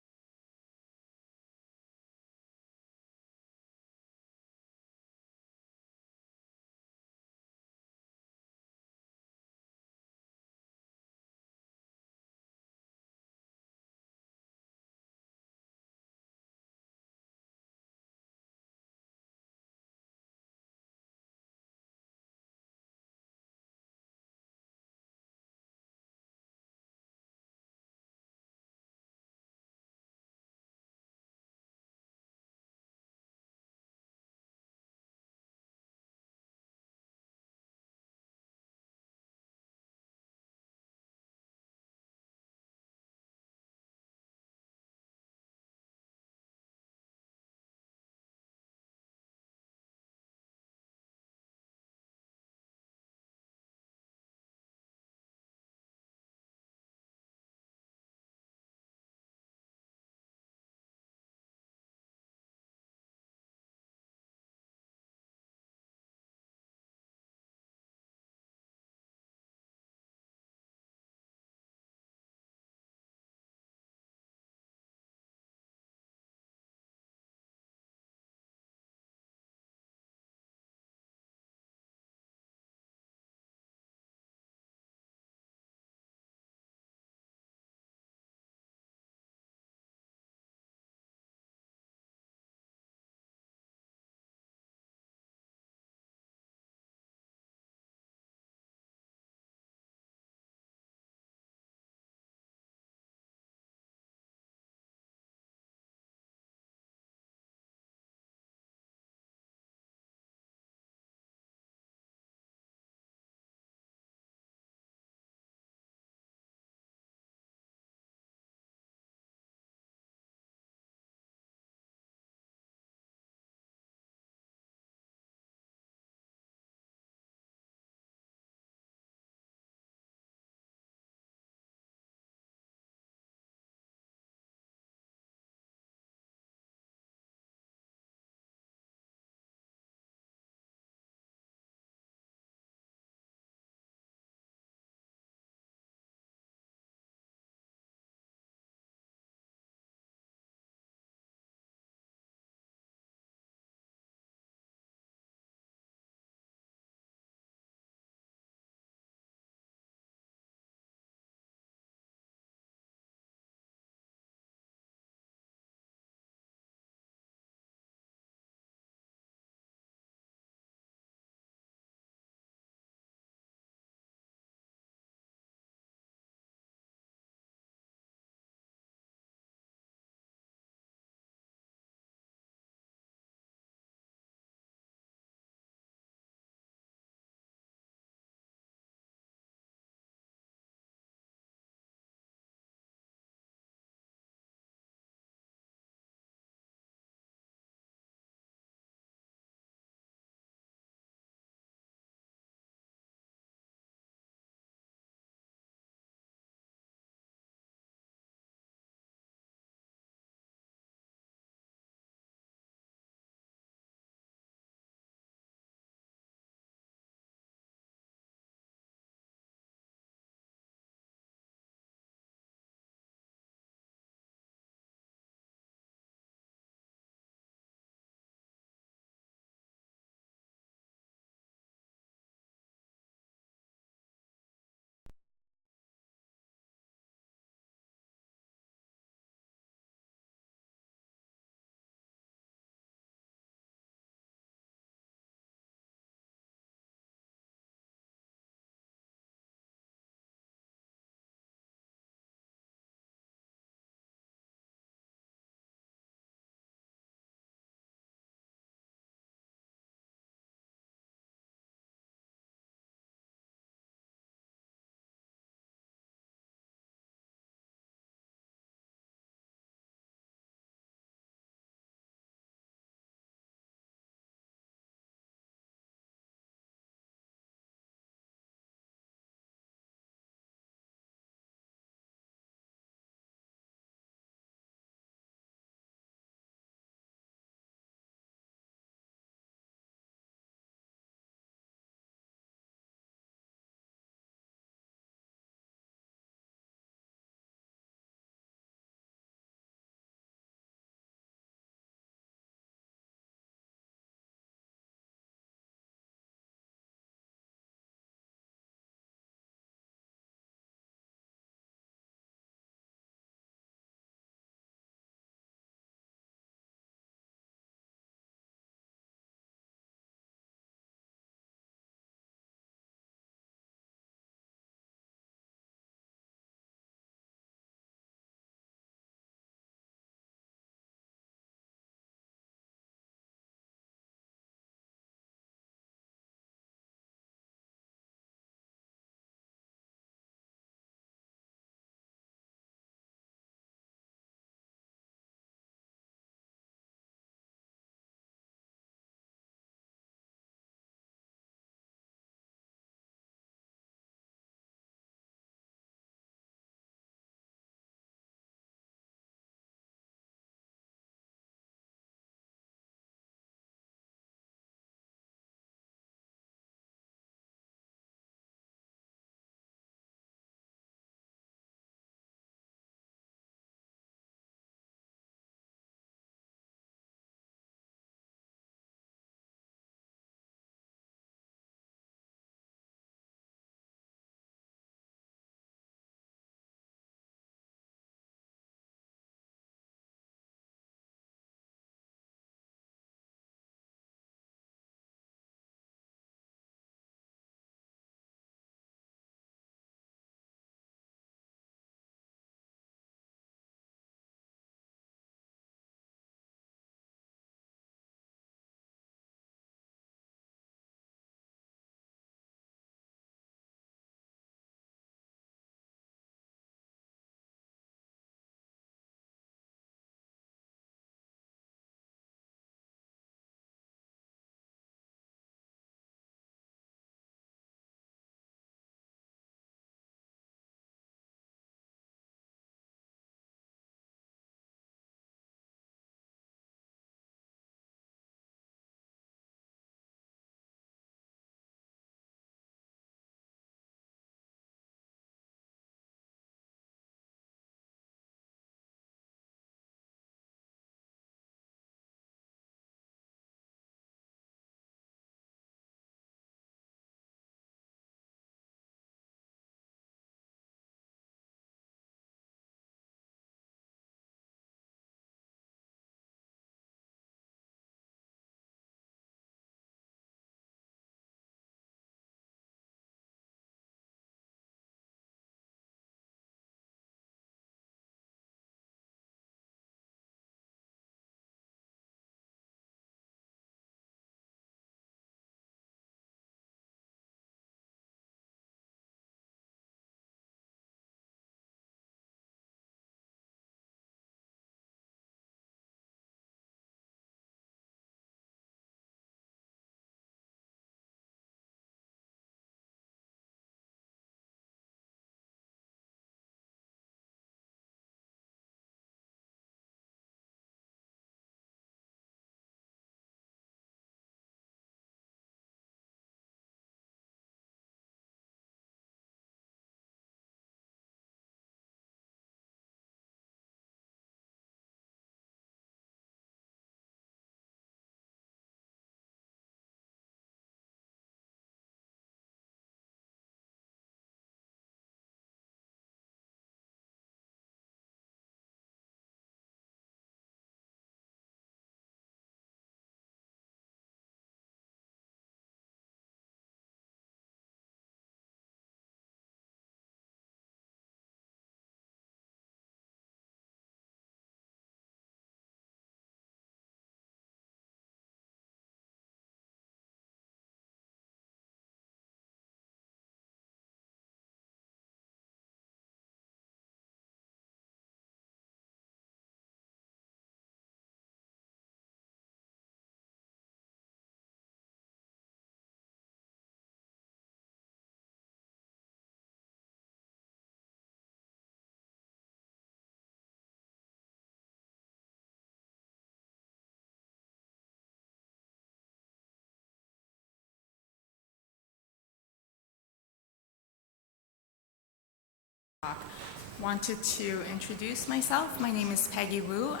wanted to introduce myself. My name is Peggy Wu. I'm a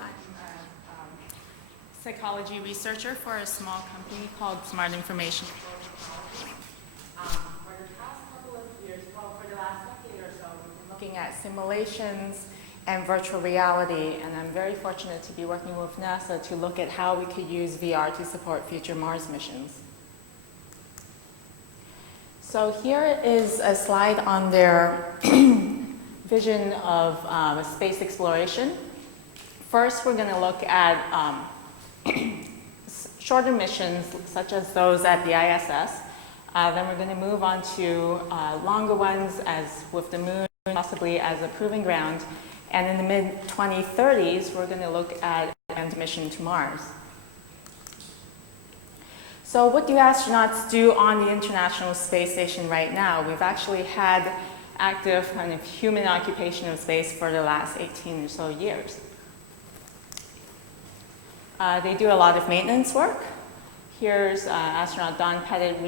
psychology researcher for a small company called Smart Information Technology. For the past couple of years, for the last decade or so, we've been looking at simulations and virtual reality, and I'm very fortunate to be working with NASA to look at how we could use VR to support future Mars missions. So here is a slide on their vision of space exploration. First, we're going to look at shorter missions, such as those at the ISS. Then we're going to move on to longer ones, as with the moon, possibly as a proving ground. And in the mid-2030s, we're going to look at a mission to Mars. So what do astronauts do on the International Space Station right now? We've actually had active kind of human occupation of space for the last 18 or so years. They do a lot of maintenance work. Here's astronaut Don Pettit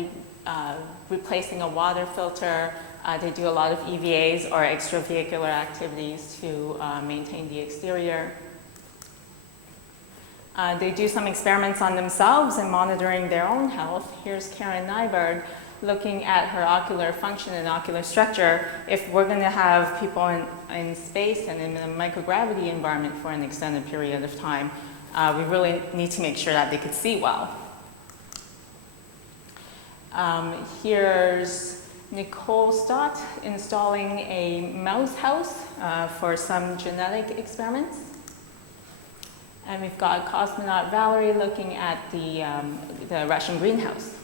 replacing a water filter. They do a lot of EVAs, or extravehicular activities, to maintain the exterior. They do some experiments on themselves and monitoring their own health. Here's Karen Nyberg looking at her ocular function and ocular structure. If we're going to have people in space and in a microgravity environment for an extended period of time, we really need to make sure that they could see well. Here's Nicole Stott installing a mouse house for some genetic experiments. And we've got cosmonaut Valerie looking at the Russian greenhouse.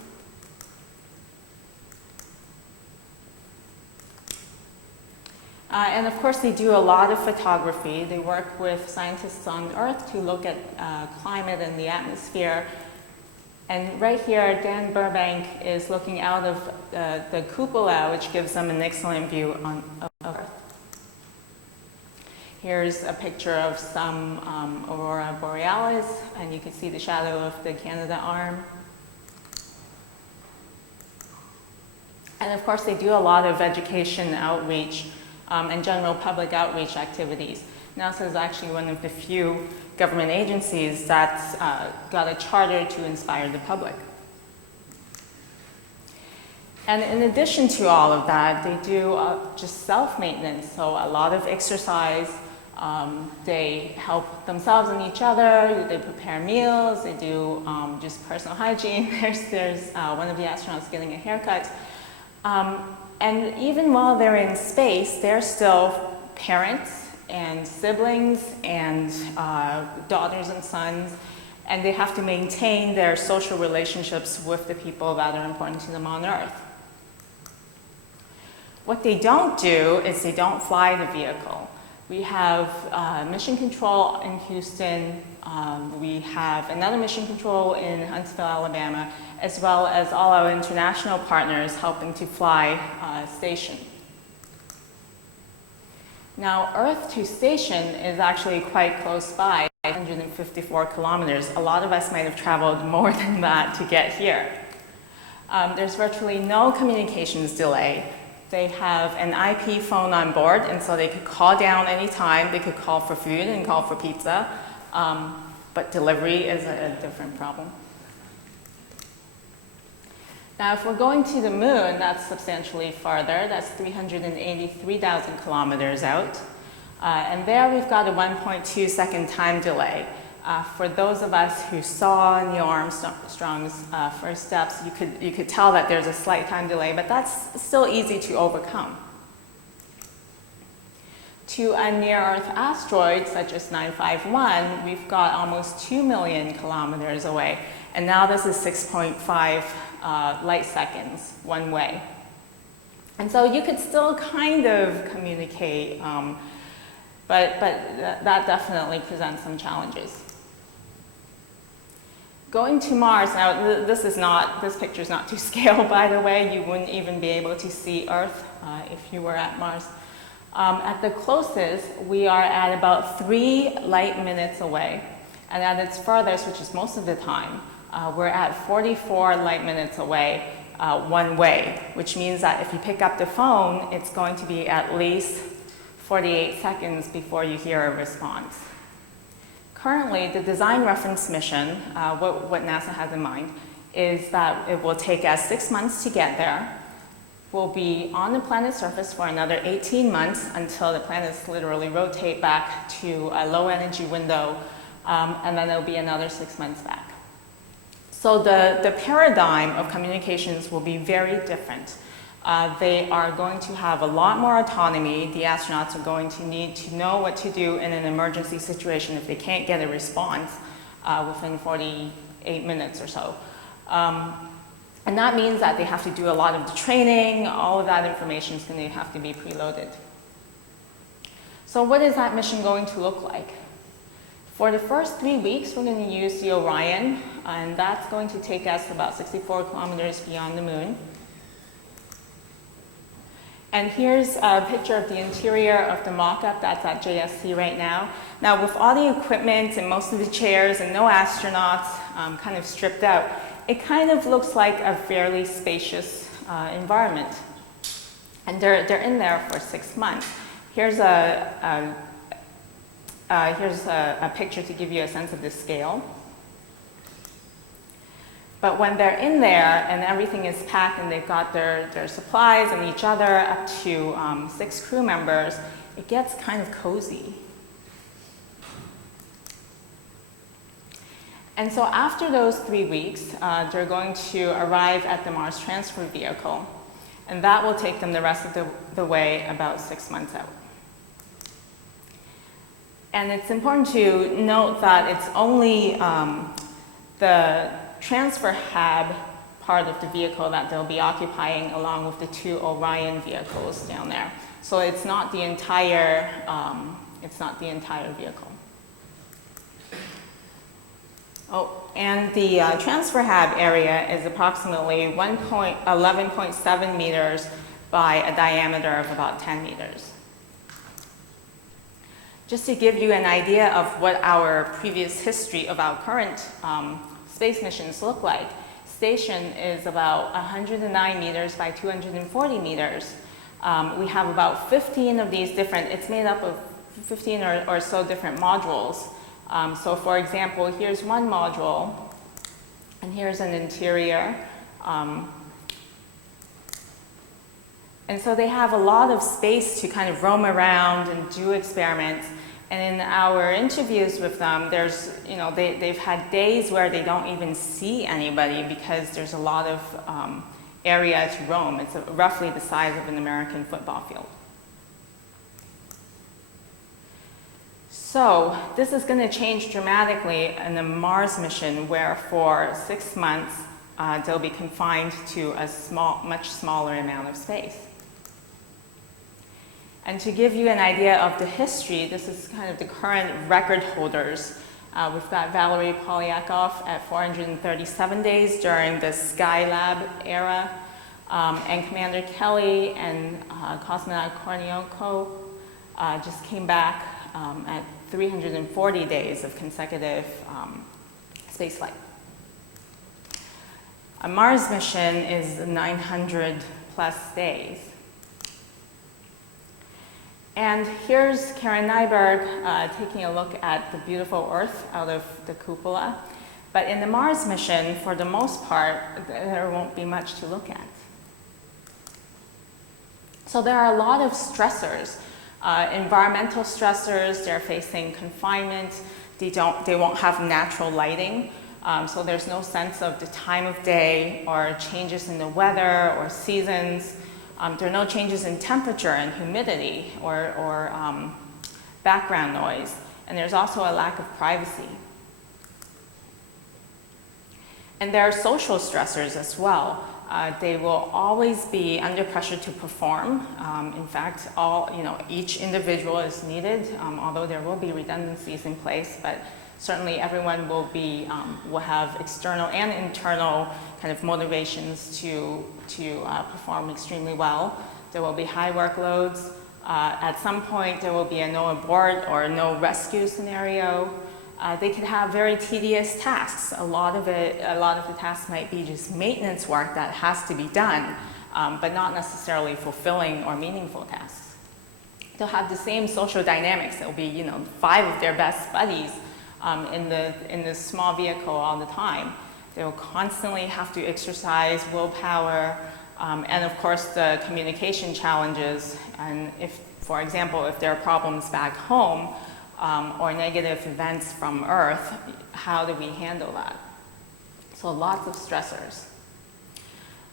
And of course, they do a lot of photography. They work with scientists on Earth to look at climate and the atmosphere. And right here, Dan Burbank is looking out of the cupola, which gives them an excellent view of Earth. Here's a picture of some aurora borealis, and you can see the shadow of the Canada arm. And of course, they do a lot of education outreach and general public outreach activities. NASA is actually one of the few government agencies that's got a charter to inspire the public. And in addition to all of that, they do just self-maintenance, so a lot of exercise. They help themselves and each other. They prepare meals. They do just personal hygiene. There's one of the astronauts getting a haircut. And even while they're in space, they're still parents and siblings and daughters and sons, and they have to maintain their social relationships with the people that are important to them on Earth. What they don't do is they don't fly the vehicle. We have mission control in Houston. We have another mission control in Huntsville, Alabama, as well as all our international partners helping to fly station. Now, Earth to station is actually quite close by, 154 kilometers. A lot of us might have traveled more than that to get here. There's virtually no communications delay. They have an IP phone on board, and so they could call down anytime. They could call for food and call for pizza, but delivery is a different problem. Now, if we're going to the moon, that's substantially farther. That's 383,000 kilometers out. And there we've got a 1.2 second time delay. For those of us who saw Neil Armstrong's first steps, you could tell that there's a slight time delay, but that's still easy to overcome. To a near-Earth asteroid, such as 951, we've got almost 2 million kilometers away, and now this is 6.5 light seconds one way. And so you could still kind of communicate, but that definitely presents some challenges. Going to Mars, now this picture is not to scale, by the way. You wouldn't even be able to see Earth if you were at Mars. At the closest, we are at about 3 light minutes away. And at its furthest, which is most of the time, we're at 44 light minutes away one way, which means that if you pick up the phone, it's going to be at least 48 seconds before you hear a response. Currently, the design reference mission, what NASA has in mind, is that it will take us 6 months to get there. We'll be on the planet's surface for another 18 months until the planets literally rotate back to a low energy window, and then it'll be another 6 months back. So the paradigm of communications will be very different. They are going to have a lot more autonomy. The astronauts are going to need to know what to do in an emergency situation if they can't get a response within 48 minutes or so. And that means that they have to do a lot of the training. All of that information is going to have to be preloaded. So what is that mission going to look like? For the first 3 weeks, we're going to use the Orion, and that's going to take us about 64 kilometers beyond the moon. And here's a picture of the interior of the mock-up that's at JSC right now. Now, with all the equipment and most of the chairs and no astronauts kind of stripped out, it kind of looks like a fairly spacious environment. And they're in there for 6 months. Here's a picture to give you a sense of the scale. But when they're in there and everything is packed and they've got their supplies and each other, up to 6 crew members, it gets kind of cozy. And so after those 3 weeks, they're going to arrive at the Mars transfer vehicle, and that will take them the rest of the way about 6 months out. And it's important to note that it's only the transfer hab part of the vehicle that they'll be occupying along with the 2 Orion vehicles down there. So it's not the entire vehicle. Oh, and the transfer hab area is approximately 11.7 meters by a diameter of about 10 meters. Just to give you an idea of what our previous history of our current space missions look like, station is about 109 meters by 240 meters. We have about 15 of these different, it's made up of 15 or so different modules. So for example, here's one module, and here's an interior. And so they have a lot of space to kind of roam around and do experiments. And in our interviews with them, there's, they've had days where they don't even see anybody because there's a lot of area to roam. It's roughly the size of an American football field. So this is going to change dramatically in the Mars mission, where for 6 months they'll be confined to a much smaller amount of space. And to give you an idea of the history, this is kind of the current record holders. We've got Valery Polyakov at 437 days during the Skylab era, and Commander Kelly and cosmonaut Kornienko just came back at 340 days of consecutive spaceflight. A Mars mission is 900 plus days. And here's Karen Nyberg taking a look at the beautiful Earth out of the cupola. But in the Mars mission, for the most part, there won't be much to look at. So there are a lot of stressors. Environmental stressors, they're facing confinement, they won't have natural lighting, so there's no sense of the time of day or changes in the weather or seasons. There are no changes in temperature and humidity or background noise, and there's also a lack of privacy. And there are social stressors as well. They will always be under pressure to perform. In fact, each individual is needed, although there will be redundancies in place, but certainly everyone will have external and internal kind of motivations to perform extremely well. There will be high workloads. At some point, there will be a no abort or no rescue scenario. They could have very tedious tasks. A lot of the tasks might be just maintenance work that has to be done, but not necessarily fulfilling or meaningful tasks. they'll have the same social dynamics. There'll be, 5 of their best buddies in this small vehicle all the time. They'll constantly have to exercise willpower, and of course the communication challenges. And if, for example, if there are problems back home or negative events from Earth, how do we handle that? So lots of stressors.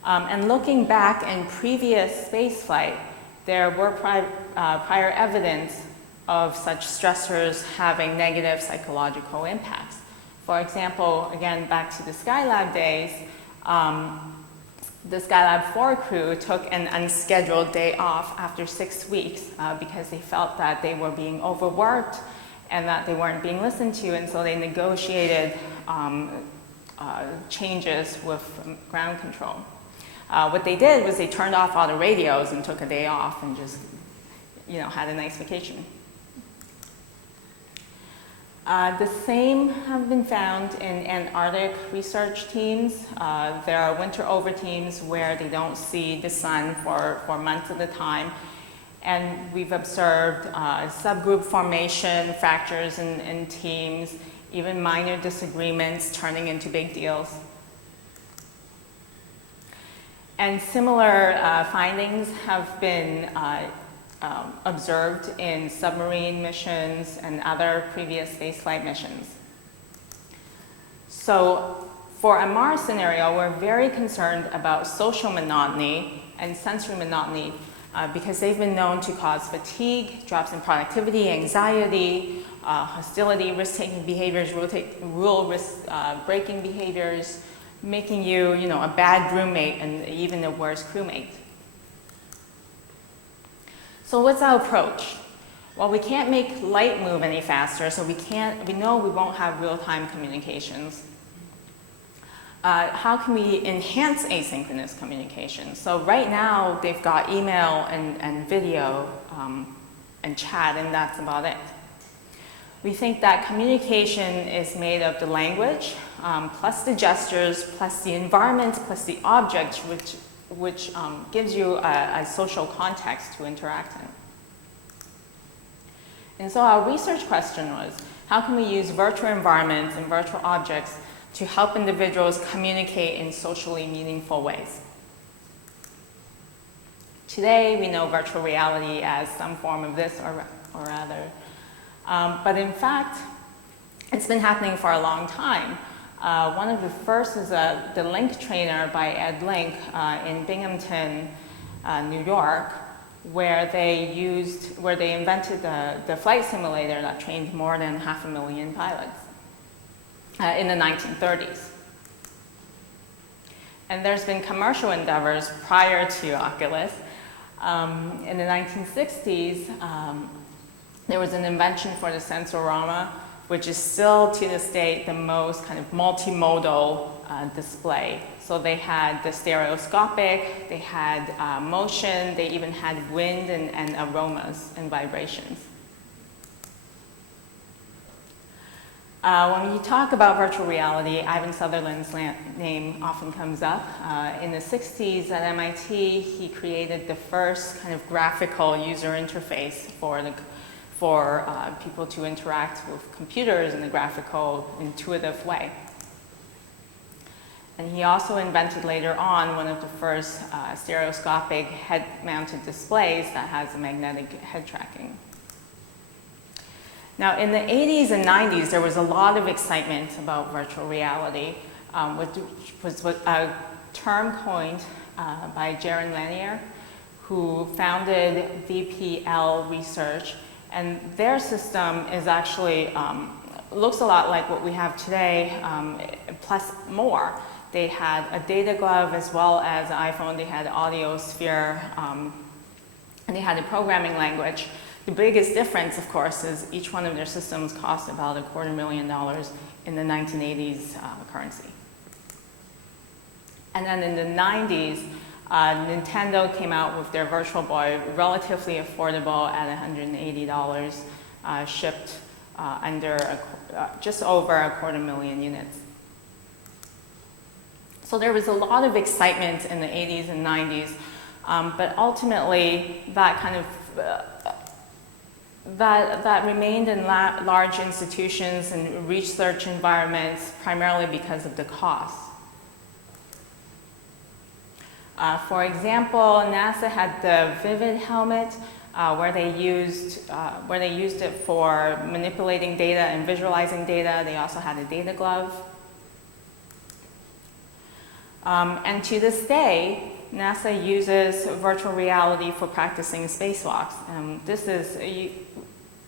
And looking back in previous spaceflight, there were prior evidence of such stressors having negative psychological impacts. For example, again, back to the Skylab days, the Skylab 4 crew took an unscheduled day off after 6 weeks because they felt that they were being overworked and that they weren't being listened to, and so they negotiated changes with ground control. What they did was they turned off all the radios and took a day off and just, had a nice vacation. The same have been found in Antarctic research teams. There are winter over teams where they don't see the sun for months at a time. And we've observed subgroup formation, fractures in teams, even minor disagreements turning into big deals. And similar findings have been observed in submarine missions and other previous spaceflight missions. So for a Mars scenario, we're very concerned about social monotony and sensory monotony because they've been known to cause fatigue, drops in productivity, anxiety, hostility, risk-taking behaviors, rule risk-breaking behaviors, making you, a bad roommate and even a worse crewmate. So what's our approach? Well, we can't make light move any faster, so we know we won't have real-time communications. How can we enhance asynchronous communication? So right now, they've got email and video and chat, and that's about it. We think that communication is made of the language, plus the gestures, plus the environment, plus the object, which gives you a social context to interact in. And so our research question was, how can we use virtual environments and virtual objects to help individuals communicate in socially meaningful ways? Today, we know virtual reality as some form of this or other. But in fact, it's been happening for a long time. One of the first is the Link trainer by Ed Link in Binghamton, New York, where they invented the flight simulator that trained more than 500,000 pilots in the 1930s. And there's been commercial endeavors prior to Oculus. In the 1960s, there was an invention for the Sensorama, which is still to this day the most kind of multimodal display. So they had the stereoscopic, they had motion, they even had wind and aromas and vibrations. When you talk about virtual reality, Ivan Sutherland's name often comes up. In the 60s at MIT, he created the first kind of graphical user interface for people to interact with computers in a graphical, intuitive way. And he also invented later on one of the first stereoscopic head-mounted displays that has a magnetic head tracking. Now, in the 80s and 90s, there was a lot of excitement about virtual reality, which was a term coined by Jaron Lanier, who founded VPL Research. And their system is actually, looks a lot like what we have today, plus more. They had a data glove as well as an iPhone. They had audio sphere, and they had a programming language. The biggest difference, of course, is each one of their systems cost about $250,000 in the 1980s currency. And then in the 90s, Nintendo came out with their Virtual Boy, relatively affordable at $180, shipped under just over 250,000 units. So there was a lot of excitement in the 80s and 90s, but ultimately that kind of that remained in large institutions and research environments primarily because of the cost. For example, NASA had the Vivid helmet, where they used it for manipulating data and visualizing data. They also had a data glove. And to this day, NASA uses virtual reality for practicing spacewalks. This is,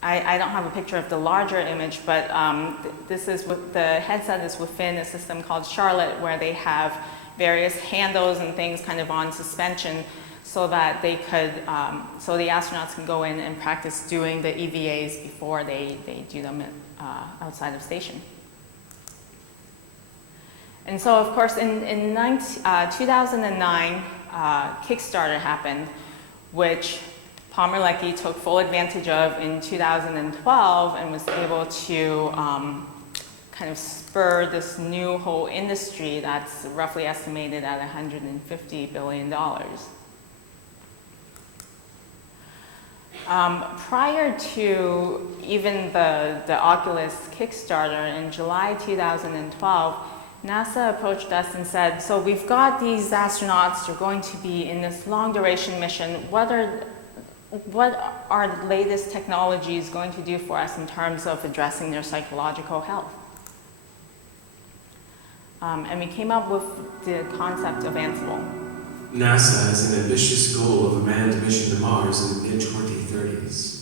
I don't have a picture of the larger image, but this is what the headset is within a system called Charlotte, where they have various handles and things kind of on suspension, so that they could, so the astronauts can go in and practice doing the EVAs before they do them outside of station. And so, of course, in 2009, Kickstarter happened, which Palmer Luckey took full advantage of in 2012 and was able to kind of spur this new whole industry that's roughly estimated at $150 billion. Prior to even the Oculus Kickstarter, in July 2012, NASA approached us and said, so we've got these astronauts, they're going to be in this long duration mission. What are the latest technologies going to do for us in terms of addressing their psychological health? And we came up with the concept of Ansible. NASA has an ambitious goal of a manned mission to Mars in the mid-2030s.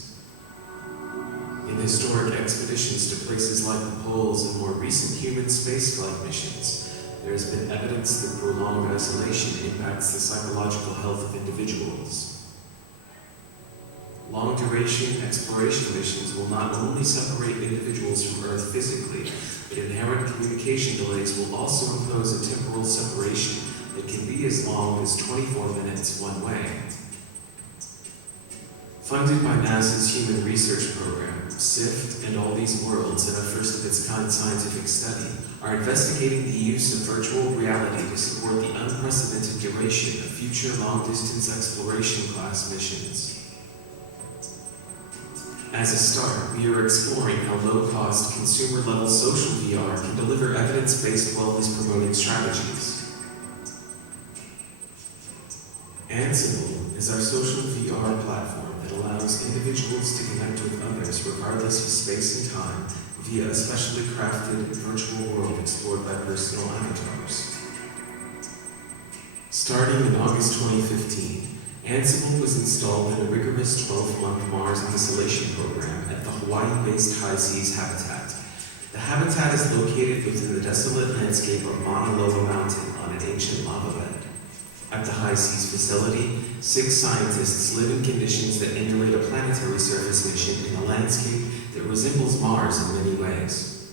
In historic expeditions to places like the poles and more recent human spaceflight missions, there has been evidence that prolonged isolation impacts the psychological health of individuals. Long-duration exploration missions will not only separate individuals from Earth physically, but inherent communication delays will also impose a temporal separation that can be as long as 24 minutes one way. Funded by NASA's Human Research Program, SIFT and All These Worlds, in a first-of-its-kind scientific study, are investigating the use of virtual reality to support the unprecedented duration of future long-distance exploration class missions. As a start, we are exploring how low-cost, consumer-level social VR can deliver evidence-based wellness-promoting strategies. Ansible is our social VR platform that allows individuals to connect with others regardless of space and time via a specially crafted virtual world explored by personal avatars. Starting in August 2015, Ansible was installed in a rigorous 12-month Mars isolation program at the Hawaii-based High Seas Habitat. The habitat is located within the desolate landscape of Mauna Loa Mountain on an ancient lava bed. At the High Seas facility, 6 scientists live in conditions that emulate a planetary surface mission in a landscape that resembles Mars in many ways.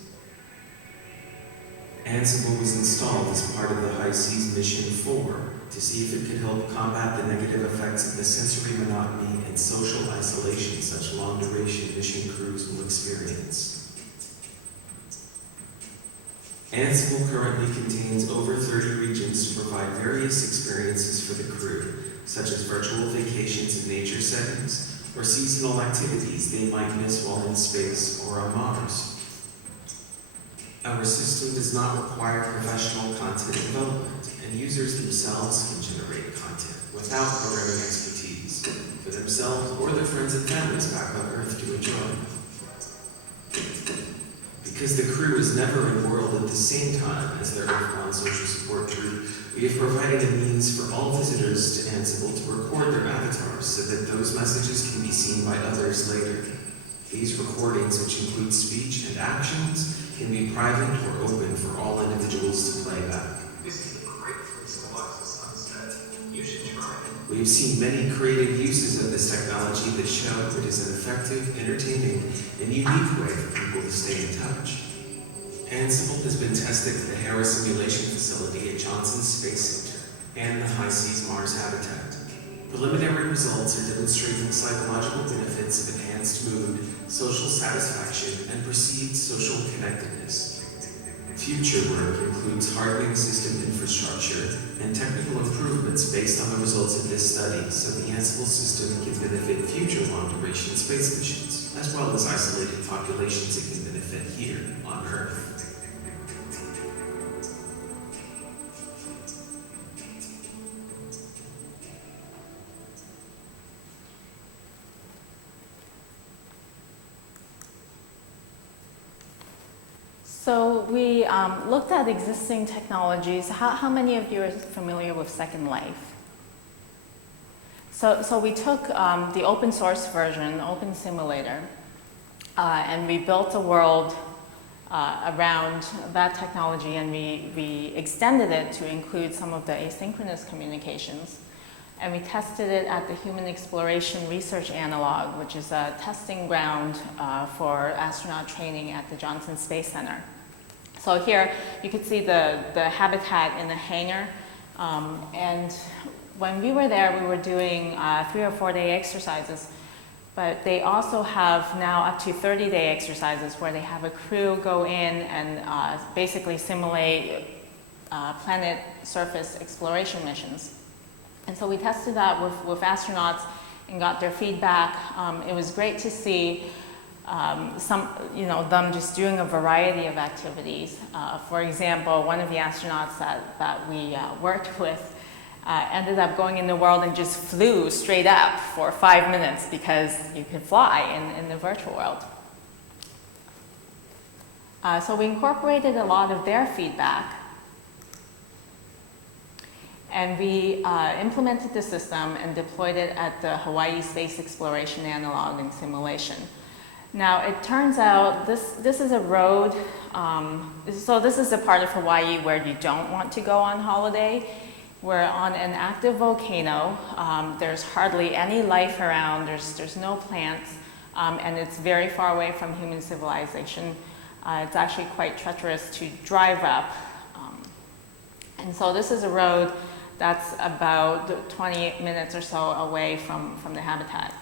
Ansible was installed as part of the High Seas Mission 4 to see if it could help combat the negative effects of the sensory monotony and social isolation such long-duration mission crews will experience. Ansible currently contains over 30 regions to provide various experiences for the crew, such as virtual vacations in nature settings or seasonal activities they might miss while in space or on Mars. Our system does not require professional content development, and users themselves can generate content without programming expertise for themselves or their friends and families back on Earth to enjoy. Because the crew is never in world at the same time as their Earthbound social support crew, we have provided a means for all visitors to Ansible to record their avatars so that those messages can be seen by others later. These recordings, which include speech and actions, can be private or open for all individuals to play back. This is a great place to watch the sunset. You should try it. We have seen many creative uses of this technology that show it is an effective, entertaining, and unique way for people to stay in touch. Ansible has been tested at the Hera Simulation Facility at Johnson Space Center and the High Seas Mars Habitat. Preliminary results are demonstrating psychological benefits of enhanced mood, social satisfaction, and perceived social connectedness. Future work includes hardening system infrastructure and technical improvements based on the results of this study so the Ansible system can benefit future long-duration space missions. as well as isolated populations it can benefit here on Earth. So we looked at existing technologies. How many of you are familiar with Second Life? So we took the open source version, Open Simulator, and we built a world around that technology, and we extended it to include some of the asynchronous communications. And we tested it at the Human Exploration Research Analog, which is a testing ground for astronaut training at the Johnson Space Center. So here you could see the habitat in the hangar. And when we were there, we were doing 3 or 4 day exercises. But they also have now up to 30-day exercises where they have a crew go in and basically simulate planet surface exploration missions. And so we tested that with astronauts and got their feedback. It was great to see them just doing a variety of activities. For example, one of the astronauts that we worked with ended up going in the world and just flew straight up for 5 minutes because you could fly in the virtual world. So we incorporated a lot of their feedback. And we implemented the system and deployed it at the Hawaii Space Exploration Analog and Simulation. Now, it turns out this is a road, so this is a part of Hawaii where you don't want to go on holiday. We're on an active volcano. There's hardly any life around. There's no plants, and it's very far away from human civilization. It's actually quite treacherous to drive up. And so this is a road that's about 20 minutes or so away from the habitat.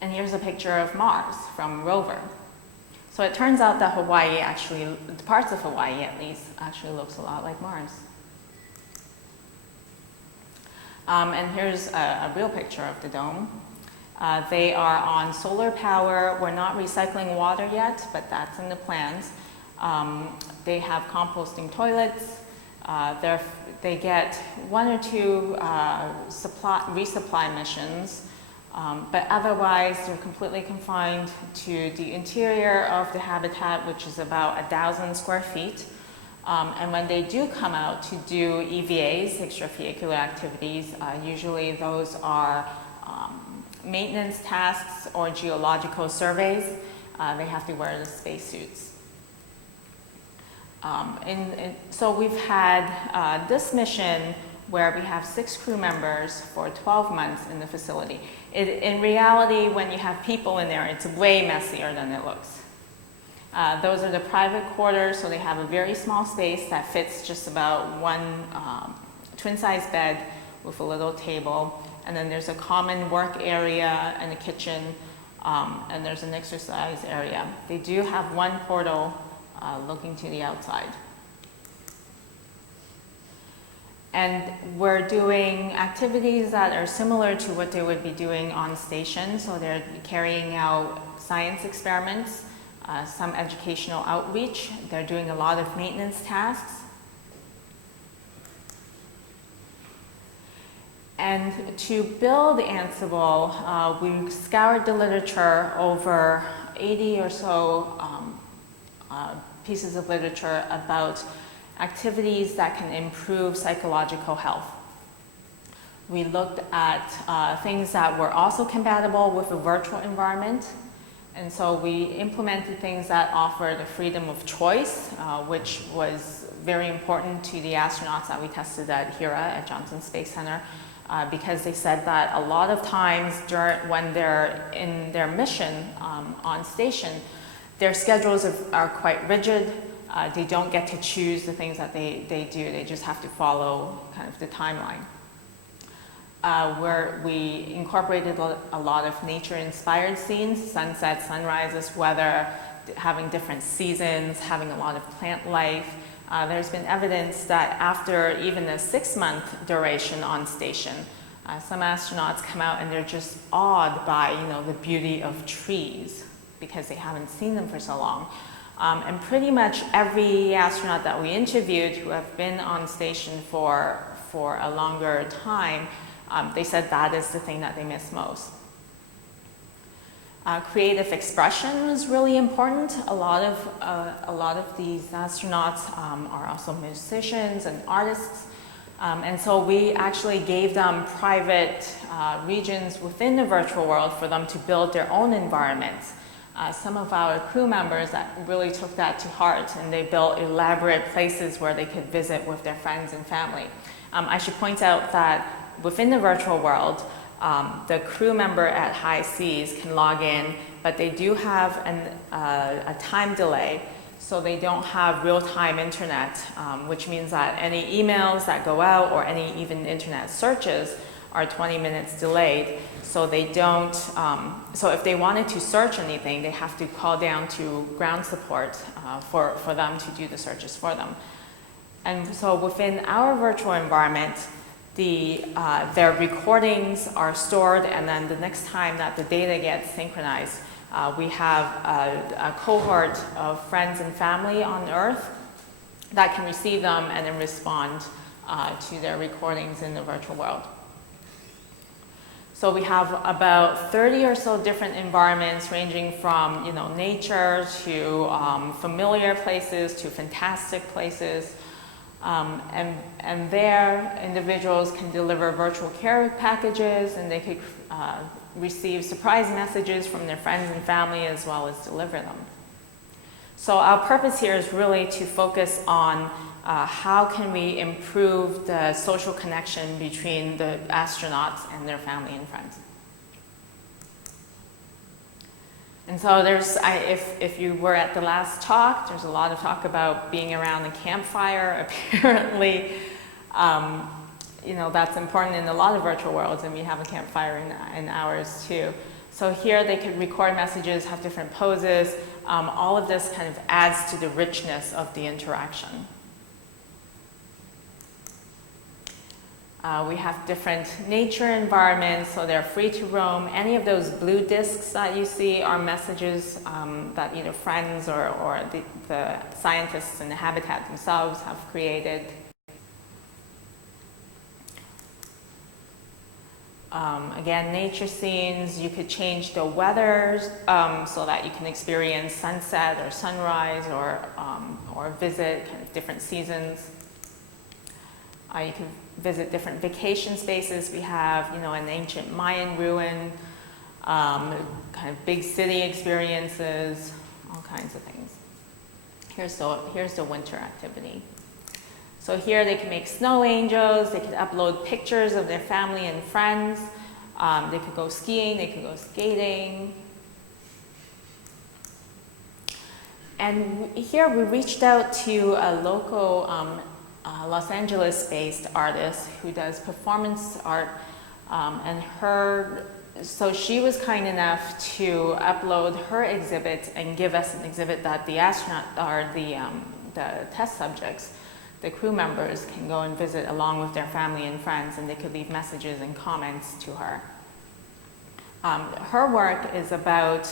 And here's a picture of Mars from rover. So it turns out that Hawaii actually, parts of Hawaii at least, actually looks a lot like Mars. And here's a real picture of the dome. They are on solar power. We're not recycling water yet, but that's in the plans. They have composting toilets. They get 1 or 2 resupply missions, but otherwise they're completely confined to the interior of the habitat, which is about 1,000 square feet. And when they do come out to do EVAs, extravehicular activities, usually those are maintenance tasks or geological surveys. They have to wear the spacesuits. So we've had this mission where we have 6 crew members for 12 months in the facility. In reality, when you have people in there, it's way messier than it looks. Those are the private quarters, so they have a very small space that fits just about 1 twin-size bed with a little table. And then there's a common work area and a kitchen, and there's an exercise area. They do have 1 portal looking to the outside. And we're doing activities that are similar to what they would be doing on station. So they're carrying out science experiments, some educational outreach. They're doing a lot of maintenance tasks. And to build Ansible, we scoured the literature over 80 or so pieces of literature about activities that can improve psychological health. We looked at things that were also compatible with a virtual environment. And so we implemented things that offered a freedom of choice, which was very important to the astronauts that we tested at HIRA at Johnson Space Center, because they said that a lot of times when they're in their mission on station, their schedules are quite rigid. They don't get to choose the things that they do. They just have to follow kind of the timeline. Where we incorporated a lot of nature-inspired scenes, sunsets, sunrises, weather, having different seasons, having a lot of plant life. There's been evidence that after even a 6-month duration on station, Some astronauts come out and they're just awed by, the beauty of trees because they haven't seen them for so long. And pretty much every astronaut that we interviewed who have been on station for a longer time, they said that is the thing that they miss most. Creative expression was really important. A lot of these astronauts are also musicians and artists. And so we actually gave them private regions within the virtual world for them to build their own environments. Some of our crew members that really took that to heart, and they built elaborate places where they could visit with their friends and family. I should point out that within the virtual world, the crew member at high seas can log in, but they do have a time delay, so they don't have real-time internet, which means that any emails that go out or any even internet searches are 20 minutes delayed. So they don't, so if they wanted to search anything, they have to call down to ground support for them to do the searches for them. And so within our virtual environment, their recordings are stored, and then the next time that the data gets synchronized, we have a cohort of friends and family on Earth that can receive them and then respond to their recordings in the virtual world. So we have about 30 or so different environments ranging from nature to familiar places to fantastic places. And there, individuals can deliver virtual care packages, and they could receive surprise messages from their friends and family as well as deliver them. So our purpose here is really to focus on how can we improve the social connection between the astronauts and their family and friends. And so if you were at the last talk, there's a lot of talk about being around the campfire. Apparently, that's important in a lot of virtual worlds, and we have a campfire in ours too. So here they could record messages, have different poses. All of this kind of adds to the richness of the interaction. We have different nature environments, so they're free to roam. Any of those blue discs that you see are messages that either friends or the scientists in the habitat themselves have created. Again, nature scenes, you could change the weather so that you can experience sunset or sunrise or visit kind of different seasons. You can visit different vacation spaces. We have, an ancient Mayan ruin, kind of big city experiences, all kinds of things. Here's the winter activity. So here they can make snow angels, they could upload pictures of their family and friends, they could go skiing, they could go skating. And here we reached out to a local Los Angeles-based artist who does performance art, so she was kind enough to upload her exhibit and give us an exhibit that the astronaut or the test subjects, the crew members, can go and visit along with their family and friends, and they could leave messages and comments to her. Her work is about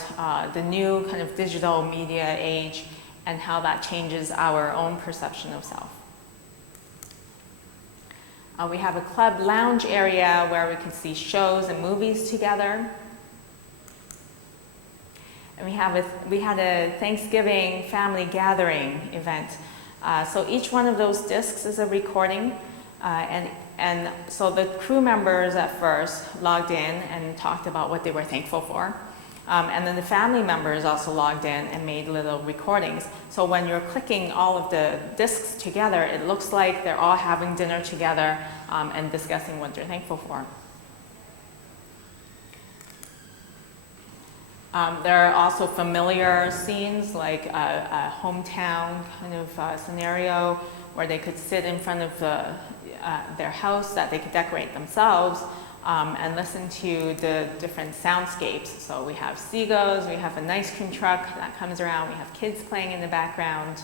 the new kind of digital media age and how that changes our own perception of self. We have a club lounge area where we can see shows and movies together. And we had a Thanksgiving family gathering event. So each one of those discs is a recording. And so the crew members at first logged in and talked about what they were thankful for. And then the family members also logged in and made little recordings. So when you're clicking all of the discs together, it looks like they're all having dinner together and discussing what they're thankful for. There are also familiar scenes, like a hometown kind of scenario where they could sit in front of their house that they could decorate themselves and listen to the different soundscapes. So we have seagulls, we have an ice cream truck that comes around, we have kids playing in the background,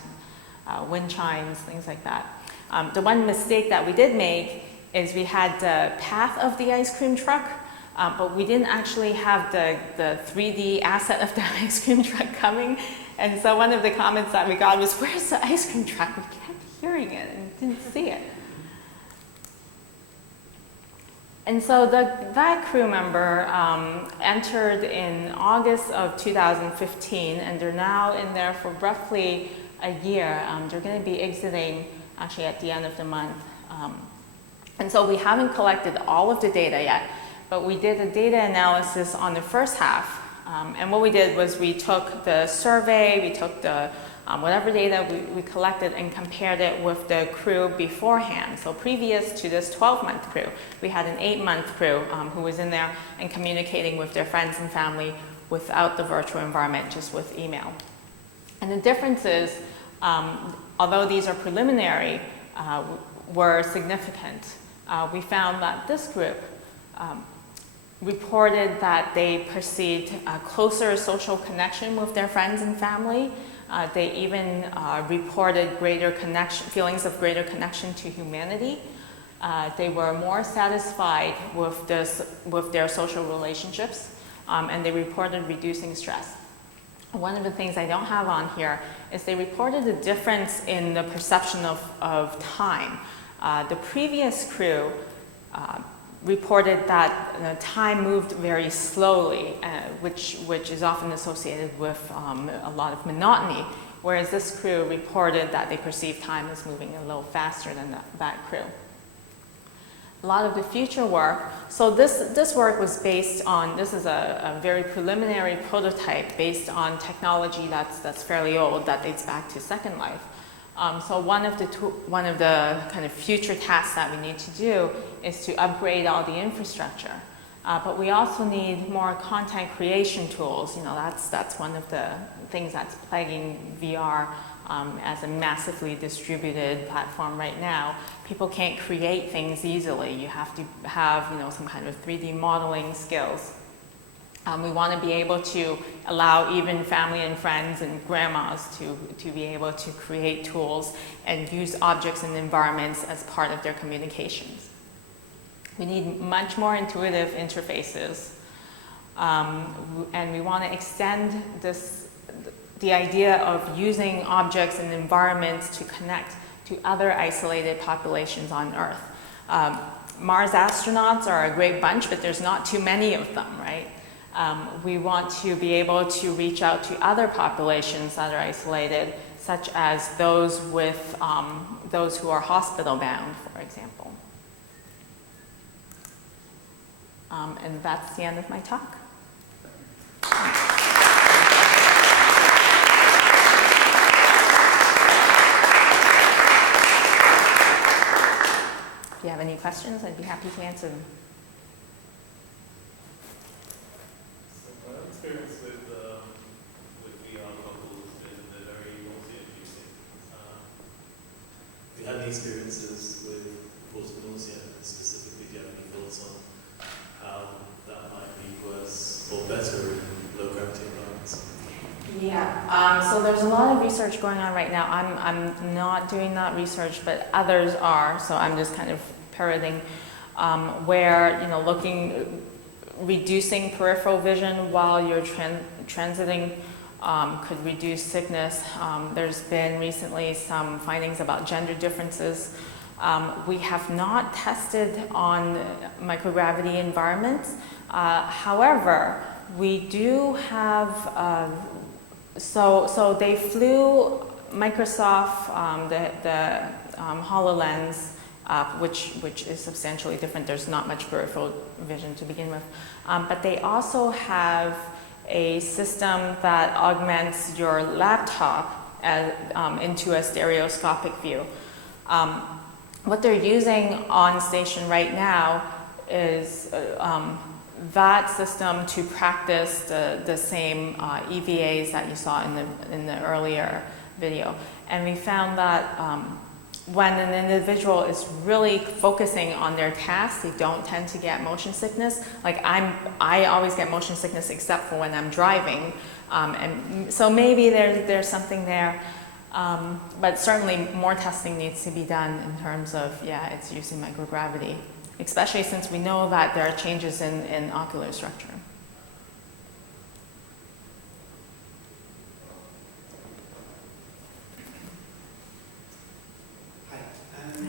wind chimes, things like that. The one mistake that we did make is we had the path of the ice cream truck, but we didn't actually have the 3D asset of the ice cream truck coming. And so one of the comments that we got was, where's the ice cream truck? We kept hearing it and didn't see it. And so that crew member entered in August of 2015, and they're now in there for roughly a year. They're going to be exiting actually at the end of the month. And so we haven't collected all of the data yet, but we did a data analysis on the first half. And what we did was we took the survey, we took the whatever data we collected and compared it with the crew beforehand. So previous to this 12-month crew, we had an 8-month crew who was in there and communicating with their friends and family without the virtual environment, just with email. And the differences, although these are preliminary, were significant. We found that this group reported that they perceived a closer social connection with their friends and family. They even reported feelings of greater connection to humanity. They were more satisfied with their social relationships, and they reported reducing stress. One of the things I don't have on here is they reported a difference in the perception of time. The previous crew reported that time moved very slowly, which is often associated with a lot of monotony, whereas this crew reported that they perceived time as moving a little faster than that crew. A lot of the future work, so this work was based on, this is a very preliminary prototype based on technology that's fairly old, that dates back to Second Life. So one of the kind of future tasks that we need to do is to upgrade all the infrastructure. But we also need more content creation tools. You know, that's one of the things that's plaguing VR as a massively distributed platform right now. People can't create things easily. You have to have, you know, some kind of 3D modeling skills. We want to be able to allow even family and friends and grandmas to be able to create tools and use objects and environments as part of their communications. We need much more intuitive interfaces, and we want to extend the idea of using objects and environments to connect to other isolated populations on Earth. Mars astronauts are a great bunch, but there's not too many of them, right? We want to be able to reach out to other populations that are isolated, such as those who are hospital bound, for example. And that's the end of my talk. If you have any questions, I'd be happy to answer them. Experience with VR goggles has been very nausea-inducing. Have you had any experiences with causing nausea specifically? Do you have any thoughts on how that might be worse or better in low gravity environments? Yeah, so there's a lot of research going on right now. I'm not doing that research, but others are, so I'm just kind of parroting, where, you know, reducing peripheral vision while you're transiting could reduce sickness. There's been recently some findings about gender differences. We have not tested on microgravity environments. However, we do have, so they flew Microsoft, the HoloLens, which is substantially different. There's not much peripheral vision to begin with. But they also have a system that augments your laptop into a stereoscopic view. What they're using on station right now is that system to practice the same EVAs that you saw in the earlier video. And we found that when an individual is really focusing on their task, they don't tend to get motion sickness. Like I always get motion sickness except for when I'm driving. And so maybe there's something there. But certainly more testing needs to be done in terms of, yeah, its use in microgravity, especially since we know that there are changes in ocular structure. Hi.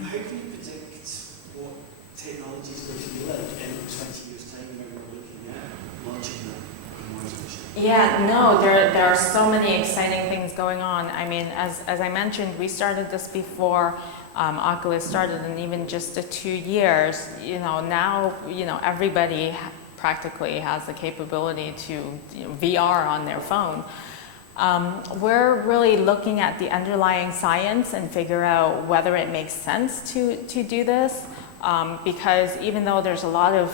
How can you predict what technology is going to be like in 20 years' time when we're looking at launching that in more efficient? Yeah, no, there are so many exciting things going on. I mean, as I mentioned, we started this before Oculus started, and even just the 2 years, now, everybody practically has the capability to VR on their phone. We're really looking at the underlying science and figure out whether it makes sense to do this. Because even though there's a lot of,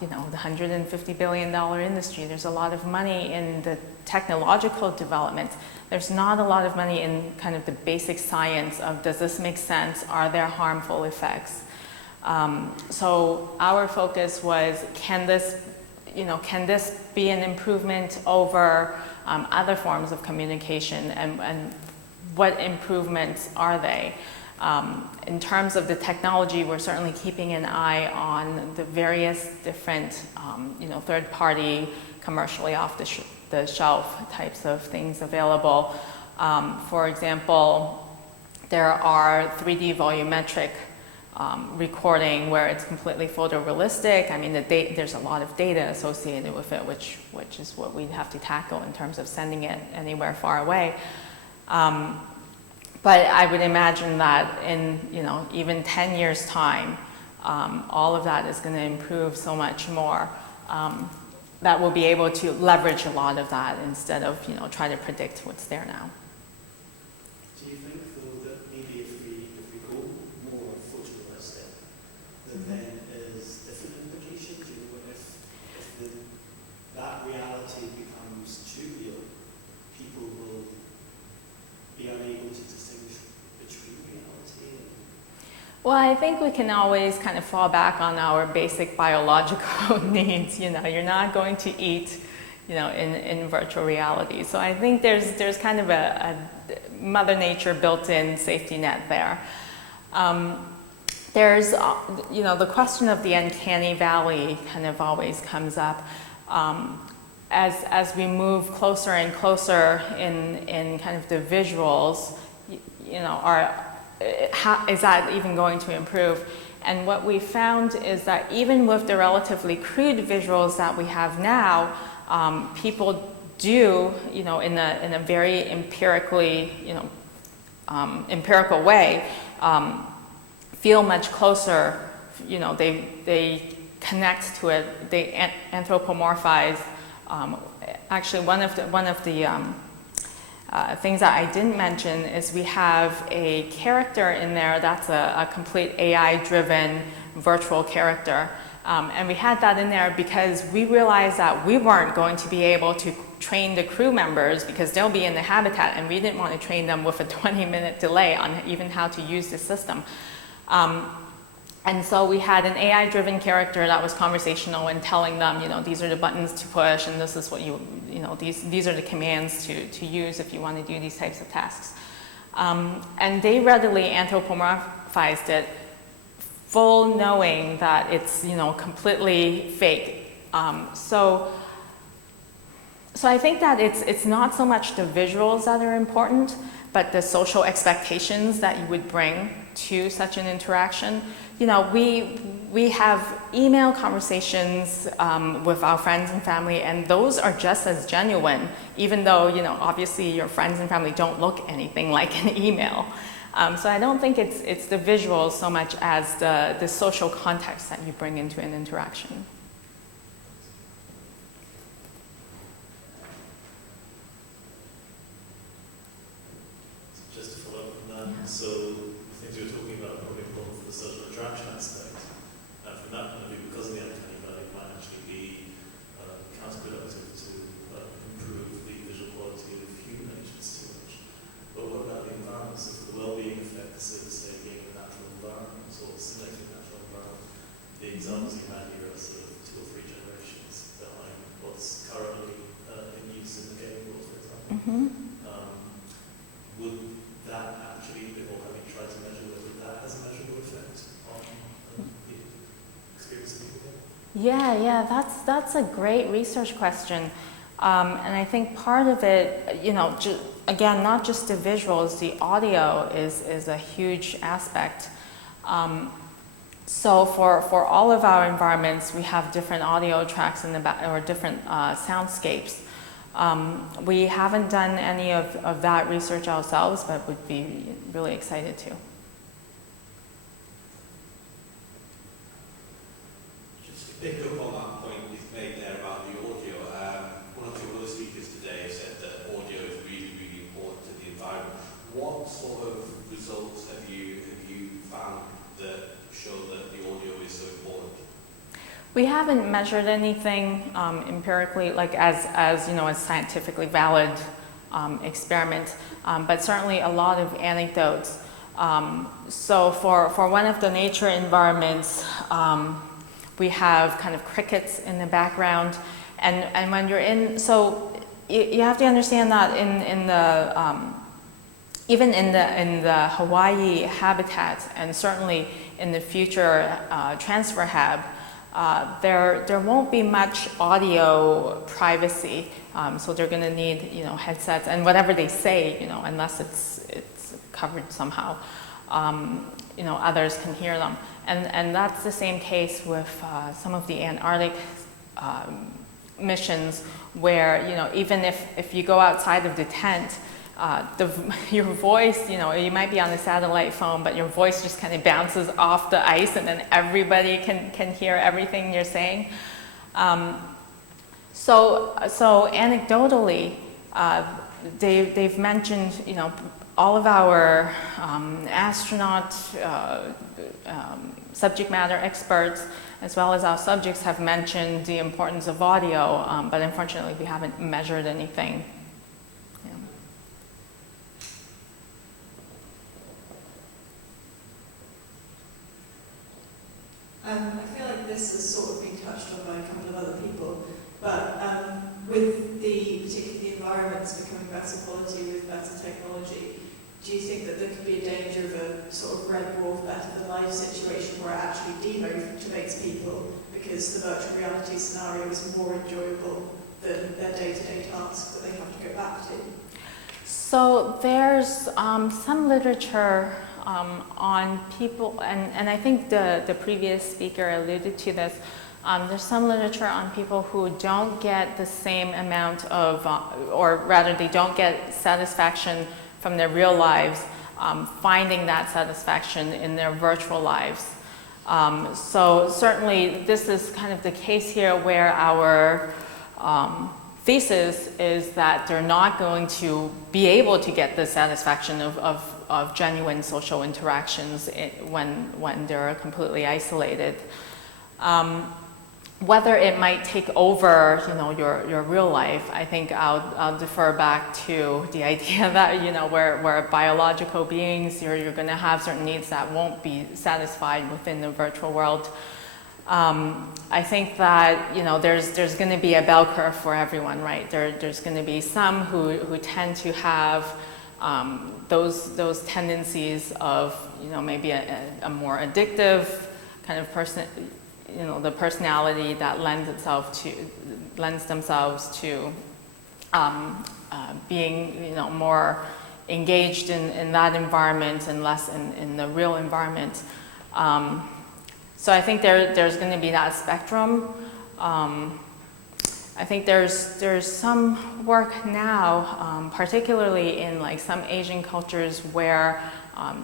the $150 billion industry, there's a lot of money in the technological development, there's not a lot of money in kind of the basic science of, does this make sense? Are there harmful effects? So our focus was, can this be an improvement over other forms of communication, and what improvements are they? In terms of the technology, we're certainly keeping an eye on the various different, third-party, commercially off-the-shelf types of things available. For example, there are 3D volumetric recording where it's completely photorealistic. I mean, there's a lot of data associated with it, which is what we'd have to tackle in terms of sending it anywhere far away. But I would imagine that in even 10 years' time, all of that is going to improve so much more that we'll be able to leverage a lot of that instead of try to predict what's there now. Do you think, though, that maybe if we go more photorealistic, that then is different implications? If that reality becomes too real, people will be unable to distinguish between reality and... Well, I think we can always kind of fall back on our basic biological needs. You're not going to eat, in virtual reality. So I think there's kind of a Mother Nature built-in safety net there. There's, the question of the uncanny valley kind of always comes up. As we move closer and closer in kind of the visuals, is that even going to improve? And what we found is that even with the relatively crude visuals that we have now, people do, in a very empirical way, feel much closer. They connect to it. They anthropomorphize. Actually, one of the things that I didn't mention is we have a character in there that's a complete AI-driven virtual character. And we had that in there because we realized that we weren't going to be able to train the crew members because they'll be in the habitat, and we didn't want to train them with a 20-minute delay on even how to use the system. And so we had an AI-driven character that was conversational and telling them, these are the buttons to push, and this is what these are the commands to use if you want to do these types of tasks. And they readily anthropomorphized it, full knowing that it's, completely fake. So I think that it's not so much the visuals that are important, but the social expectations that you would bring to such an interaction. We have email conversations with our friends and family, and those are just as genuine, even though, obviously your friends and family don't look anything like an email. So I don't think it's the visuals so much as the social context that you bring into an interaction. Just to follow up on that, Yeah. So things you were talking about are probably important for the social interaction aspect. And from that point of view, because of the uncanny valley, it might actually be counterproductive to improve the visual quality of human agents too much. But what about the environments? If the well-being effects of, say, being in a natural environment or simulating a natural environment, the examples you had here are sort of 2 or 3 generations behind what's currently in use in the gaming world, for example. Mm-hmm. Would Yeah, that's a great research question. And I think part of it, again, not just the visuals, the audio is a huge aspect. So for all of our environments, we have different audio tracks in the back, or different soundscapes. We haven't done any of that research ourselves, but would be really excited to. Just to pick up on that point you've made there about the audio, one or two other speakers today have said that audio is really, really important to the environment. What sort of results have you found that show that the audio is so important? We haven't measured anything empirically, like as a scientifically valid experiment, but certainly a lot of anecdotes. So for one of the nature environments, we have kind of crickets in the background, and when you're in, so you have to understand that in the even in the Hawaii habitat, and certainly in the future transfer hab, there won't be much audio privacy, so they're going to need headsets and whatever they say, unless it's covered somehow, others can hear them, and that's the same case with some of the Antarctic missions, where even if you go outside of the tent, your voice, you might be on a satellite phone, but your voice just kind of bounces off the ice, and then everybody can hear everything you're saying. So anecdotally, they've mentioned, all of our astronaut subject matter experts, as well as our subjects, have mentioned the importance of audio, but unfortunately we haven't measured anything. I feel like this has sort of been touched on by a couple of other people, but with particularly the environments becoming better quality with better technology, do you think that there could be a danger of a sort of red dwarf better than life situation where it actually demotivates people because the virtual reality scenario is more enjoyable than their day-to-day tasks that they have to go back to? So there's some literature on people, and I think the previous speaker alluded to this. There's some literature on people who don't get the same amount of, or rather they don't get satisfaction from their real lives, finding that satisfaction in their virtual lives. So certainly this is kind of the case here, where our thesis is that they're not going to be able to get the satisfaction of genuine social interactions when they're completely isolated. Whether it might take over, your real life, I think I'll defer back to the idea that, we're biological beings, you're going to have certain needs that won't be satisfied within the virtual world. I think that, there's going to be a bell curve for everyone, right? There's going to be some who tend to have those tendencies of, maybe a more addictive kind of person, the personality that lends themselves to being, more engaged in that environment and less in the real environment. So I think there's going to be that spectrum. I think there's some work now, particularly in like some Asian cultures, where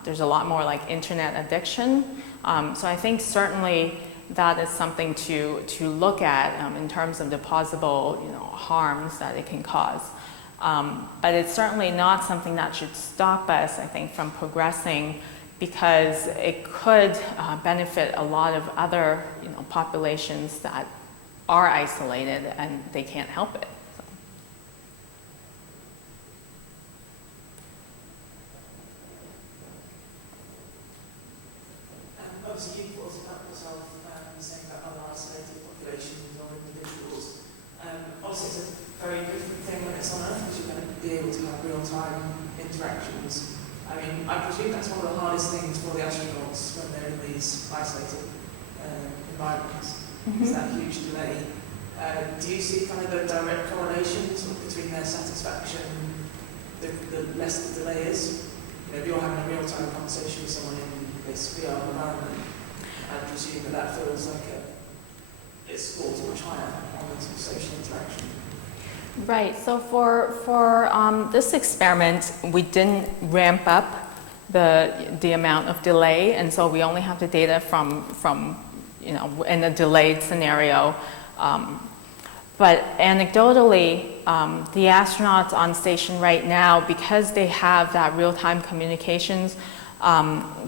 there's a lot more like internet addiction. So I think certainly that is something to look at in terms of the possible harms that it can cause. But it's certainly not something that should stop us, I think, from progressing, because it could benefit a lot of other populations that are isolated and they can't help it. So. Obviously, you've brought it up yourself, saying about other isolated populations or individuals. Obviously, it's a very different thing when it's on Earth, because you're going to be able to have real-time interactions. I mean, I presume that's one of the hardest things for the astronauts when they're in these isolated environments. It's that huge delay. Do you see kind of a direct correlation sort of between their satisfaction, the less the delay is? You know, if you're having a real-time conversation with someone in this VR environment, I presume that that feels like it scores much higher on the social interaction. Right. So for this experiment, we didn't ramp up the amount of delay, and so we only have the data from you know, in a delayed scenario. But anecdotally, the astronauts on station right now, because they have that real-time communications,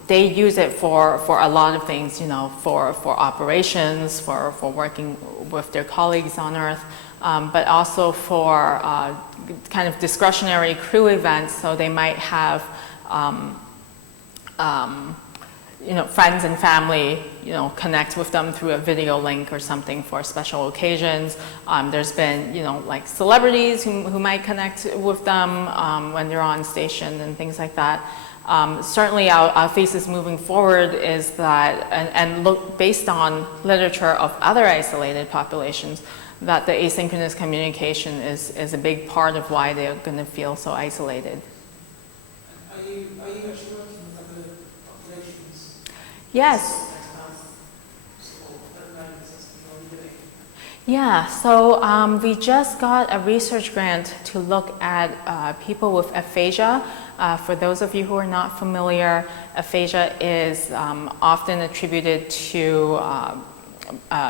they use it for a lot of things, you know, for operations, for working with their colleagues on Earth, but also for kind of discretionary crew events. So they might have you know, friends and family, you know, connect with them through a video link or something for special occasions. There's been, you know, like celebrities who might connect with them when they're on station and things like that. Certainly our thesis moving forward is that, and look based on literature of other isolated populations, that the asynchronous communication is a big part of why they're going to feel so isolated. Are you actually working with other populations? Yes. Yeah, so we just got a research grant to look at people with aphasia. For those of you who are not familiar, aphasia is often attributed to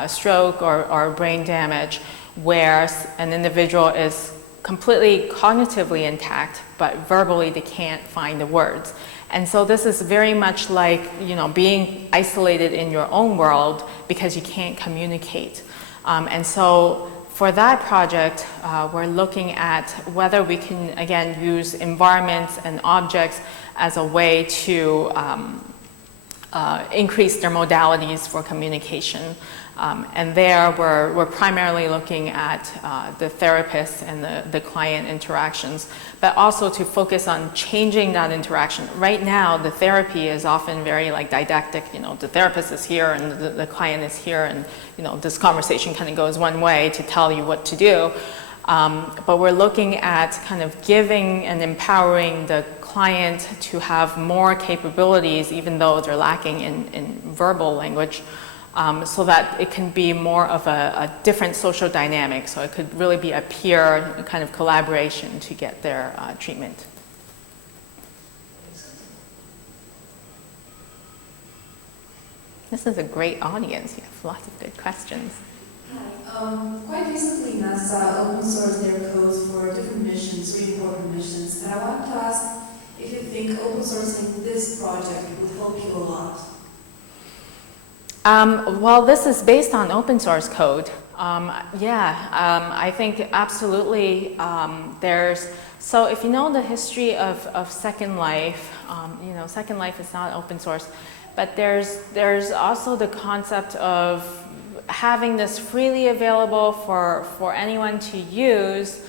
stroke or brain damage, where an individual is completely cognitively intact, but verbally they can't find the words. And so this is very much like, you know, being isolated in your own world because you can't communicate. And so for that project, we're looking at whether we can, again, use environments and objects as a way to increase their modalities for communication. And there we're primarily looking at the therapist and the client interactions, but also to focus on changing that interaction. Right now, the therapy is often very like didactic, you know, the therapist is here and the client is here, and you know, this conversation kind of goes one way to tell you what to do. But we're looking at kind of giving and empowering the client to have more capabilities, even though they're lacking in verbal language, so that it can be more of a different social dynamic. So it could really be a peer kind of collaboration to get their treatment. This is a great audience. You have lots of good questions. Hi. Quite recently, NASA open sourced their codes for different missions, really important missions, and I want to ask if you think open sourcing this project will help you a lot. Well, this is based on open source code. I think absolutely so if you know the history of Second Life, you know, Second Life is not open source, but there's also the concept of having this freely available for anyone to use.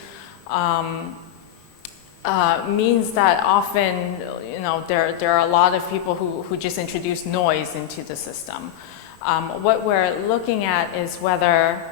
Means that often, you know, there are a lot of people who just introduce noise into the system. What we're looking at is whether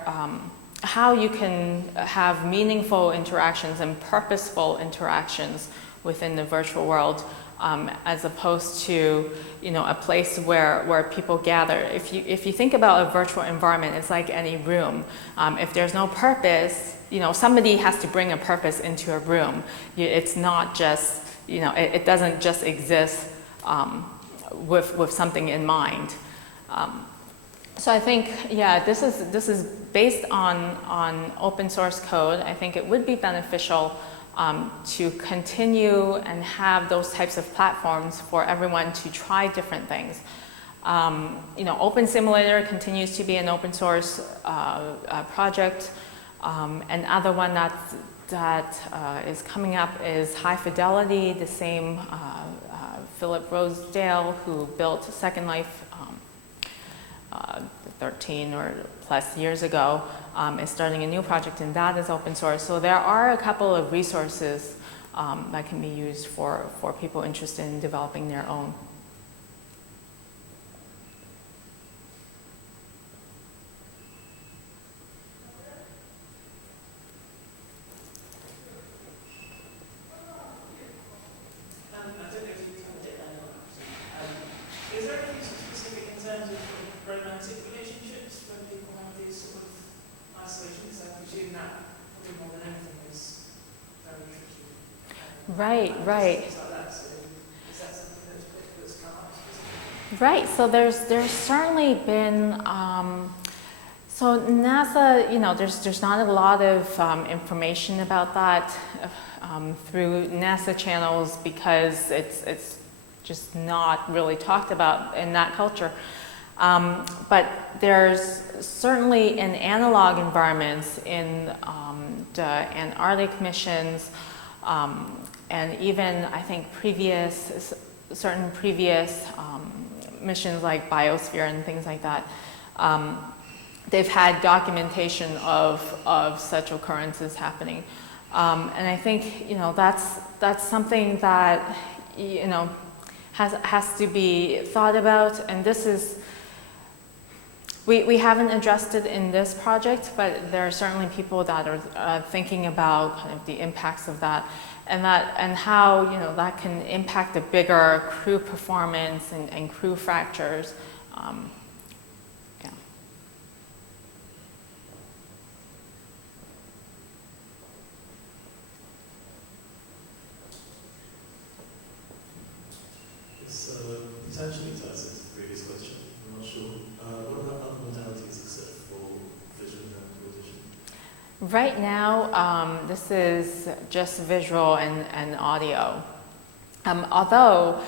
how you can have meaningful interactions and purposeful interactions within the virtual world, as opposed to, you know, a place where people gather. If you think about a virtual environment, it's like any room. If there's no purpose, you know, somebody has to bring a purpose into a room. It's not just, you know, it doesn't just exist with something in mind. So I think, yeah, this is based on open source code. I think it would be beneficial to continue and have those types of platforms for everyone to try different things. You know, Open Simulator continues to be an open source project. Another one that is coming up is High Fidelity, the same Philip Rosedale, who built Second Life 13 or plus years ago, is starting a new project, and that is open source. So there are a couple of resources that can be used for people interested in developing their own. romantic relationships when people have these sort of isolations. I presume that probably more than anything is very tricky. Right, right. Things like that. So is that something that's come up? Right, so there's certainly been, so NASA, you know, there's not a lot of information about that through NASA channels because it's just not really talked about in that culture. But there's certainly in analog environments, in the Antarctic missions, and even I think certain previous missions like Biosphere and things like that, they've had documentation of such occurrences happening. And I think, you know, that's something that, you know, has to be thought about, and this is, we haven't addressed it in this project, but there are certainly people that are thinking about kind of the impacts of that, and how, you know, that can impact the bigger crew performance and crew fractures. Yeah. This potentially ties into the previous question. I'm not sure. What about other modalities except for vision and audition? Right now, this is just visual and audio. Although,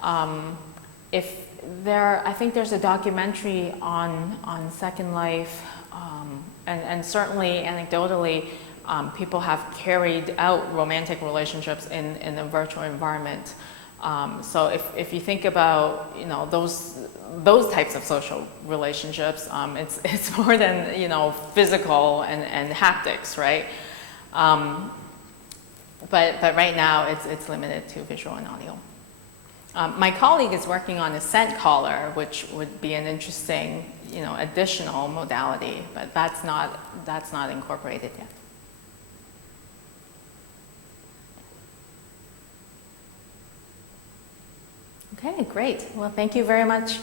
I think there's a documentary on Second Life, and certainly anecdotally, people have carried out romantic relationships in a virtual environment. So if you think about, you know, those types of social relationships, it's more than, you know, physical and haptics, right? But right now it's limited to visual and audio. My colleague is working on a scent collar, which would be an interesting, you know, additional modality, but that's not incorporated yet. Okay, great. Well, thank you very much.